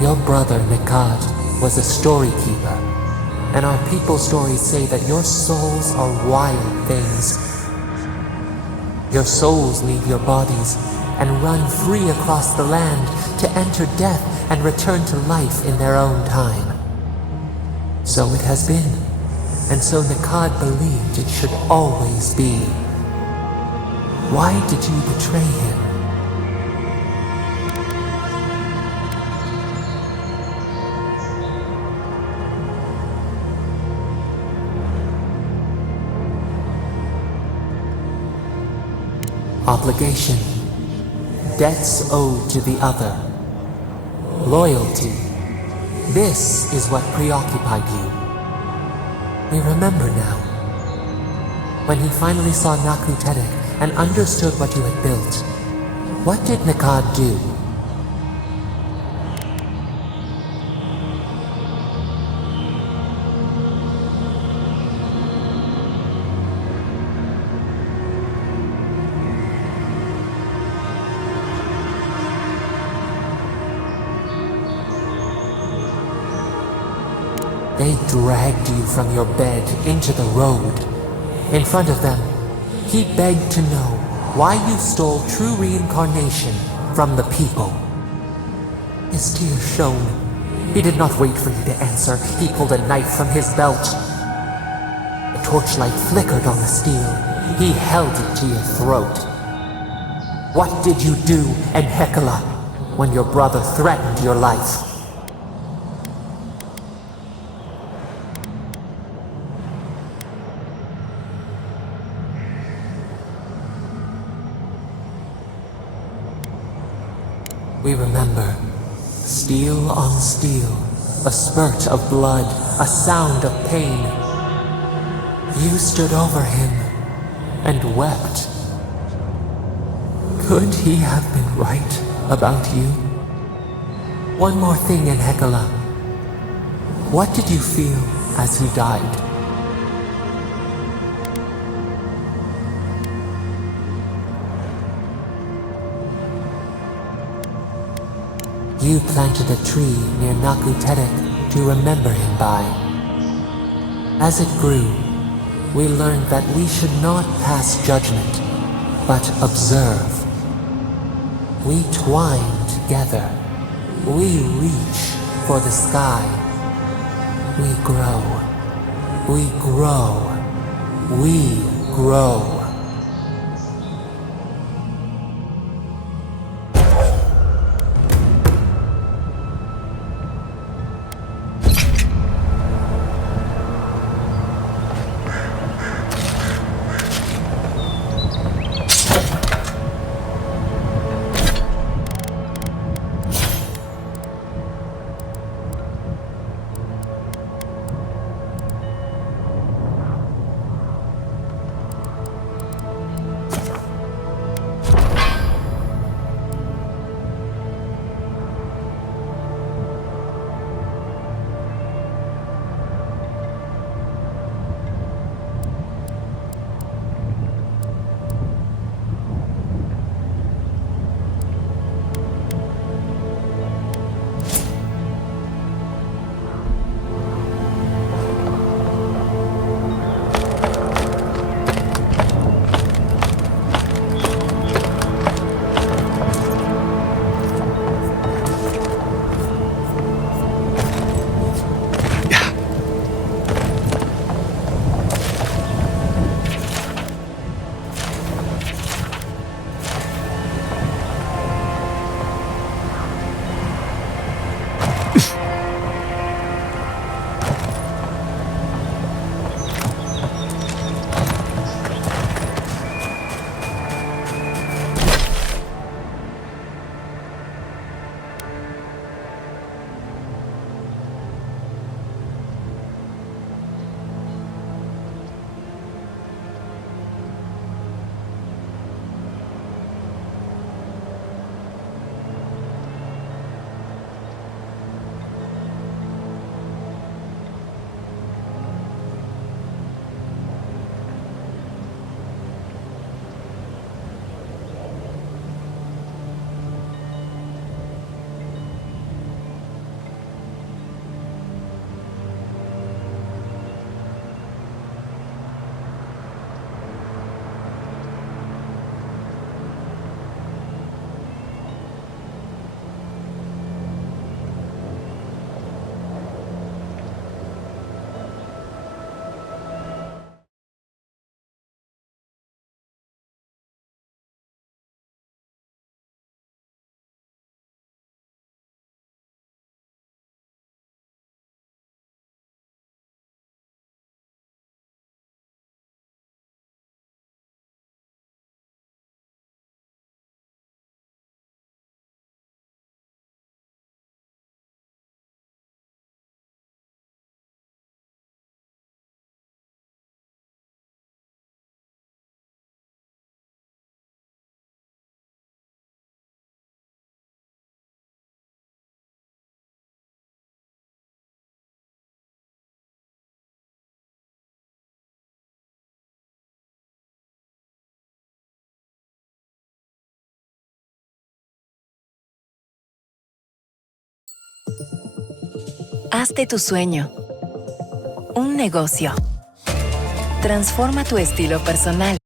Your brother Nikad was a story keeper, and our people's stories say that your souls are wild things. Your souls leave your bodies and run free across the land to enter death and return to life in their own time. So it has been. And so Nikad believed it should always be. Why did you betray him? Obligation. Debts owed to the other. Loyalty. This is what preoccupied you. We remember now. When he finally saw Naku Tedek and understood what you had built, what did Nikad do? They dragged you from your bed into the road. In front of them, he begged to know why you stole true reincarnation from the people. His tears shone. He did not wait for you to answer. He pulled a knife from his belt. The torchlight flickered on the steel. He held it to your throat. What did you do, Enhekala, when your brother threatened your life? We remember. Steel on steel, a spurt of blood, a sound of pain. You stood over him and wept. Could he have been right about you? One more thing, Enhekala. What did you feel as he died? You planted a tree near Naku Tedek to remember him by. As it grew, we learned that we should not pass judgment, but observe. We twine together. We reach for the sky. We grow. We grow. We grow. Haz de tu sueño un negocio. Transforma tu estilo personal.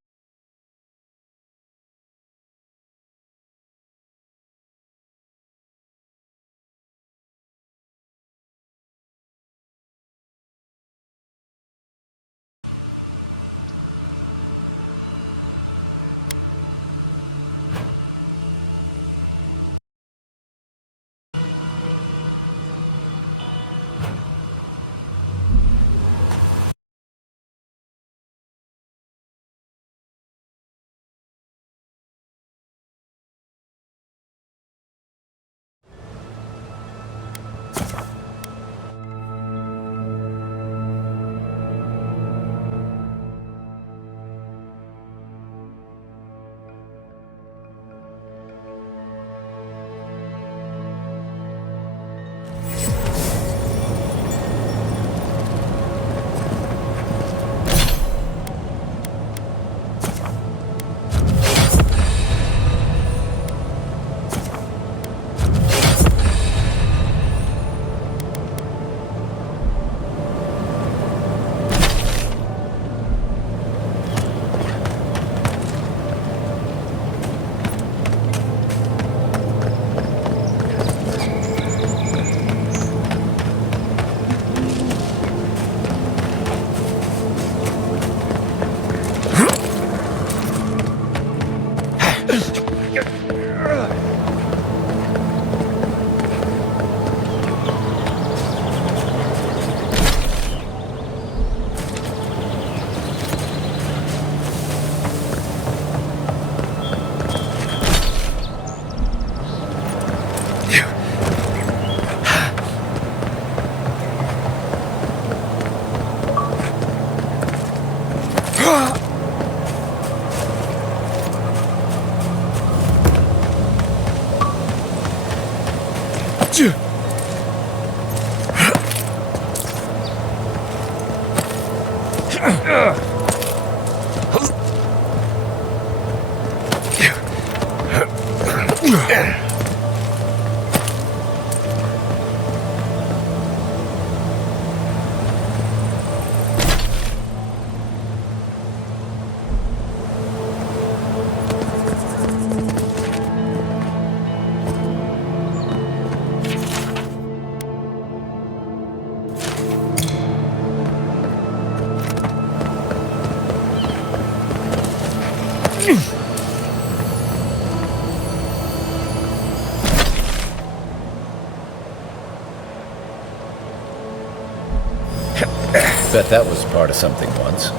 Bet that was part of something once.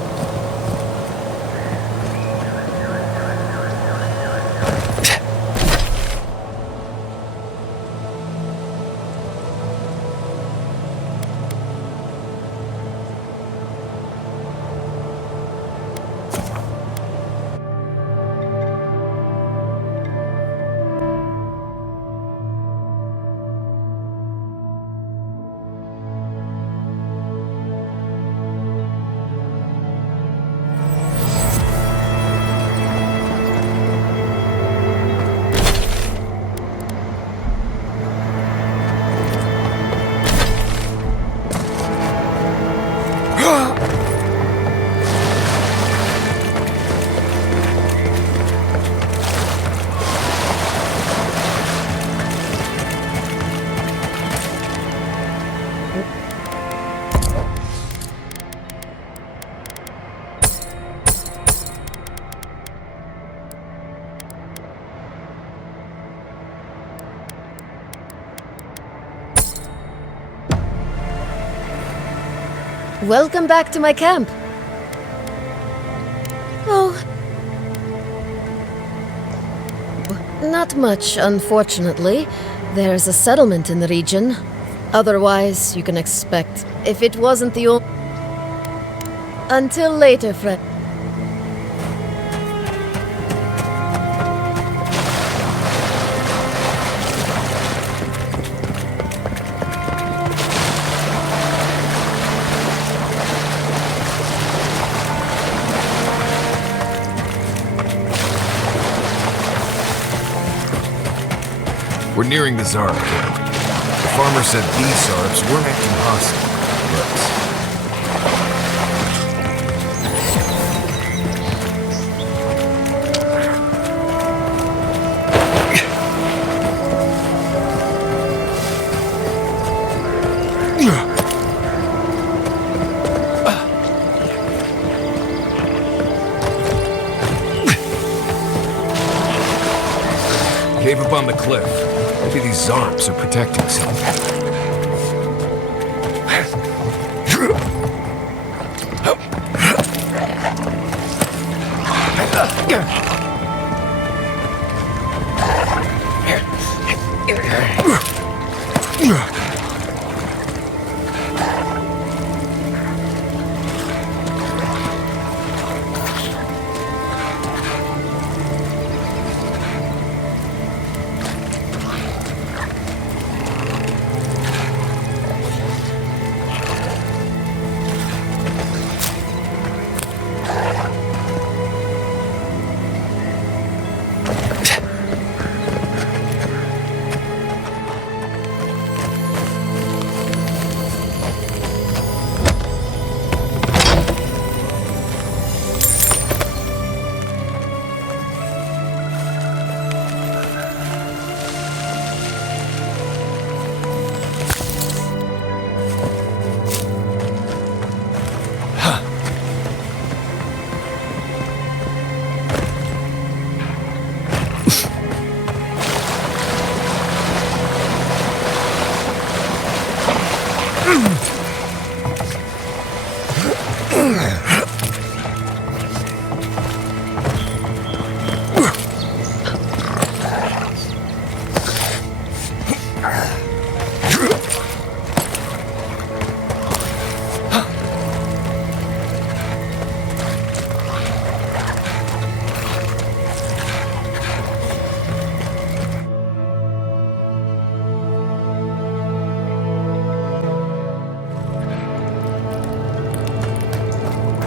Welcome back to my camp. Oh. Not much, unfortunately. There's a settlement in the region. Otherwise, you can expect, if it wasn't the only... Until later, friend. We're nearing the Tsar camp. The farmer said these Zarps weren't acting hostile, but... Cave up on the cliff. Maybe these Zarps are protecting something.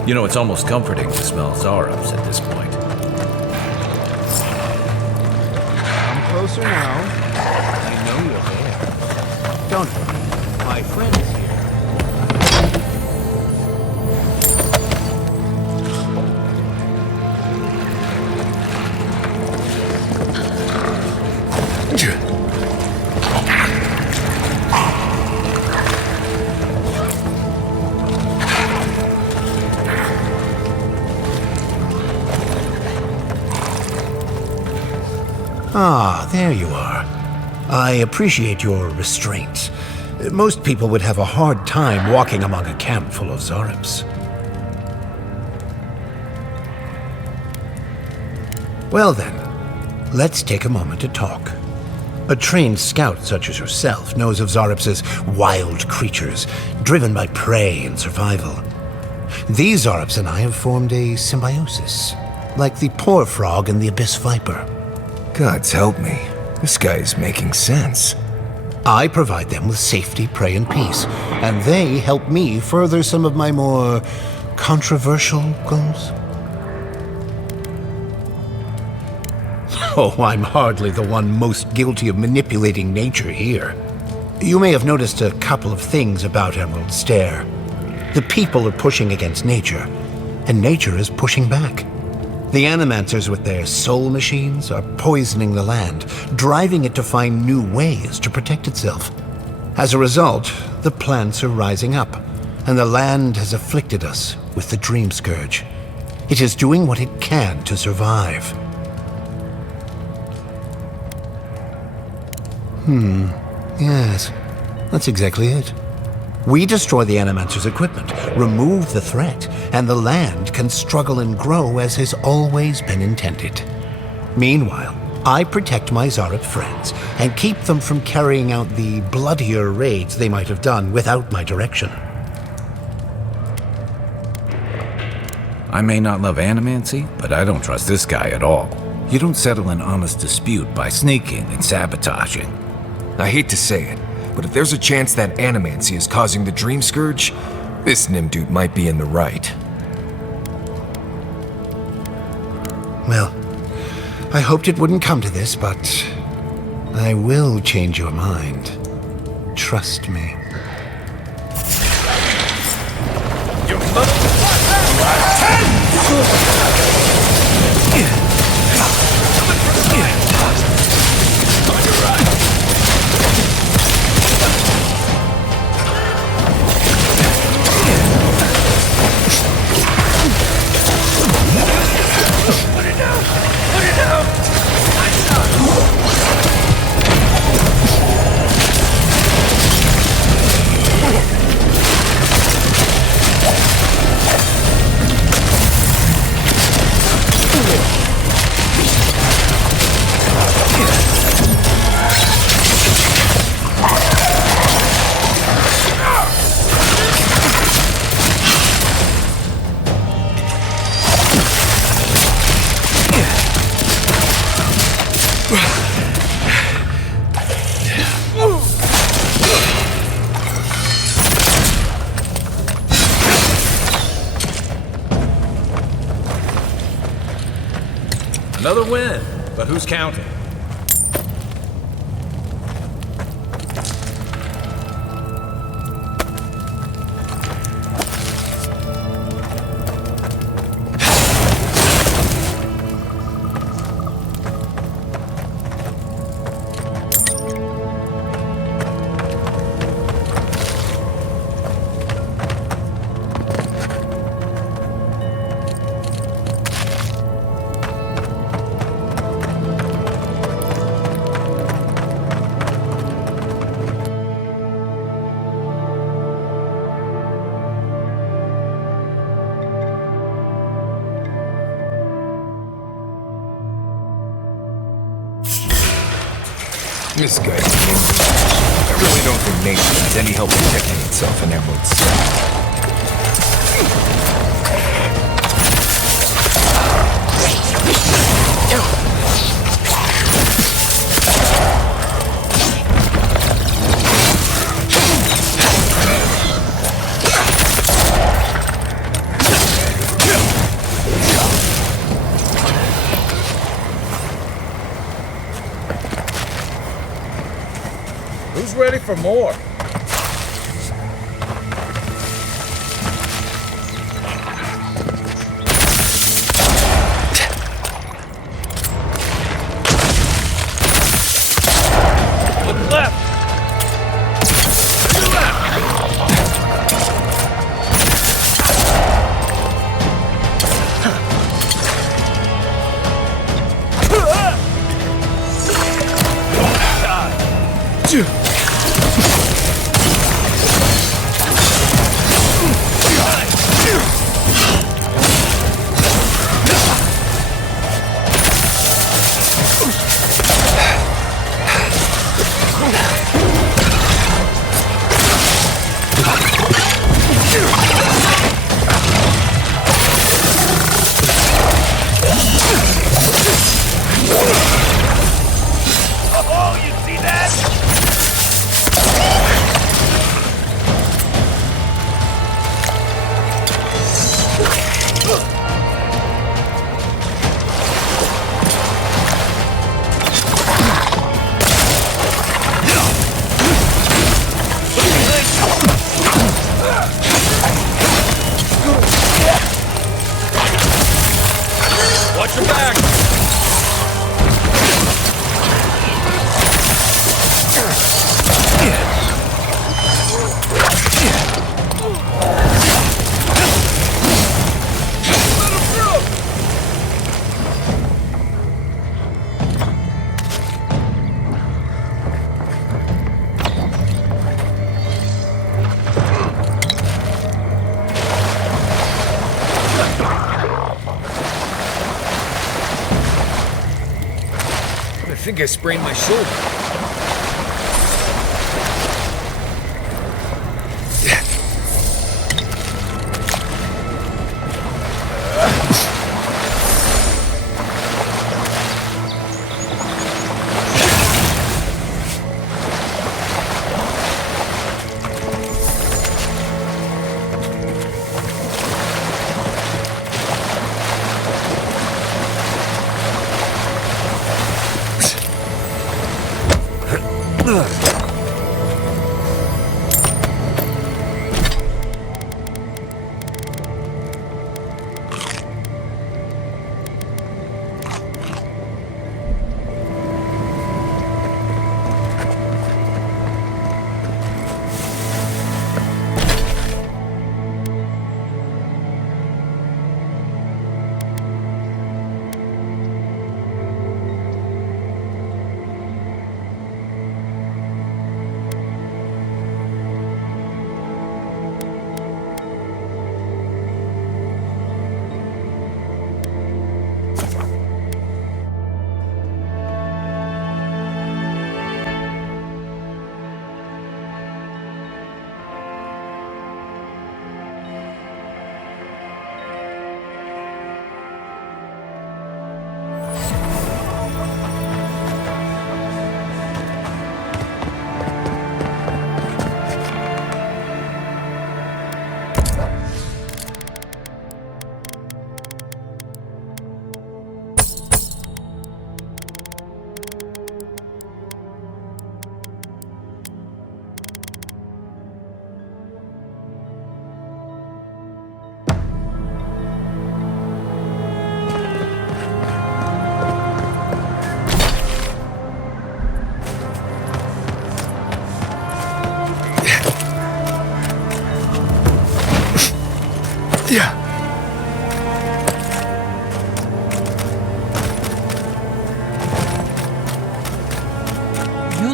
You know, it's almost comforting to smell Zarps at this point. Come closer now. I know you're there. Don't worry. My friend is here. Ah, there you are. I appreciate your restraint. Most people would have a hard time walking among a camp full of Zarps. Well then, let's take a moment to talk. A trained scout such as yourself knows of Zarps as wild creatures, driven by prey and survival. These Zarps and I have formed a symbiosis, like the poor frog and the abyss viper. Gods help me. This guy is making sense. I provide them with safety, prey, and peace, and they help me further some of my more controversial goals. Oh, I'm hardly the one most guilty of manipulating nature here. You may have noticed a couple of things about Emerald Stair. The people are pushing against nature, and nature is pushing back. The Animancers with their soul machines are poisoning the land, driving it to find new ways to protect itself. As a result, the plants are rising up, and the land has afflicted us with the Dream Scourge. It is doing what it can to survive. Yes, that's exactly it. We destroy the Animancer's equipment, remove the threat, and the land can struggle and grow as has always been intended. Meanwhile, I protect my Zarp friends and keep them from carrying out the bloodier raids they might have done without my direction. I may not love animancy, but I don't trust this guy at all. You don't settle an honest dispute by sneaking and sabotaging. I hate to say it, but if there's a chance that animancy is causing the Dream Scourge, this Nimdude might be in the right. Well, I hoped it wouldn't come to this, but I will change your mind. Trust me. Another win, but who's counting? This guy, I really don't think nature needs any help protecting itself in Emerald City. Who's ready for more? Look left! To left! Oh, you see that? Watch your back! I think I sprained my shoulder.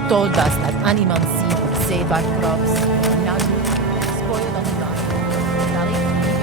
told us that animal seed would save our crops. Now you spoil on the ground. Now they don't even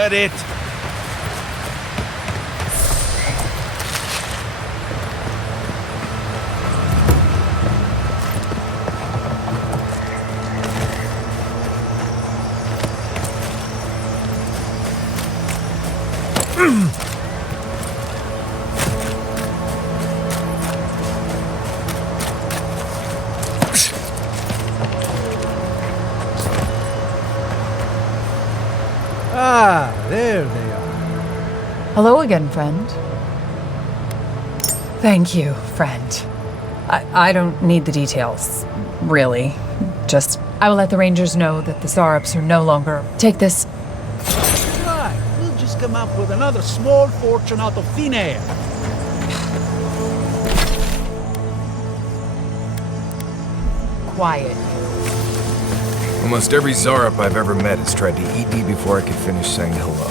That it? Ah, there they are. Hello again, friend. Thank you, friend. I don't need the details, really. Just, I will let the Rangers know that the Sarups are no longer... Take this. Right, we'll just come up with another small fortune out of thin air. Quiet. Almost every Zarup I've ever met has tried to eat me before I could finish saying hello.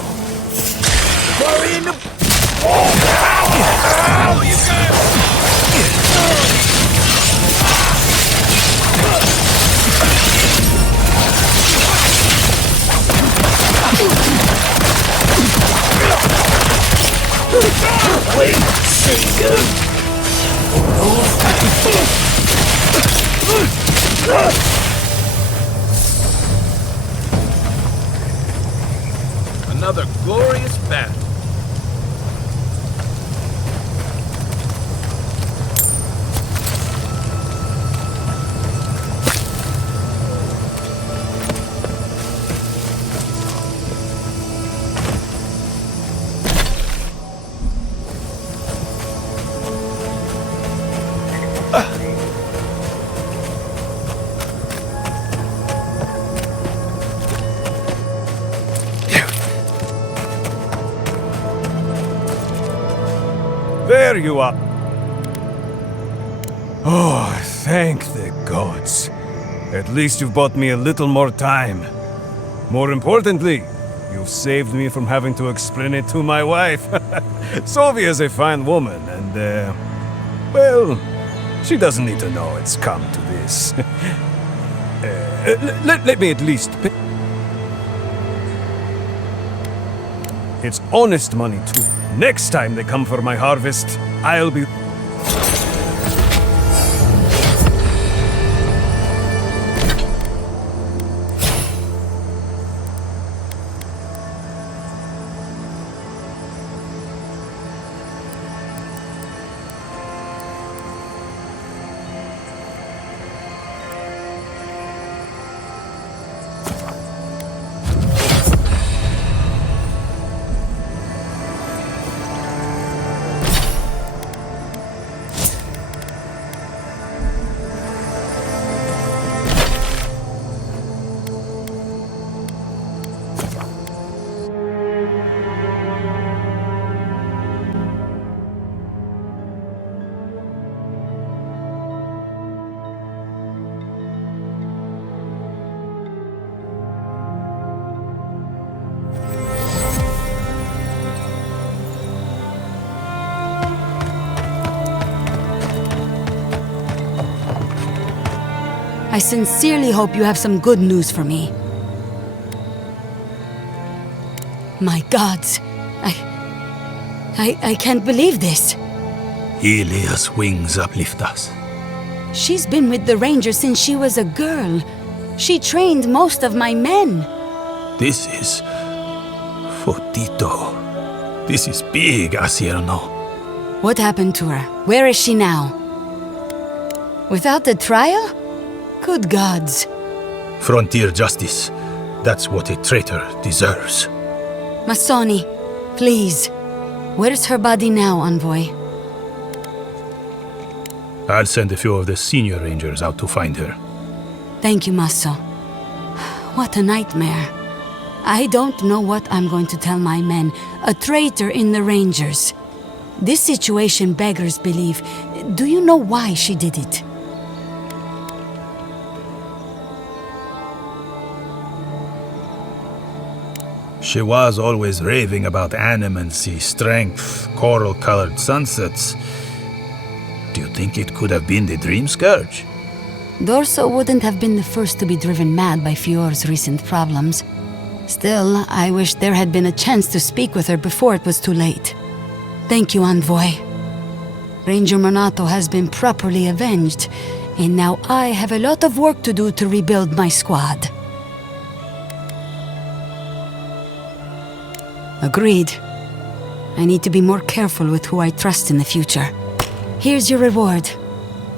Another glorious battle. There you are. Oh, thank the gods. At least you've bought me a little more time. More importantly, you've saved me from having to explain it to my wife. Sylvia's a fine woman, and, well, she doesn't need to know it's come to this. Let me at least pay. It's honest money, too. Next time they come for my harvest, I'll be... I sincerely hope you have some good news for me. My gods, I can't believe this. Ilia's wings uplift us. She's been with the Rangers since she was a girl. She trained most of my men. This is... Fotito. This is big, Acero. What happened to her? Where is she now? Without the trial? Good gods. Frontier justice. That's what a traitor deserves. Masoni, please. Where's her body now, Envoy? I'll send a few of the senior rangers out to find her. Thank you, Masso. What a nightmare. I don't know what I'm going to tell my men. A traitor in the Rangers. This situation beggars belief. Do you know why she did it? She was always raving about animancy, strength, coral-colored sunsets. Do you think it could have been the Dream Scourge? Dorso wouldn't have been the first to be driven mad by Fior's recent problems. Still, I wish there had been a chance to speak with her before it was too late. Thank you, Envoy. Ranger Monato has been properly avenged, and now I have a lot of work to do to rebuild my squad. Agreed. I need to be more careful with who I trust in the future. Here's your reward.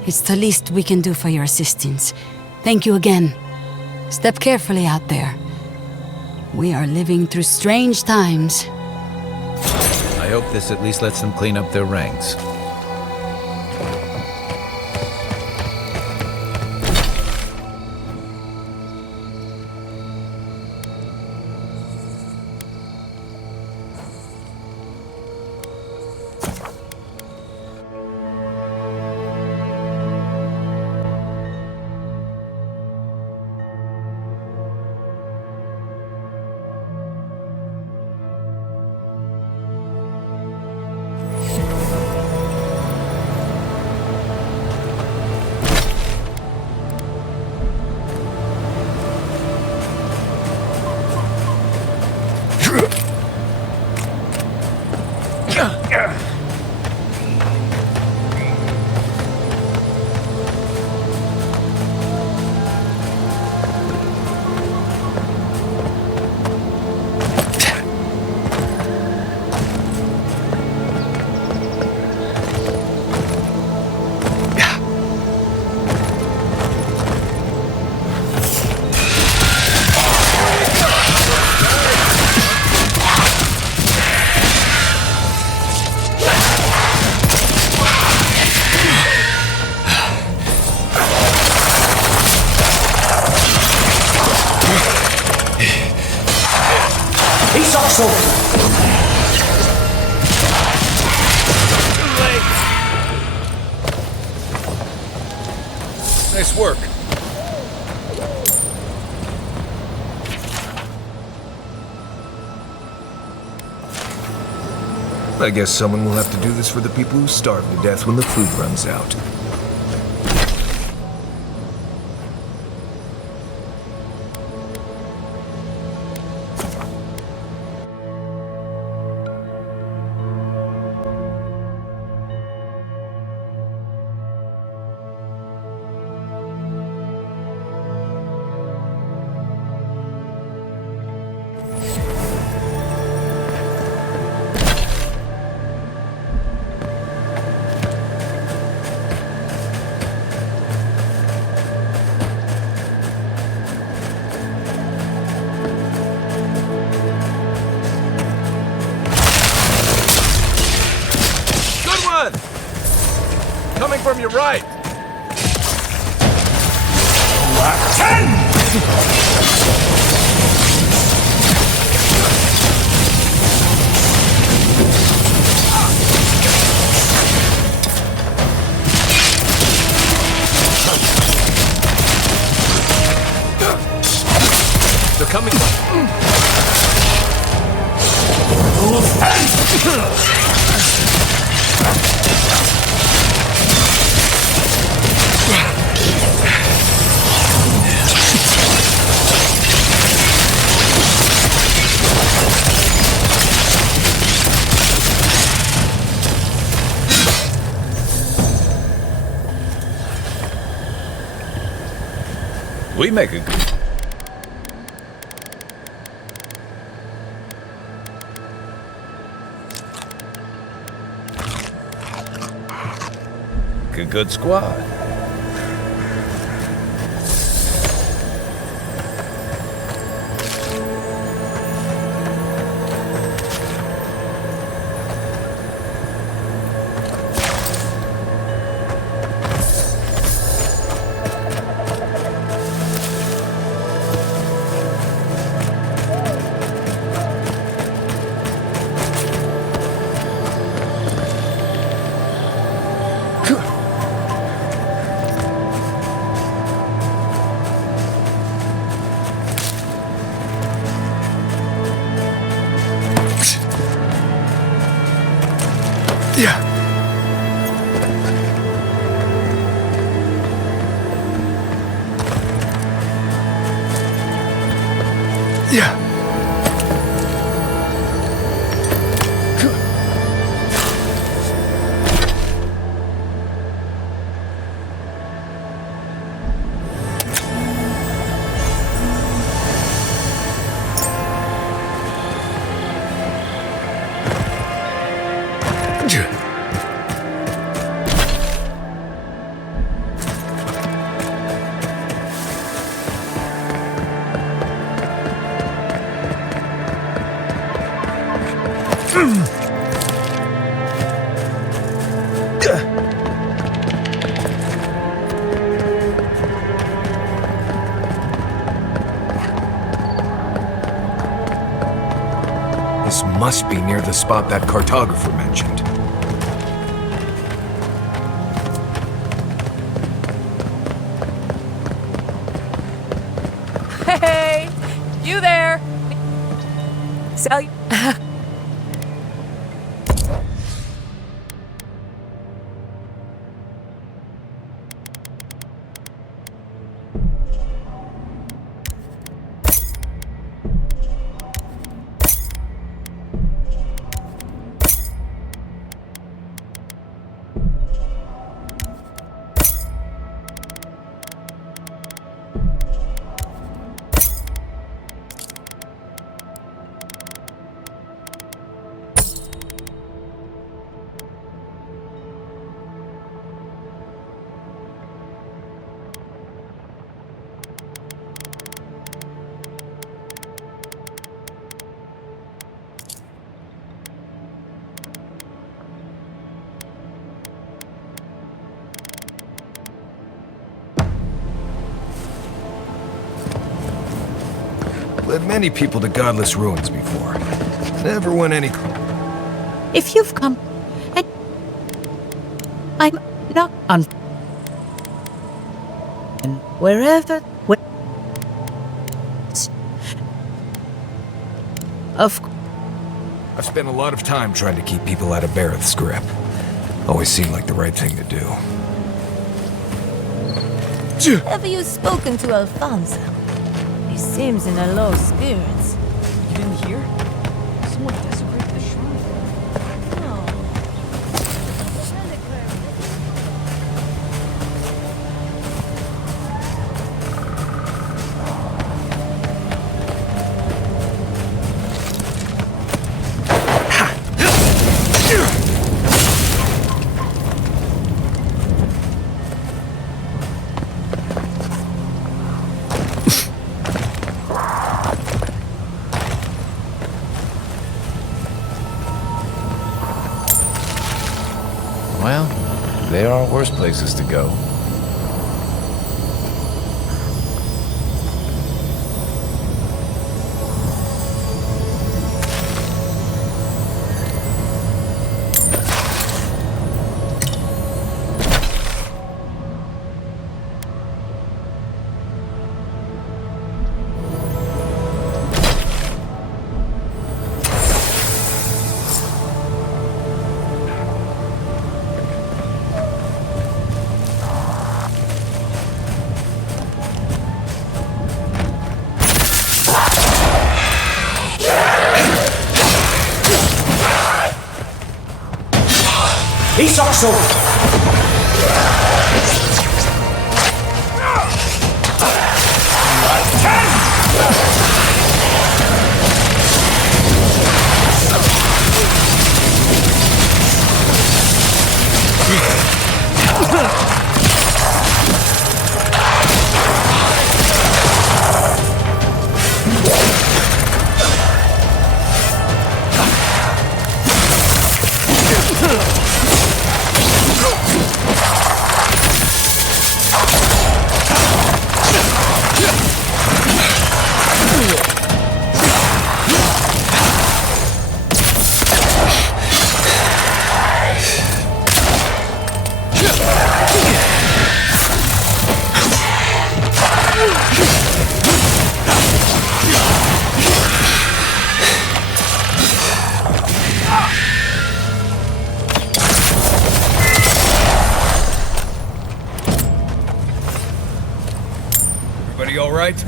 It's the least we can do for your assistance. Thank you again. Step carefully out there. We are living through strange times. I hope this at least lets them clean up their ranks. Nice work. I guess someone will have to do this for the people who starve to death when the food runs out. Coming from your right. They're coming. We make a good squad. This must be near the spot that cartographer mentioned. Hey! You there! Sally. Led many people to godless ruins before. Never won any... If you've come, and I'm not on... And wherever... Of course. I've spent a lot of time trying to keep people out of Bareth's grip. Always seemed like the right thing to do. Have you spoken to Alfonso? He seems in a low spirits. You didn't hear? Someone desecrated the shrine. No. Well, there are worse places to go. He's also... Everybody all right?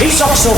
He's also...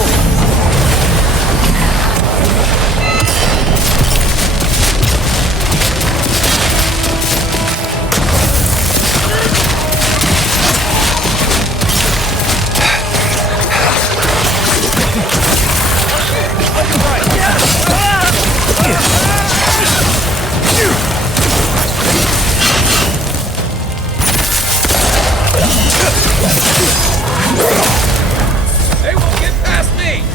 They won't get past me!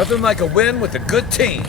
Nothing like a win with a good team.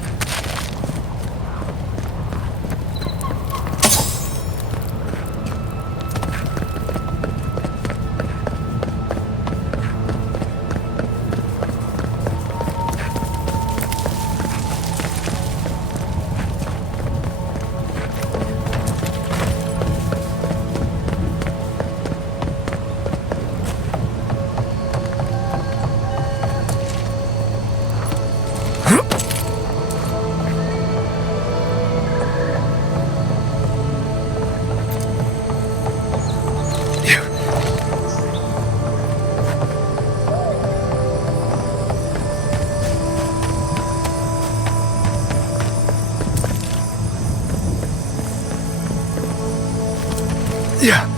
Yeah.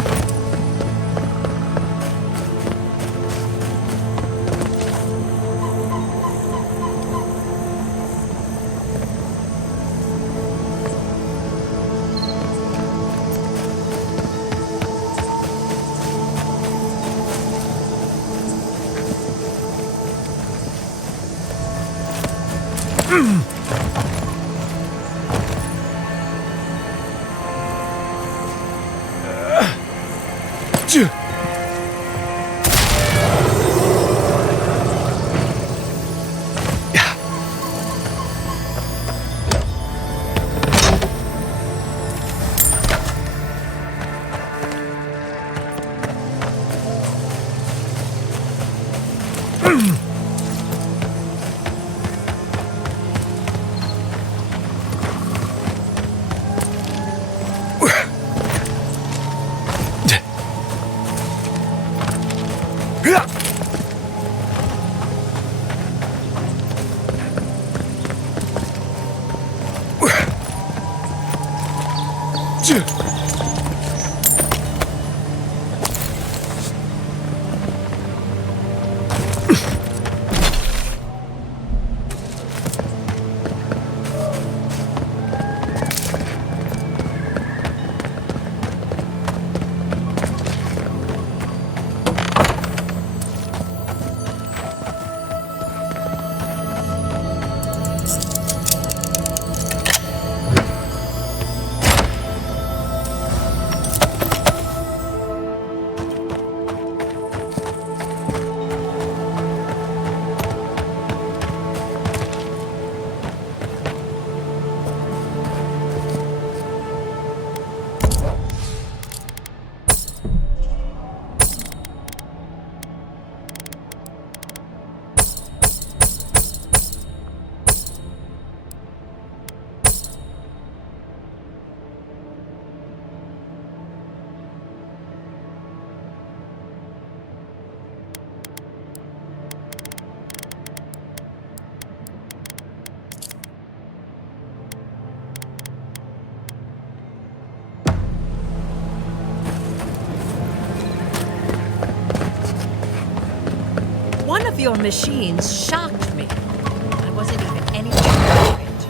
One of your machines shocked me. I wasn't even anywhere near it.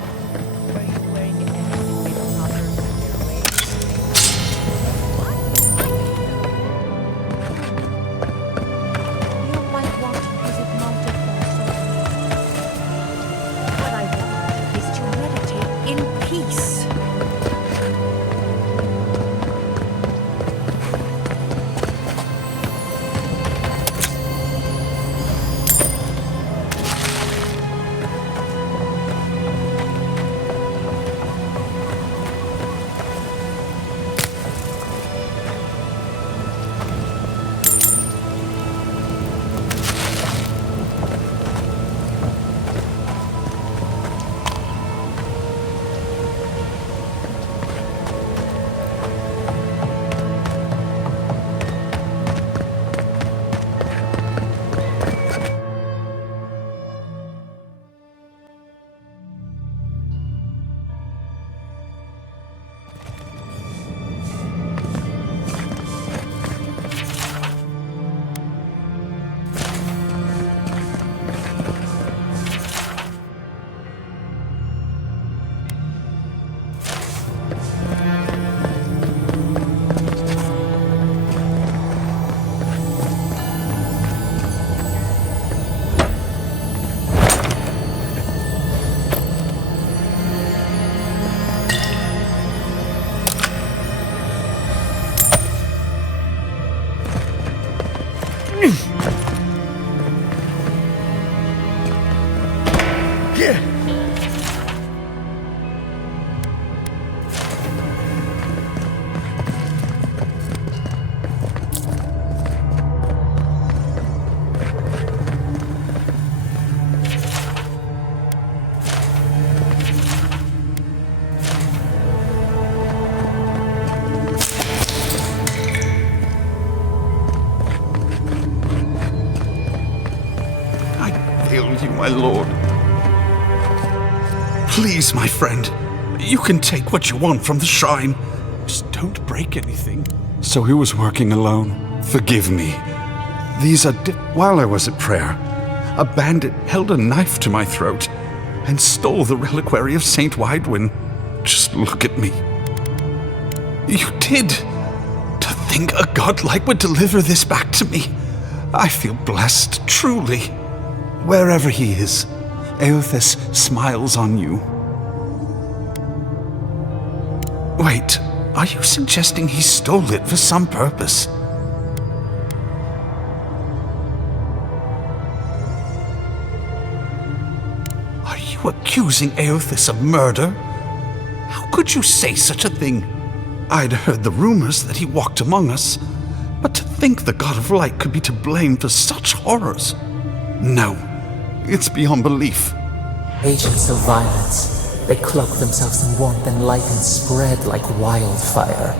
Were you wearing anything other than your waist? What? You might want to visit Mountain What I want is to meditate in peace. My lord. Please, my friend. You can take what you want from the shrine. Just don't break anything. So he was working alone. Forgive me. These are while I was at prayer, a bandit held a knife to my throat and stole the reliquary of Saint Widwin. Just look at me. You did. To think a godlike would deliver this back to me. I feel blessed, truly. Wherever he is, Eothas smiles on you. Wait, are you suggesting he stole it for some purpose? Are you accusing Eothas of murder? How could you say such a thing? I'd heard the rumors that he walked among us, but to think the God of Light could be to blame for such horrors? No. It's beyond belief. Agents of violence. They cloak themselves in warmth and light and spread like wildfire.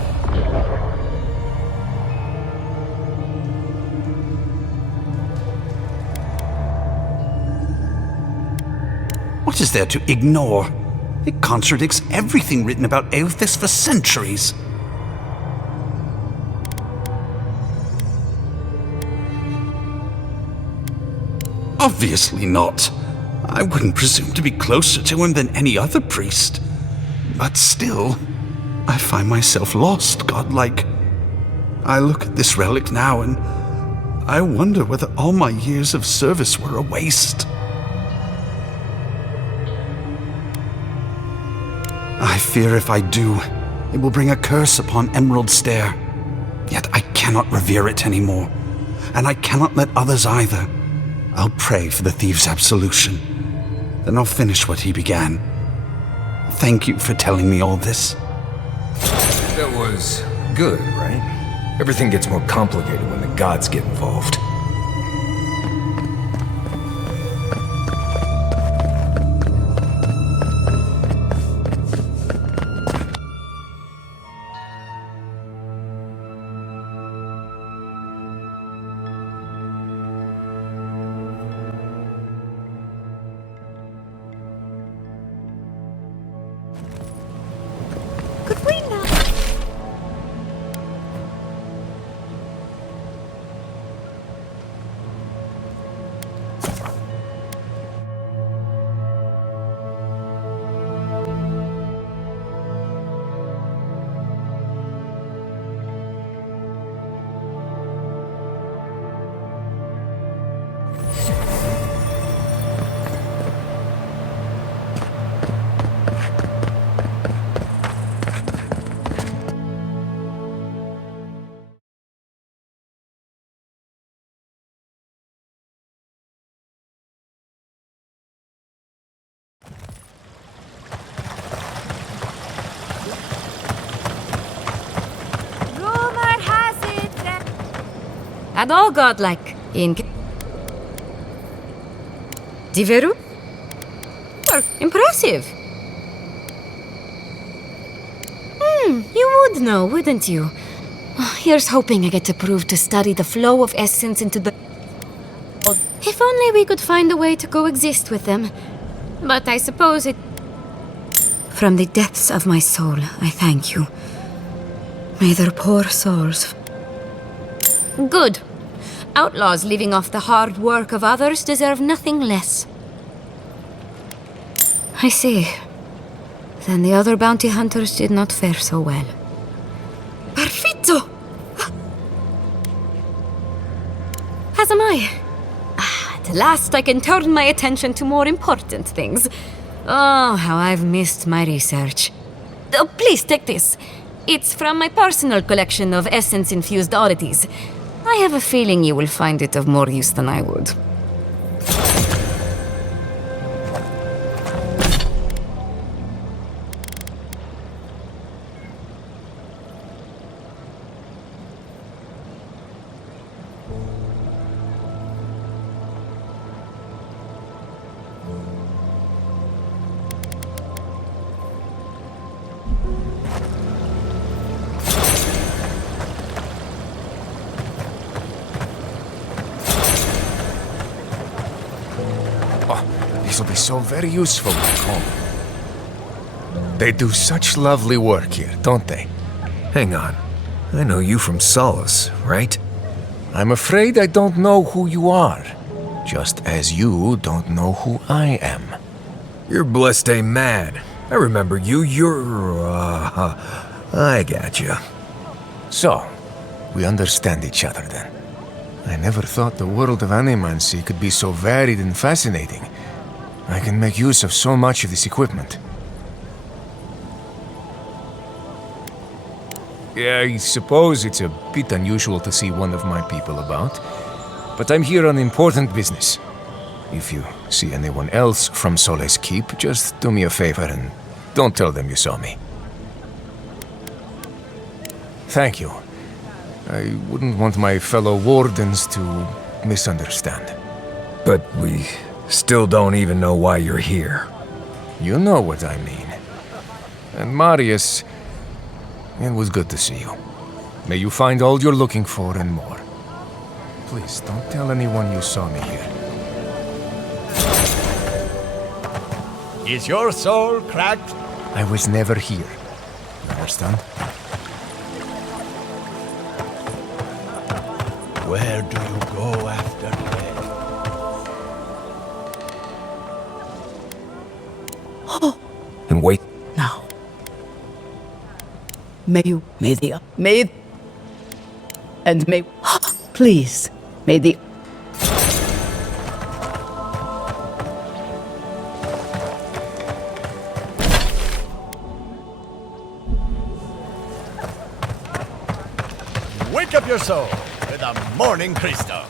What is there to ignore? It contradicts everything written about Eothas for centuries. Obviously not. I wouldn't presume to be closer to him than any other priest. But still, I find myself lost, godlike. I look at this relic now and I wonder whether all my years of service were a waste. I fear if I do, it will bring a curse upon Emerald Stair. Yet I cannot revere it anymore, and I cannot let others either. I'll pray for the thief's absolution. Then I'll finish what he began. Thank you for telling me all this. That was good, right? Everything gets more complicated when the gods get involved. Could we not? at all godlike. Diveru? Impressive. You would know, wouldn't you? Here's hoping I get to prove to study the flow of essence into the... If only we could find a way to coexist with them. But I suppose it... From the depths of my soul, I thank you. May their poor souls... Good. Outlaws living off the hard work of others deserve nothing less. I see. Then the other bounty hunters did not fare so well. Perfetto! As am I. At last I can turn my attention to more important things. Oh, how I've missed my research. Oh, please take this. It's from my personal collection of essence-infused oddities. I have a feeling you will find it of more use than I would. These will be so very useful back home. They do such lovely work here, don't they? Hang on. I know you from Solace, right? I'm afraid I don't know who you are. Just as you don't know who I am. You're Blessed A Mad. I remember you. I gotcha. So, we understand each other then. I never thought the world of animancy could be so varied and fascinating. I can make use of so much of this equipment. Yeah, I suppose it's a bit unusual to see one of my people about, but I'm here on important business. If you see anyone else from Sole's Keep, just do me a favor and don't tell them you saw me. Thank you. I wouldn't want my fellow wardens to misunderstand. But we still don't even know why you're here. You know what I mean. And Marius, it was good to see you. May you find all you're looking for and more. Please, don't tell anyone you saw me here. Is your soul cracked? I was never here. You understand? Where do you go after death? And wait. Now. May please, may the... Wake up your soul with a morning Cristo.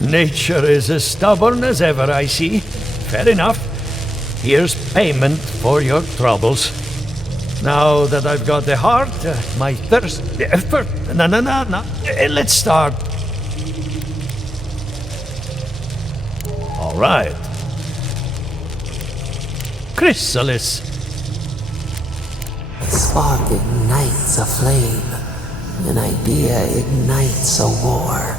Nature is as stubborn as ever, I see. Fair enough. Here's payment for your troubles. Now that I've got the heart, my thirst, the effort. No. Let's start. All right. Chrysalis. A spark ignites a flame. An idea ignites a war.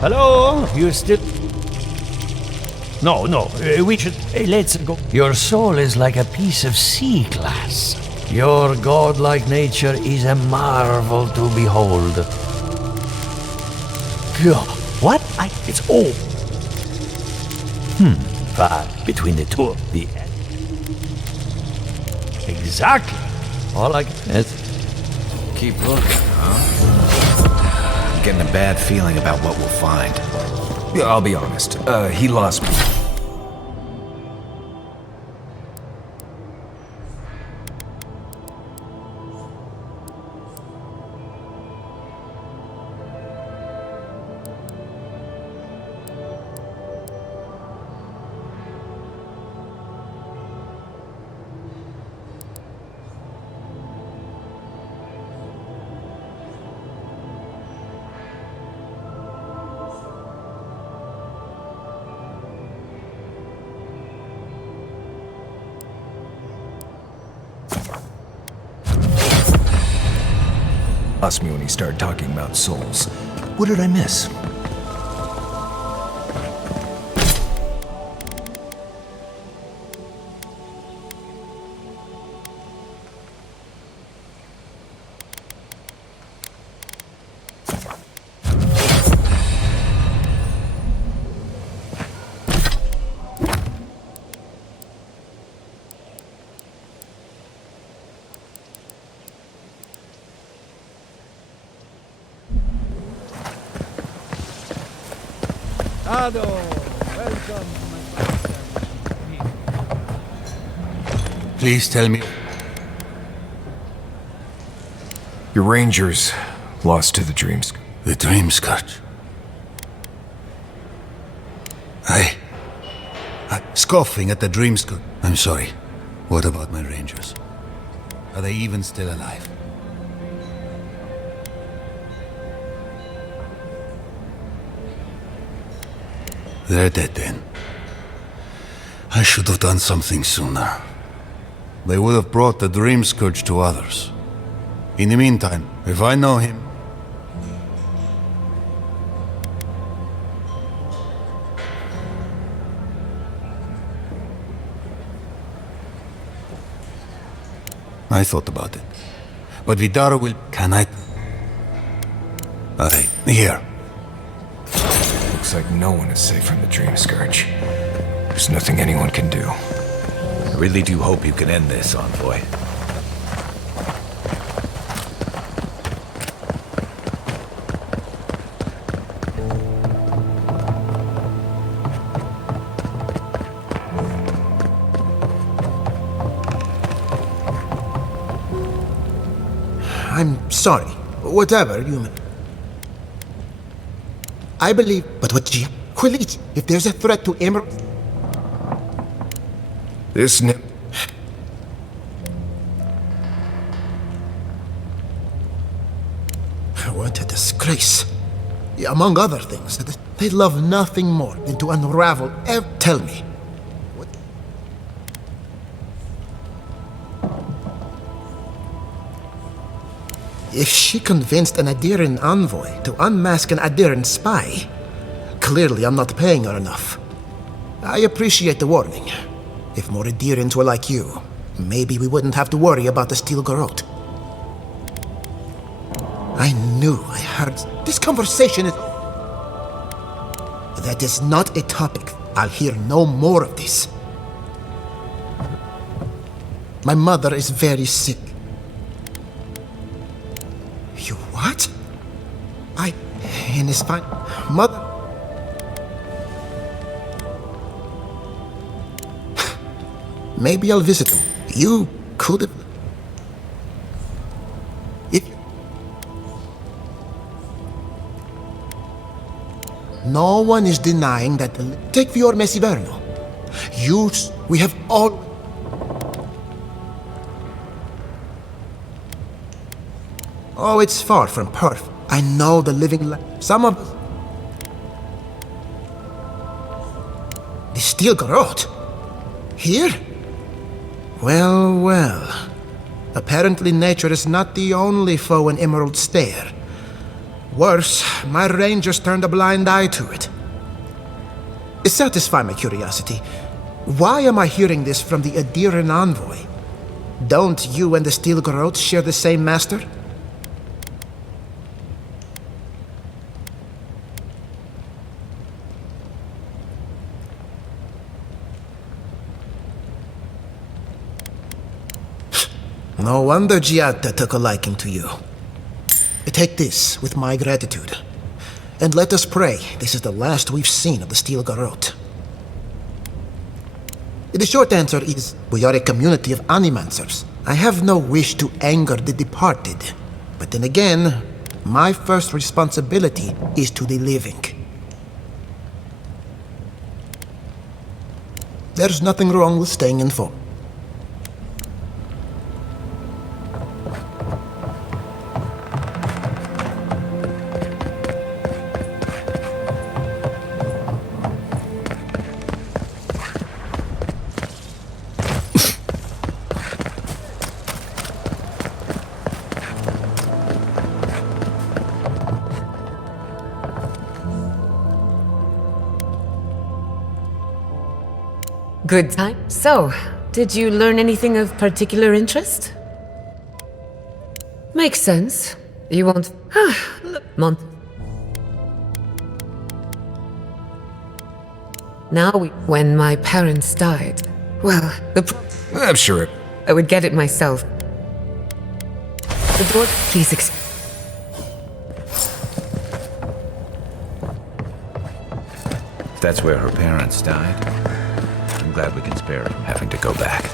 Hello? You still... No, we should... let's go. Your soul is like a piece of sea glass. Your godlike nature is a marvel to behold. Phew, what? It's all... between the two, the... Exactly. All I... Keep looking, huh? I'm getting a bad feeling about what we'll find. Yeah, I'll be honest. He lost me. Lost me when he started talking about souls. What did I miss? Welcome to my Please tell me. Your rangers lost to the dreams. The dream scourge. I scoffing at the dream scourge. I'm sorry. What about my rangers? Are they even still alive? They're dead then. I should have done something sooner. They would have brought the dream scourge to others. In the meantime, if I know him... I thought about it. But Vidara will... Can I... Alright, here. Looks like no one is safe from the Dream Scourge. There's nothing anyone can do. I really do hope you can end this, Envoy. I'm sorry. Whatever you mean. I believe, but what you... Quillit, if there's a threat to Emerald... This What a disgrace. Among other things, they love nothing more than to unravel... Tell me. If she convinced an Adiran envoy to unmask an Adiran spy, clearly I'm not paying her enough. I appreciate the warning. If more Adirans were like you, maybe we wouldn't have to worry about the steel garrote. I knew I heard... This conversation is... That is not a topic. I'll hear no more of this. My mother is very sick. You what? And it's fine. Mother... Maybe I'll visit him. You could have... No one is denying that the... Take Fior Mesiverno. We have all... Oh, it's far from perfect. I know the living... Some of... The steel garrote? Here? Well, well. Apparently nature is not the only foe an emerald stare. Worse, my rangers turned a blind eye to it. Satisfy my curiosity. Why am I hearing this from the Adiran envoy? Don't you and the steel garrote share the same master? No wonder Giada took a liking to you. Take this with my gratitude. And let us pray this is the last we've seen of the steel garrote. The short answer is, we are a community of animancers. I have no wish to anger the departed. But then again, my first responsibility is to the living. There's nothing wrong with staying informed. Good time. So, did you learn anything of particular interest? Makes sense. You won't... Month. Now, when my parents died, well, I'm sure I would get it myself. The door... Please If that's where her parents died, I'm glad we can spare her from having to go back.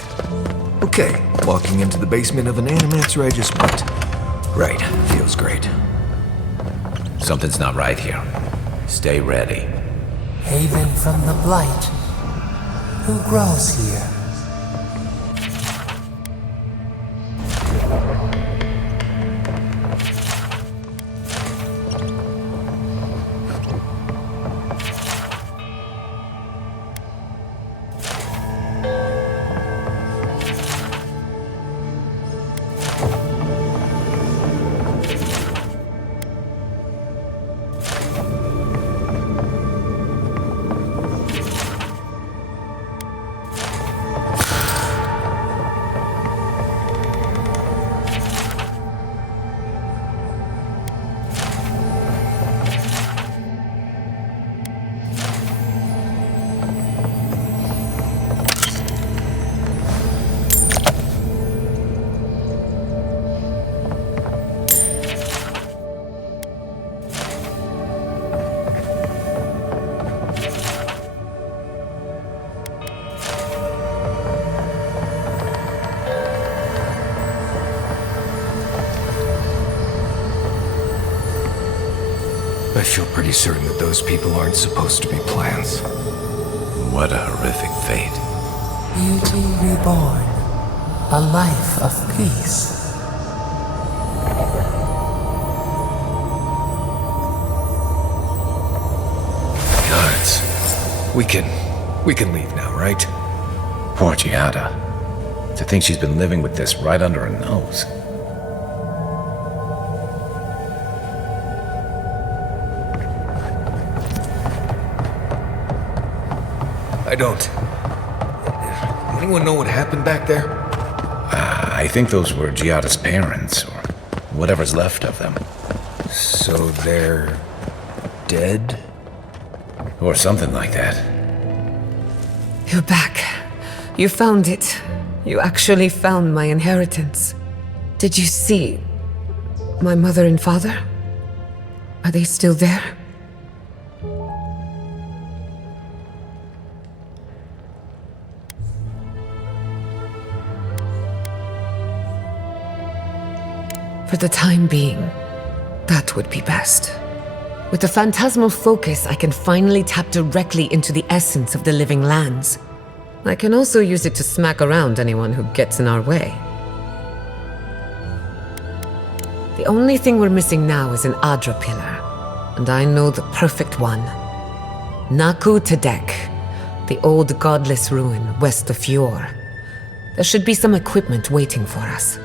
Okay, walking into the basement of an animancer I just met. Right, feels great. Something's not right here. Stay ready. Haven from the blight. Who grows here? I feel pretty certain that those people aren't supposed to be plants. What a horrific fate. Beauty reborn. A life of peace. Guards, we can leave now, right? Poor Giada. To think she's been living with this right under her nose. I don't. Anyone know what happened back there? I think those were Giada's parents, or whatever's left of them. So they're dead? Or something like that. You're back. You found it. You actually found my inheritance. Did you see my mother and father? Are they still there? For the time being, that would be best. With the phantasmal focus, I can finally tap directly into the essence of the living lands. I can also use it to smack around anyone who gets in our way. The only thing we're missing now is an Adra pillar, and I know the perfect one. Naku Tedek, the old godless ruin west of Fjord. There should be some equipment waiting for us.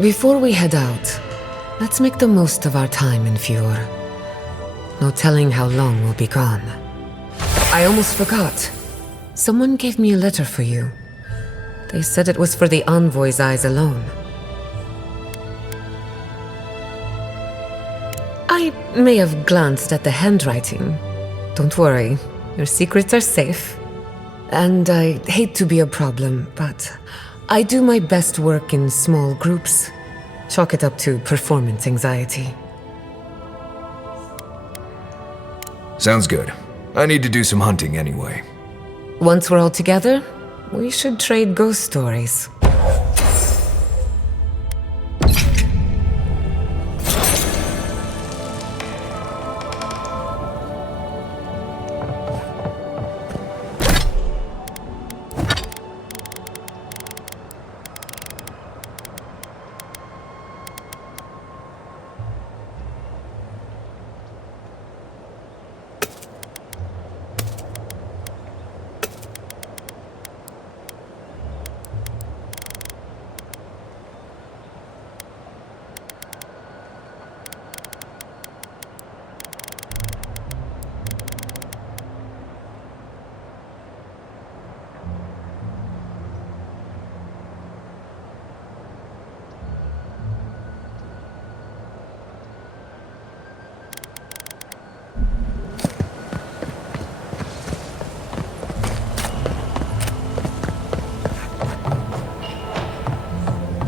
Before we head out, let's make the most of our time in Fjord. No telling how long we'll be gone. I almost forgot. Someone gave me a letter for you. They said it was for the envoy's eyes alone. I may have glanced at the handwriting. Don't worry, your secrets are safe. And I hate to be a problem, but I do my best work in small groups. Chalk it up to performance anxiety. Sounds good. I need to do some hunting anyway. Once we're all together, we should trade ghost stories.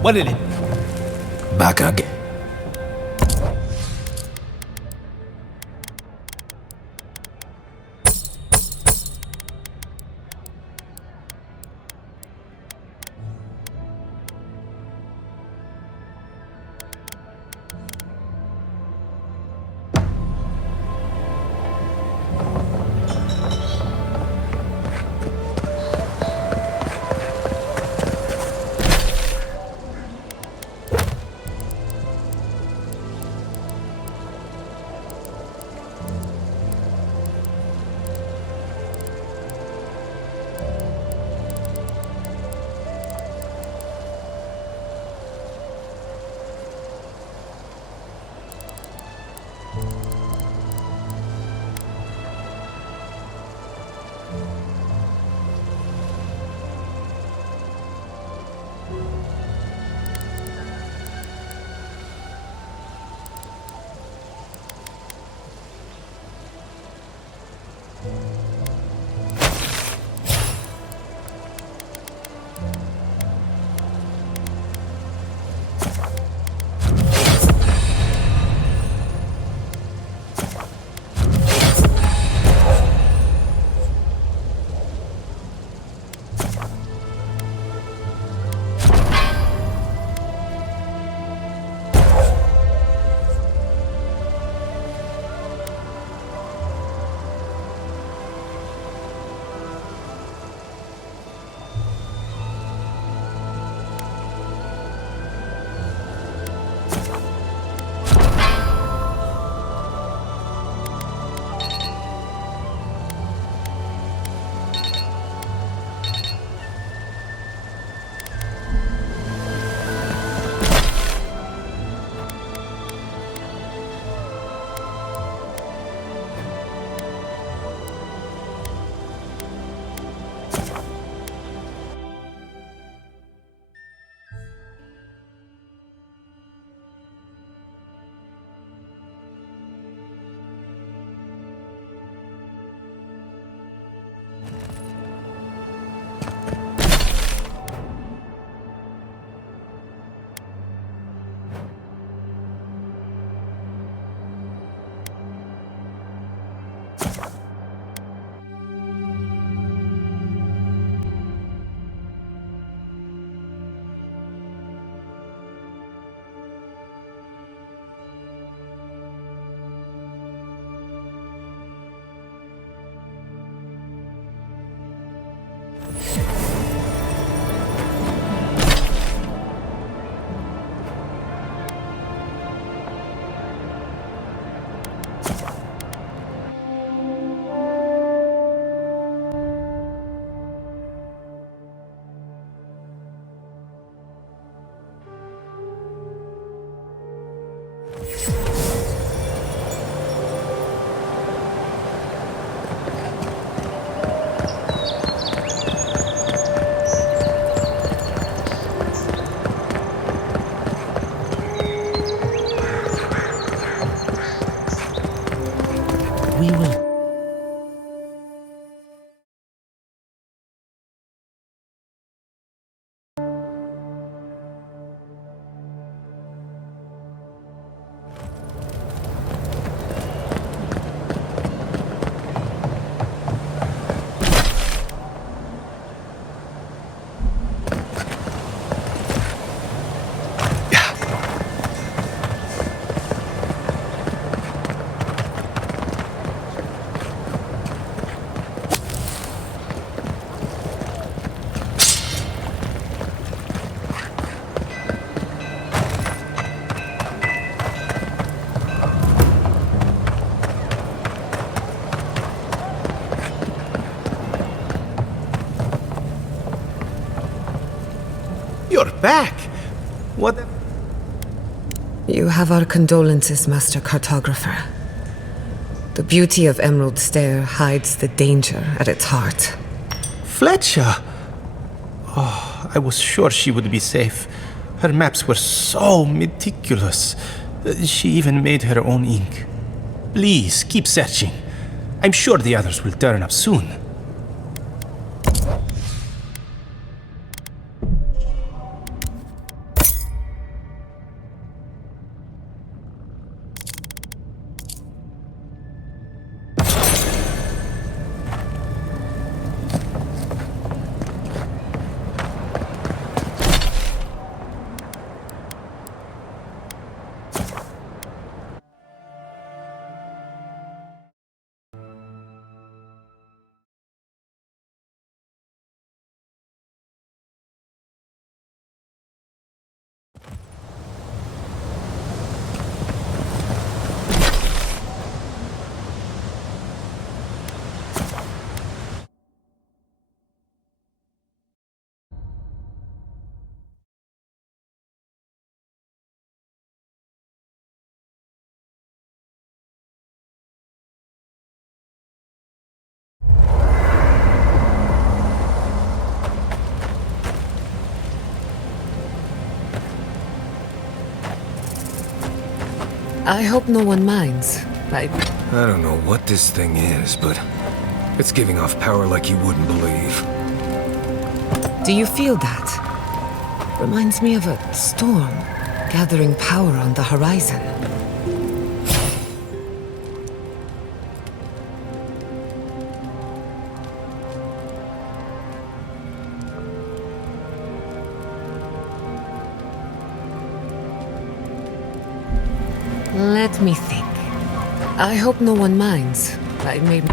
What is it? Back again. We will. You're back! What? You have our condolences, Master Cartographer. The beauty of Emerald Stair hides the danger at its heart. Fletcher! Oh, I was sure she would be safe. Her maps were so meticulous. She even made her own ink. Please, keep searching. I'm sure the others will turn up soon. I hope no one minds. I don't know what this thing is, but it's giving off power like you wouldn't believe. Do you feel that? Reminds me of a storm gathering power on the horizon. Let me think. I hope no one minds. I made...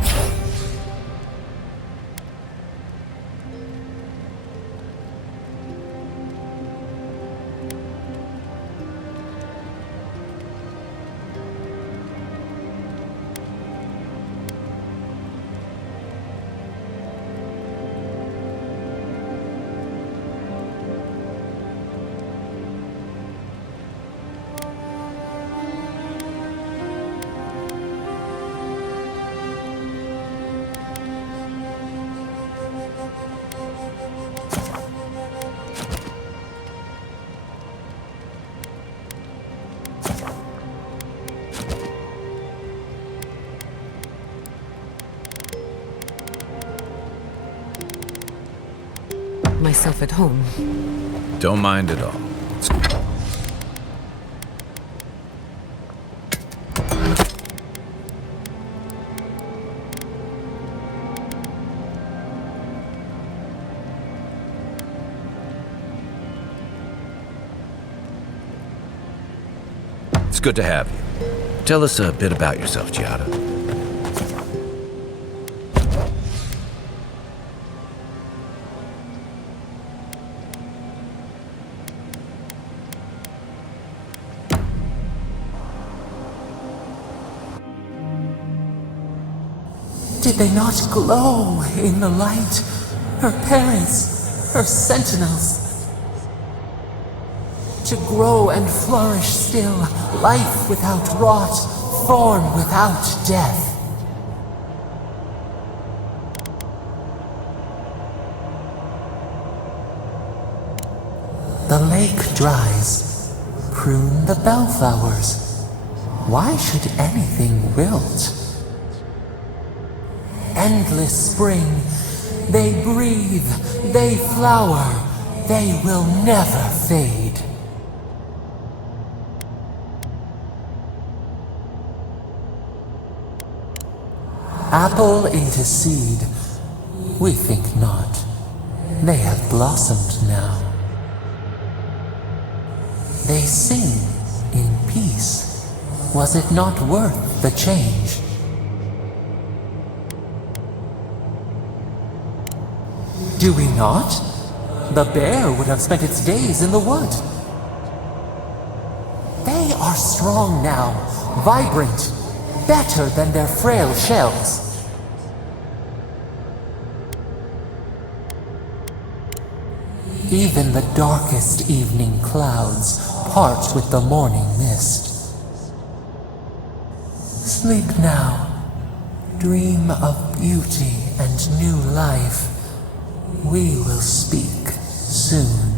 myself at home. Don't mind at all. It's good to have you. Tell us a bit about yourself, Giada. Did they not glow in the light? Her parents, her sentinels. To grow and flourish still, life without rot, form without death. The lake dries. Prune the bellflowers. Why should anything wilt? Endless spring. They breathe. They flower. They will never fade. Apple into seed. We think not. They have blossomed now. They sing in peace. Was it not worth the change? Do we not? The bear would have spent its days in the wood. They are strong now, vibrant, better than their frail shells. Even the darkest evening clouds part with the morning mist. Sleep now. Dream of beauty and new life. We will speak soon.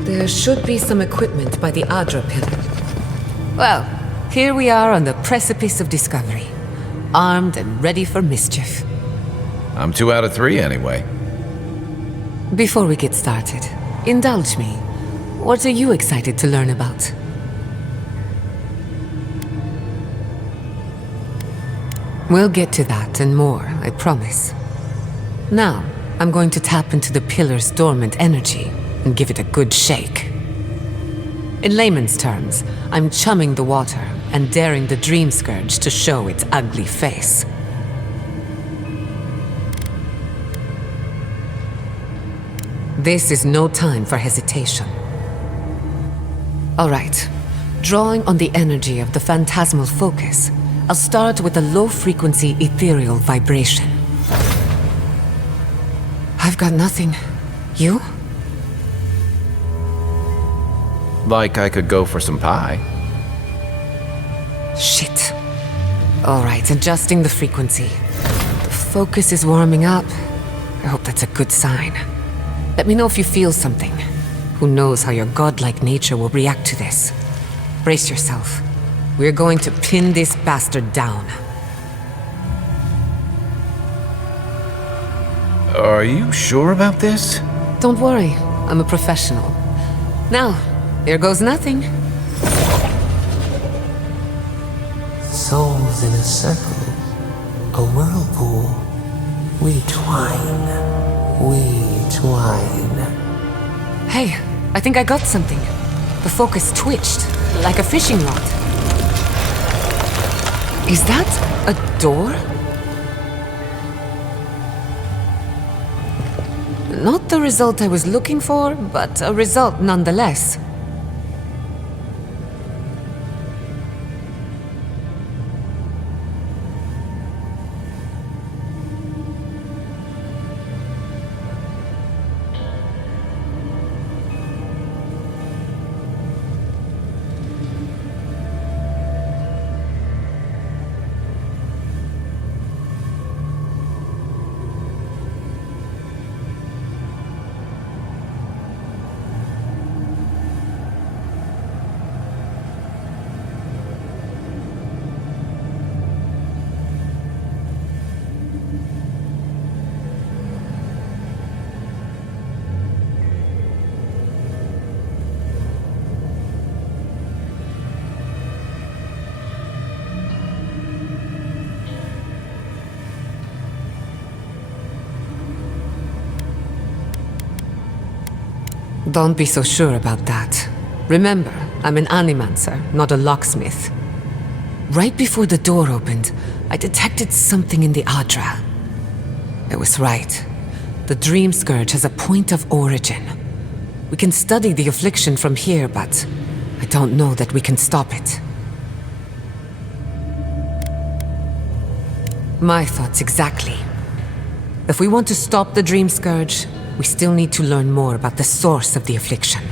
There should be some equipment by the Adra pillar. Well, here we are on the precipice of discovery, armed and ready for mischief. I'm 2 out of 3 anyway. Before we get started, indulge me. What are you excited to learn about? We'll get to that and more, I promise. Now, I'm going to tap into the pillar's dormant energy and give it a good shake. In layman's terms, I'm chumming the water and daring the dream scourge to show its ugly face. This is no time for hesitation. All right, drawing on the energy of the phantasmal focus, I'll start with a low-frequency ethereal vibration. I've got nothing. You? Like I could go for some pie. Shit. All right, adjusting the frequency. The focus is warming up. I hope that's a good sign. Let me know if you feel something. Who knows how your godlike nature will react to this. Brace yourself. We're going to pin this bastard down. Are you sure about this? Don't worry, I'm a professional. Now, there goes nothing. Souls in a circle, a whirlpool. We twine, we twine. Hey, I think I got something. The focus twitched, like a fishing rod. Is that a door? Not the result I was looking for, but a result nonetheless. Don't be so sure about that. Remember, I'm an animancer, not a locksmith. Right before the door opened, I detected something in the Adra. I was right. The Dream Scourge has a point of origin. We can study the affliction from here, but I don't know that we can stop it. My thoughts exactly. If we want to stop the Dream Scourge, we still need to learn more about the source of the affliction.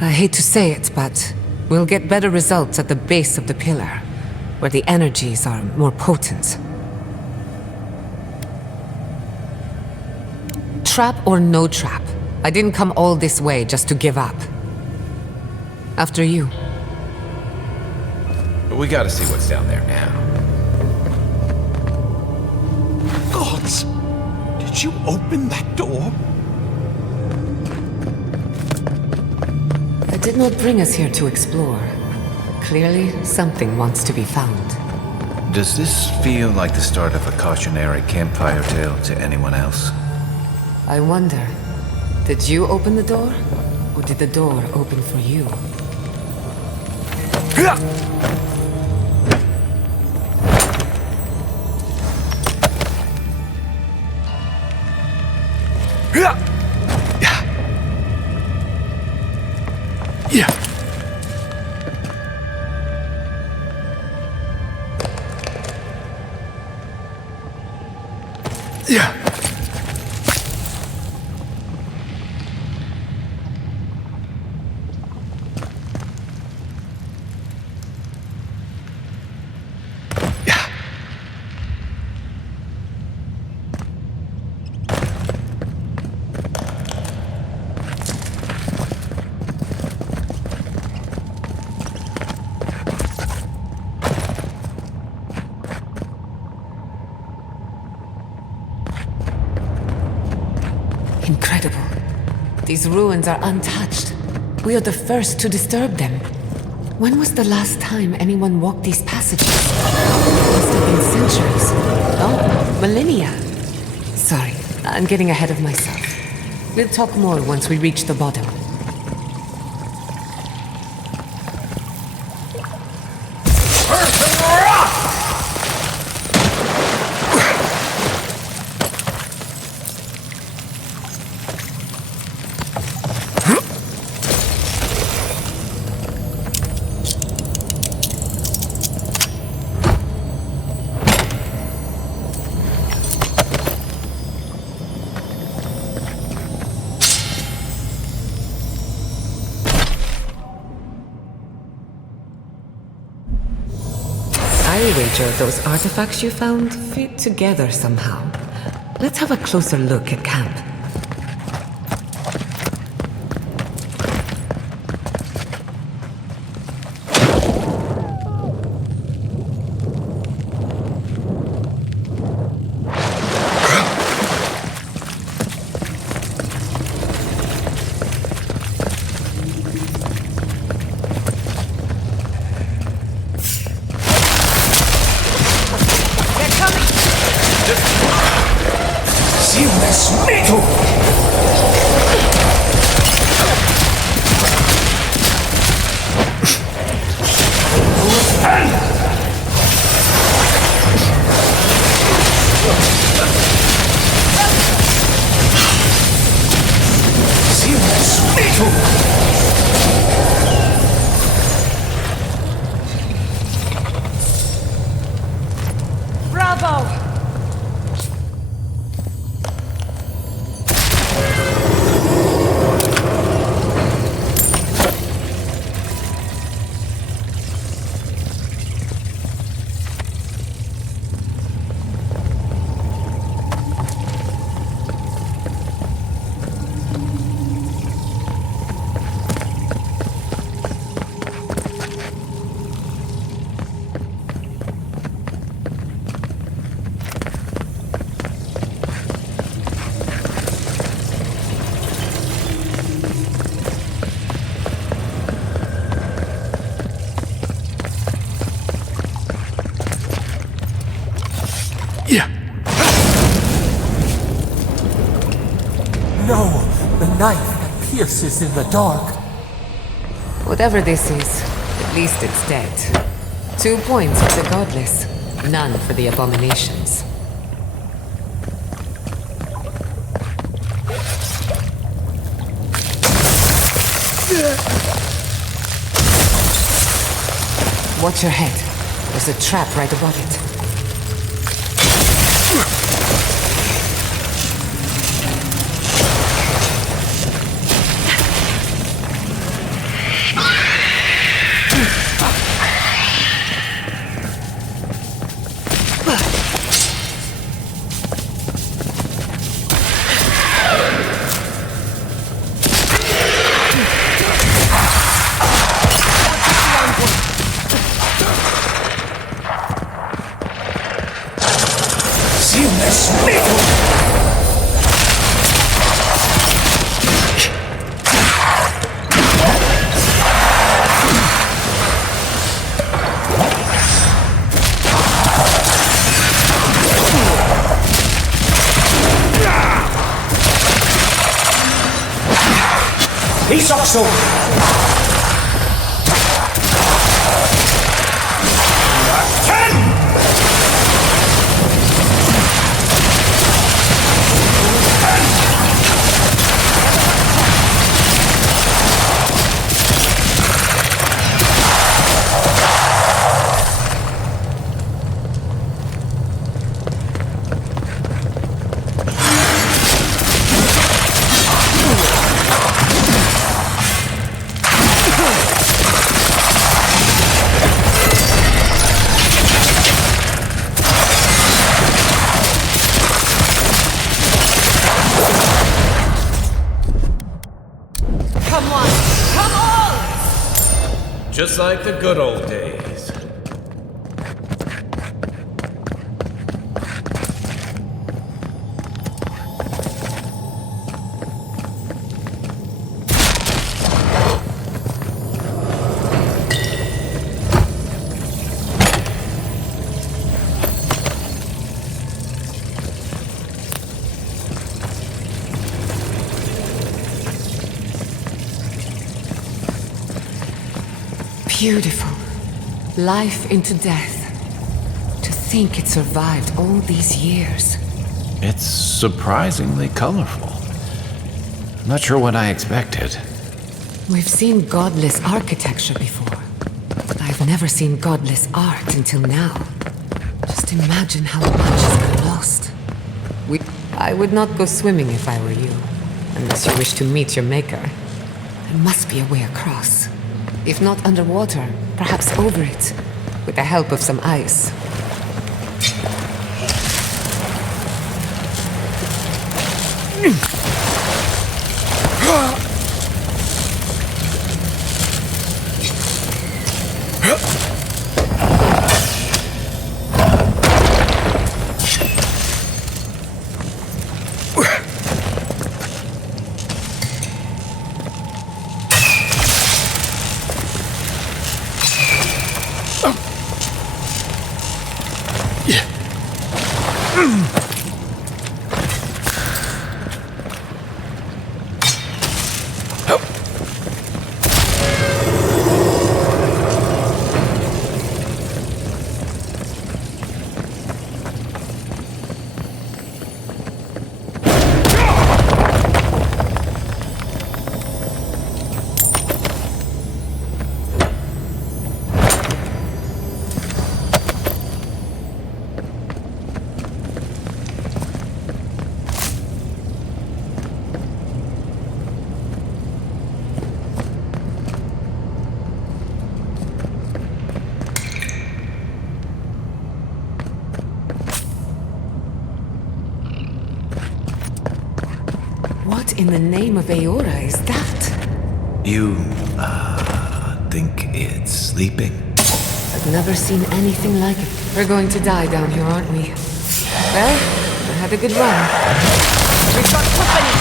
I hate to say it, but we'll get better results at the base of the pillar, where the energies are more potent. Trap or no trap, I didn't come all this way just to give up. After you. We gotta see what's down there now. Gods! Did you open that door? I did not bring us here to explore. Clearly, something wants to be found. Does this feel like the start of a cautionary campfire tale to anyone else? I wonder, did you open the door? Or did the door open for you? Incredible. These ruins are untouched. We are the first to disturb them. When was the last time anyone walked these passages? It must have been centuries. Oh, millennia. Sorry, I'm getting ahead of myself. We'll talk more once we reach the bottom. I wager those artifacts you found fit together somehow. Let's have a closer look at camp. is in the dark. Whatever this is, at least it's dead. 2 points for the godless, none for the abominations. Watch your head. There's a trap right above it. Isoxo! Just like the good old days. Beautiful. Life into death. To think it survived all these years. It's surprisingly colorful. Not sure what I expected. We've seen godless architecture before, but I've never seen godless art until now. Just imagine how much has been lost. I would not go swimming if I were you, unless you wish to meet your maker. There must be a way across. If not underwater, perhaps over it, with the help of some ice. What in the name of Aora is that? You, think it's sleeping? I've never seen anything like it. We're going to die down here, aren't we? Well, I had a good run. We've got company!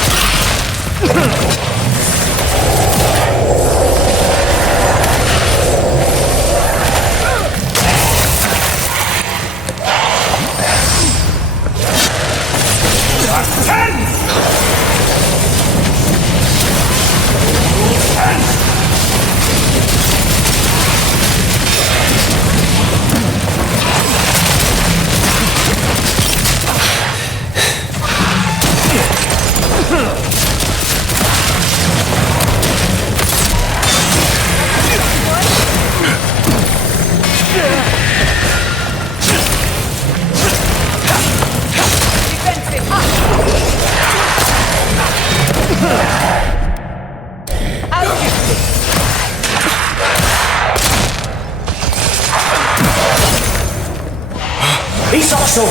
Ist auch so.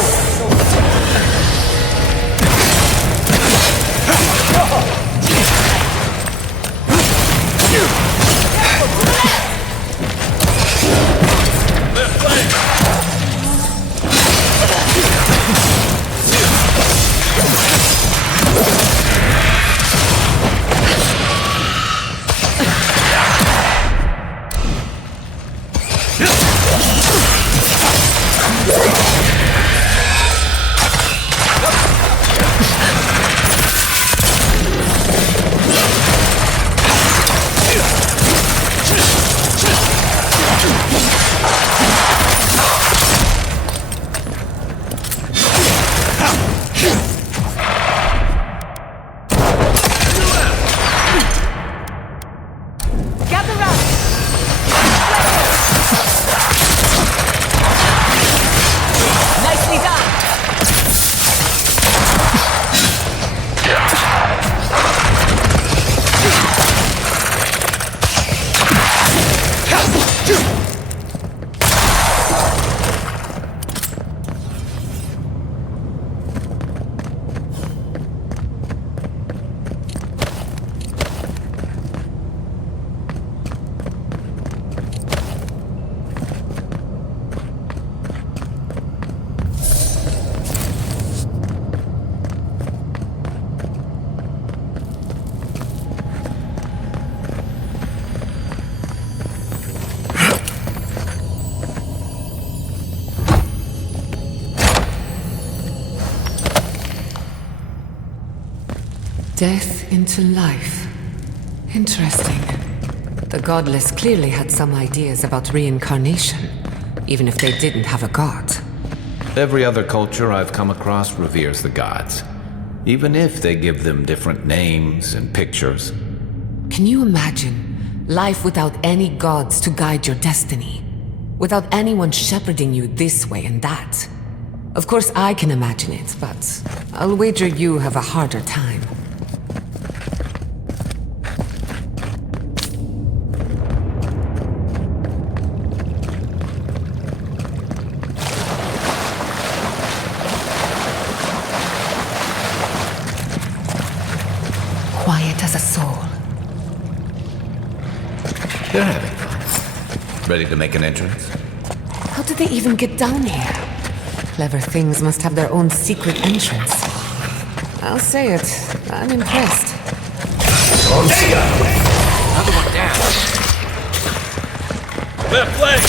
Death into life. Interesting. The godless clearly had some ideas about reincarnation, even if they didn't have a god. Every other culture I've come across reveres the gods, even if they give them different names and pictures. Can you imagine life without any gods to guide your destiny? Without anyone shepherding you this way and that? Of course I can imagine it, but I'll wager you have a harder time. Quiet as a soul. They're having fun. Ready to make an entrance? How did they even get down here? Clever things must have their own secret entrance. I'll say it, I'm impressed. Another one down. Left leg!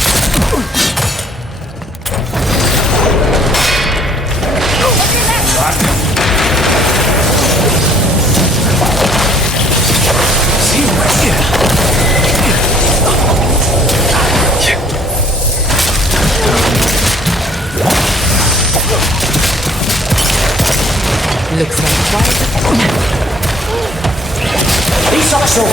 See right here. Looks like quiet. Ist auch so.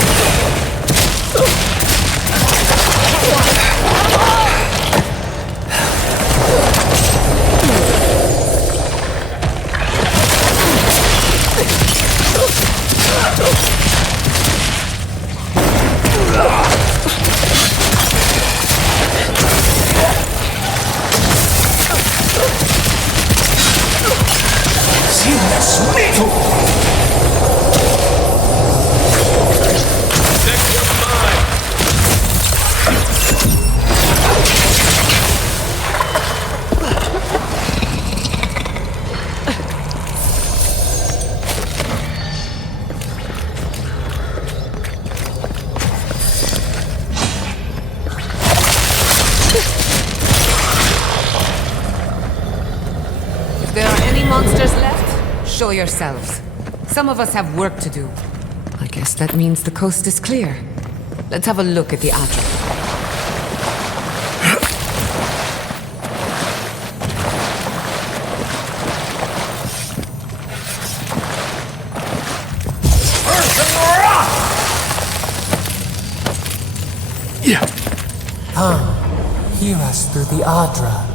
Show yourselves. Some of us have work to do. I guess that means the coast is clear. Let's have a look at the Adra. Come, hear us through the Adra.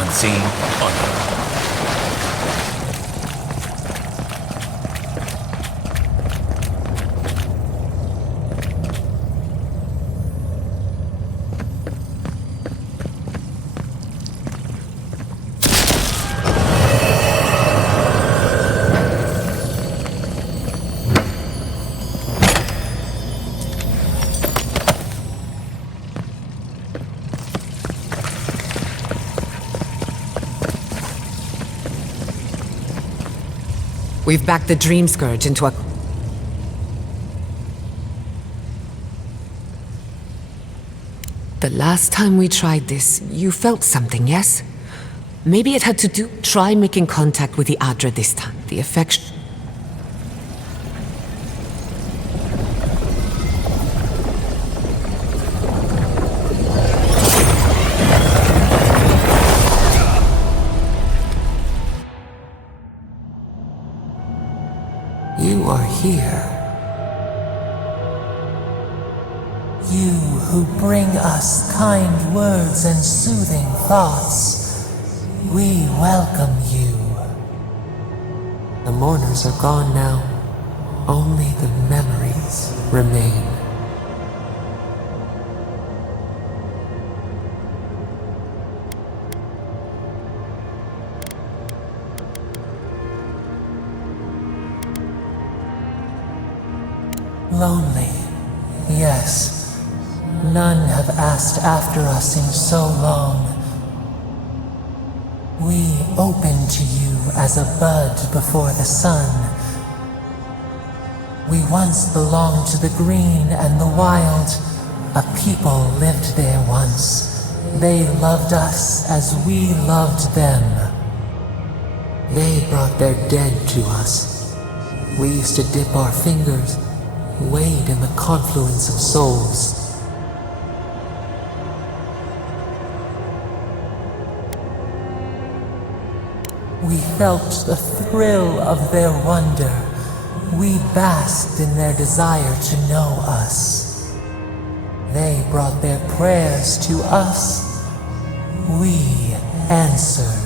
Unseen, unknown. We've backed the Dream Scourge into a... The last time we tried this, you felt something, yes? Maybe it had to do... Try making contact with the Adra this time. The effect... You are here. You who bring us kind words and soothing thoughts, we welcome you. The mourners are gone now. Only the memories remain. Lonely, yes. None have asked after us in so long. We open to you as a bud before the sun. We once belonged to the green and the wild. A people lived there once. They loved us as we loved them. They brought their dead to us. We used to dip our fingers, wade in the confluence of souls. We felt the thrill of their wonder. We basked in their desire to know us. They brought their prayers to us. We answered.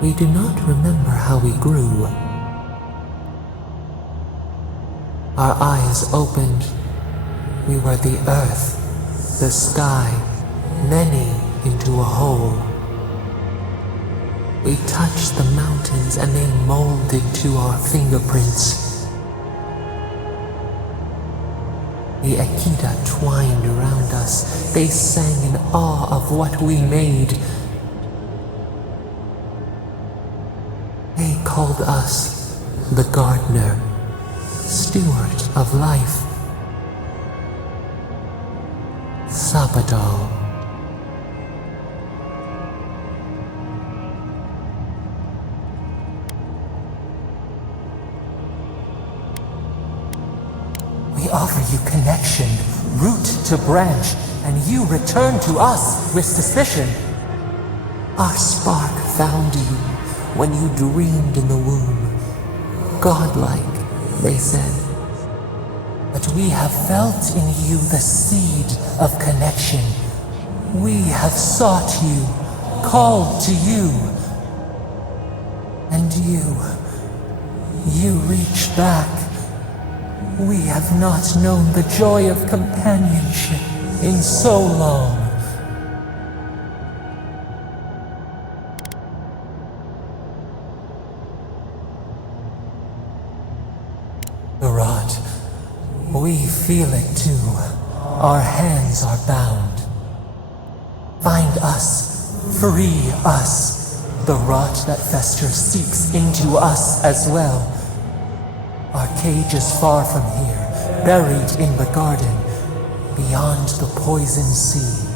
We do not remember how we grew. Our eyes opened. We were the earth, the sky, many into a whole. We touched the mountains and they molded to our fingerprints. The Akita twined around us. They sang in awe of what we made. They called us the gardener, steward of life. Zapatos. We offer you connection, root to branch, and you return to us with suspicion. Our spark found you when you dreamed in the womb. godlike, they said. But we have felt in you the seed of connection. We have sought you, called to you. And you reach back. We have not known the joy of companionship in so long. The rot. We feel it too. Our hands are bound. Find us. Free us. The rot that festers seeps into us as well. Our cage is far from here, buried in the garden, beyond the poison sea.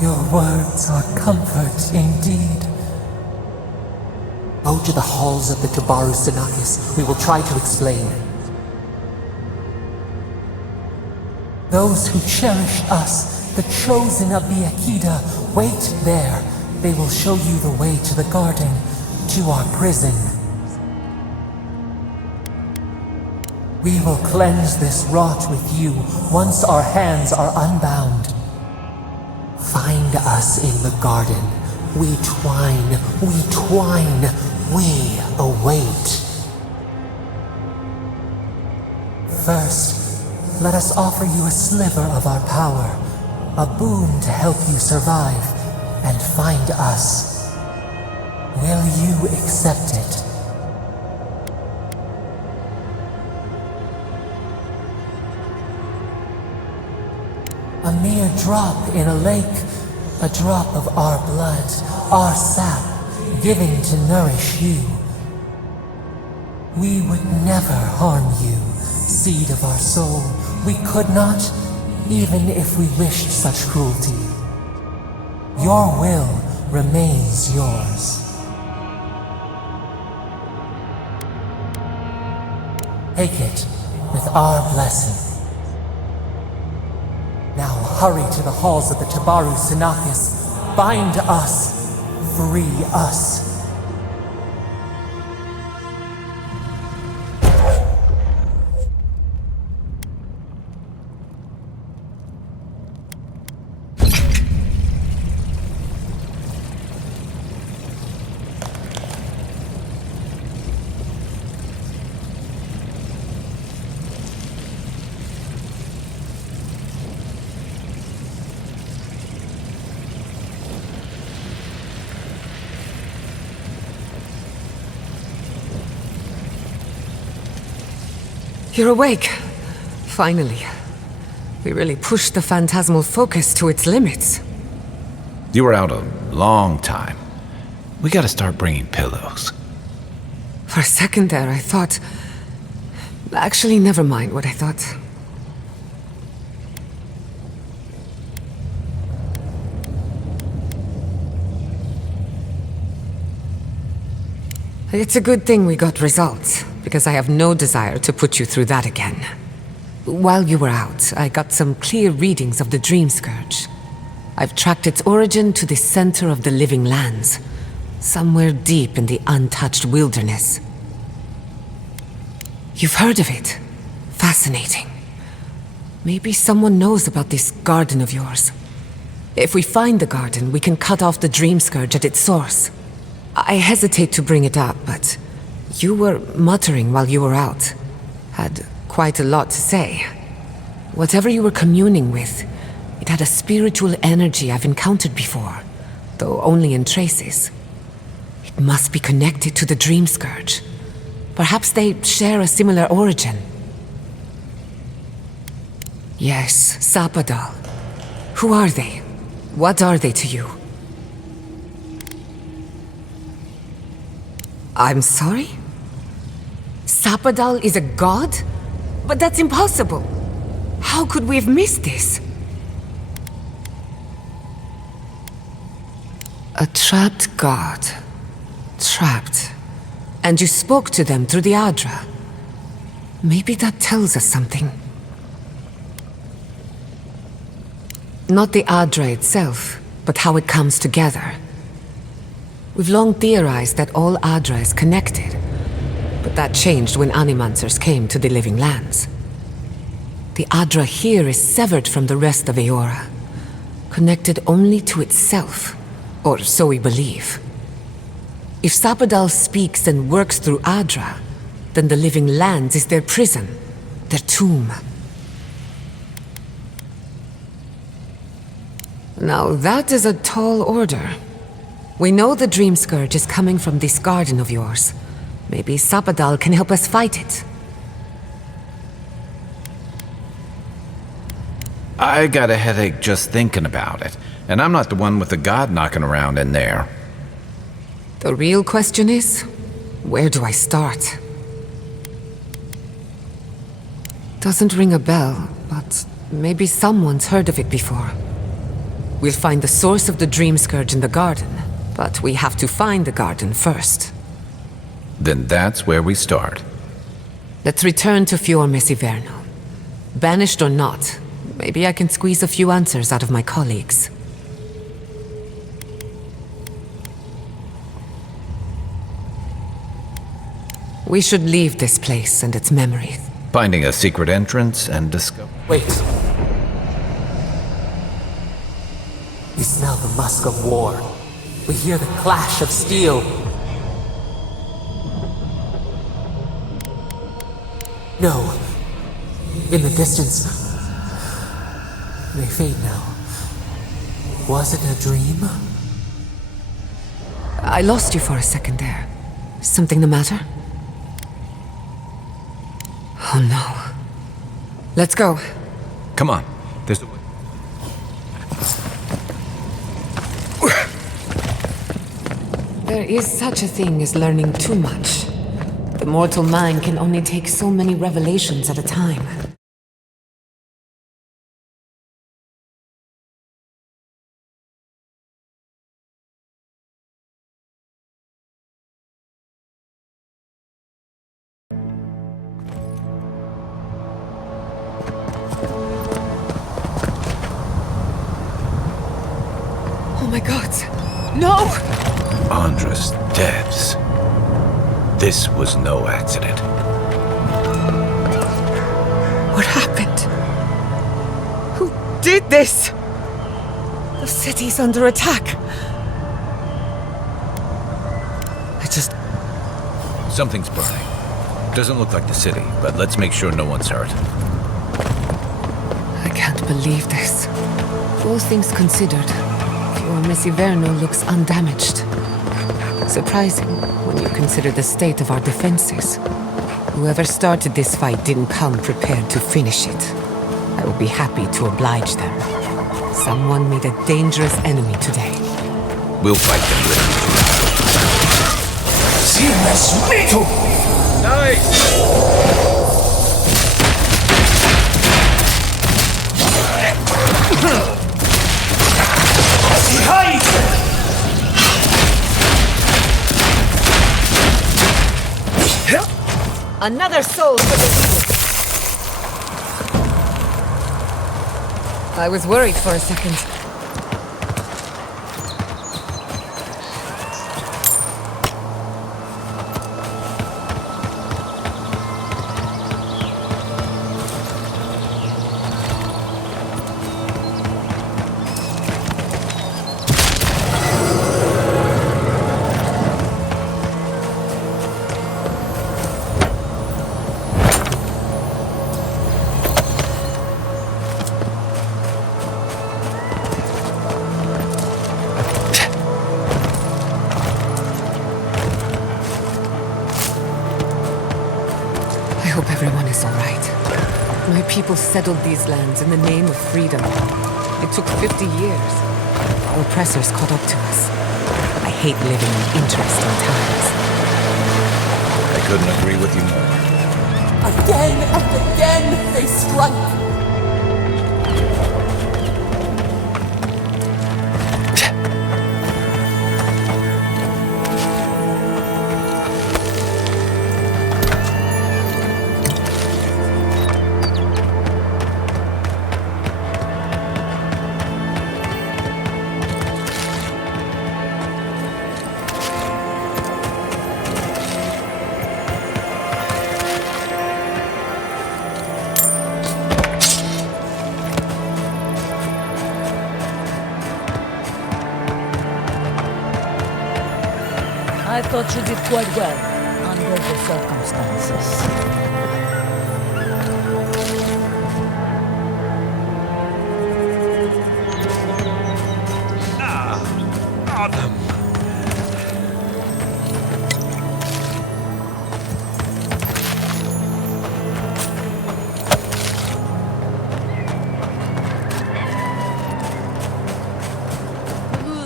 Your words are comfort indeed. Go to the halls of the Tabaru Sinakis. We will try to explain. Those who cherish us, the chosen of the Akida, wait there. They will show you the way to the garden, to our prison. We will cleanse this rot with you once our hands are unbound. Find us in the garden. We twine, we await. First, let us offer you a sliver of our power, a boon to help you survive and find us. Will you accept it? A mere drop in a lake, a drop of our blood, our sap, given to nourish you. We would never harm you, seed of our soul. We could not, even if we wished such cruelty. Your will remains yours. Take it with our blessing. Now hurry to the halls of the Tabaru Sinakis. Bind us. Free us. You're awake. Finally. We really pushed the phantasmal focus to its limits. You were out a long time. We gotta start bringing pillows. For a second there, I thought... Actually, never mind what I thought. It's a good thing we got results, because I have no desire to put you through that again. While you were out, I got some clear readings of the Dream Scourge. I've tracked its origin to the center of the living lands, somewhere deep in the untouched wilderness. You've heard of it? Fascinating. Maybe someone knows about this garden of yours. If we find the garden, we can cut off the Dream Scourge at its source. I hesitate to bring it up, but you were muttering while you were out. Had quite a lot to say. Whatever you were communing with, it had a spiritual energy I've encountered before, though only in traces. It must be connected to the Dream Scourge. Perhaps they share a similar origin. Yes, Zapatos. Who are they? What are they to you? I'm sorry? Zapatos is a god? But that's impossible. How could we have missed this? A trapped god. Trapped. And you spoke to them through the Adra. Maybe that tells us something. Not the Adra itself, but how it comes together. We've long theorized that all Adra is connected, but that changed when Animancers came to the Living Lands. The Adra here is severed from the rest of Eora, connected only to itself, or so we believe. If Zapadal speaks and works through Adra, then the Living Lands is their prison, their tomb. Now that is a tall order. We know the Dream Scourge is coming from this garden of yours. Maybe Zapadal can help us fight it. I got a headache just thinking about it, and I'm not the one with the god knocking around in there. The real question is, where do I start? Doesn't ring a bell, but maybe someone's heard of it before. We'll find the source of the Dream Scourge in the garden, but we have to find the garden first. Then that's where we start. Let's return to Fior Mesiverno. Banished or not, maybe I can squeeze a few answers out of my colleagues. We should leave this place and its memories. Finding a secret entrance and discover... Wait. We smell the musk of war. We hear the clash of steel. No. In the distance. They fade now. Was it a dream? I lost you for a second there. Something the matter? Oh no. Let's go. Come on. There's... There is such a thing as learning too much. The mortal mind can only take so many revelations at a time. Oh my god! No! Andra's deaths. This was no accident. What happened? Who did this? The city's under attack. Something's burning. Doesn't look like the city, but let's make sure no one's hurt. I can't believe this. All things considered, Fior Mesiverno looks undamaged. Surprising when you consider the state of our defenses. Whoever started this fight didn't come prepared to finish it. I will be happy to oblige them. Someone made a dangerous enemy today. We'll fight them with you. Nice! Another soul for the healer. I was worried for a second. People settled these lands in the name of freedom. It took 50 years. Our oppressors caught up to us. I hate living in interesting times. I couldn't agree with you more. Again and again they strike. I thought you did quite well under the circumstances.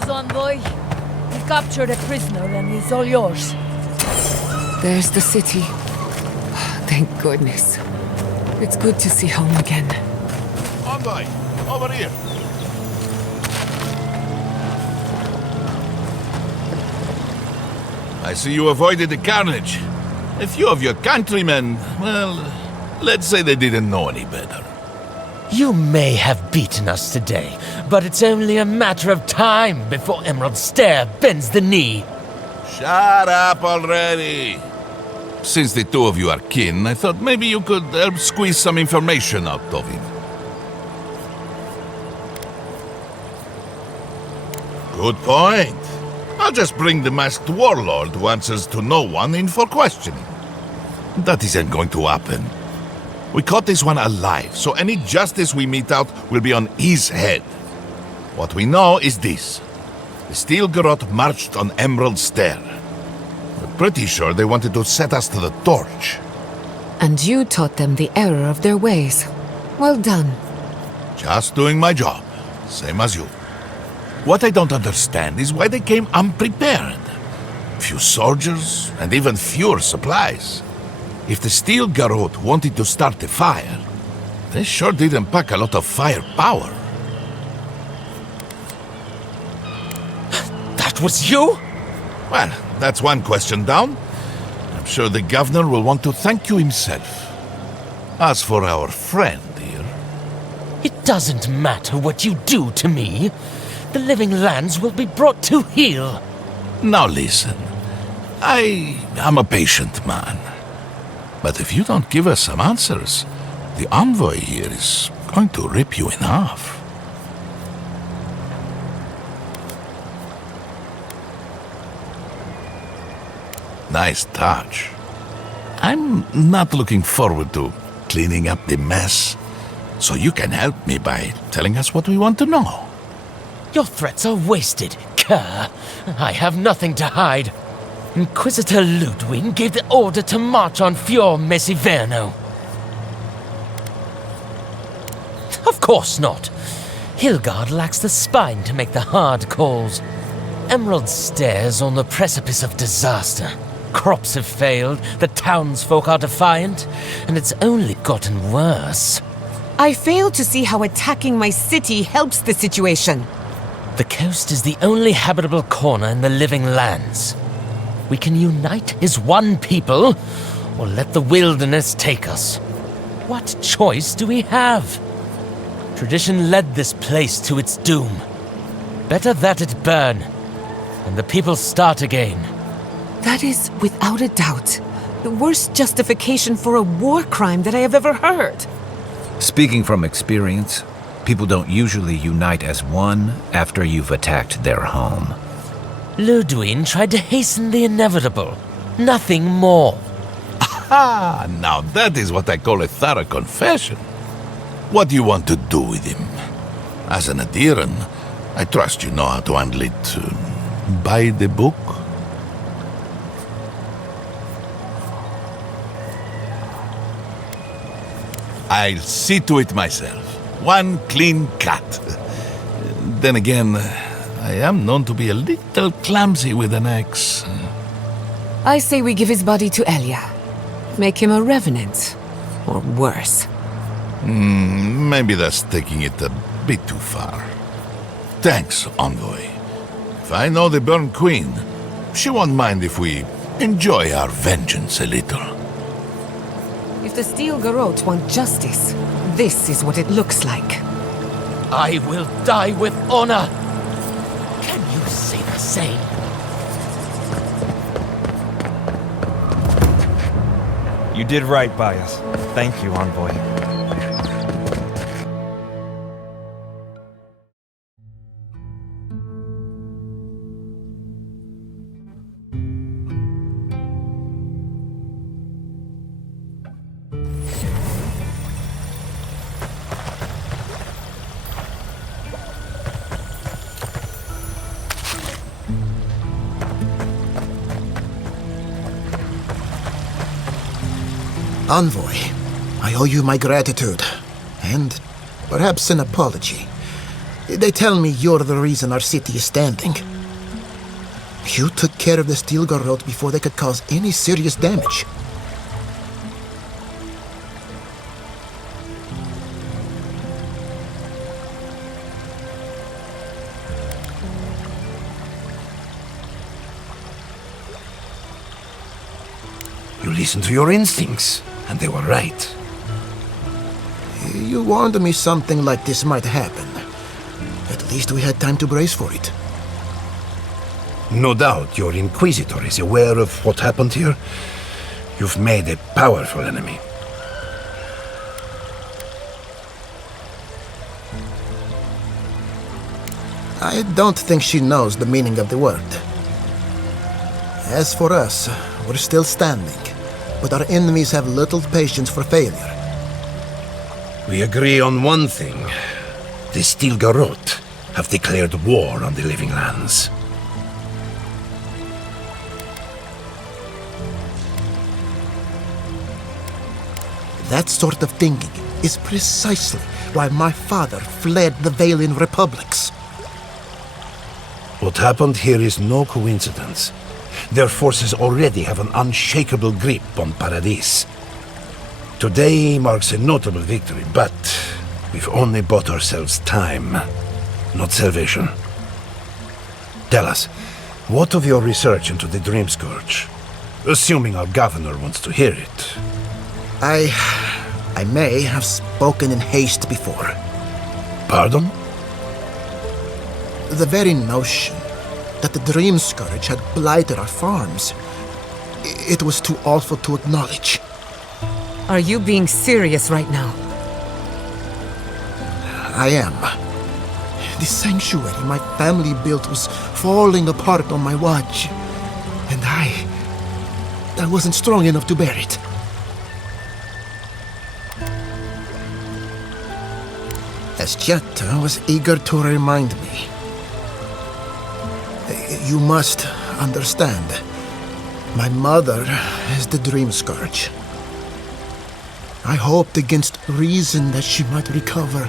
Envoy, we captured a prisoner and he's all yours. There's the city. Thank goodness. It's good to see home again. Envoy, over here. I see you avoided the carnage. A few of your countrymen, well, let's say they didn't know any better. You may have beaten us today, but it's only a matter of time before Emerald Stair bends the knee. Shut up already. Since the two of you are kin, I thought maybe you could help squeeze some information out of him. Good point. I'll just bring the masked warlord who answers to no one in for questioning. That isn't going to happen. We caught this one alive, so any justice we mete out will be on his head. What we know is this. The Steel Garrote marched on Emerald Stair. We're pretty sure they wanted to set us to the torch. And you taught them the error of their ways. Well done. Just doing my job, same as you. What I don't understand is why they came unprepared. Few soldiers, and even fewer supplies. If the Steel Garrote wanted to start a fire, they sure didn't pack a lot of firepower. That was you? Well, that's one question down. I'm sure the governor will want to thank you himself. As for our friend here... It doesn't matter what you do to me. The living lands will be brought to heel. Now listen, I am a patient man. But if you don't give us some answers, the envoy here is going to rip you in half. Nice touch. I'm not looking forward to cleaning up the mess, so you can help me by telling us what we want to know. Your threats are wasted, cur. I have nothing to hide. Inquisitor Ludwig gave the order to march on Fior Mesiverno. Of course not. Hilgard lacks the spine to make the hard calls. Emerald Stair's on the precipice of disaster. Crops have failed, the townsfolk are defiant, and it's only gotten worse. I fail to see how attacking my city helps the situation. The coast is the only habitable corner in the living lands. We can unite as one people, or let the wilderness take us. What choice do we have? Tradition led this place to its doom. Better that it burn, and the people start again. That is, without a doubt, the worst justification for a war crime that I have ever heard. Speaking from experience, people don't usually unite as one after you've attacked their home. Ludwig tried to hasten the inevitable. Nothing more. Aha! Now that is what I call a thorough confession. What do you want to do with him? As an adherent, I trust you know how to handle it by the book. I'll see to it myself. One clean cut. Then again, I am known to be a little clumsy with an axe. I say we give his body to Elia. Make him a revenant. Or worse. Maybe that's taking it a bit too far. Thanks, Envoy. If I know the Burn Queen, she won't mind if we enjoy our vengeance a little. If the Steel Garrote want justice, this is what it looks like. I will die with honor. Can you say the same? You did right by us. Thank you, Envoy. Envoy, I owe you my gratitude, and perhaps an apology. They tell me you're the reason our city is standing. You took care of the steel garrote before they could cause any serious damage. You listened to your instincts, and they were right. You warned me something like this might happen. At least we had time to brace for it. No doubt your Inquisitor is aware of what happened here. You've made a powerful enemy. I don't think she knows the meaning of the word. As for us, we're still standing, but our enemies have little patience for failure. We agree on one thing. The Steel Garrote have declared war on the living lands. That sort of thinking is precisely why my father fled the Vailian republics. What happened here is no coincidence. Their forces already have an unshakable grip on Paradis. Today marks a notable victory, but we've only bought ourselves time, not salvation. Tell us, what of your research into the Dream Scourge? Assuming our governor wants to hear it. I may have spoken in haste before. Pardon? The very notion that the Dream Scourge had blighted our farms, it was too awful to acknowledge. Are you being serious right now? I am. The sanctuary my family built was falling apart on my watch, and I wasn't strong enough to bear it. As Gietta was eager to remind me. You must understand. My mother is the Dream Scourge. I hoped against reason that she might recover,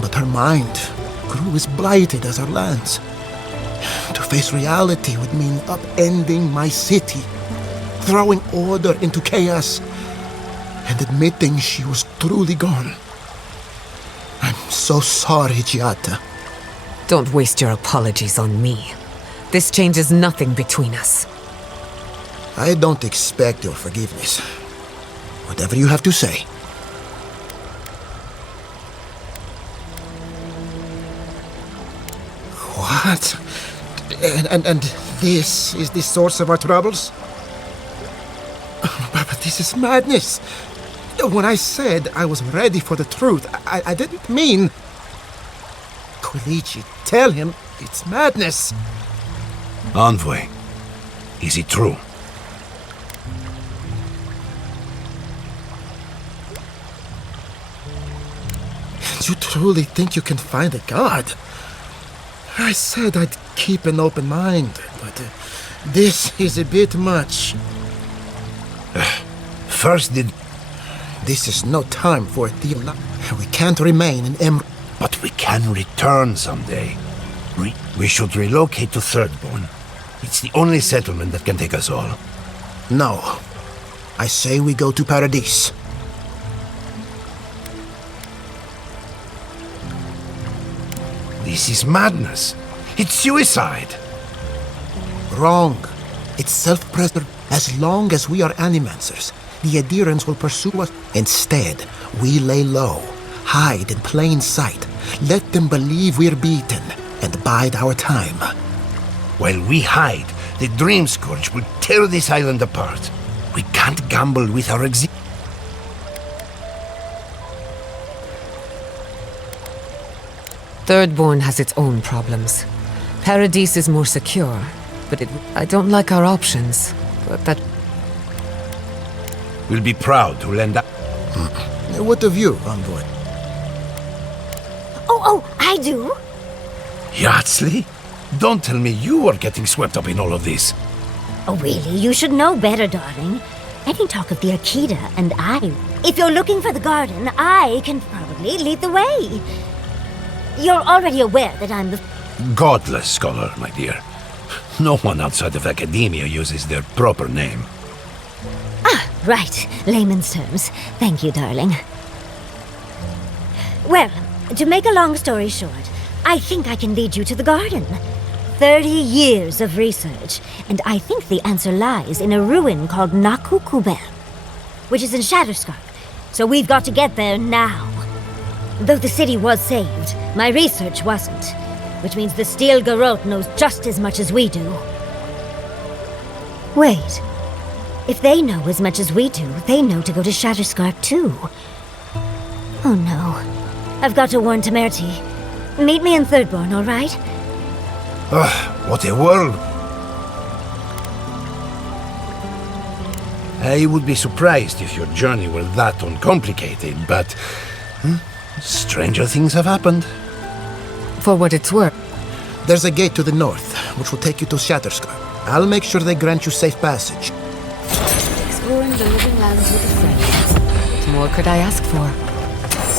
but her mind grew as blighted as her lands. To face reality would mean upending my city, throwing order into chaos, and admitting she was truly gone. I'm so sorry, Gietta. Don't waste your apologies on me. This changes nothing between us. I don't expect your forgiveness. Whatever you have to say. What? And this is the source of our troubles? But this is madness. When I said I was ready for the truth, I didn't mean... Quilici, tell him it's madness. Envoy, is it true? You truly think you can find a god? I said I'd keep an open mind, but this is a bit much. This is no time for a deal. We can't remain in But we can return someday. We should relocate to Thirdborn. It's the only settlement that can take us all. No. I say we go to Paradis. This is madness. It's suicide. Wrong. It's self-preservation. As long as we are animancers, the adherents will pursue us. Instead, we lay low, hide in plain sight, let them believe we're beaten, and bide our time. While we hide, the Dream Scourge will tear this island apart. We can't gamble with our existence. Thirdborn has its own problems. Paradis is more secure, but I don't like our options. But that... We'll be proud to lend up. What of you, Envoy? Oh, I do. Yardsley? Don't tell me you are getting swept up in all of this. Oh, really? You should know better, darling. any talk of the Akita, and if you're looking for the garden, I can probably lead the way. You're already aware that I'm the... Godless scholar, my dear. No one outside of academia uses their proper name. Ah, right. Layman's terms. Thank you, darling. Well, to make a long story short, I think I can lead you to the garden. 30 years of research, and I think the answer lies in a ruin called Nakukubel, which is in Shatterscarp. So we've got to get there now. Though the city was saved, my research wasn't, which means the Steel Garrote knows just as much as we do. Wait. If they know as much as we do, they know to go to Shatterscarp too. Oh no. I've got to warn Temerti. Meet me in Thirdborn, all right? What a world! I would be surprised if your journey were that uncomplicated, but... stranger things have happened. For what it's worth. There's a gate to the north, which will take you to Shatterscarp. I'll make sure they grant you safe passage. Exploring the living lands with a friend. What more could I ask for?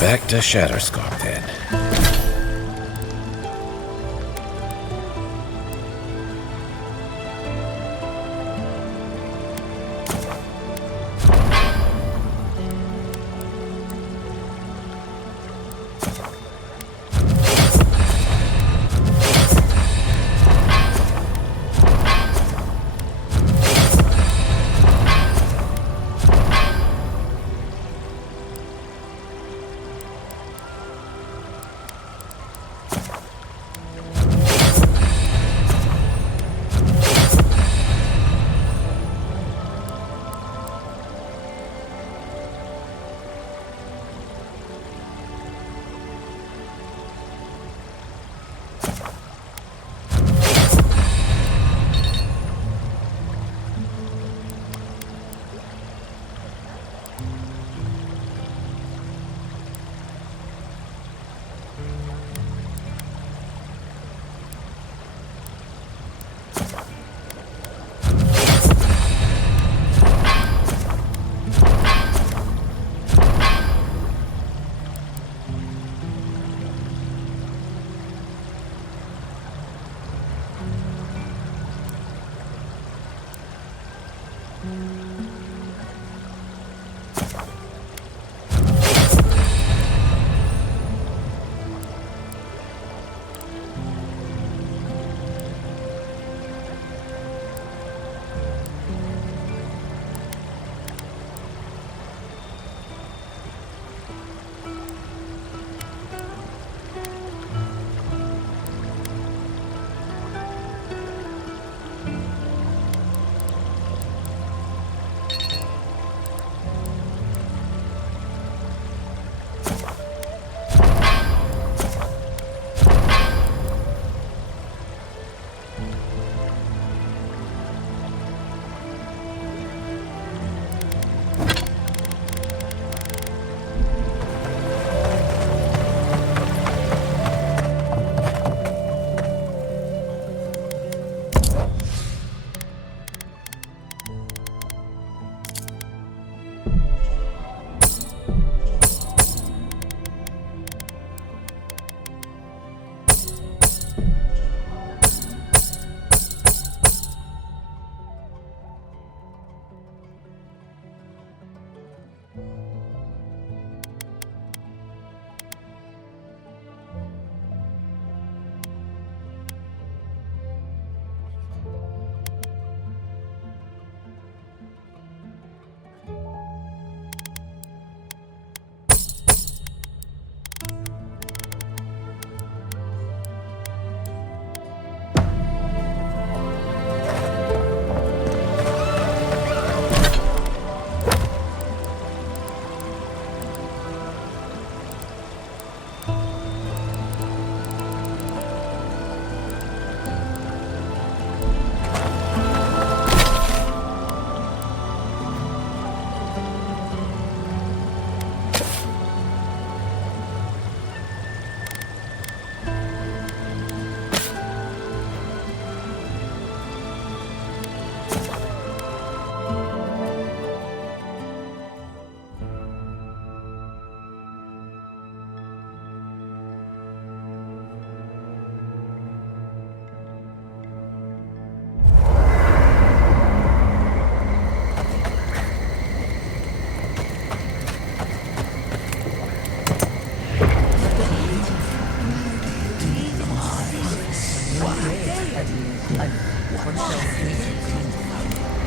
Back to Shatterscarp, then.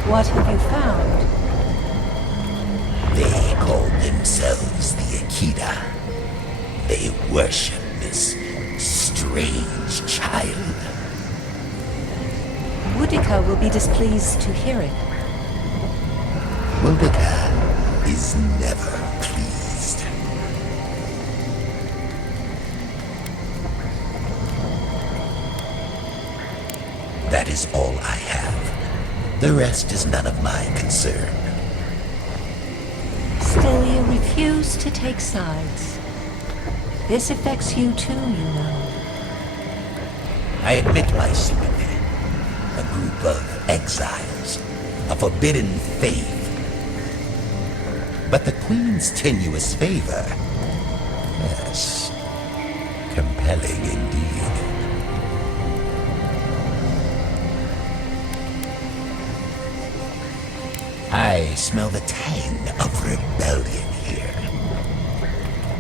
What have you found? They call themselves the Akita. They worship this strange child. Boudica will be displeased to hear it. Boudica is never pleased. That is all I have. The rest is none of my concern. Still, you refuse to take sides. This affects you too, you know. I admit my sympathy. A group of exiles, a forbidden faith. But the Queen's tenuous favor, yes, compelling indeed. I smell the tang of rebellion here.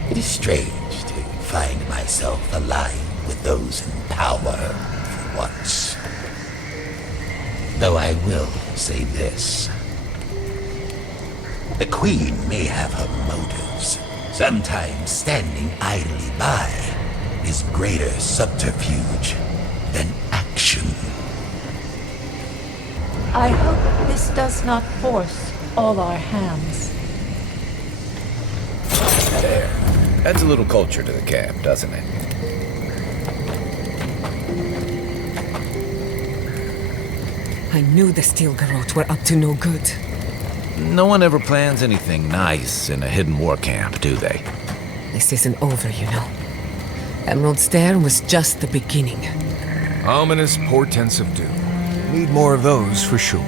It is strange to find myself aligned with those in power for once. Though I will say this. The Queen may have her motives. Sometimes standing idly by is greater subterfuge than action. I hope this does not force all our hands. There. Adds a little culture to the camp, doesn't it? I knew the Steel Garrote were up to no good. No one ever plans anything nice in a hidden war camp, do they? This isn't over, you know. Emerald Stair was just the beginning. Ominous portents of doom. Need more of those for sure.